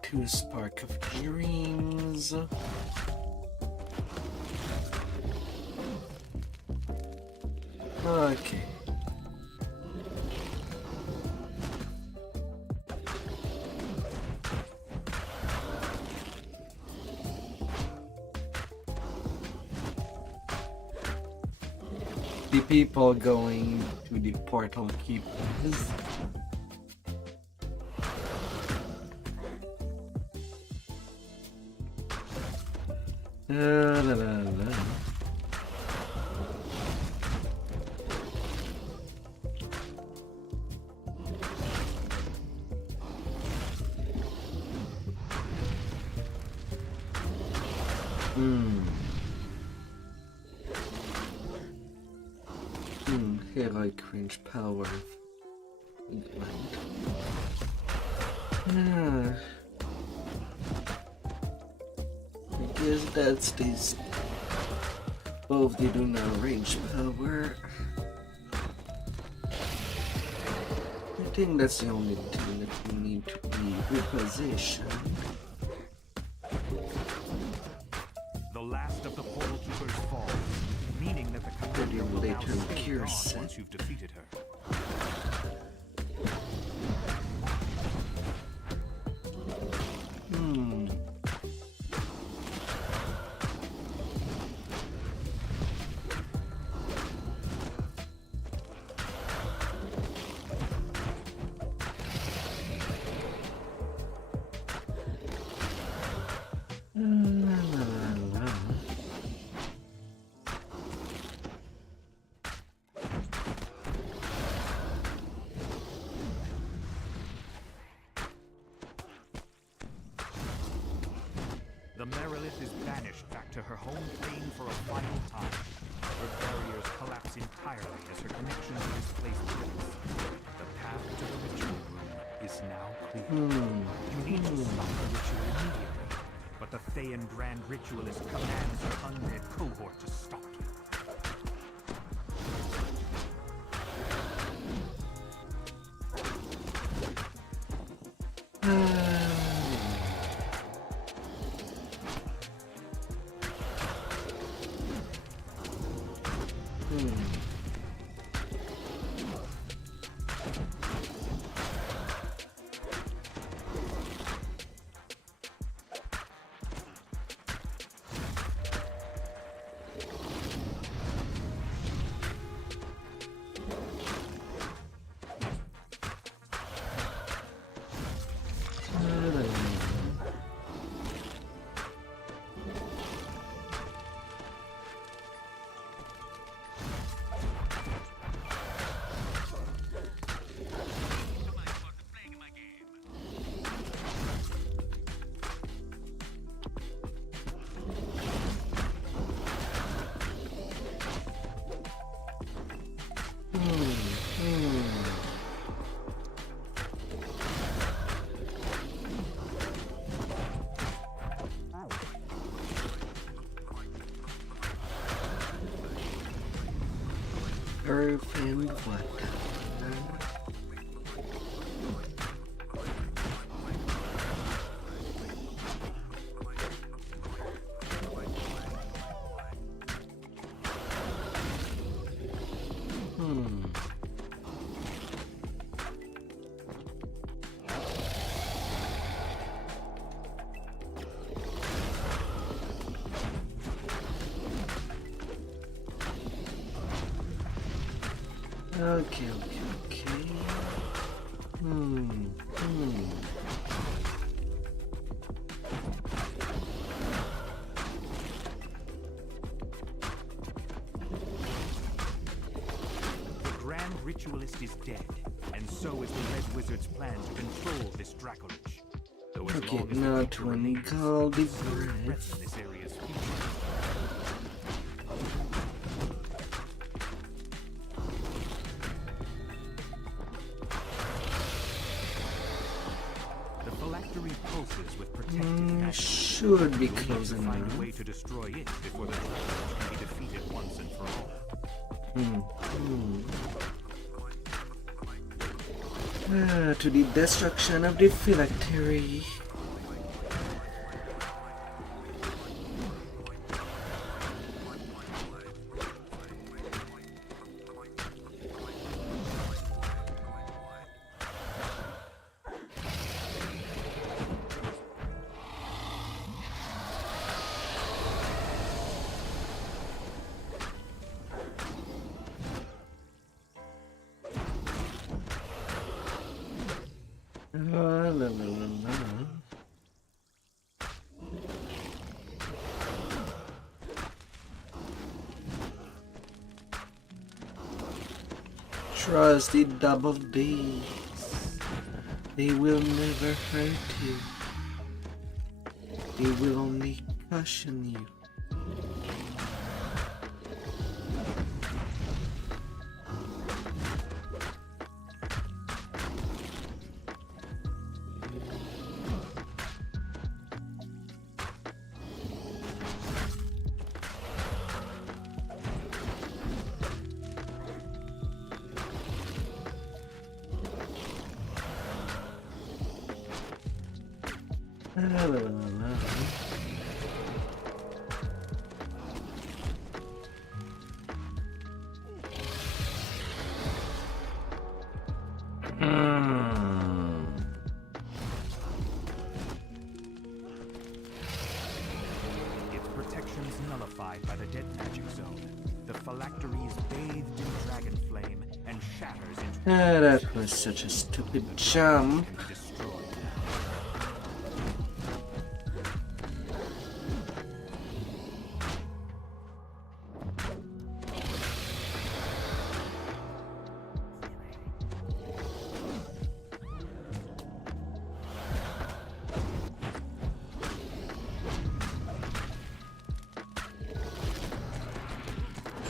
Two spark of dreams. Okay. The people going to the portal keepers. La, la, la. Heroic range power. I guess that's this. Both they do not range power. I think that's the only thing that we need to be repositioned. The last of the portal keepers falls, meaning that the commander will now stay gone once you've defeated her. Aerolith is banished back to her home plane for a final time. Her barriers collapse entirely as her connection to this place breaks. The path to the ritual room is now clear. You need to stop the ritual immediately, but the Thayan Grand Ritualist commands her undead cohort to stop you. Earth and what? Okay. The Grand Ritualist is dead, and so is the Red Wizard's plan to control this Dracolich. Though as Okay, long as now the to creature remains, uncall the so will breath. threaten this area's future. The phylactery pulses with protected magic. Should be You'll need close to find enough. a way to destroy it before the Dracolich can be defeated once and for all. To the destruction of the phylactery. Trust the double D's. They will never hurt you. They will only caution you. Its protections nullified by the dead magic zone. The phylactery is bathed in dragon flame and shatters into That was such a stupid jump. can be destroyed.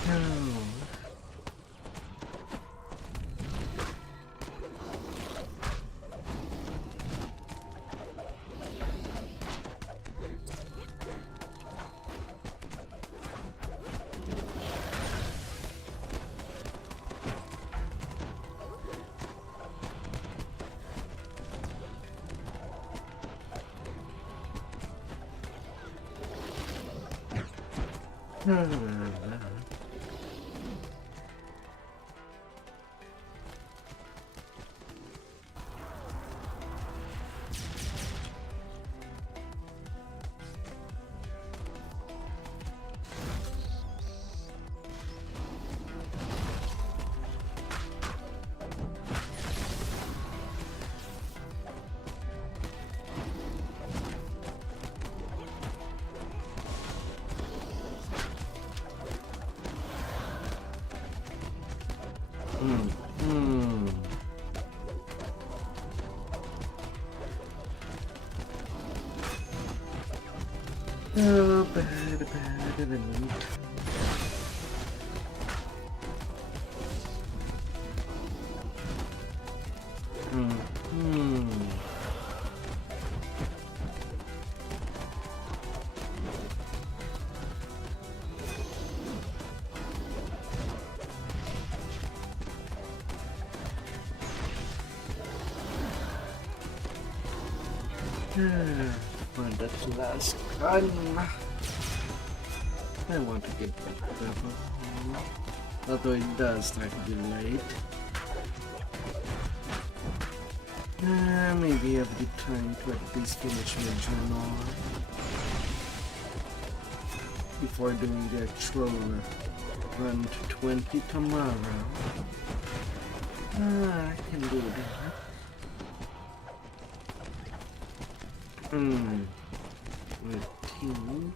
Oh, well, that's the last run. I want to get back to level, although it does start to be late. Maybe I have the time to at least finish my journal before doing the actual run to 20 tomorrow. I can do that. I think.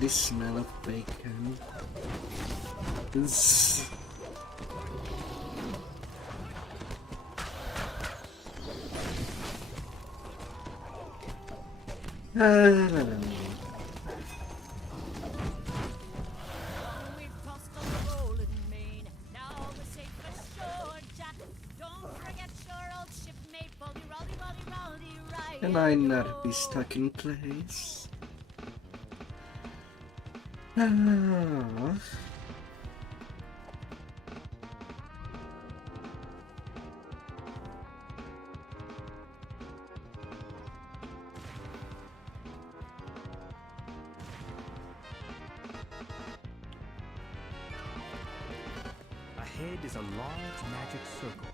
The smell of bacon is can I not be stuck in place? Ahead is a large magic circle,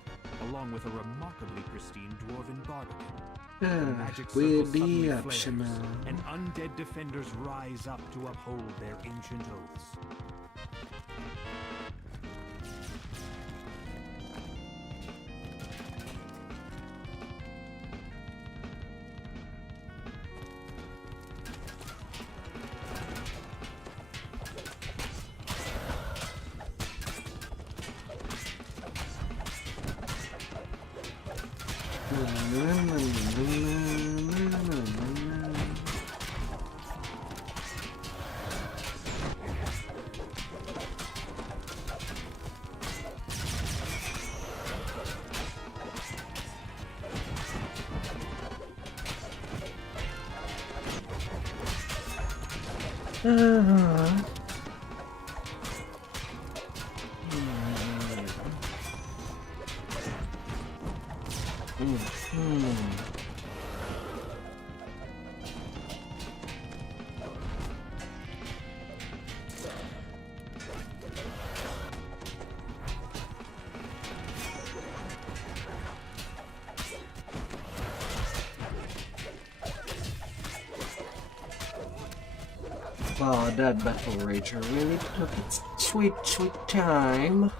along with a remarkably pristine dwarven barbican. The magic circle suddenly flares, and undead defenders rise up to uphold their ancient oaths. Wow, that battle rager really took its sweet, sweet time.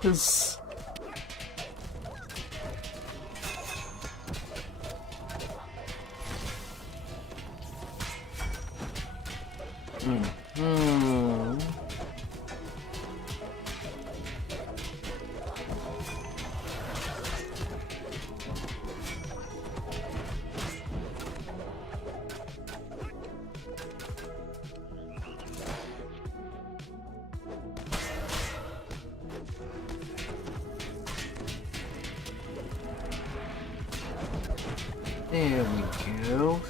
There we go.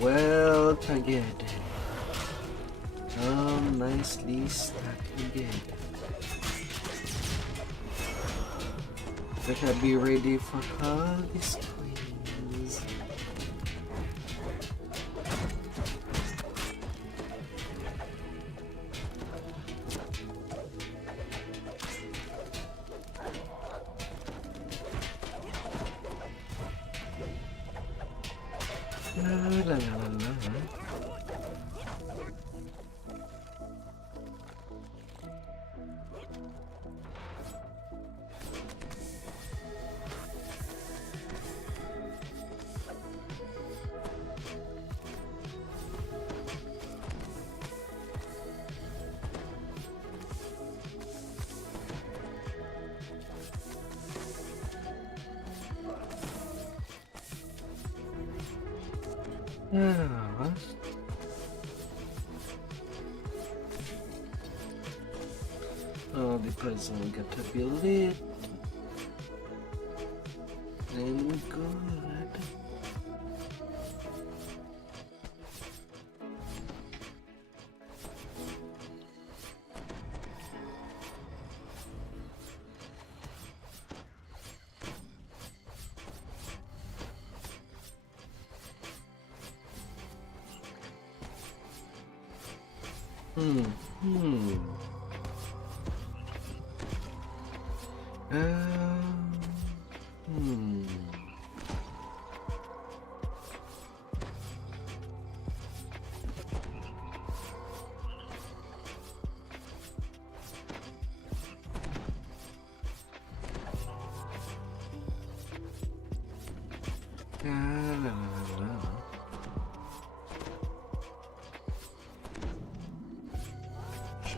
Well together. Nicely stacked together. Better be ready for all these queens. La la la la. Oh, the puzzle got to be lit. And we good.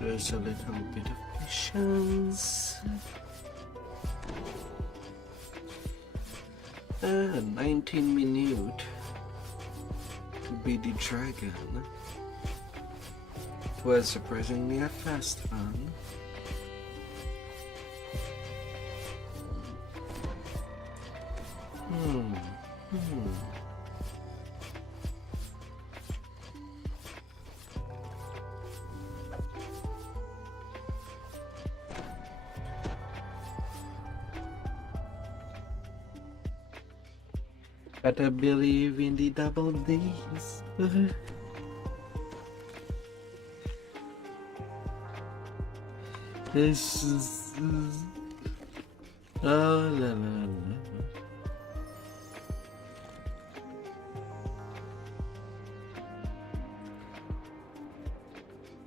Just a little bit of patience. 19 minutes to be the dragon. It was surprisingly a fast one. Better believe in the double D's. This is... Oh, la la la.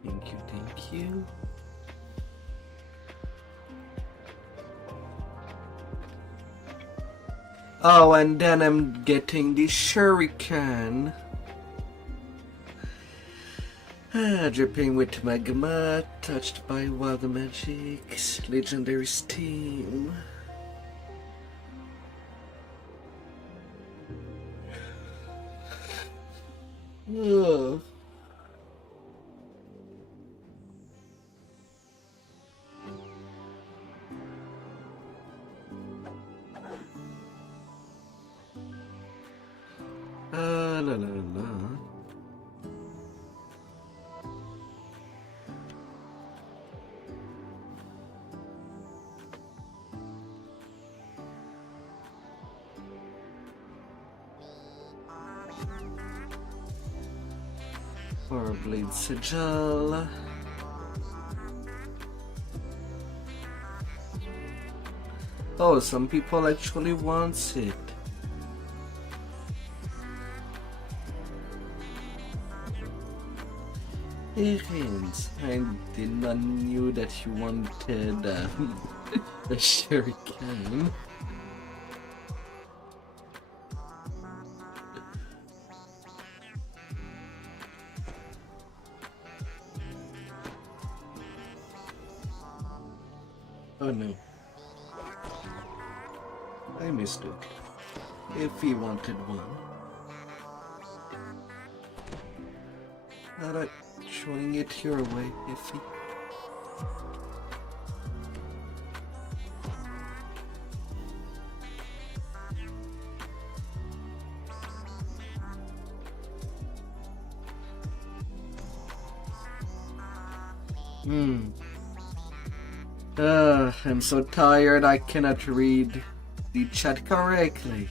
Thank you, thank you. Oh, and then I'm getting the shuriken. Dripping with magma, touched by wild magics, legendary steam. Ugh. La la la la. Or blade sigil. Oh, some people actually want it. Errands. I did not knew that you wanted a shuriken. Oh no. I missed it. If he wanted one. Not showing it your way, Iffy. I'm so tired I cannot read the chat correctly.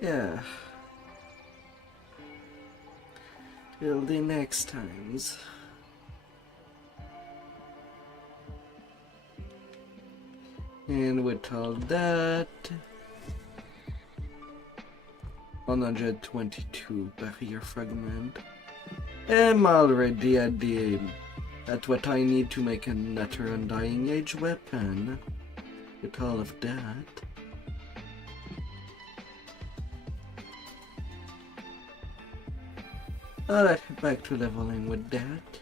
Yeah. Till the next times. And with all that, 122 barrier fragment. I'm already at what I need to make another Undying Age weapon. With all of that. Alright, back to leveling with that.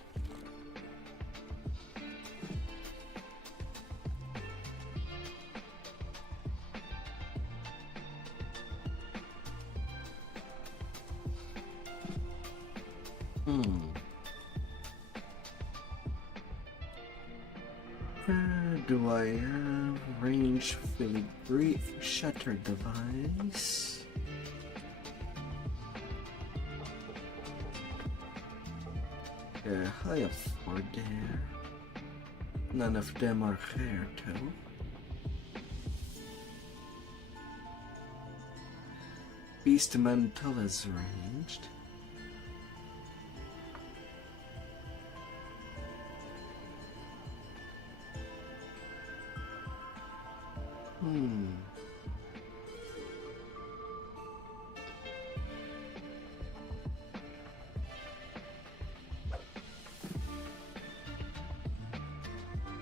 Do I have range filigree shattered device? Yeah, I have 4 there. None of them are rare though. Beast Mantle is ranged.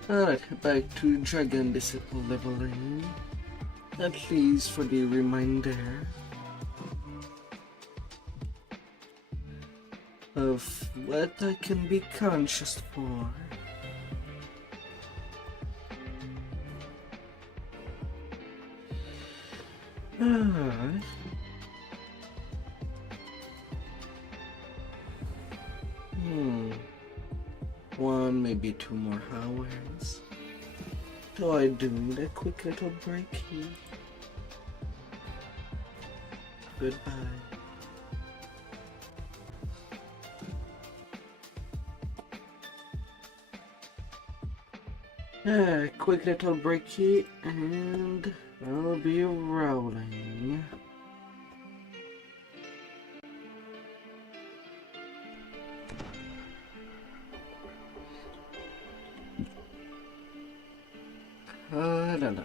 Alright, back to Dragon Disciple leveling. At least for the reminder of what I can be conscious for. Alright. One, maybe 2 more hours. So I do need a quick little break here. Goodbye. Quick little break here, and I'll be rolling. La, la, la.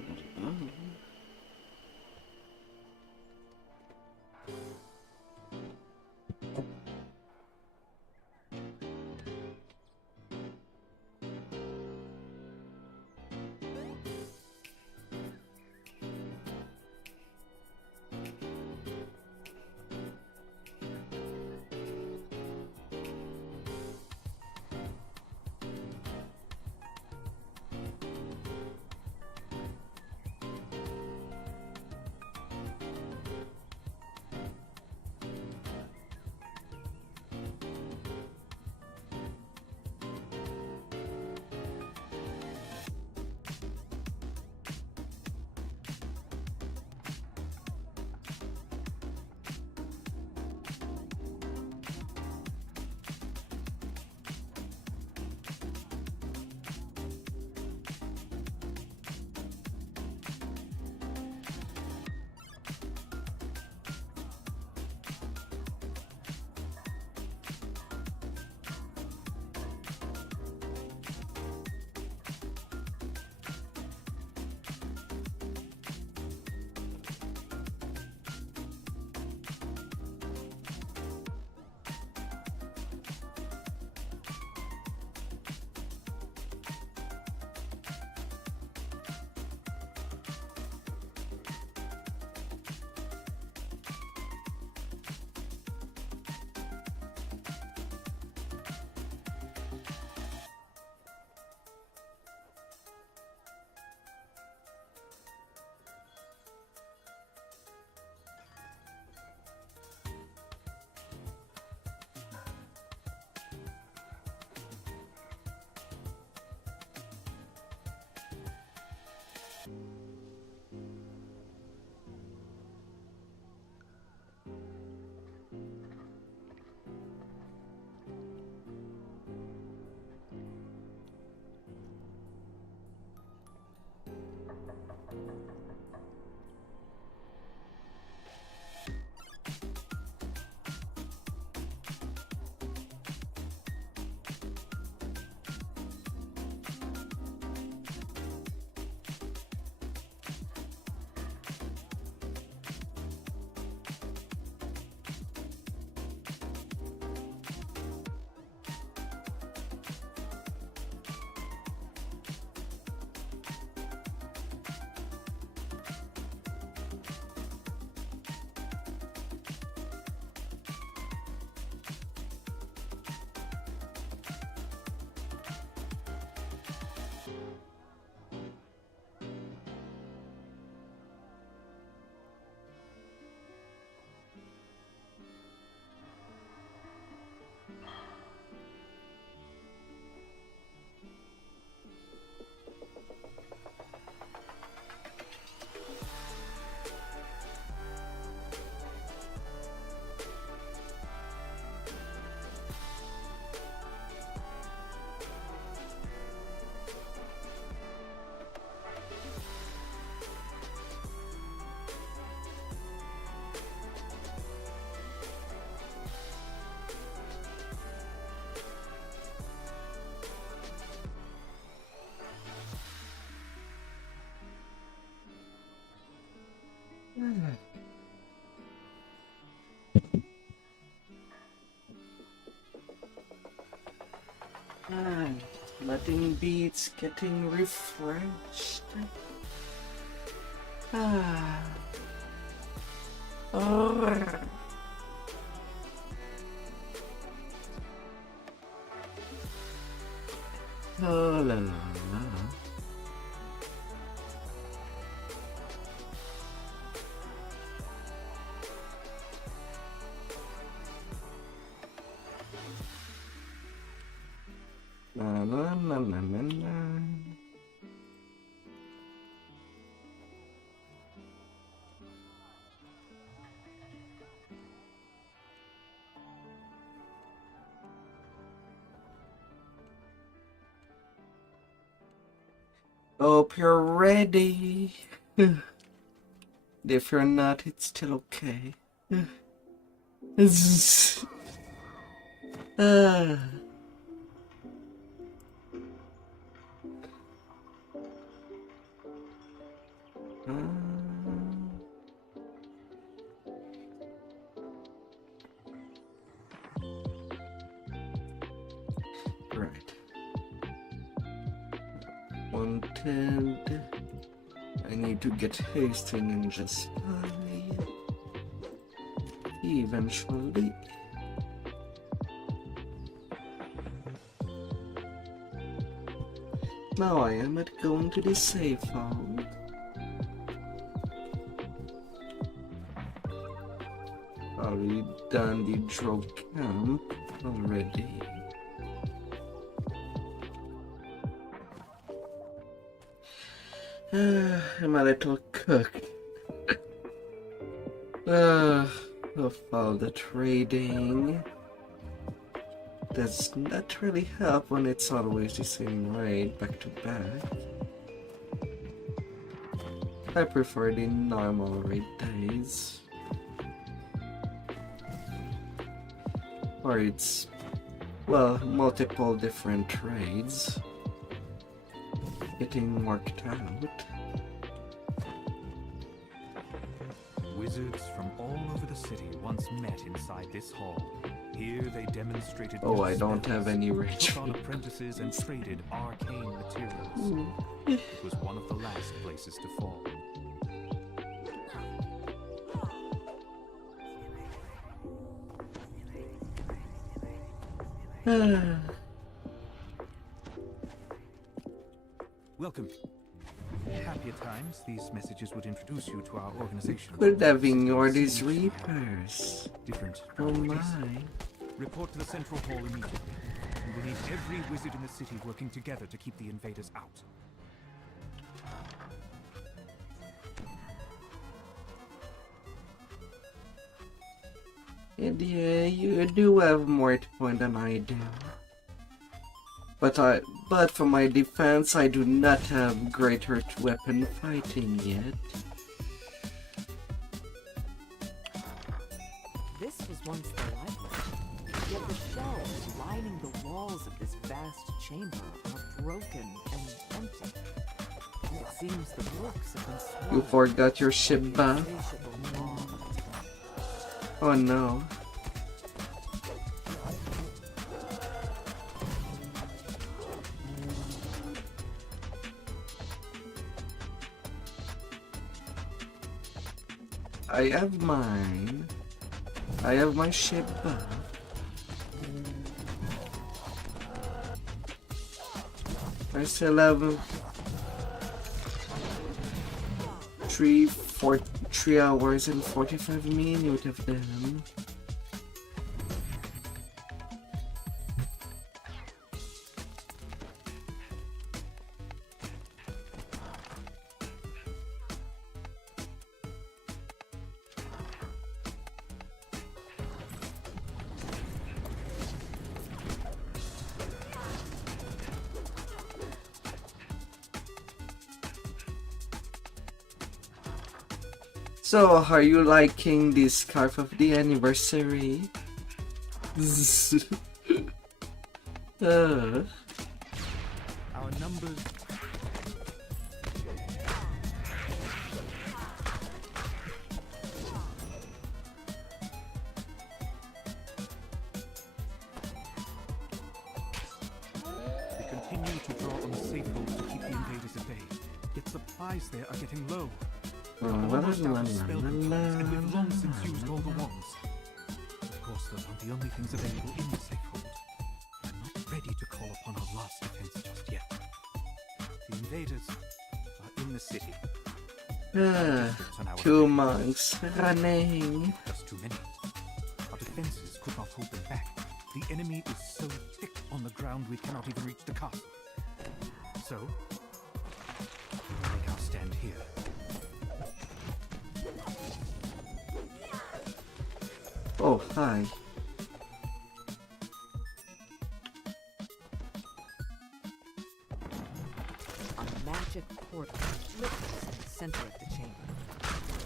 Nothing beats getting refreshed. Oh. Oh la la la. Na na na na na na. Hope you're ready. If you're not, it's still okay. Right. Wanted. I need to get hasting in just fine. Eventually. Now I am at going to the safe house. Already done the drug camp already. I'm a little cooked. Of all the trading. Does not really help when it's always the same raid back to back. I prefer the normal raid days. Or it's, well, multiple different trades getting worked out. Wizards from all over the city once met inside this hall. Here they demonstrated. Oh, I don't have any rage. Took on apprentices and traded arcane materials. It was one of the last places to fall. Welcome. Happier times, these messages would introduce you to our organization. Good having your these reapers. Different. Oh my. Report to the central hall immediately. We will need every wizard in the city working together to keep the invaders out. And yeah, you do have more to point than I do. But for my defense, I do not have greater weapon fighting yet. This was once the library, yet the shelves lining the walls of this vast chamber are broken and empty. It seems the books have been swallowed. You forgot your ship back? Oh no. I have mine. I have my ship back. I still have 3 hours and 45 minutes of them. So, are you liking the scarf of the anniversary? Our numbers. continue to draw on safeholds to keep the invaders at bay. Yet supplies there are getting low. We're almost out of spell bookings, and we've long since used all the wands. Of course, those aren't the only things available in the safehold. I'm not ready to call upon our last defense just yet. The invaders are in the city. Two monks running. Just too many. Our defenses could not hold them back. The enemy is so thick on the ground we cannot even reach the castle. So, we'll make our stand here. Oh, hi. A magic portal flickers in the center of the chamber.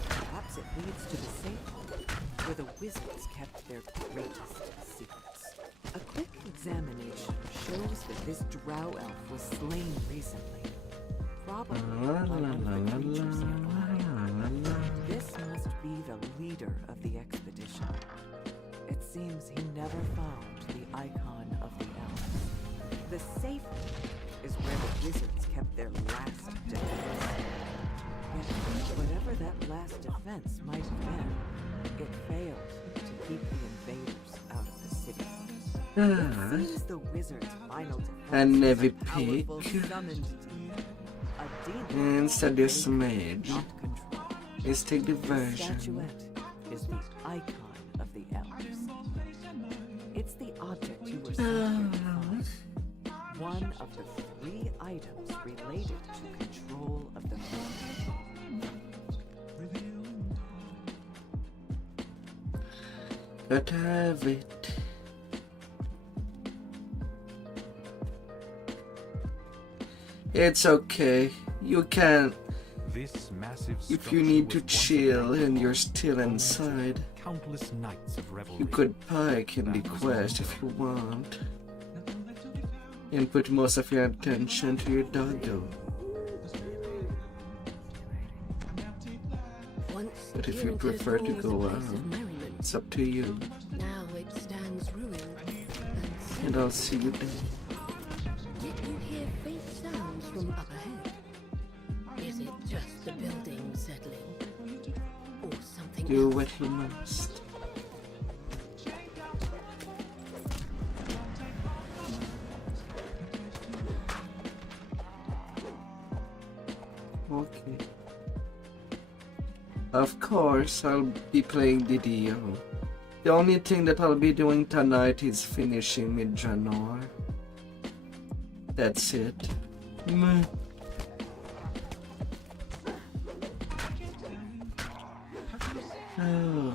Perhaps it leads to the safe hold, where the wizards kept their greatest secrets. A quick examination shows that this drow elf was slain recently. Probably by one of the creatures nearby. This must be the leader of the expedition. It seems he never found the icon of the elves. The safe is where the wizards kept their last defense. Yet, whatever that last defense might have been, it failed to keep the invaders out of the city. It seems the wizard's final defense And every was a powerful pig. summoned demon. A demon And seduce mage. not control. Let's take the The version. statuette is the icon of the elves. It's the object you were sent here to find. One of the 3 items related to control of the moon. Gotta have it. It's okay. You can. This massive If you need to structure was once chill again and you're still inside, countless nights of revelry. you could pike in the quest if you want. And put most of your attention to your doggo. Once But if here you in prefer to California go was a place out, of merriment. it's up to you. Now it stands ruined And I'll see you there. Yet you hear faint sounds from up ahead. Is it just the building settling? Or something Do else? what you must. Okay. Of course, I'll be playing DDO. The only thing that I'll be doing tonight is finishing Midranor. That's it. Meh. Oh.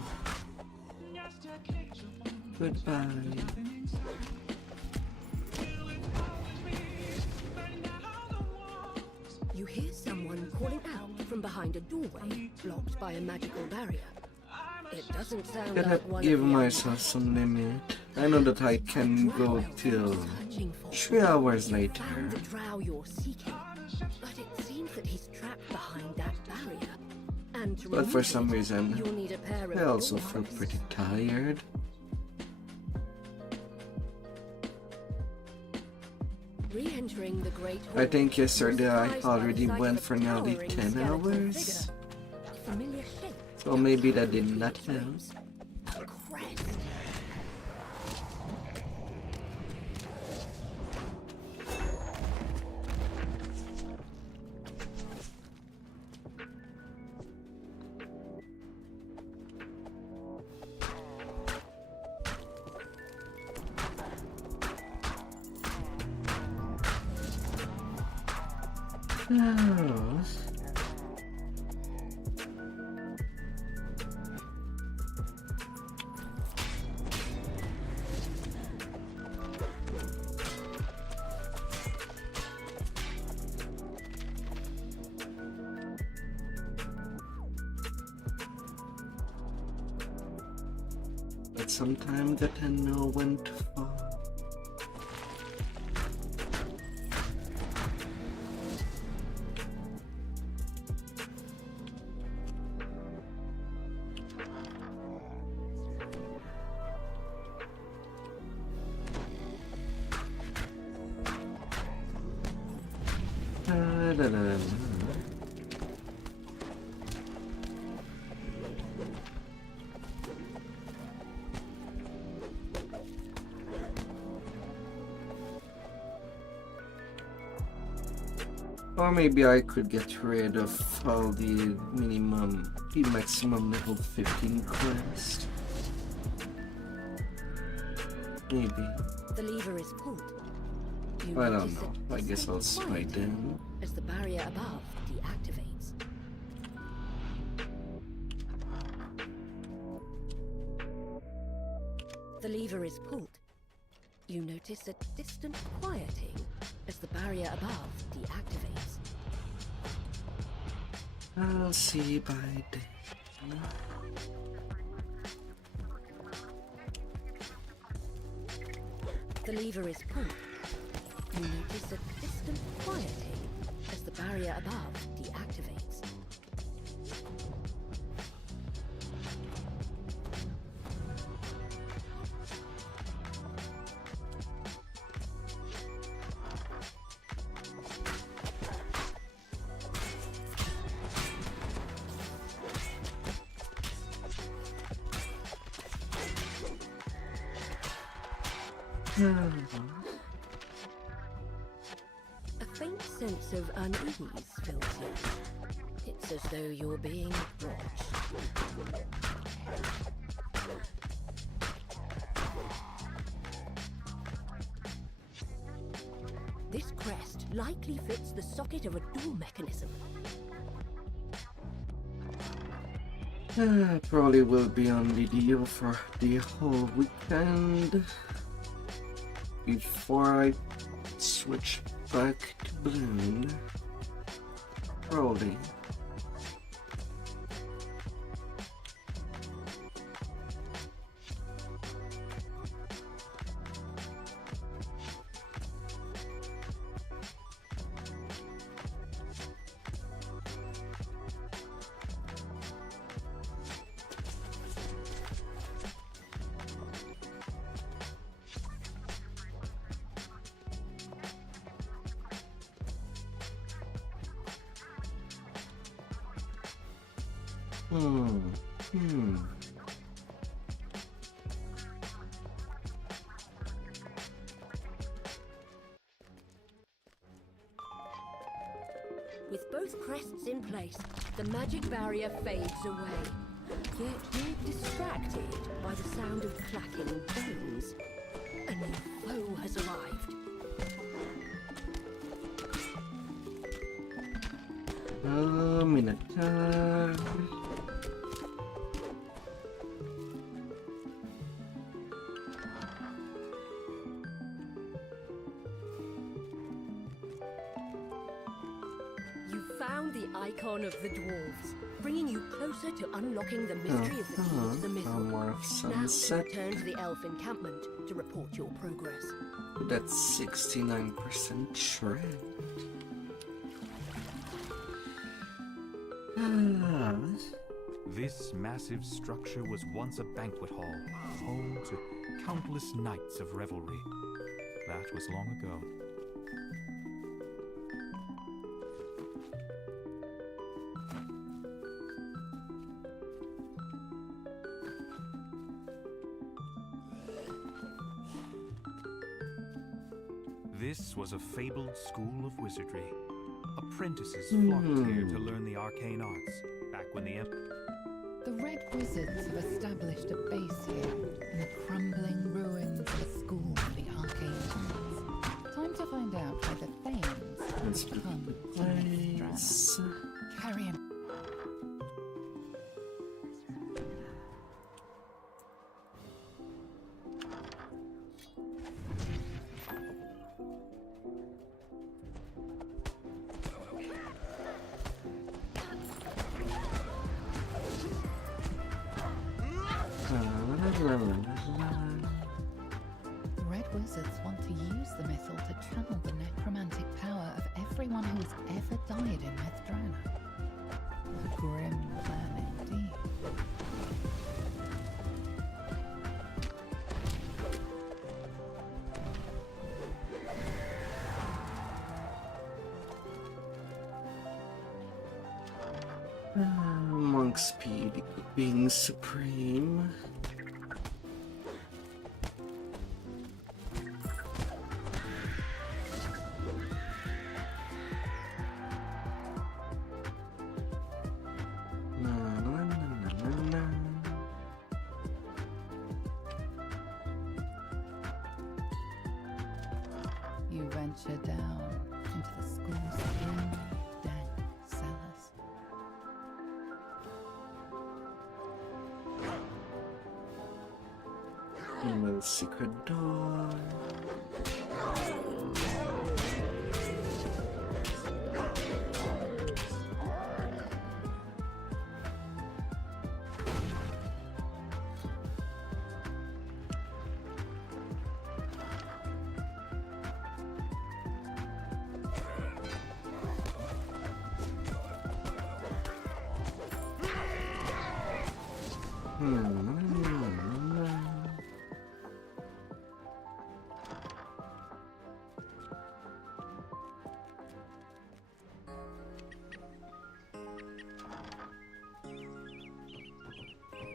Goodbye. You hear someone calling out from behind a doorway blocked by a magical barrier. It doesn't sound Gotta like one give of the myself some limit. I know that I can go till 3 hours later. found the drow you're seeking, but it seems that he's trapped behind that barrier. And to But for remove some it, reason, you'll need a pair of I also gloves. feel pretty tired. Re-entering the Great I Hall, think yesterday I surprised by the already sight went of a for nearly towering 10 skeletal hours. figure. A familiar shape. So maybe that did not help. A crest. Oh. But sometimes gotta know when to fall. la, la, la. Or maybe I could get rid of all the maximum level 15 quest. Maybe. The lever is pulled. You I notice don't know. that I guess I'll something slide down. as the barrier above deactivates. The lever is pulled. You notice a distant quieting as the barrier above deactivates. I'll see by day. The lever is pulled. You notice a distant quieting as the barrier above deactivates. A faint sense of unease fills you. It's as though you're being watched. This crest likely fits the socket of a door mechanism. Probably will be on DDO for the whole weekend before I switch back to Blend. Probably. With both crests in place, the magic barrier fades away. Yet you're distracted by the sound of clacking bones. A new foe has arrived. Minotaur. You found the icon of the dwarves, bringing you closer to unlocking the mystery of the key to the mythos. More of Now sunset. return to the elf encampment to report your progress. That's 69% shred. This massive structure was once a banquet hall, home to countless nights of revelry. That was long ago. This was a fabled school of wizardry. Apprentices flocked here to learn the arcane arts, back when the The Red Wizards have established a base here in the crumbling ruins of a school of the arcane. Time to find out why the Thanes have come to Mythdrana. Carry him. Red Wizards want to use the Mythal to channel the necromantic power of everyone who's ever died in Mythdrana. A grim plan indeed. moving speed being supreme. You venture down into the school's dim, dank cellars. Little secret door.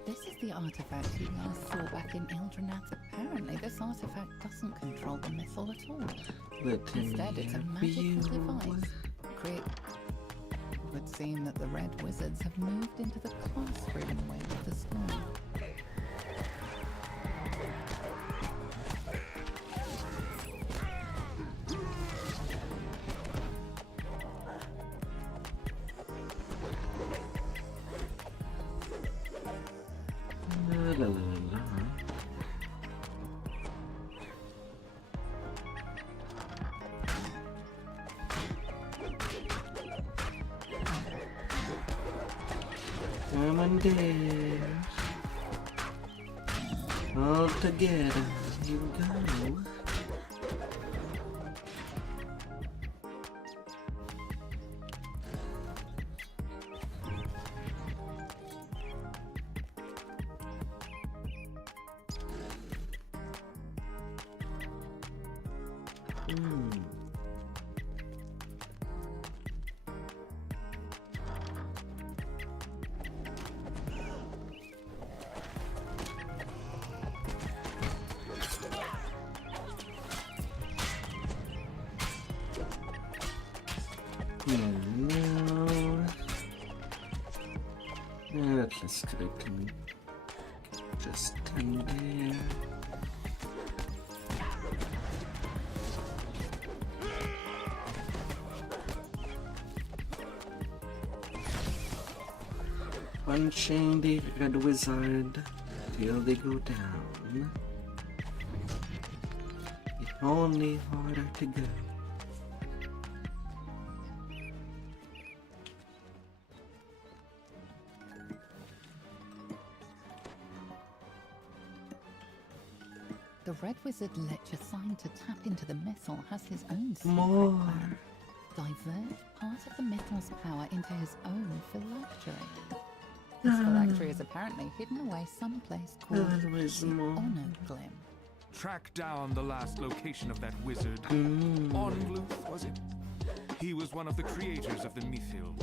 This is the artifact you last saw back in Eldranath. Apparently, this artifact doesn't control the missile at all. Instead, it's a magical device. It would seem that the Red Wizards have moved into the classroom wing of the school. Come on, dear. All together, you go. No. Let's quickly just stand there. Punching the Red Wizard till they go down. It's only harder to go. The Red Wizard Lich assigned to tap into the missile has his own secret More. plan. Divert part of the missile's power into his own phylactery. This phylactery is apparently hidden away someplace called Always the more. Honor Glim. Track down the last location of that wizard. Mm. Orngluth, was it? He was one of the creators of the Mythil.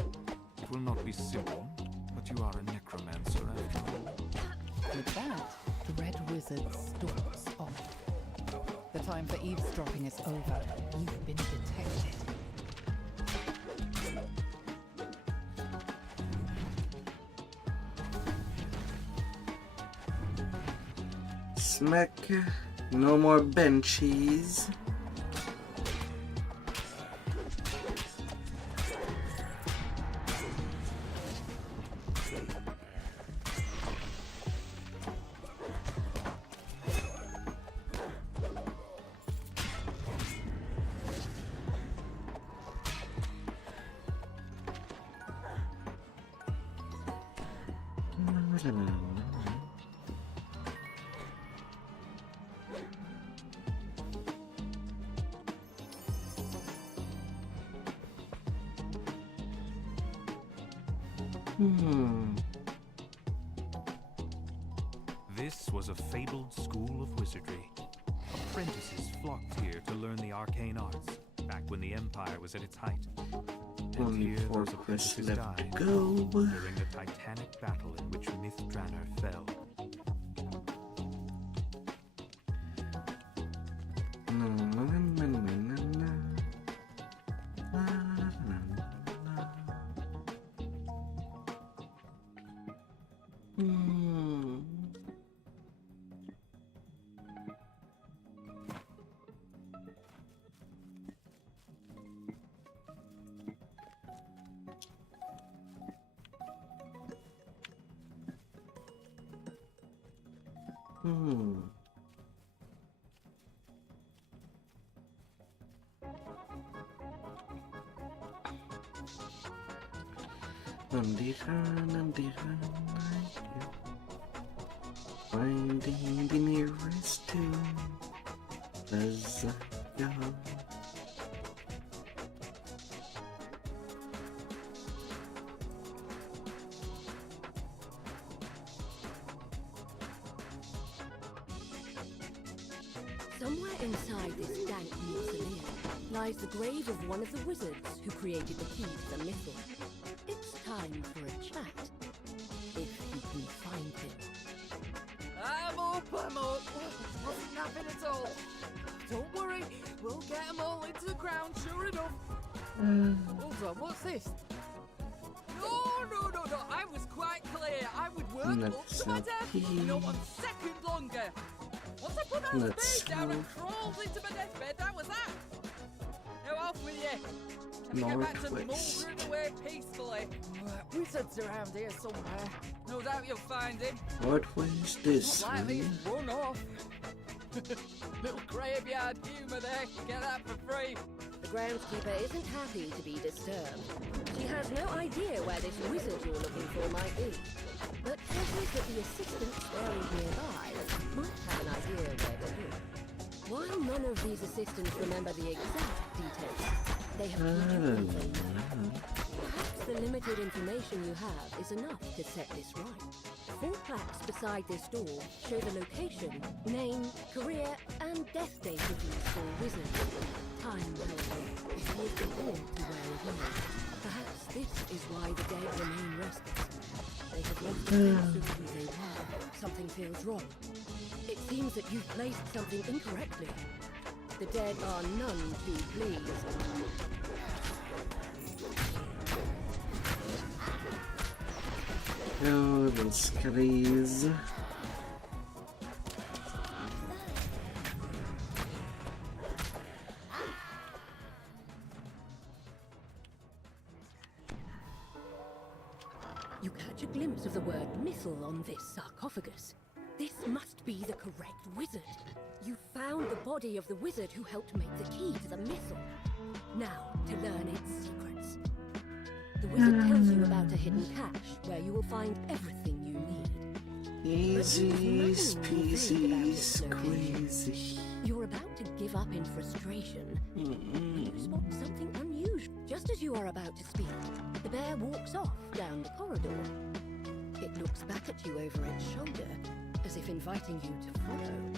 It will not be simple, but you are a necromancer after all. With that, the Red Wizard stalks off. The time for eavesdropping is over. You've been detected. Smack. No more benchies. This was a fabled school of wizardry. Apprentices flocked here to learn the arcane arts, back when the Empire was at its height. and Only hear 4 those quests apprentices left died to go. during the titanic battle in which Myth-Draenor fell. Finding the nearest tomb. Let's go. Somewhere inside this dank mausoleum lies the grave of one of the wizards who created the key to the mythal. It's time for a chat, if you can find him. I'm up. Wasn't nothing at all. Don't worry, we'll get them all into the ground, sure enough. Hold on, what's this? No, I was quite clear. I would work up to my death, not 1 second longer. Once I put that spade down and crawled into my deathbed, that was that. Now off with you. And get back to mouldering away peacefully. Wizards around here somewhere. No doubt you'll find him. What was this? Not likely to run off. Little graveyard humour there. You get that for free. The groundskeeper isn't happy to be disturbed. She has no idea where this wizard you're looking for might be, but judges that the assistants buried nearby might have an idea where to look. While none of these assistants remember the exact details, they have perhaps the limited information you have is enough to set this right. 4 plaques beside this door show the location, name, career, and death date of these 4 wizards. Time, however, is towards the door to where it is. Perhaps this is why the dead remain restless. They have lost sense of who they were. Something feels wrong. It seems that you've placed something incorrectly. The dead are none too pleased. Oh, those skellies. You catch a glimpse of the word mythal on this sarcophagus. This must be the correct wizard. You found the body of the wizard who helped make the key to the mythal. Now, to learn its secrets. The wizard tells you about a hidden cache where you will find everything you need. Easy, peasy, squeezy. You're about to give up in frustration when you spot something unusual. Just as you are about to speak, the bear walks off down the corridor. It looks back at you over its shoulder, as if inviting you to follow.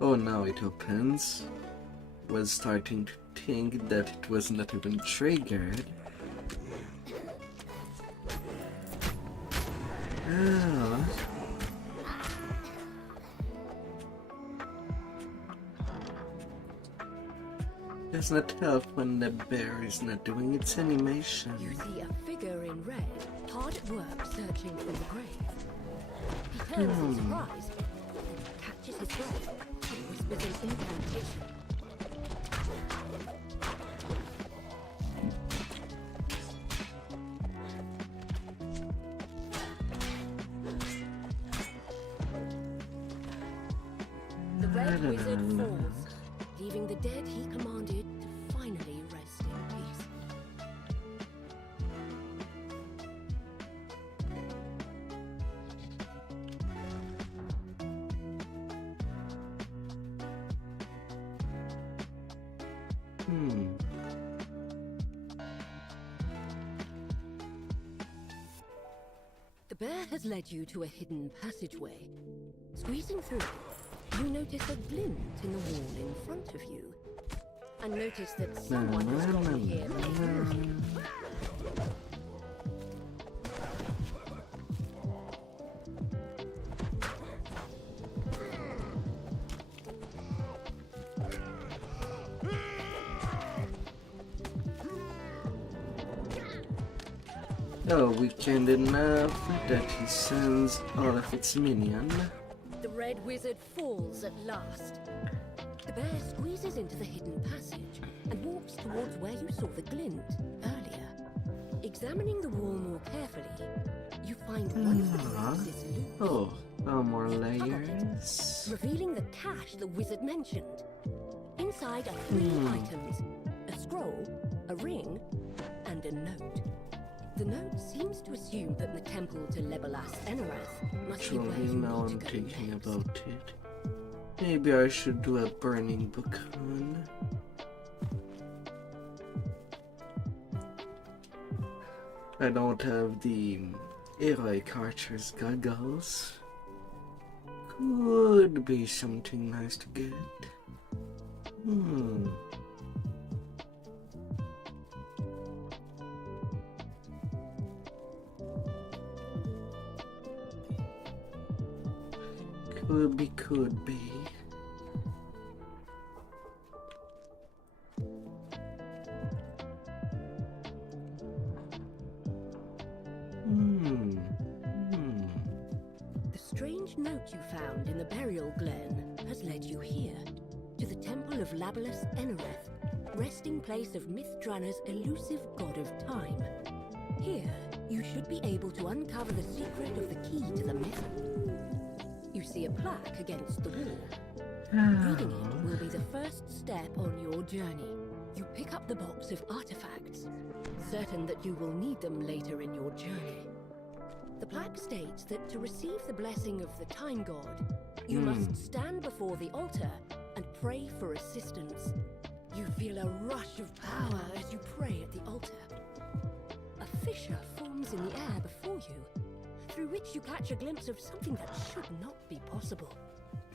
Oh, now it opens. Was starting to think that it was not even triggered. Oh. Does not help when the bear is not doing its animation. You see a figure in red, hard at work searching for the grave. He turns in surprise, then catches his breath, and whispers an incantation. The red wizard falls, leaving the dead he commanded to finally rest in peace. The bear has led you to a hidden passageway. Squeezing through, you notice a glint in the wall in front of you. And notice that someone has gone here before you. Oh, weekend enough that he sends all of its minions. The red wizard falls at last. The bear squeezes into the hidden passage and walks towards where you saw the glint earlier. Examining the wall more carefully, you find one of the bricks is loose. Oh, more layers. Revealing the cache the wizard mentioned. Inside are 3 items: a scroll, a ring, and a note. The note seems to assume that the temple to Legolas Enerath must be where you now need I'm to go thinking next. about it. Maybe I should do a burning book on. I don't have the heroic archer's goggles. Could be something nice to get. Could be. The strange note you found in the burial glen has led you here, to the temple of Legolas Enerath, resting place of Mithranna's elusive god of time. Here, you should be able to uncover the secret of the key to the myth. You see a plaque against the wall. Reading it will be the first step on your journey. You pick up the box of artifacts, certain that you will need them later in your journey. The plaque states that to receive the blessing of the Time God, you must stand before the altar and pray for assistance. You feel a rush of power as you pray at the altar. A fissure forms in the air before you, through which you catch a glimpse of something that should not be possible.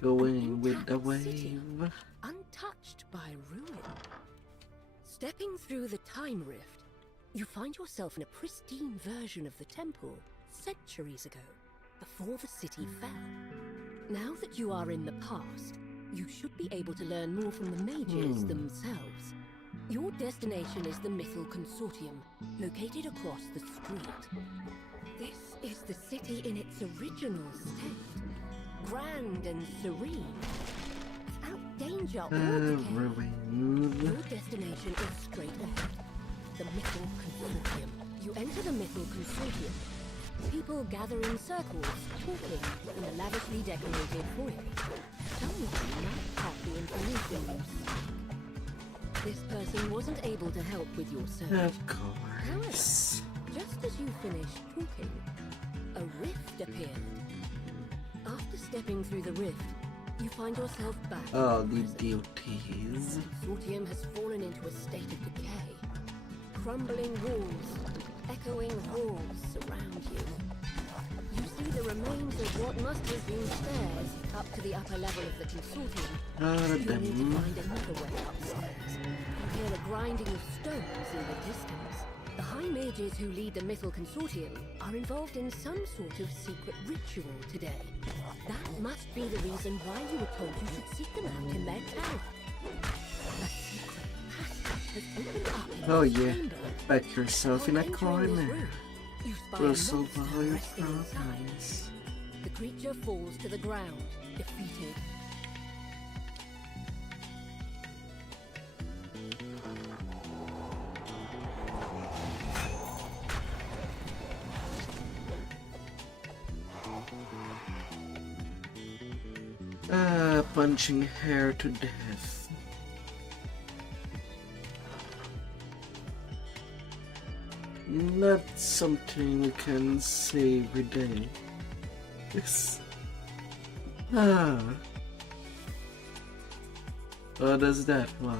Going with the wave. Untouched by ruin. Stepping through the time rift, you find yourself in a pristine version of the temple centuries ago, before the city fell. Now that you are in the past, you should be able to learn more from the mages themselves. Your destination is the Mythal Consortium, located across the street. This is the city in its original state. Grand and serene. Without danger or decay. Your destination is straight ahead. The Mythal Consortium. You enter the Mythal Consortium. People gather in circles, talking in a lavishly decorated foyer. Someone might have the information you seek. This person wasn't able to help with your search. Of course. However, just as you finished talking, a rift appeared. After stepping through the rift, you find yourself back. Oh, the duties. The consortium has fallen into a state of decay. Crumbling walls, echoing halls surround you. You see the remains of what must have been stairs up to the upper level of the consortium. You need to find another way upstairs. You hear the grinding of stones in the distance. The High Mages who lead the Mythal Consortium are involved in some sort of secret ritual today. That must be the reason why you were told you should seek them out in their tower. A secret passage has opened up in Oh the yeah, chamber. back yourself in a Upon entering corner. this room, you spy a Rustle monster by your resting inside. problems. The creature falls to the ground, defeated. Punching hair to death. Not something we can say every day. Yes. How does that work?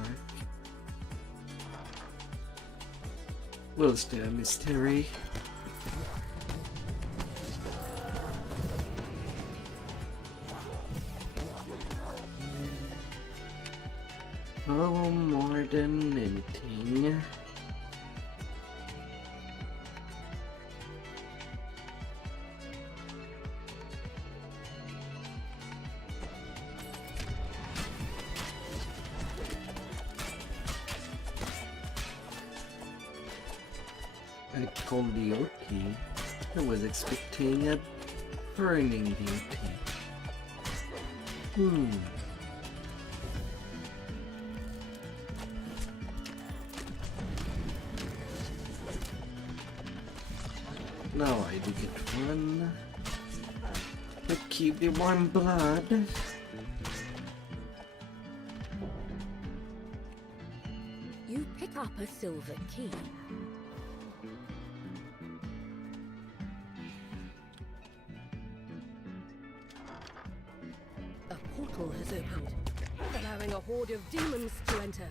Will stay a mystery. Oh, more than anything. I called duty. I was expecting a burning duty. Now I do get one to keep the warm blood. You pick up a silver key. A portal has opened, allowing a horde of demons to enter.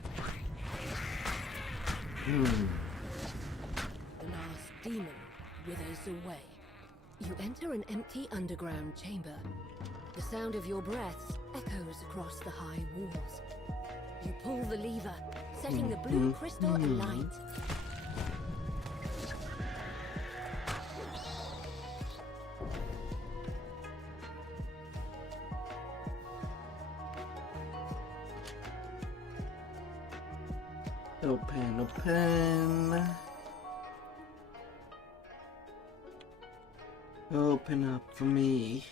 The last demon withers away. You enter an empty underground chamber. The sound of your breaths echoes across the high walls. You pull the lever, setting the blue crystal alight. Open. Open up for me.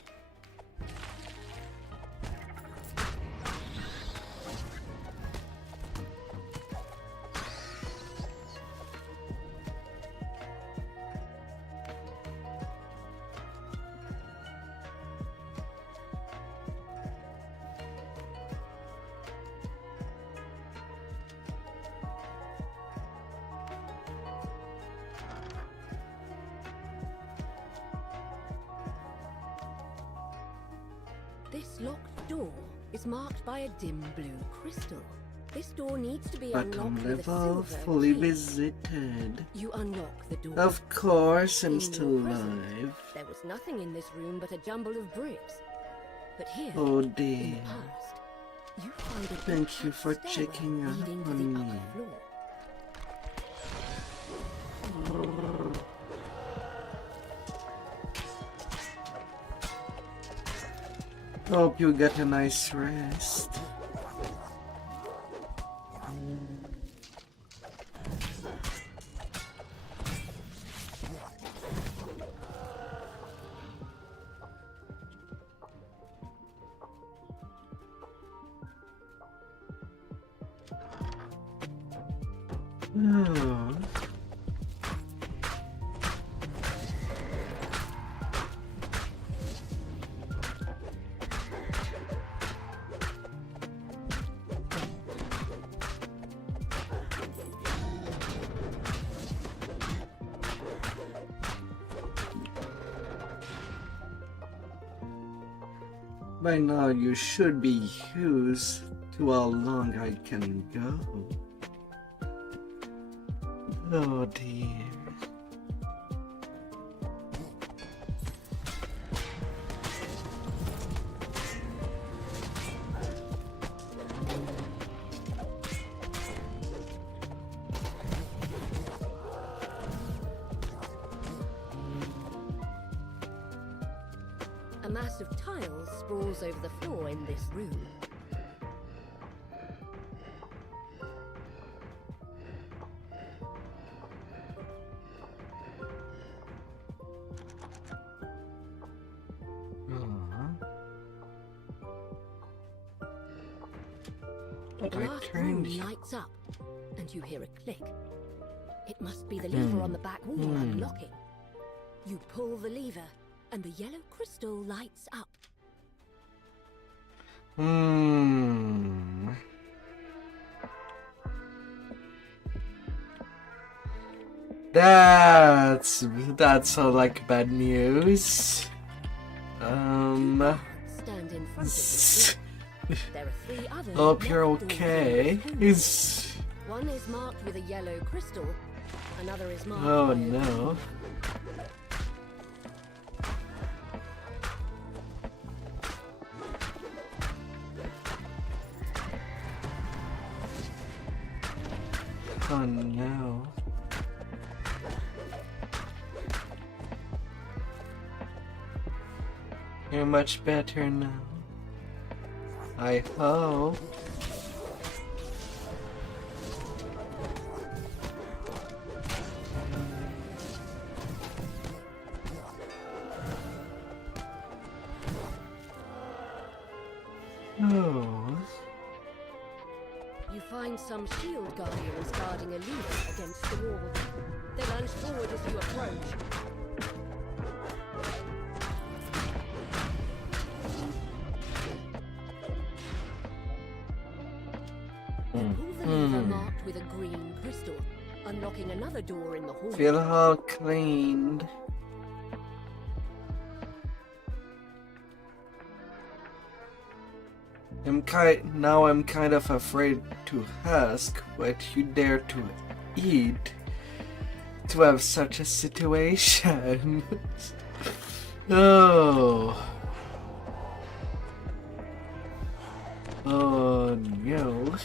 This locked door is marked by a dim blue crystal. This door needs to be Bottom unlocked with a level silver fully key. visited. You unlock the door. Of course, I'm In still your presence, alive. There was nothing in this room but a jumble of bricks. But here, Oh in dear. the past, you found a Thank you for stairwell checking up leading to on the me. upper floor. Hope you get a nice rest. Oh. By now you should be used to how long I can go. Oh dear. A mass of tiles sprawls over the floor in this room. But The I last turned room lights up, and you hear a click. It must be the lever on the back wall unlocking. You pull the lever, and the yellow crystal lights up. That's like bad news. Stand in front of this door. There are 3 others. Hope you're locked doors in okay. this room. One is marked with a yellow crystal, Another is marked Oh by a no. Oh no. You're much better now. I hope. Oh. You find some shield guardians guarding a lever against the wall. They lunge forward as you approach. Pull the lever marked with a green crystal, unlocking another door in the hall. Feel all cleaned. I'm kind of afraid to ask what you dare to eat to have such a situation. Oh. Oh no.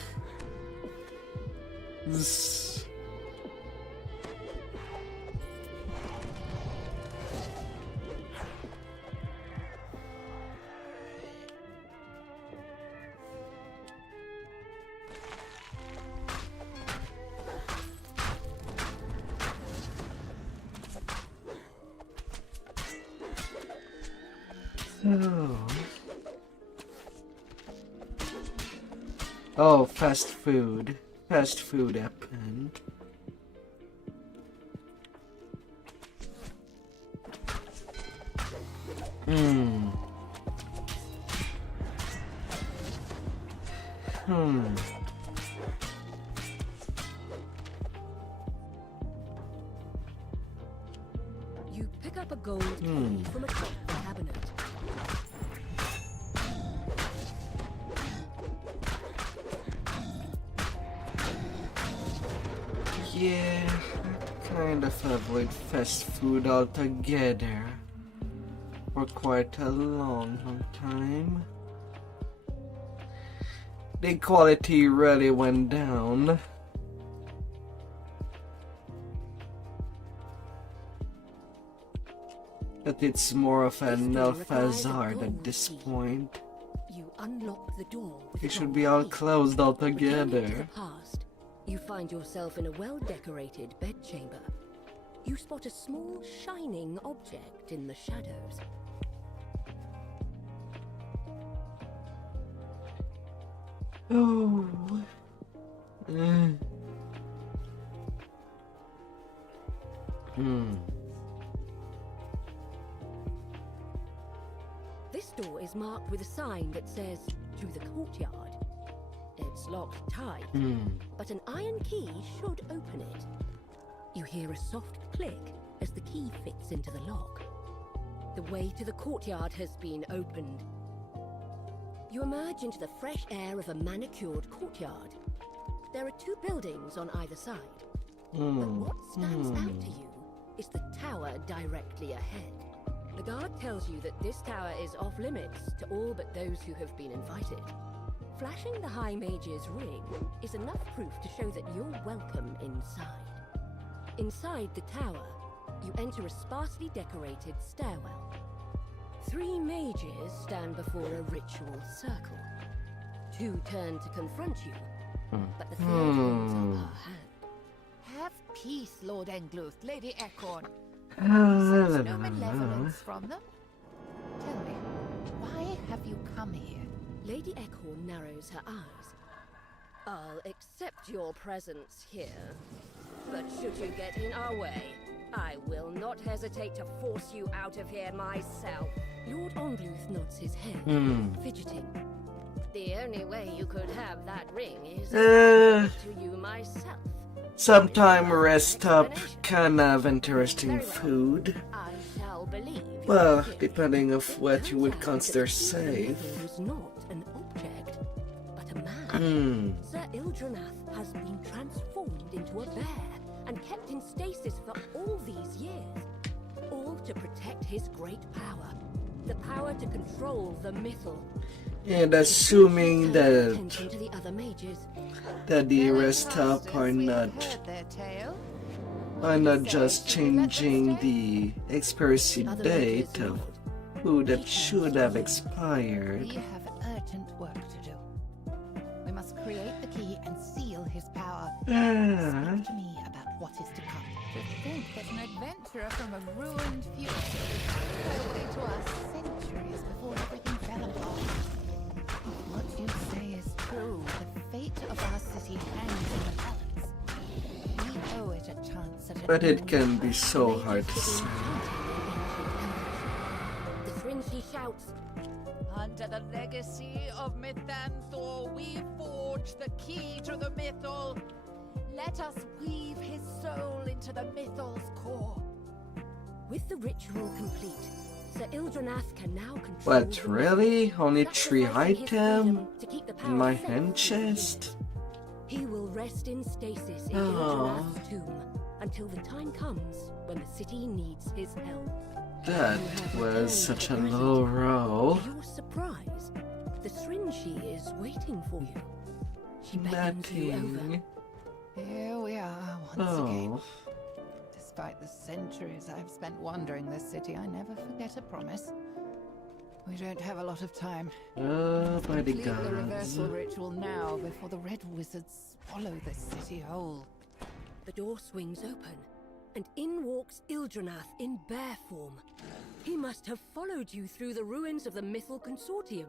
Oh, fast food. Fast food happened. You pick up a gold key from atop the cabinet. Yeah, I kind of avoid fast food altogether for quite a long time. The quality really went down. But it's more of an hazard at this point. You unlock the door with It a should gold be all key. closed Returning to altogether. the past, you find yourself in a well-decorated bedchamber. You spot a small, shining object in the shadows. Oh. This door is marked with a sign that says, "To the courtyard." It's locked tight, but an iron key should open it. You hear a soft click as the key fits into the lock. The way to the courtyard has been opened. You emerge into the fresh air of a manicured courtyard. There are two buildings on either side. But what stands out to you is the tower directly ahead. The guard tells you that this tower is off limits to all but those who have been invited. Flashing the High Mage's ring is enough proof to show that you're welcome inside. Inside the tower, you enter a sparsely decorated stairwell. 3 mages stand before a ritual circle. 2 turn to confront you, but the third holds up her hand. Have peace, Lord Engluth, Lady Ecorn. La, Sense la, no la, la. malevolence from them. Tell me, why have you come here? Lady Ecorn narrows her eyes. I'll accept your presence here, but should you get in our way, I will not hesitate to force you out of here myself. Lord Engluth nods his head, fidgeting. The only way you could have that ring is to you myself. Sometime rest up, can have interesting food. I shall believe. Well, depending of what you would consider safe. Was not an object, but a man. Hmm. Sir Ildranath has been transformed into a bear and kept in stasis for all these years. All to protect his great power. The power to control the mythal. And assuming that To the other mages. the rest up are not just changing the expiry date of who that should have expired. We have urgent work to do. We must create the key and seal his power. Speak to me about what is to come. To think that an adventurer from a ruined future probably to us centuries before everything fell apart. If what you say is true, the fate of our city hangs in the balance. We owe it a chance at But it can be so hard to say. The Thringy shouts. Under the legacy of Mythanthor, we forge the key to the mythal. Let us weave his soul into the mythal's core. With the ritual complete, Sir Ildranath can now control. What, really? Only 3 items in my hand chest? He will rest in stasis in Ildranath's tomb until the time comes when the city needs his help. That was such a low roll. To your surprise, the Thringy is waiting for you. She beckons you over. Here we are once again. Despite the centuries I've spent wandering this city, I never forget a promise. We don't have a lot of time. Oh, by the Complete the gods. reversal ritual now before the red wizards swallow this city whole. The door swings open, and in walks Ildranath in bear form. He must have followed you through the ruins of the Mythal Consortium.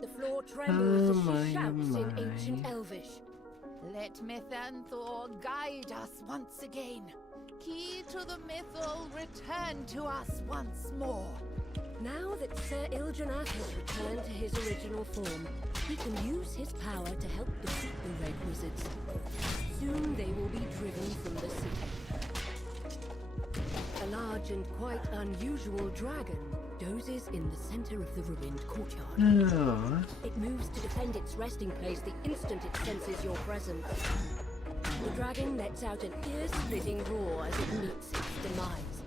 The floor trembles as she shouts in ancient Elvish. Let Mythanthor guide us once again. Key to the mythal, return to us once more. Now that Sir Ildranath has returned to his original form, he can use his power to help defeat the Red Wizards. Soon they will be driven from the city. A large and quite unusual dragon dozes in the center of the ruined courtyard. Oh. It moves to defend its resting place the instant it senses your presence. The dragon lets out an ear-splitting roar as it meets its demise.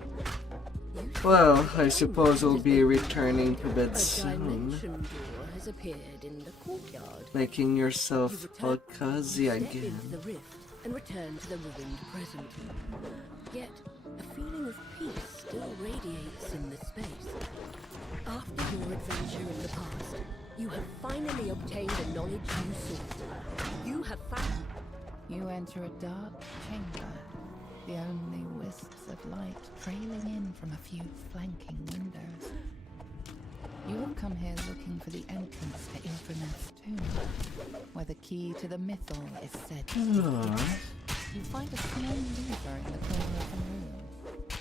Well, I suppose we'll be returning to bed A soon. dimension door has appeared in the courtyard. Making yourself all cozy Step again. into the rift and return to the ruined present. Yet, a feeling of peace still radiates in the space. After your adventure in the past, you have finally obtained the knowledge you sought. You have found... You enter a dark chamber, the only wisps of light trailing in from a few flanking windows. You have come here looking for the entrance to Ildranath's tomb, where the key to the mythal is said to be. You find a small lever in the corner of the room.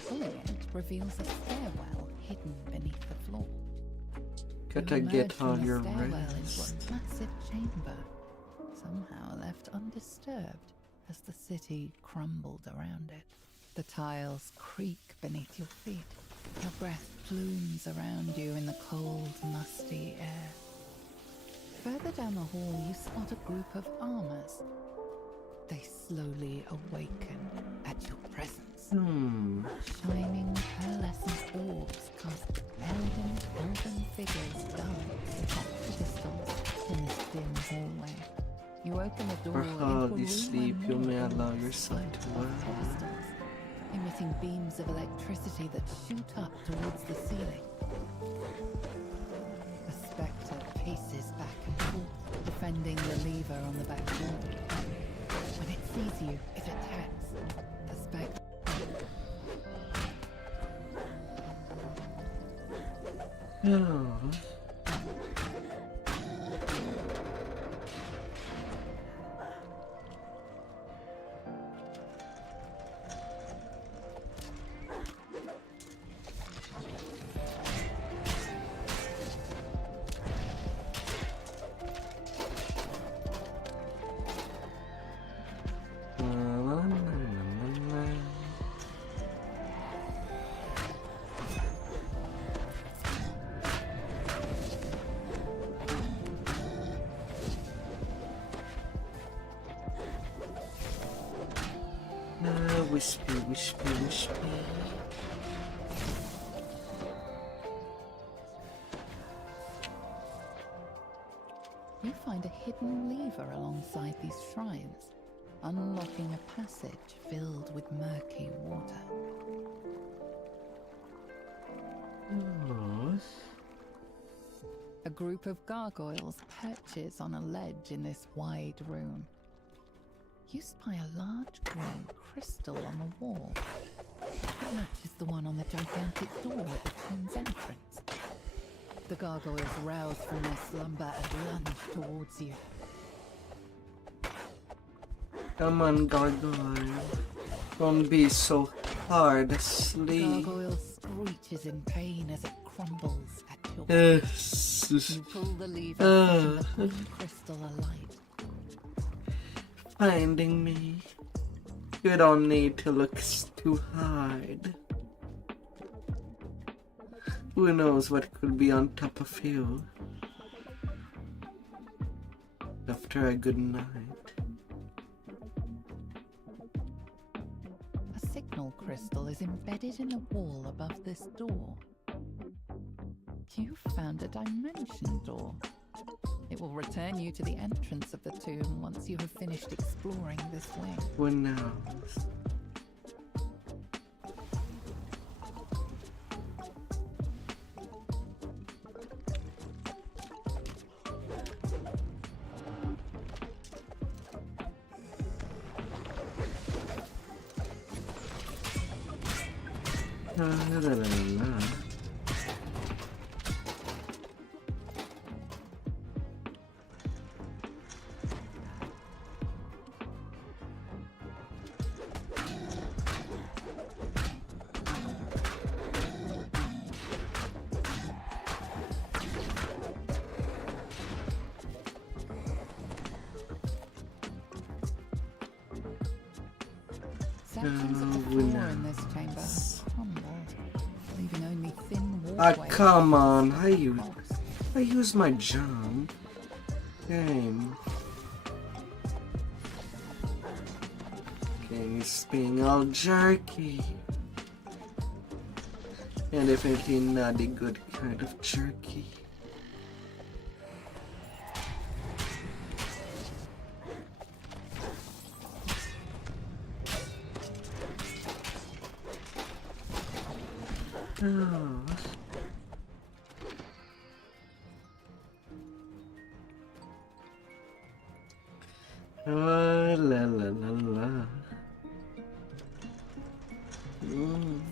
Pulling it reveals a stairwell hidden beneath the floor. Gotta You get emerge from all the your stairwell rest. into a massive chamber, somehow left undisturbed as the city crumbled around it. The tiles creak beneath your feet. Your breath plumes around you in the cold, musty air. Further down the hall, you spot a group of armors. They slowly awaken at your presence. Shining, pearlescent orbs cast elven figures dance atop pedestals in this dim hallway. You open the door For into how a you room sleep, where you more may allow doors yourself float to above rest. pedestals, emitting beams of electricity that shoot up towards the ceiling. The spectre paces back and forth, defending the lever on the back wall. When it sees you, it attacks. The spectre... Oh. wispy, wispy, wispy. You find a hidden lever alongside these shrines, unlocking a passage filled with murky water. Oh. A group of gargoyles perches on a ledge in this wide room. You spy a large green crystal on the wall. It matches the one on the gigantic door at the tomb's entrance. The gargoyles rouse from their slumber and lunge towards you. Come on, gargoyle. Don't be so hard asleep. Gargoyle screeches in pain as it crumbles at your feet. You pull the lever, setting the crystal alight. Finding me. You don't need to look too hard. Who knows what could be on top of you after a good night. A signal crystal is embedded in the wall above this door. You found a dimension door. It will return you to the entrance of the tomb once you have finished exploring this wing. Who knows? Sections of the floor in this chamber have crumbled, leaving only thin Ah, walkways. come on. I use my jump. Game. Game is being all jerky. And definitely not the good kind of jerky. Oh. Oh, la la la la.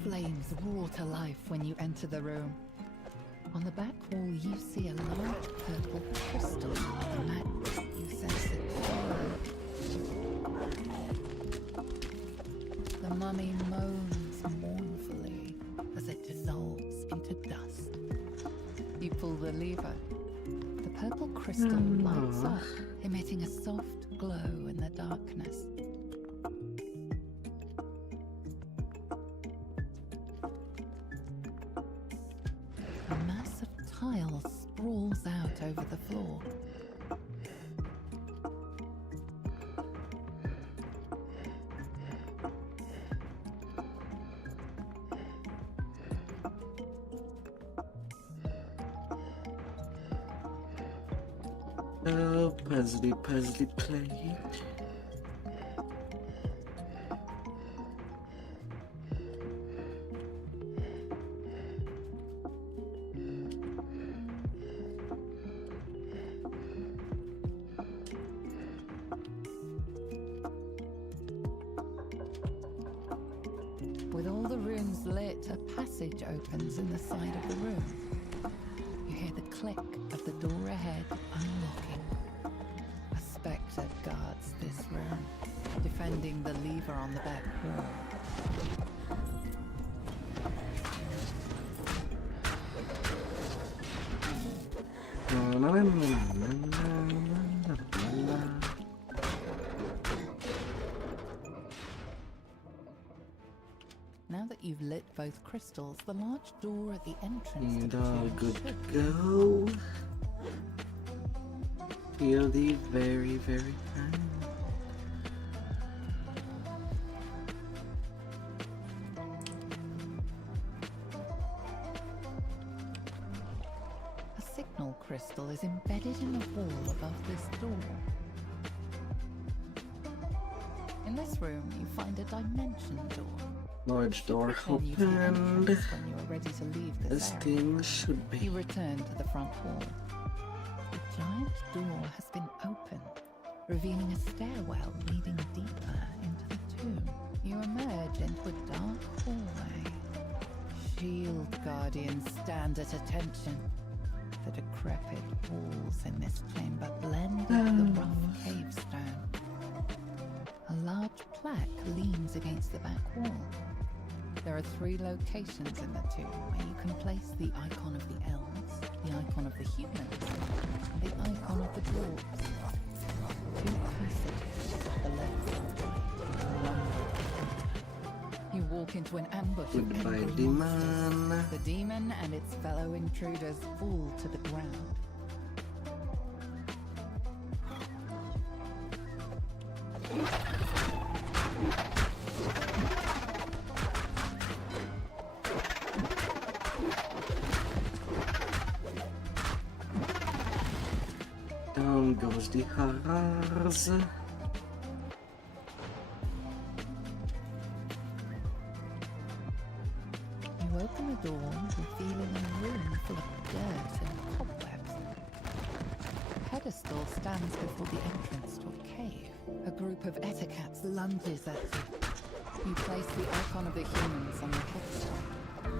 Flames roar to life when you enter the room. On the back wall, you see a large purple crystal on the mat. You sense it. The mummy moans mournfully as it dissolves into dust. You pull the lever. The purple crystal lights up, emitting a soft glow in the darkness. A mass of tiles sprawls out over the floor. Oh, puzzly plate. With all the rooms lit, a passage opens in the side of the room. You hear the click of the door ahead unlocking. A spectre guards this room, defending the lever on the back wall. Now that you've lit both crystals, the large door at the entrance to the And all tomb good should to go. Feel the very, very fine. embedded in the wall above this door. In this room, you find a dimension door. Large door Then you find opened. entrance when you are ready to leave this As area. things should be. You return to the front hall. The giant door has been opened, revealing a stairwell leading deeper into the tomb. You emerge into a dark hallway. Shield guardians stand at attention. The decrepit walls in this chamber blend with the rough cave stone. A large plaque leans against the back wall. There are 3 locations in the tomb where you can place the icon of the elves, the icon of the humans, and the icon of the dwarves. 2 passages to the left and right, one way. You walk into an ambush of Goodbye, angry demon. monsters. The demon and its fellow intruders fall to the ground. Down goes the horrors. You open the door, revealing a room full of dirt and cobwebs. A pedestal stands before the entrance to a cave. A group of ettercats lunges at you. You place the icon of the humans on the pedestal. You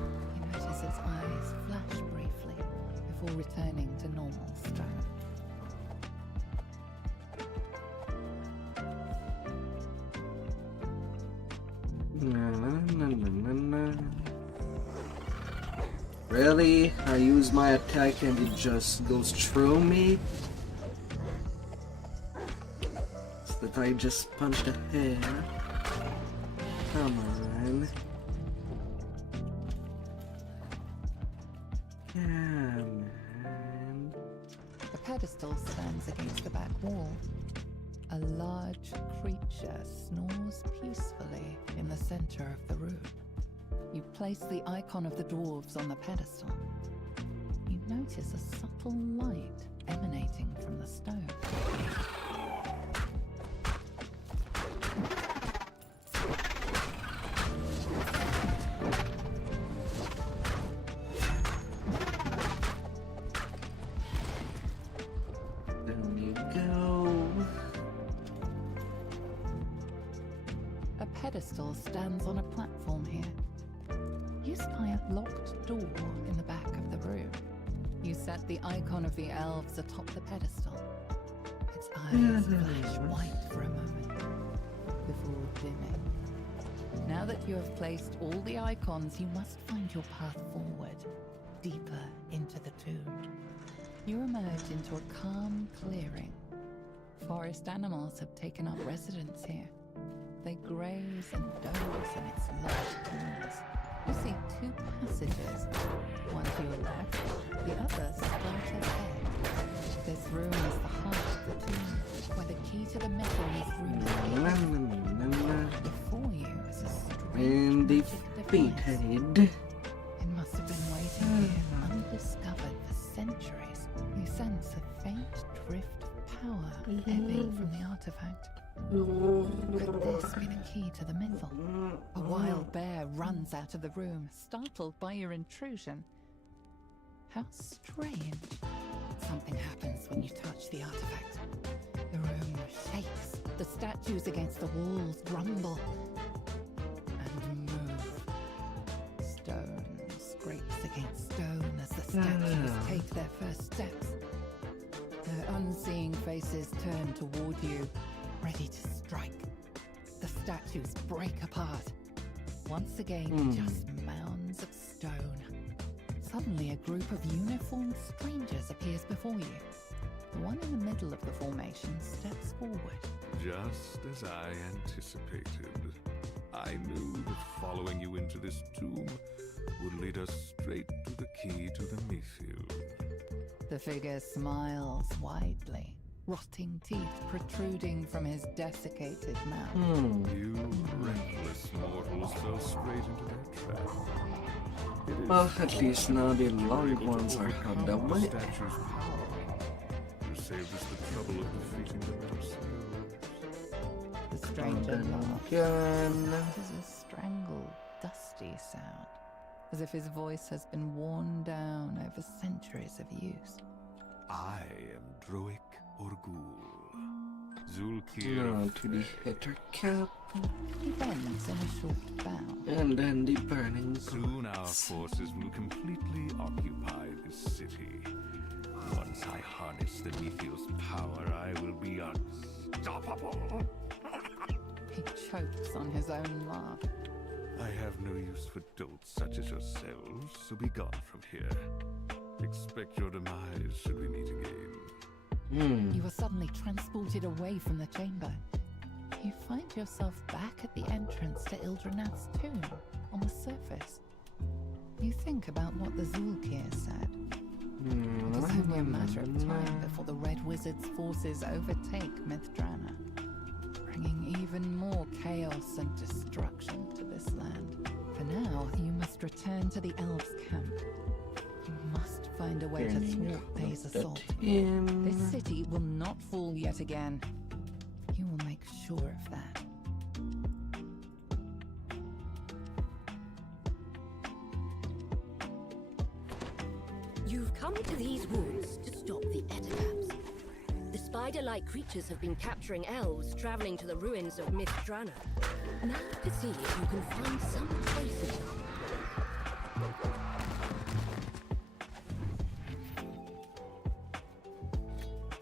notice its eyes flash briefly before returning to normal stone. Really? I use my attack and it just goes through me? So that I just punched a hair? Come on. Come on. The pedestal stands against the back wall. A large creature snores peacefully in the center of the room. You place the icon of the dwarves on the pedestal. You notice a subtle light emanating from the stone. There you go. A pedestal stands on a platform here. You spy a locked door in the back of the room. You set the icon of the elves atop the pedestal. Its eyes flash white for a moment before dimming. Now that you have placed all the icons, you must find your path forward, deeper into the tomb. You emerge into a calm clearing. Forest animals have taken up residence here. They graze and doze in its large corners. You see 2 passages, one to your left, the other straight ahead. This room is the heart of the tomb, where the key to the metal is rooted. Before you is a And strange defeated. It must have been waiting here, undiscovered for centuries. You sense a faint drift of power ebbing from the artifact. Could this be the key to the mythal? A wild bear runs out of the room, startled by your intrusion. How strange. Something happens when you touch the artifact. The room shakes. The statues against the walls rumble and move. Stone scrapes against stone as the statues take their first steps. Their unseeing faces turn toward you, ready to strike. The statues break apart. Once again, just mounds of stone. Suddenly, a group of uniformed strangers appears before you. The one in the middle of the formation steps forward. Just as I anticipated. I knew that following you into this tomb would lead us straight to the key to the Mythiel. The figure smiles widely, rotting teeth protruding from his desiccated mouth. You reckless mortals fell straight into their trap. Well, at least now the long ones are out the way. saved us the trouble of defeating them themselves. The stranger laughs. It is a strangled, dusty sound, as if his voice has been worn down over centuries of use. I am Droic Orgul, Zulkir. To the header cap. He bends in a short bow. And then the burning. Soon our forces will completely occupy this city. Once I harness the Methiel's power, I will be unstoppable. He chokes on his own laugh. I have no use for dolts such as yourselves, so be gone from here. Expect your demise should we meet again. You are suddenly transported away from the chamber. You find yourself back at the entrance to Ildrenath's tomb, on the surface. You think about what the Zulkir said. It is only a matter of time before the Red Wizard's forces overtake Mithdrana, bringing even more chaos and destruction to this land. For now, you must return to the Elves' camp. You must find a way to thwart Thay's assault. This city will not fall yet again. You will make sure of that. You've come to these woods to stop the Ettercaps. The spider-like creatures have been capturing elves traveling to the ruins of Mithdrana. Now to see if you can find some trace of them.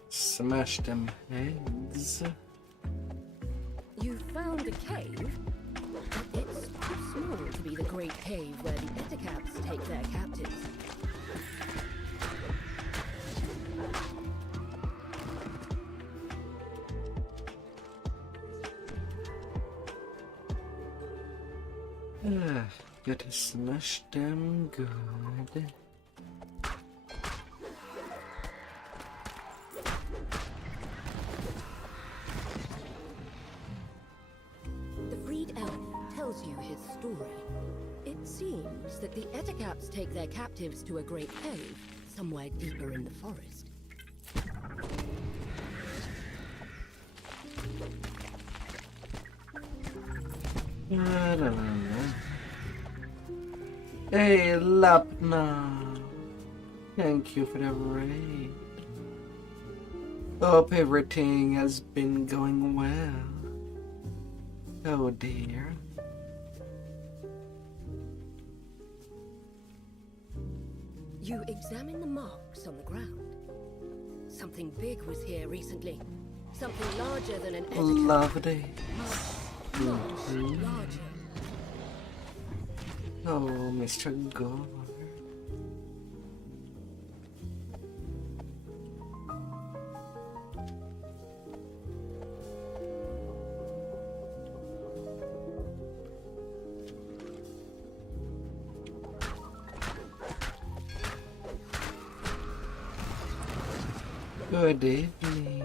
Smash them heads. You found a cave, but it's too small to be the great cave where the Ettercaps take their captives. Gotta smash them good. The freed elf tells you his story. It seems that the Ettercaps take their captives to a great cave, somewhere deeper in the forest. Hey, Lapna. Thank you for the raid. Hope everything has been going well. Oh dear. You examine the marks on the ground. Something big was here recently. Something larger than an Ettercap. Lovely. Much larger. Oh, Mr. Gore. Good evening.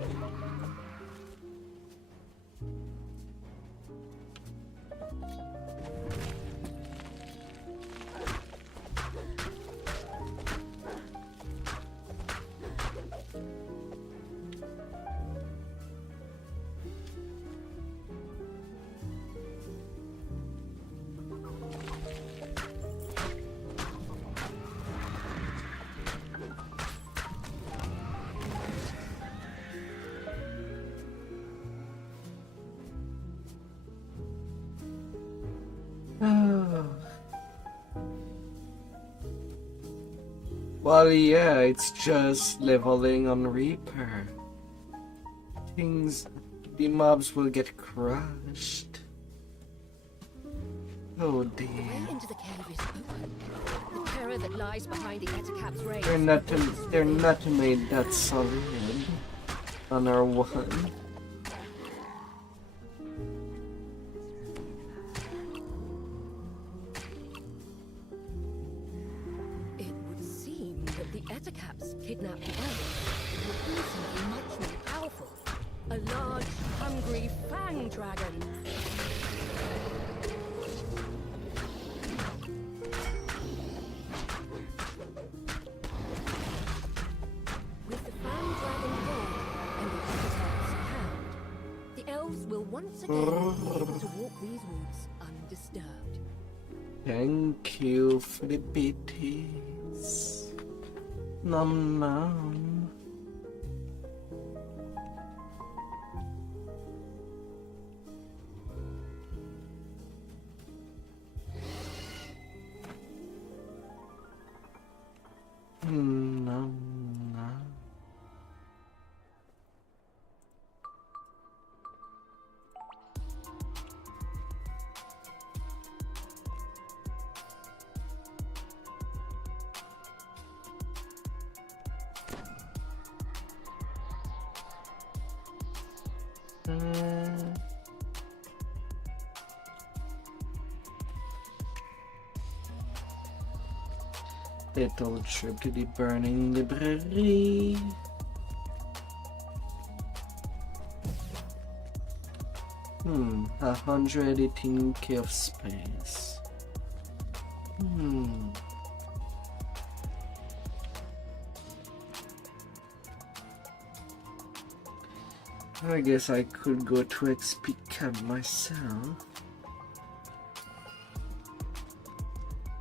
Well, yeah, it's just leveling on Reaper. The mobs will get crushed. Oh dear. The way into the cave is open. The terror that lies behind the Ettercap's rage. They're not made that solid on our one. Kidnapped the elves and do something much more powerful. A large, hungry fang dragon. With the fang dragon dead, The elves will once again be able to walk these woods undisturbed. Thank you for the BTs. Nom nom. Nom nom. Little trip to the burning library. Hmm, 118k of space. I guess I could go to XP camp myself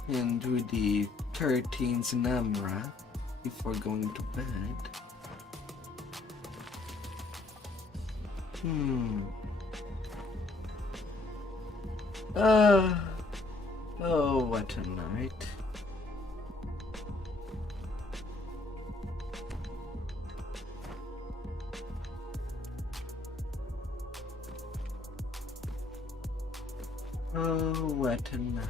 and do the 13's Namra before going to bed. Oh, what a night. Oh, what a night.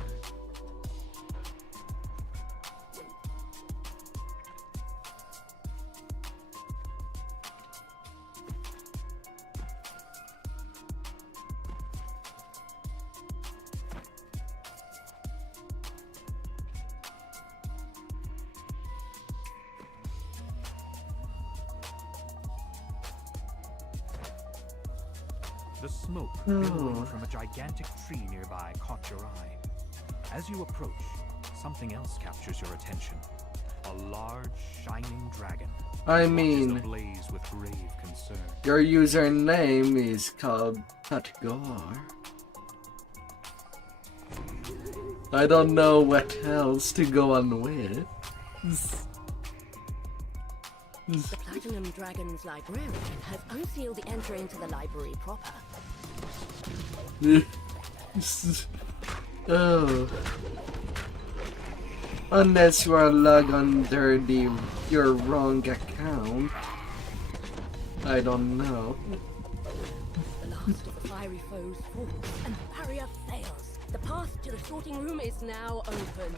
The smoke billowing from a gigantic tree nearby caught your eye. As you approach, something else captures your attention. A large, shining dragon. I mean, ablaze with grave concern. Your username is called Patgar. I don't know what else to go on with. The Platinum Dragon's librarian has unsealed the entry into the library proper. Oh. Unless you are logged under your wrong account. I don't know. The last of the fiery foes falls, and the barrier fails. The path to the sorting room is now open.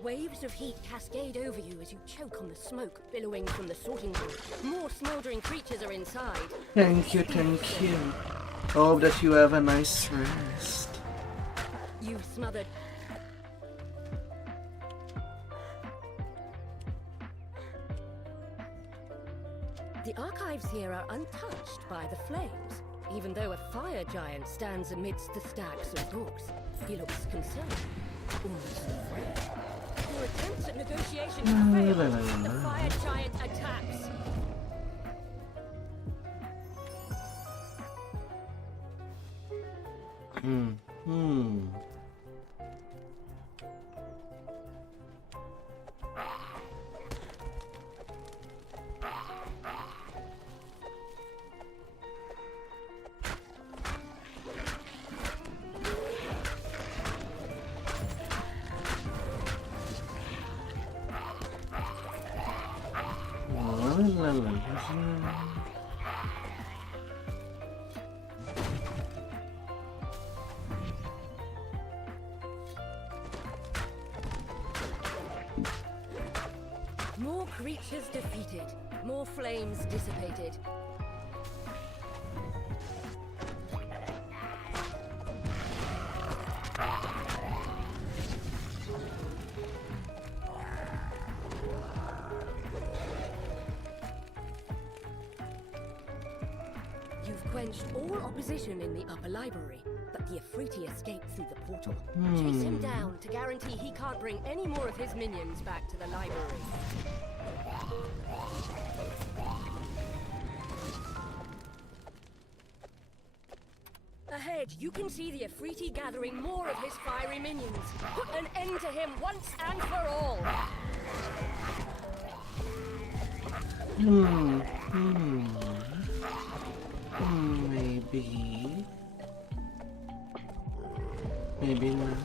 Waves of heat cascade over you as you choke on the smoke billowing from the sorting room. More smoldering creatures are inside. Thank you, thank you. Hope that you have a nice rest. You've smothered. The archives here are untouched by the flames, even though a fire giant stands amidst the stacks of books. He looks concerned, almost afraid. Your attempts at negotiation fail. The fire giant attacks. More creatures defeated, more flames dissipated. You've quenched all opposition position in the upper library, but the Afriti escaped through the portal. Chase him down to guarantee he can't bring any more of his minions back to the library. Ahead, you can see the Afriti gathering more of his fiery minions. Put an end to him once and for all. Maybe not.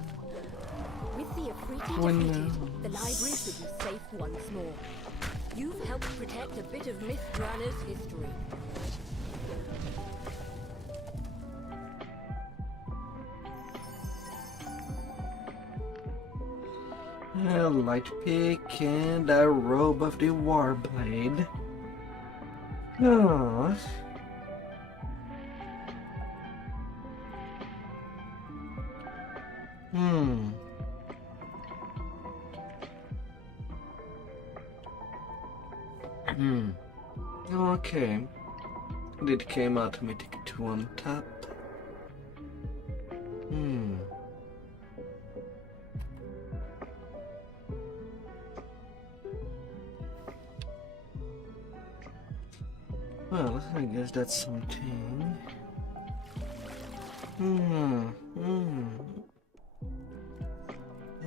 With the Afriti defeated, the library should be safe once more. You've helped protect a bit of Mithranna's history. A light pick and a robe of the Warblade. Oh. Okay. It came automatic 2 on top. Well, I guess that's something.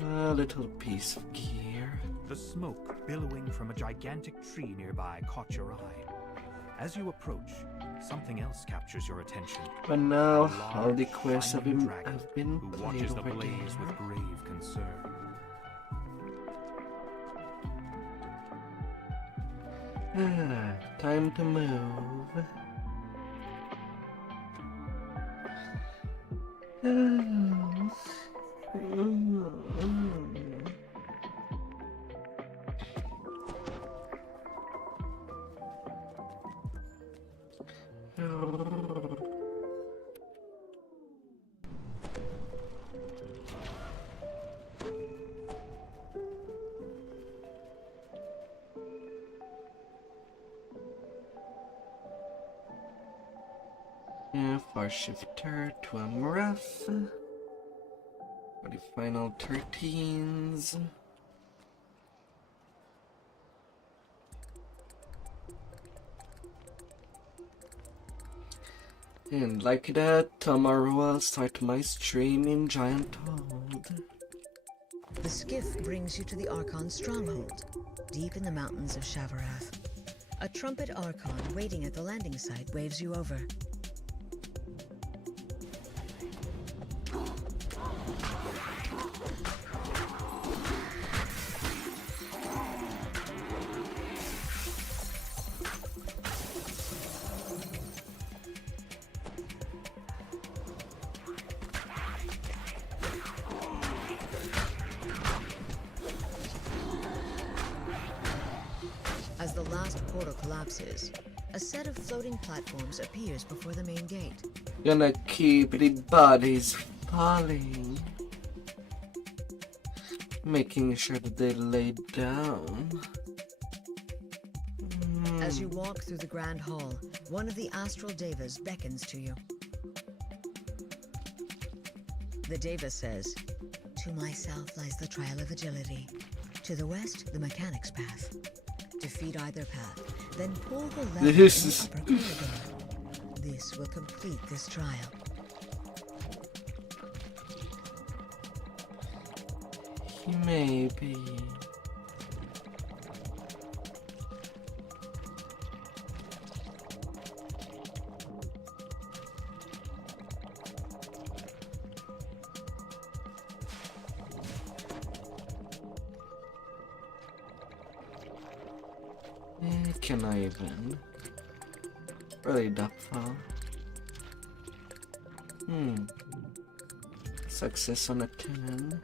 A little piece of gear. The smoke billowing from a gigantic tree nearby caught your eye. As you approach, something else captures your attention. But now all the quests have been who played watches the over blaze there. with grave concern. Time to move. Far shifter to a rough for the final 13s. And like that, tomorrow I'll start my stream in Giant Toad. The skiff brings you to the Archon stronghold, deep in the mountains of Shavarath. A trumpet Archon waiting at the landing site waves you over. As the last portal collapses, a set of floating platforms appears before the main gate. Gonna keep the bodies falling. Making sure that they lay down. As you walk through the Grand Hall, one of the Astral Devas beckons to you. The Deva says, "To my south lies the Trial of Agility. To the west, the Mechanics Path. Defeat either path, then pull the lever in the upper corridor. This will complete this trial." Maybe. Can I even? Really that far? Success on a 10.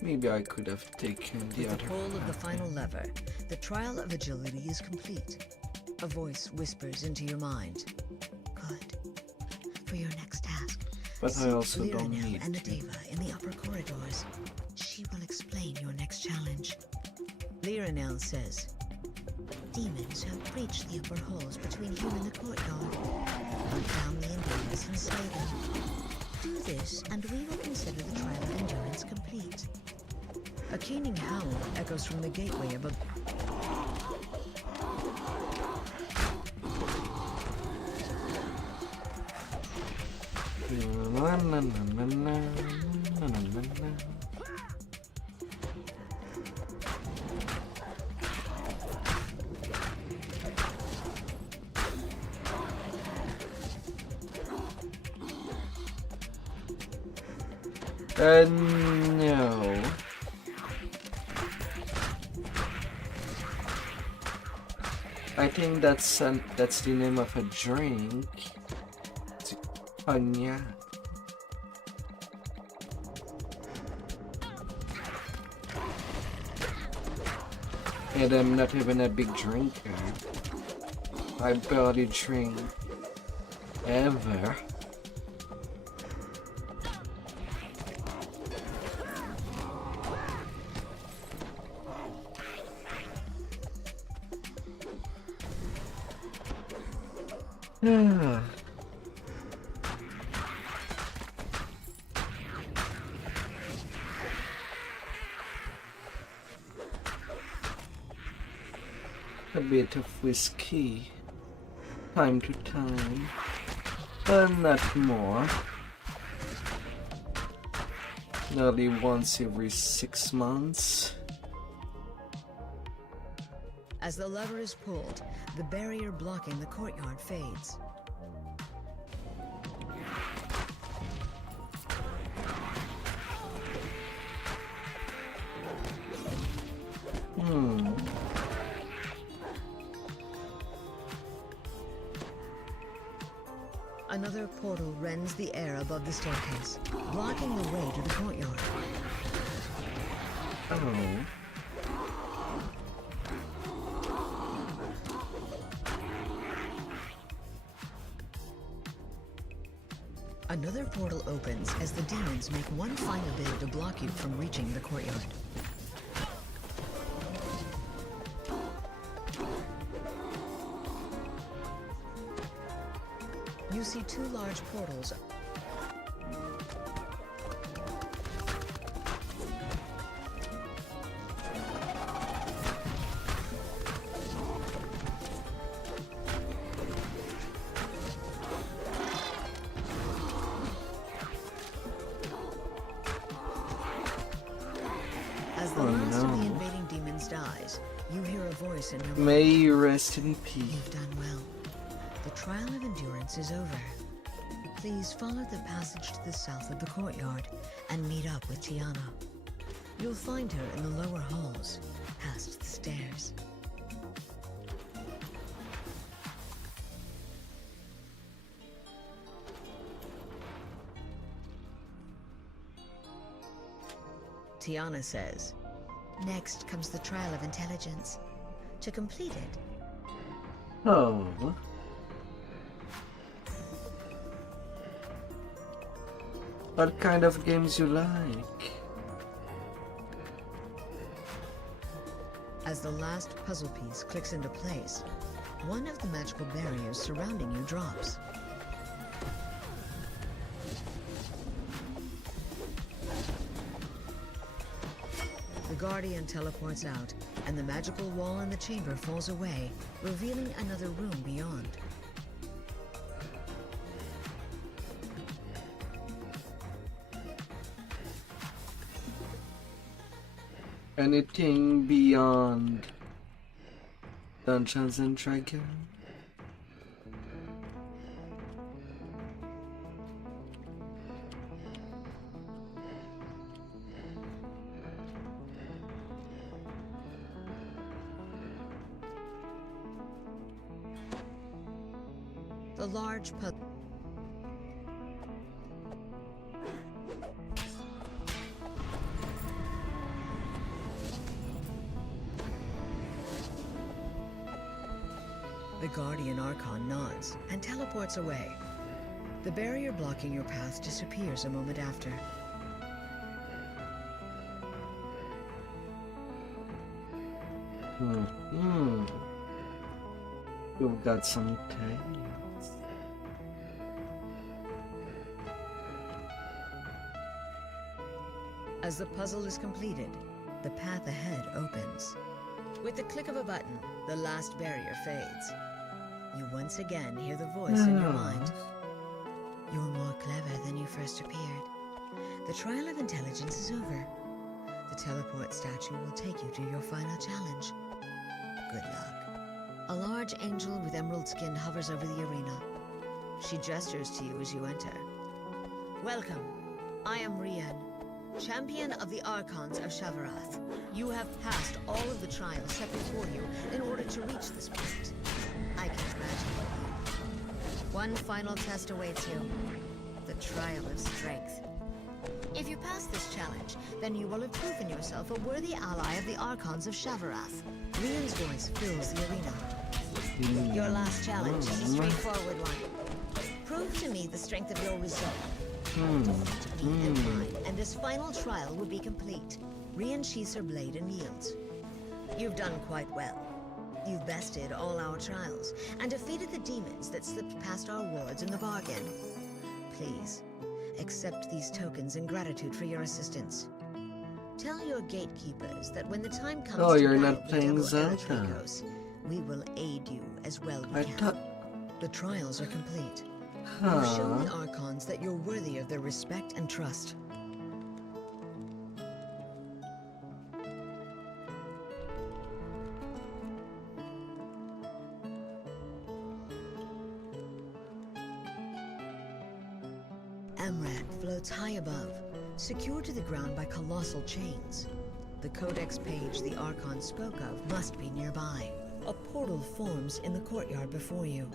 Maybe I could have taken the With other the pull of the path. final lever, the Trial of Agility is complete. A voice whispers into your mind. Good. For your next task, But I also don't Liranel need and the to. Deva in the upper corridors. She will explain your next challenge. Liranel says, demons who have breached the upper halls between here and the courtyard. Hunt down the endurance and slay them. Do this, and we will consider the trial of endurance complete. A keening howl echoes from the gateway above. No. I think that's the name of a drink. It's cognac. And I'm not even a big drinker. I barely drink ever. A bit of whiskey, time to time, but not more. Nearly once every 6 months. As the lever is pulled, the barrier blocking the courtyard fades. Another portal rends the air above the staircase, blocking the way to the courtyard. Oh. Another portal opens as the demons make one final bid to block you from reaching the courtyard. You see two large portals. As the last of the invading demons dies, you hear a voice in your mind. May you rest in peace. You've done well. The trial of endurance is over. Please follow the passage to the south of the courtyard and meet up with Tiana. You'll find her in the lower halls, past the stairs. Tiana says, "Next comes the trial of intelligence. To complete it, Oh. What kind of games you like? as the last puzzle piece clicks into place, one of the magical barriers surrounding you drops. The Guardian teleports out, and the magical wall in the chamber falls away, revealing another room beyond. Anything beyond Dungeons and Dragons? The large puzzle. The Guardian Archon nods and teleports away. The barrier blocking your path disappears a moment after. You've got some tails. As the puzzle is completed, the path ahead opens. With the click of a button, the last barrier fades. You once again hear the voice in your mind. You're more clever than you first appeared. The trial of intelligence is over. The teleport statue will take you to your final challenge. Good luck. A large angel with emerald skin hovers over the arena. She gestures to you as you enter. Welcome. I am Rian, champion of the Archons of Shavarath. You have passed all of the trials set before you in order to reach this point. I congratulate you. One final test awaits you. The trial of strength. If you pass this challenge, then you will have proven yourself a worthy ally of the Archons of Shavarath. Rian's voice fills the arena. Your last challenge is a straightforward one. Prove to me the strength of your resolve. Defeat me and mine, and this final trial will be complete. Rian sheathes her blade and yields. You've done quite well. You've bested all our trials, and defeated the demons that slipped past our wards in the bargain. Please, accept these tokens in gratitude for your assistance. Tell your gatekeepers that when the time comes to you're battle not the playing Devil Zelda. Electricos, we will aid you as well we can. The trials are complete. You've shown the Archons that you're worthy of their respect and trust. Amrat floats high above, secured to the ground by colossal chains. The codex page the Archon spoke of must be nearby. A portal forms in the courtyard before you.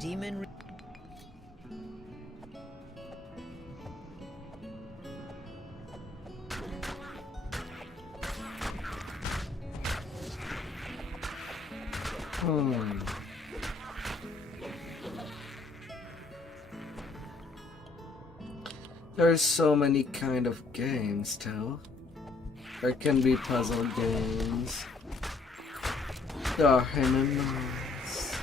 Demon... There's so many kind of games too. There can be puzzle games. There are enemies.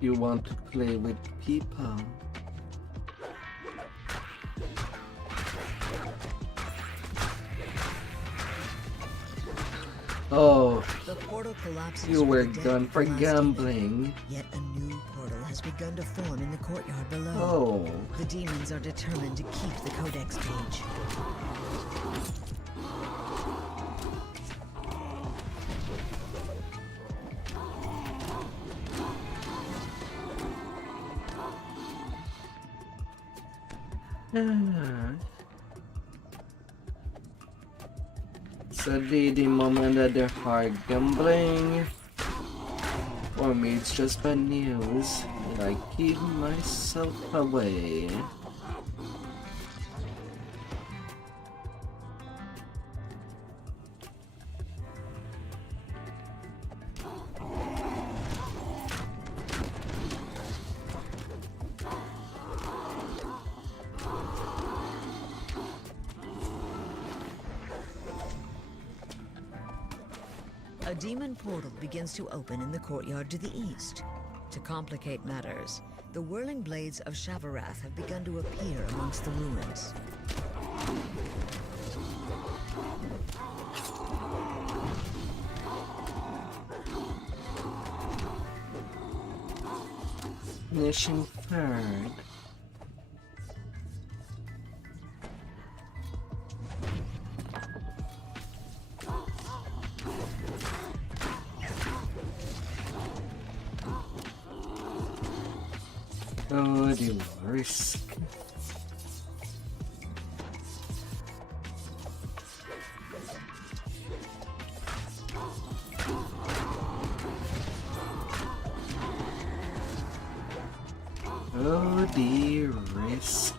You want to play with people. Oh, The portal collapses you were with the done death of for the last gambling. demon. Yet a new portal has begun to form in the courtyard below. Oh. The demons are determined to keep the codex page. Sadly, the moment that they're hard gambling. For me, it's just bad news. And I keep myself away. A demon portal begins to open in the courtyard to the east. To complicate matters, the whirling blades of Shavarath have begun to appear amongst the ruins. Finishing third. Oh, the risk. Oh, the risk.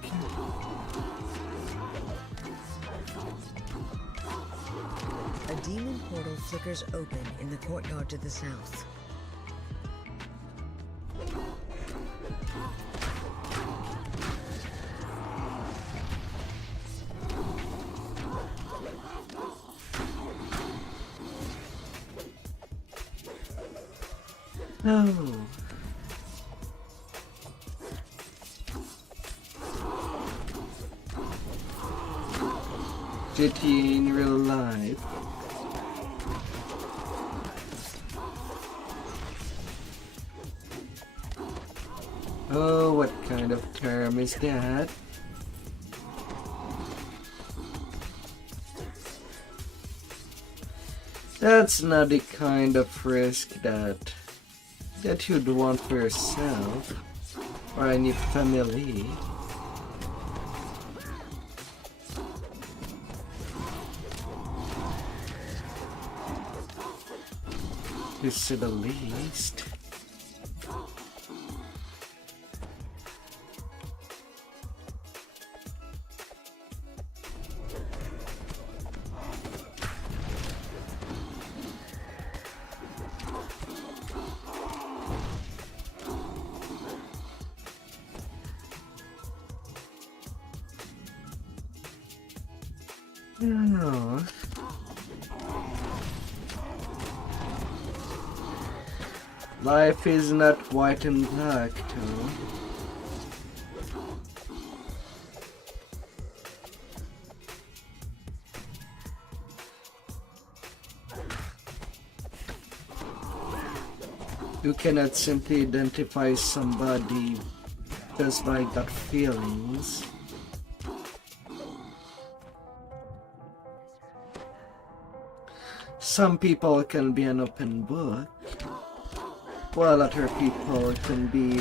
A demon portal flickers open in the courtyard to the south. Oh. GTA in real life. Oh, what kind of term is that? That's not the kind of risk that you'd want for yourself or any family. To say the least. No. Life is not white and black, too. You cannot simply identify somebody just by gut feelings. Some people can be an open book, while other people can be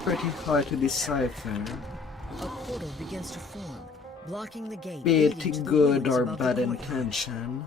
pretty hard to decipher. A portal begins to form, blocking the gate. Be it good or bad intention.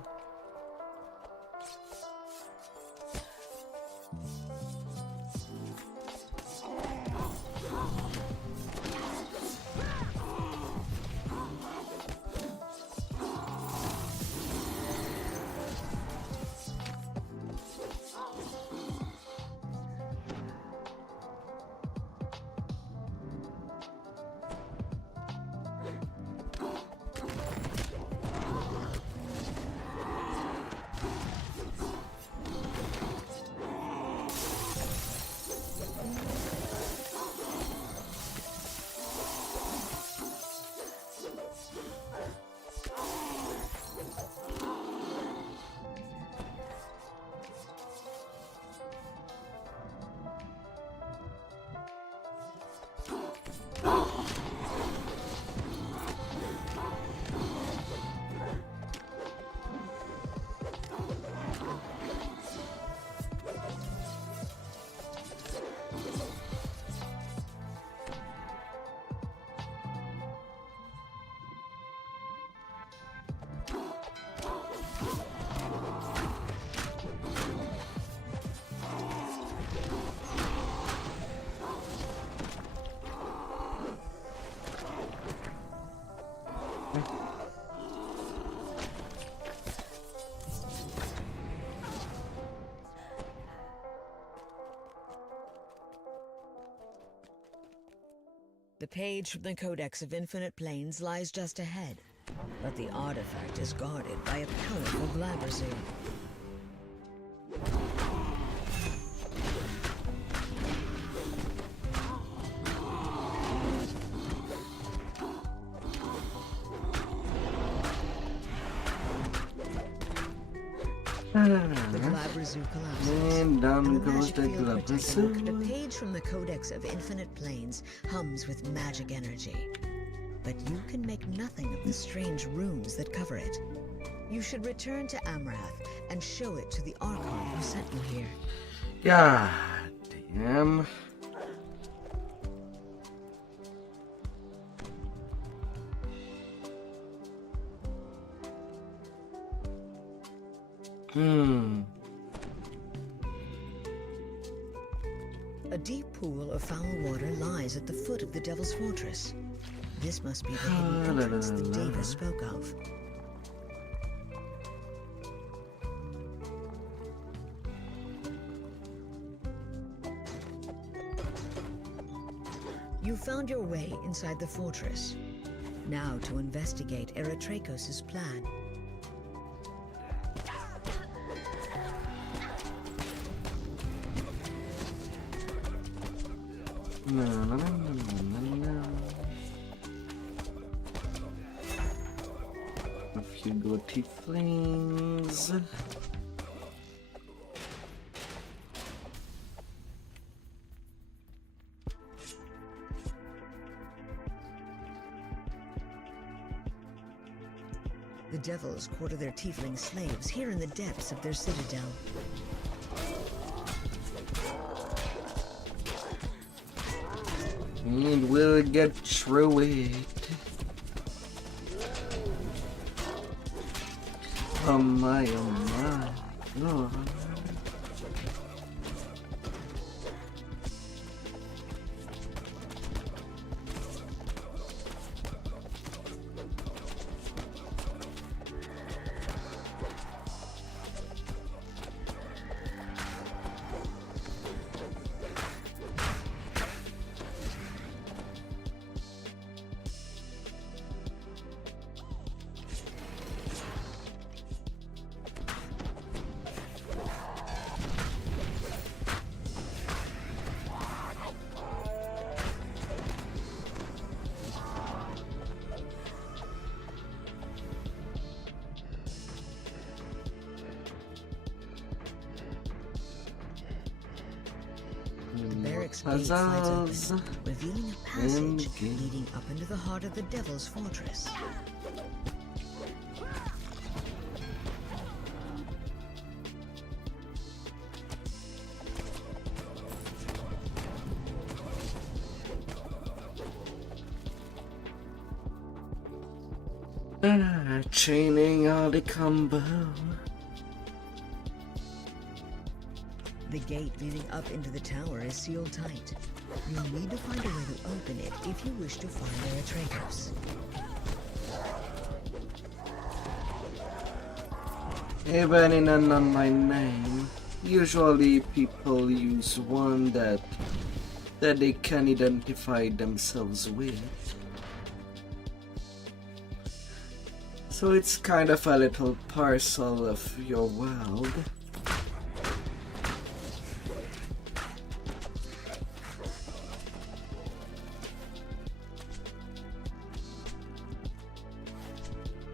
The page from the Codex of Infinite Planes lies just ahead, but the artifact is guarded by a powerful Glaberzoom. The Glaberzoom collapses. And down and the goes magic the field protecting Glaberzoom. The page from the Codex of Infinite Planes hums with magic energy. But you can make nothing of the strange runes that cover it. You should return to Amrath and show it to the Archon who sent you here. God damn. A deep pool of foul water lies at the foot of the Devil's Fortress. This must be the hidden entrance that Davis spoke of. You found your way inside the fortress. Now to investigate Eretrakos' plan. No, no, no, no, no, no. A few good tieflings. The devils quarter their tiefling slaves here in the depths of their citadel. And we'll get through it. Oh my, oh my. Oh. Puzzles, revealing a passage leading up into the heart of the Devil's Fortress. Chaining all the combo. The gate leading up into the tower is sealed tight. You'll need to find a way to open it if you wish to find their traitors. Even in an online name, usually people use one that they can identify themselves with. So it's kind of a little parcel of your world.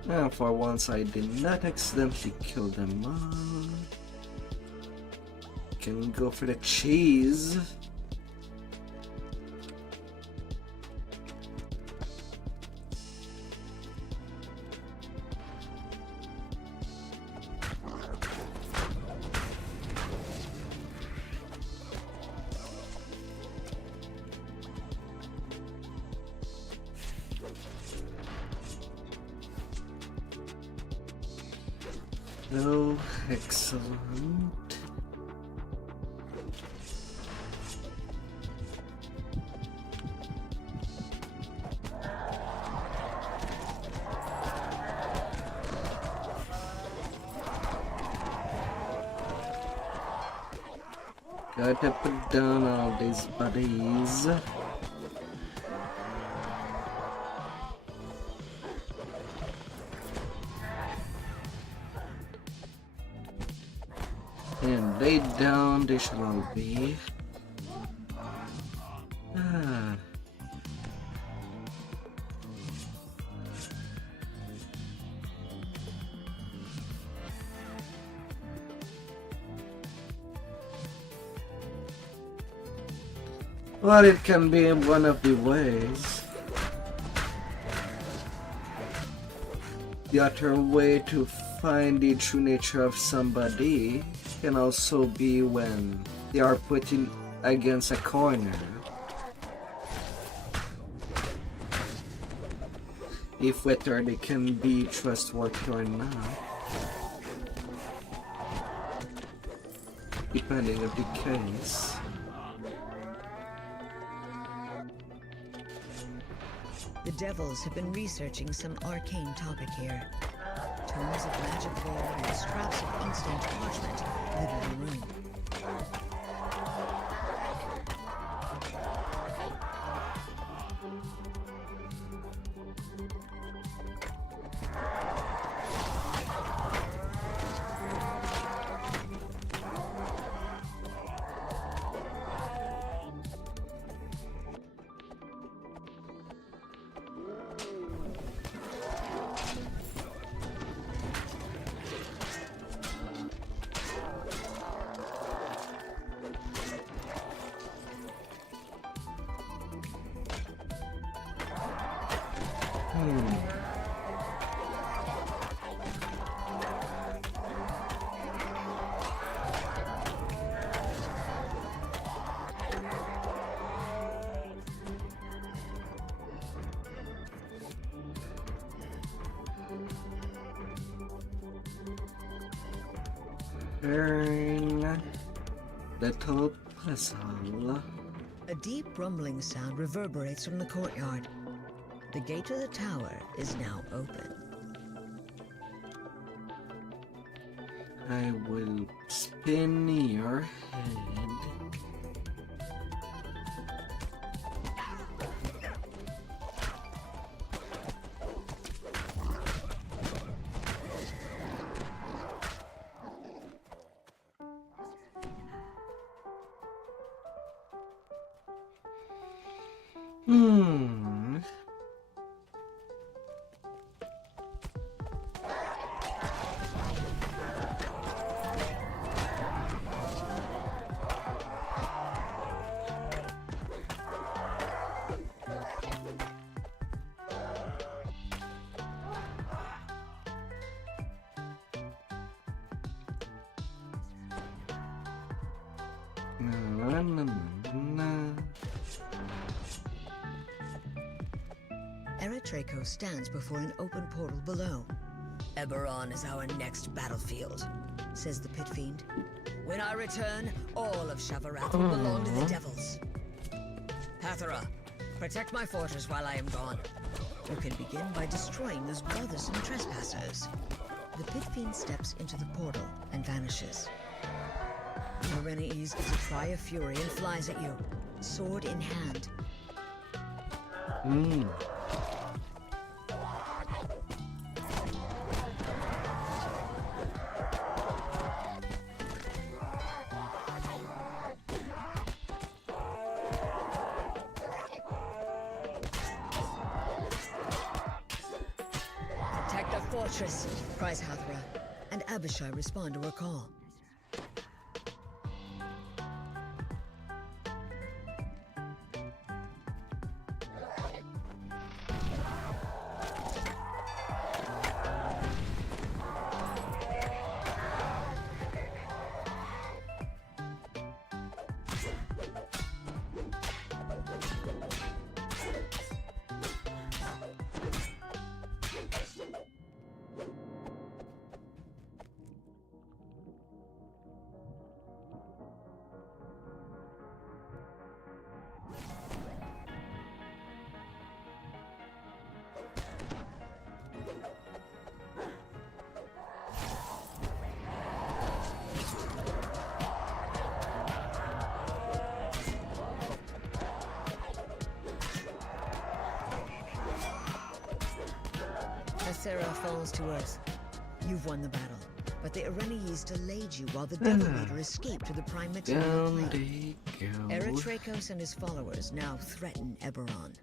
And for once I did not accidentally kill them all. Can go for the cheese. Oh, excellent. Gotta put down all these buddies. And lay down, they shall all be. Ah. Well, it can be one of the ways. The other way to find the true nature of somebody can also be when they are put in against a corner. If whether they can be trustworthy or not, depending on the case. The devils have been researching some arcane topic here. Tomes of magic lore and scraps of ink-stained parchment litter the room. Little puzzle. A deep rumbling sound reverberates from the courtyard. The gate to the tower is now open. I will spin your head. Draco stands before an open portal below. Eberron is our next battlefield, says the Pit Fiend. When I return, all of Shavarath will belong to the devils. Pathera, protect my fortress while I am gone. You can begin by destroying those bothersome trespassers. The Pit Fiend steps into the portal and vanishes. Morennes gives a cry of fury and flies at you, sword in hand. Fortress, cries Hathra, and Abishai respond to her call. Sarah falls to earth. You've won the battle, but the Irenaeus delayed you while the Devil Leader escaped to the Prime Material Plane. Eritrakos and his followers now threaten Eberron.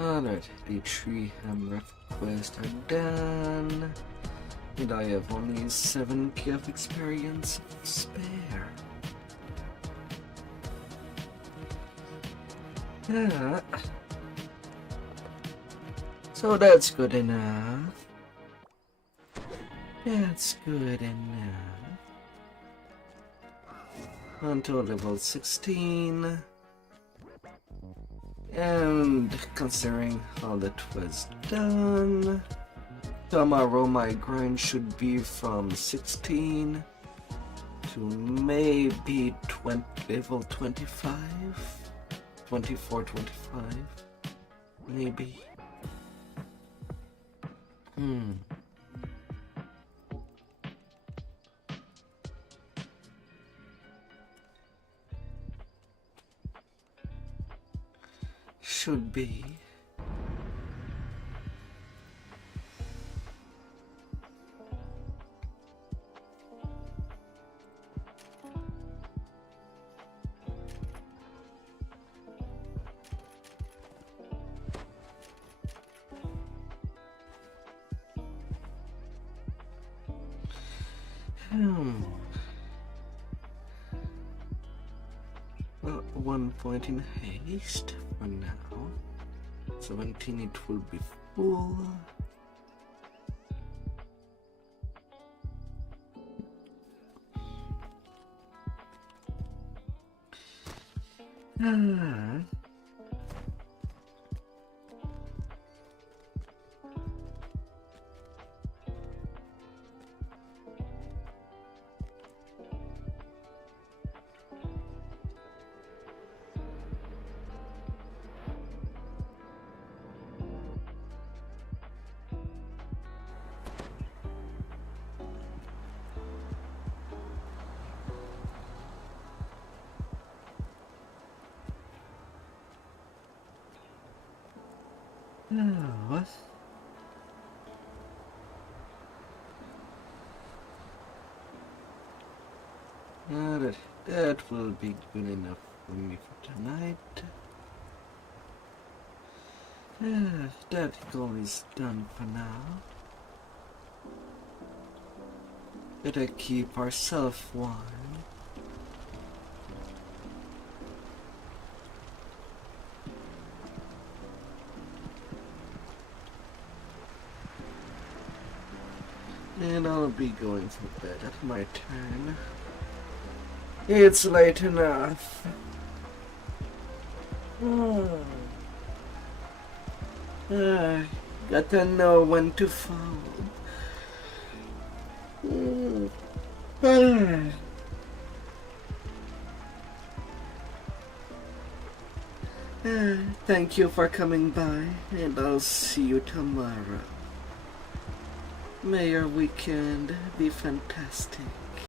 Alright, the 3 hammer quests are done. And I have only 7k of experience spare. Yeah. So that's good enough. That's good enough. Until level 16. And considering all that was done, tomorrow my grind should be from 16 to maybe level 25. 24, 25, maybe. Should be. 1 point in haste for now. 17 it will be full. What? That will be good enough for me for tonight. That goal is done for now. Better keep ourselves warm. And I'll be going to bed at my turn. It's late enough. Gotta know when to fall. Thank you for coming by, and I'll see you tomorrow. May your weekend be fantastic.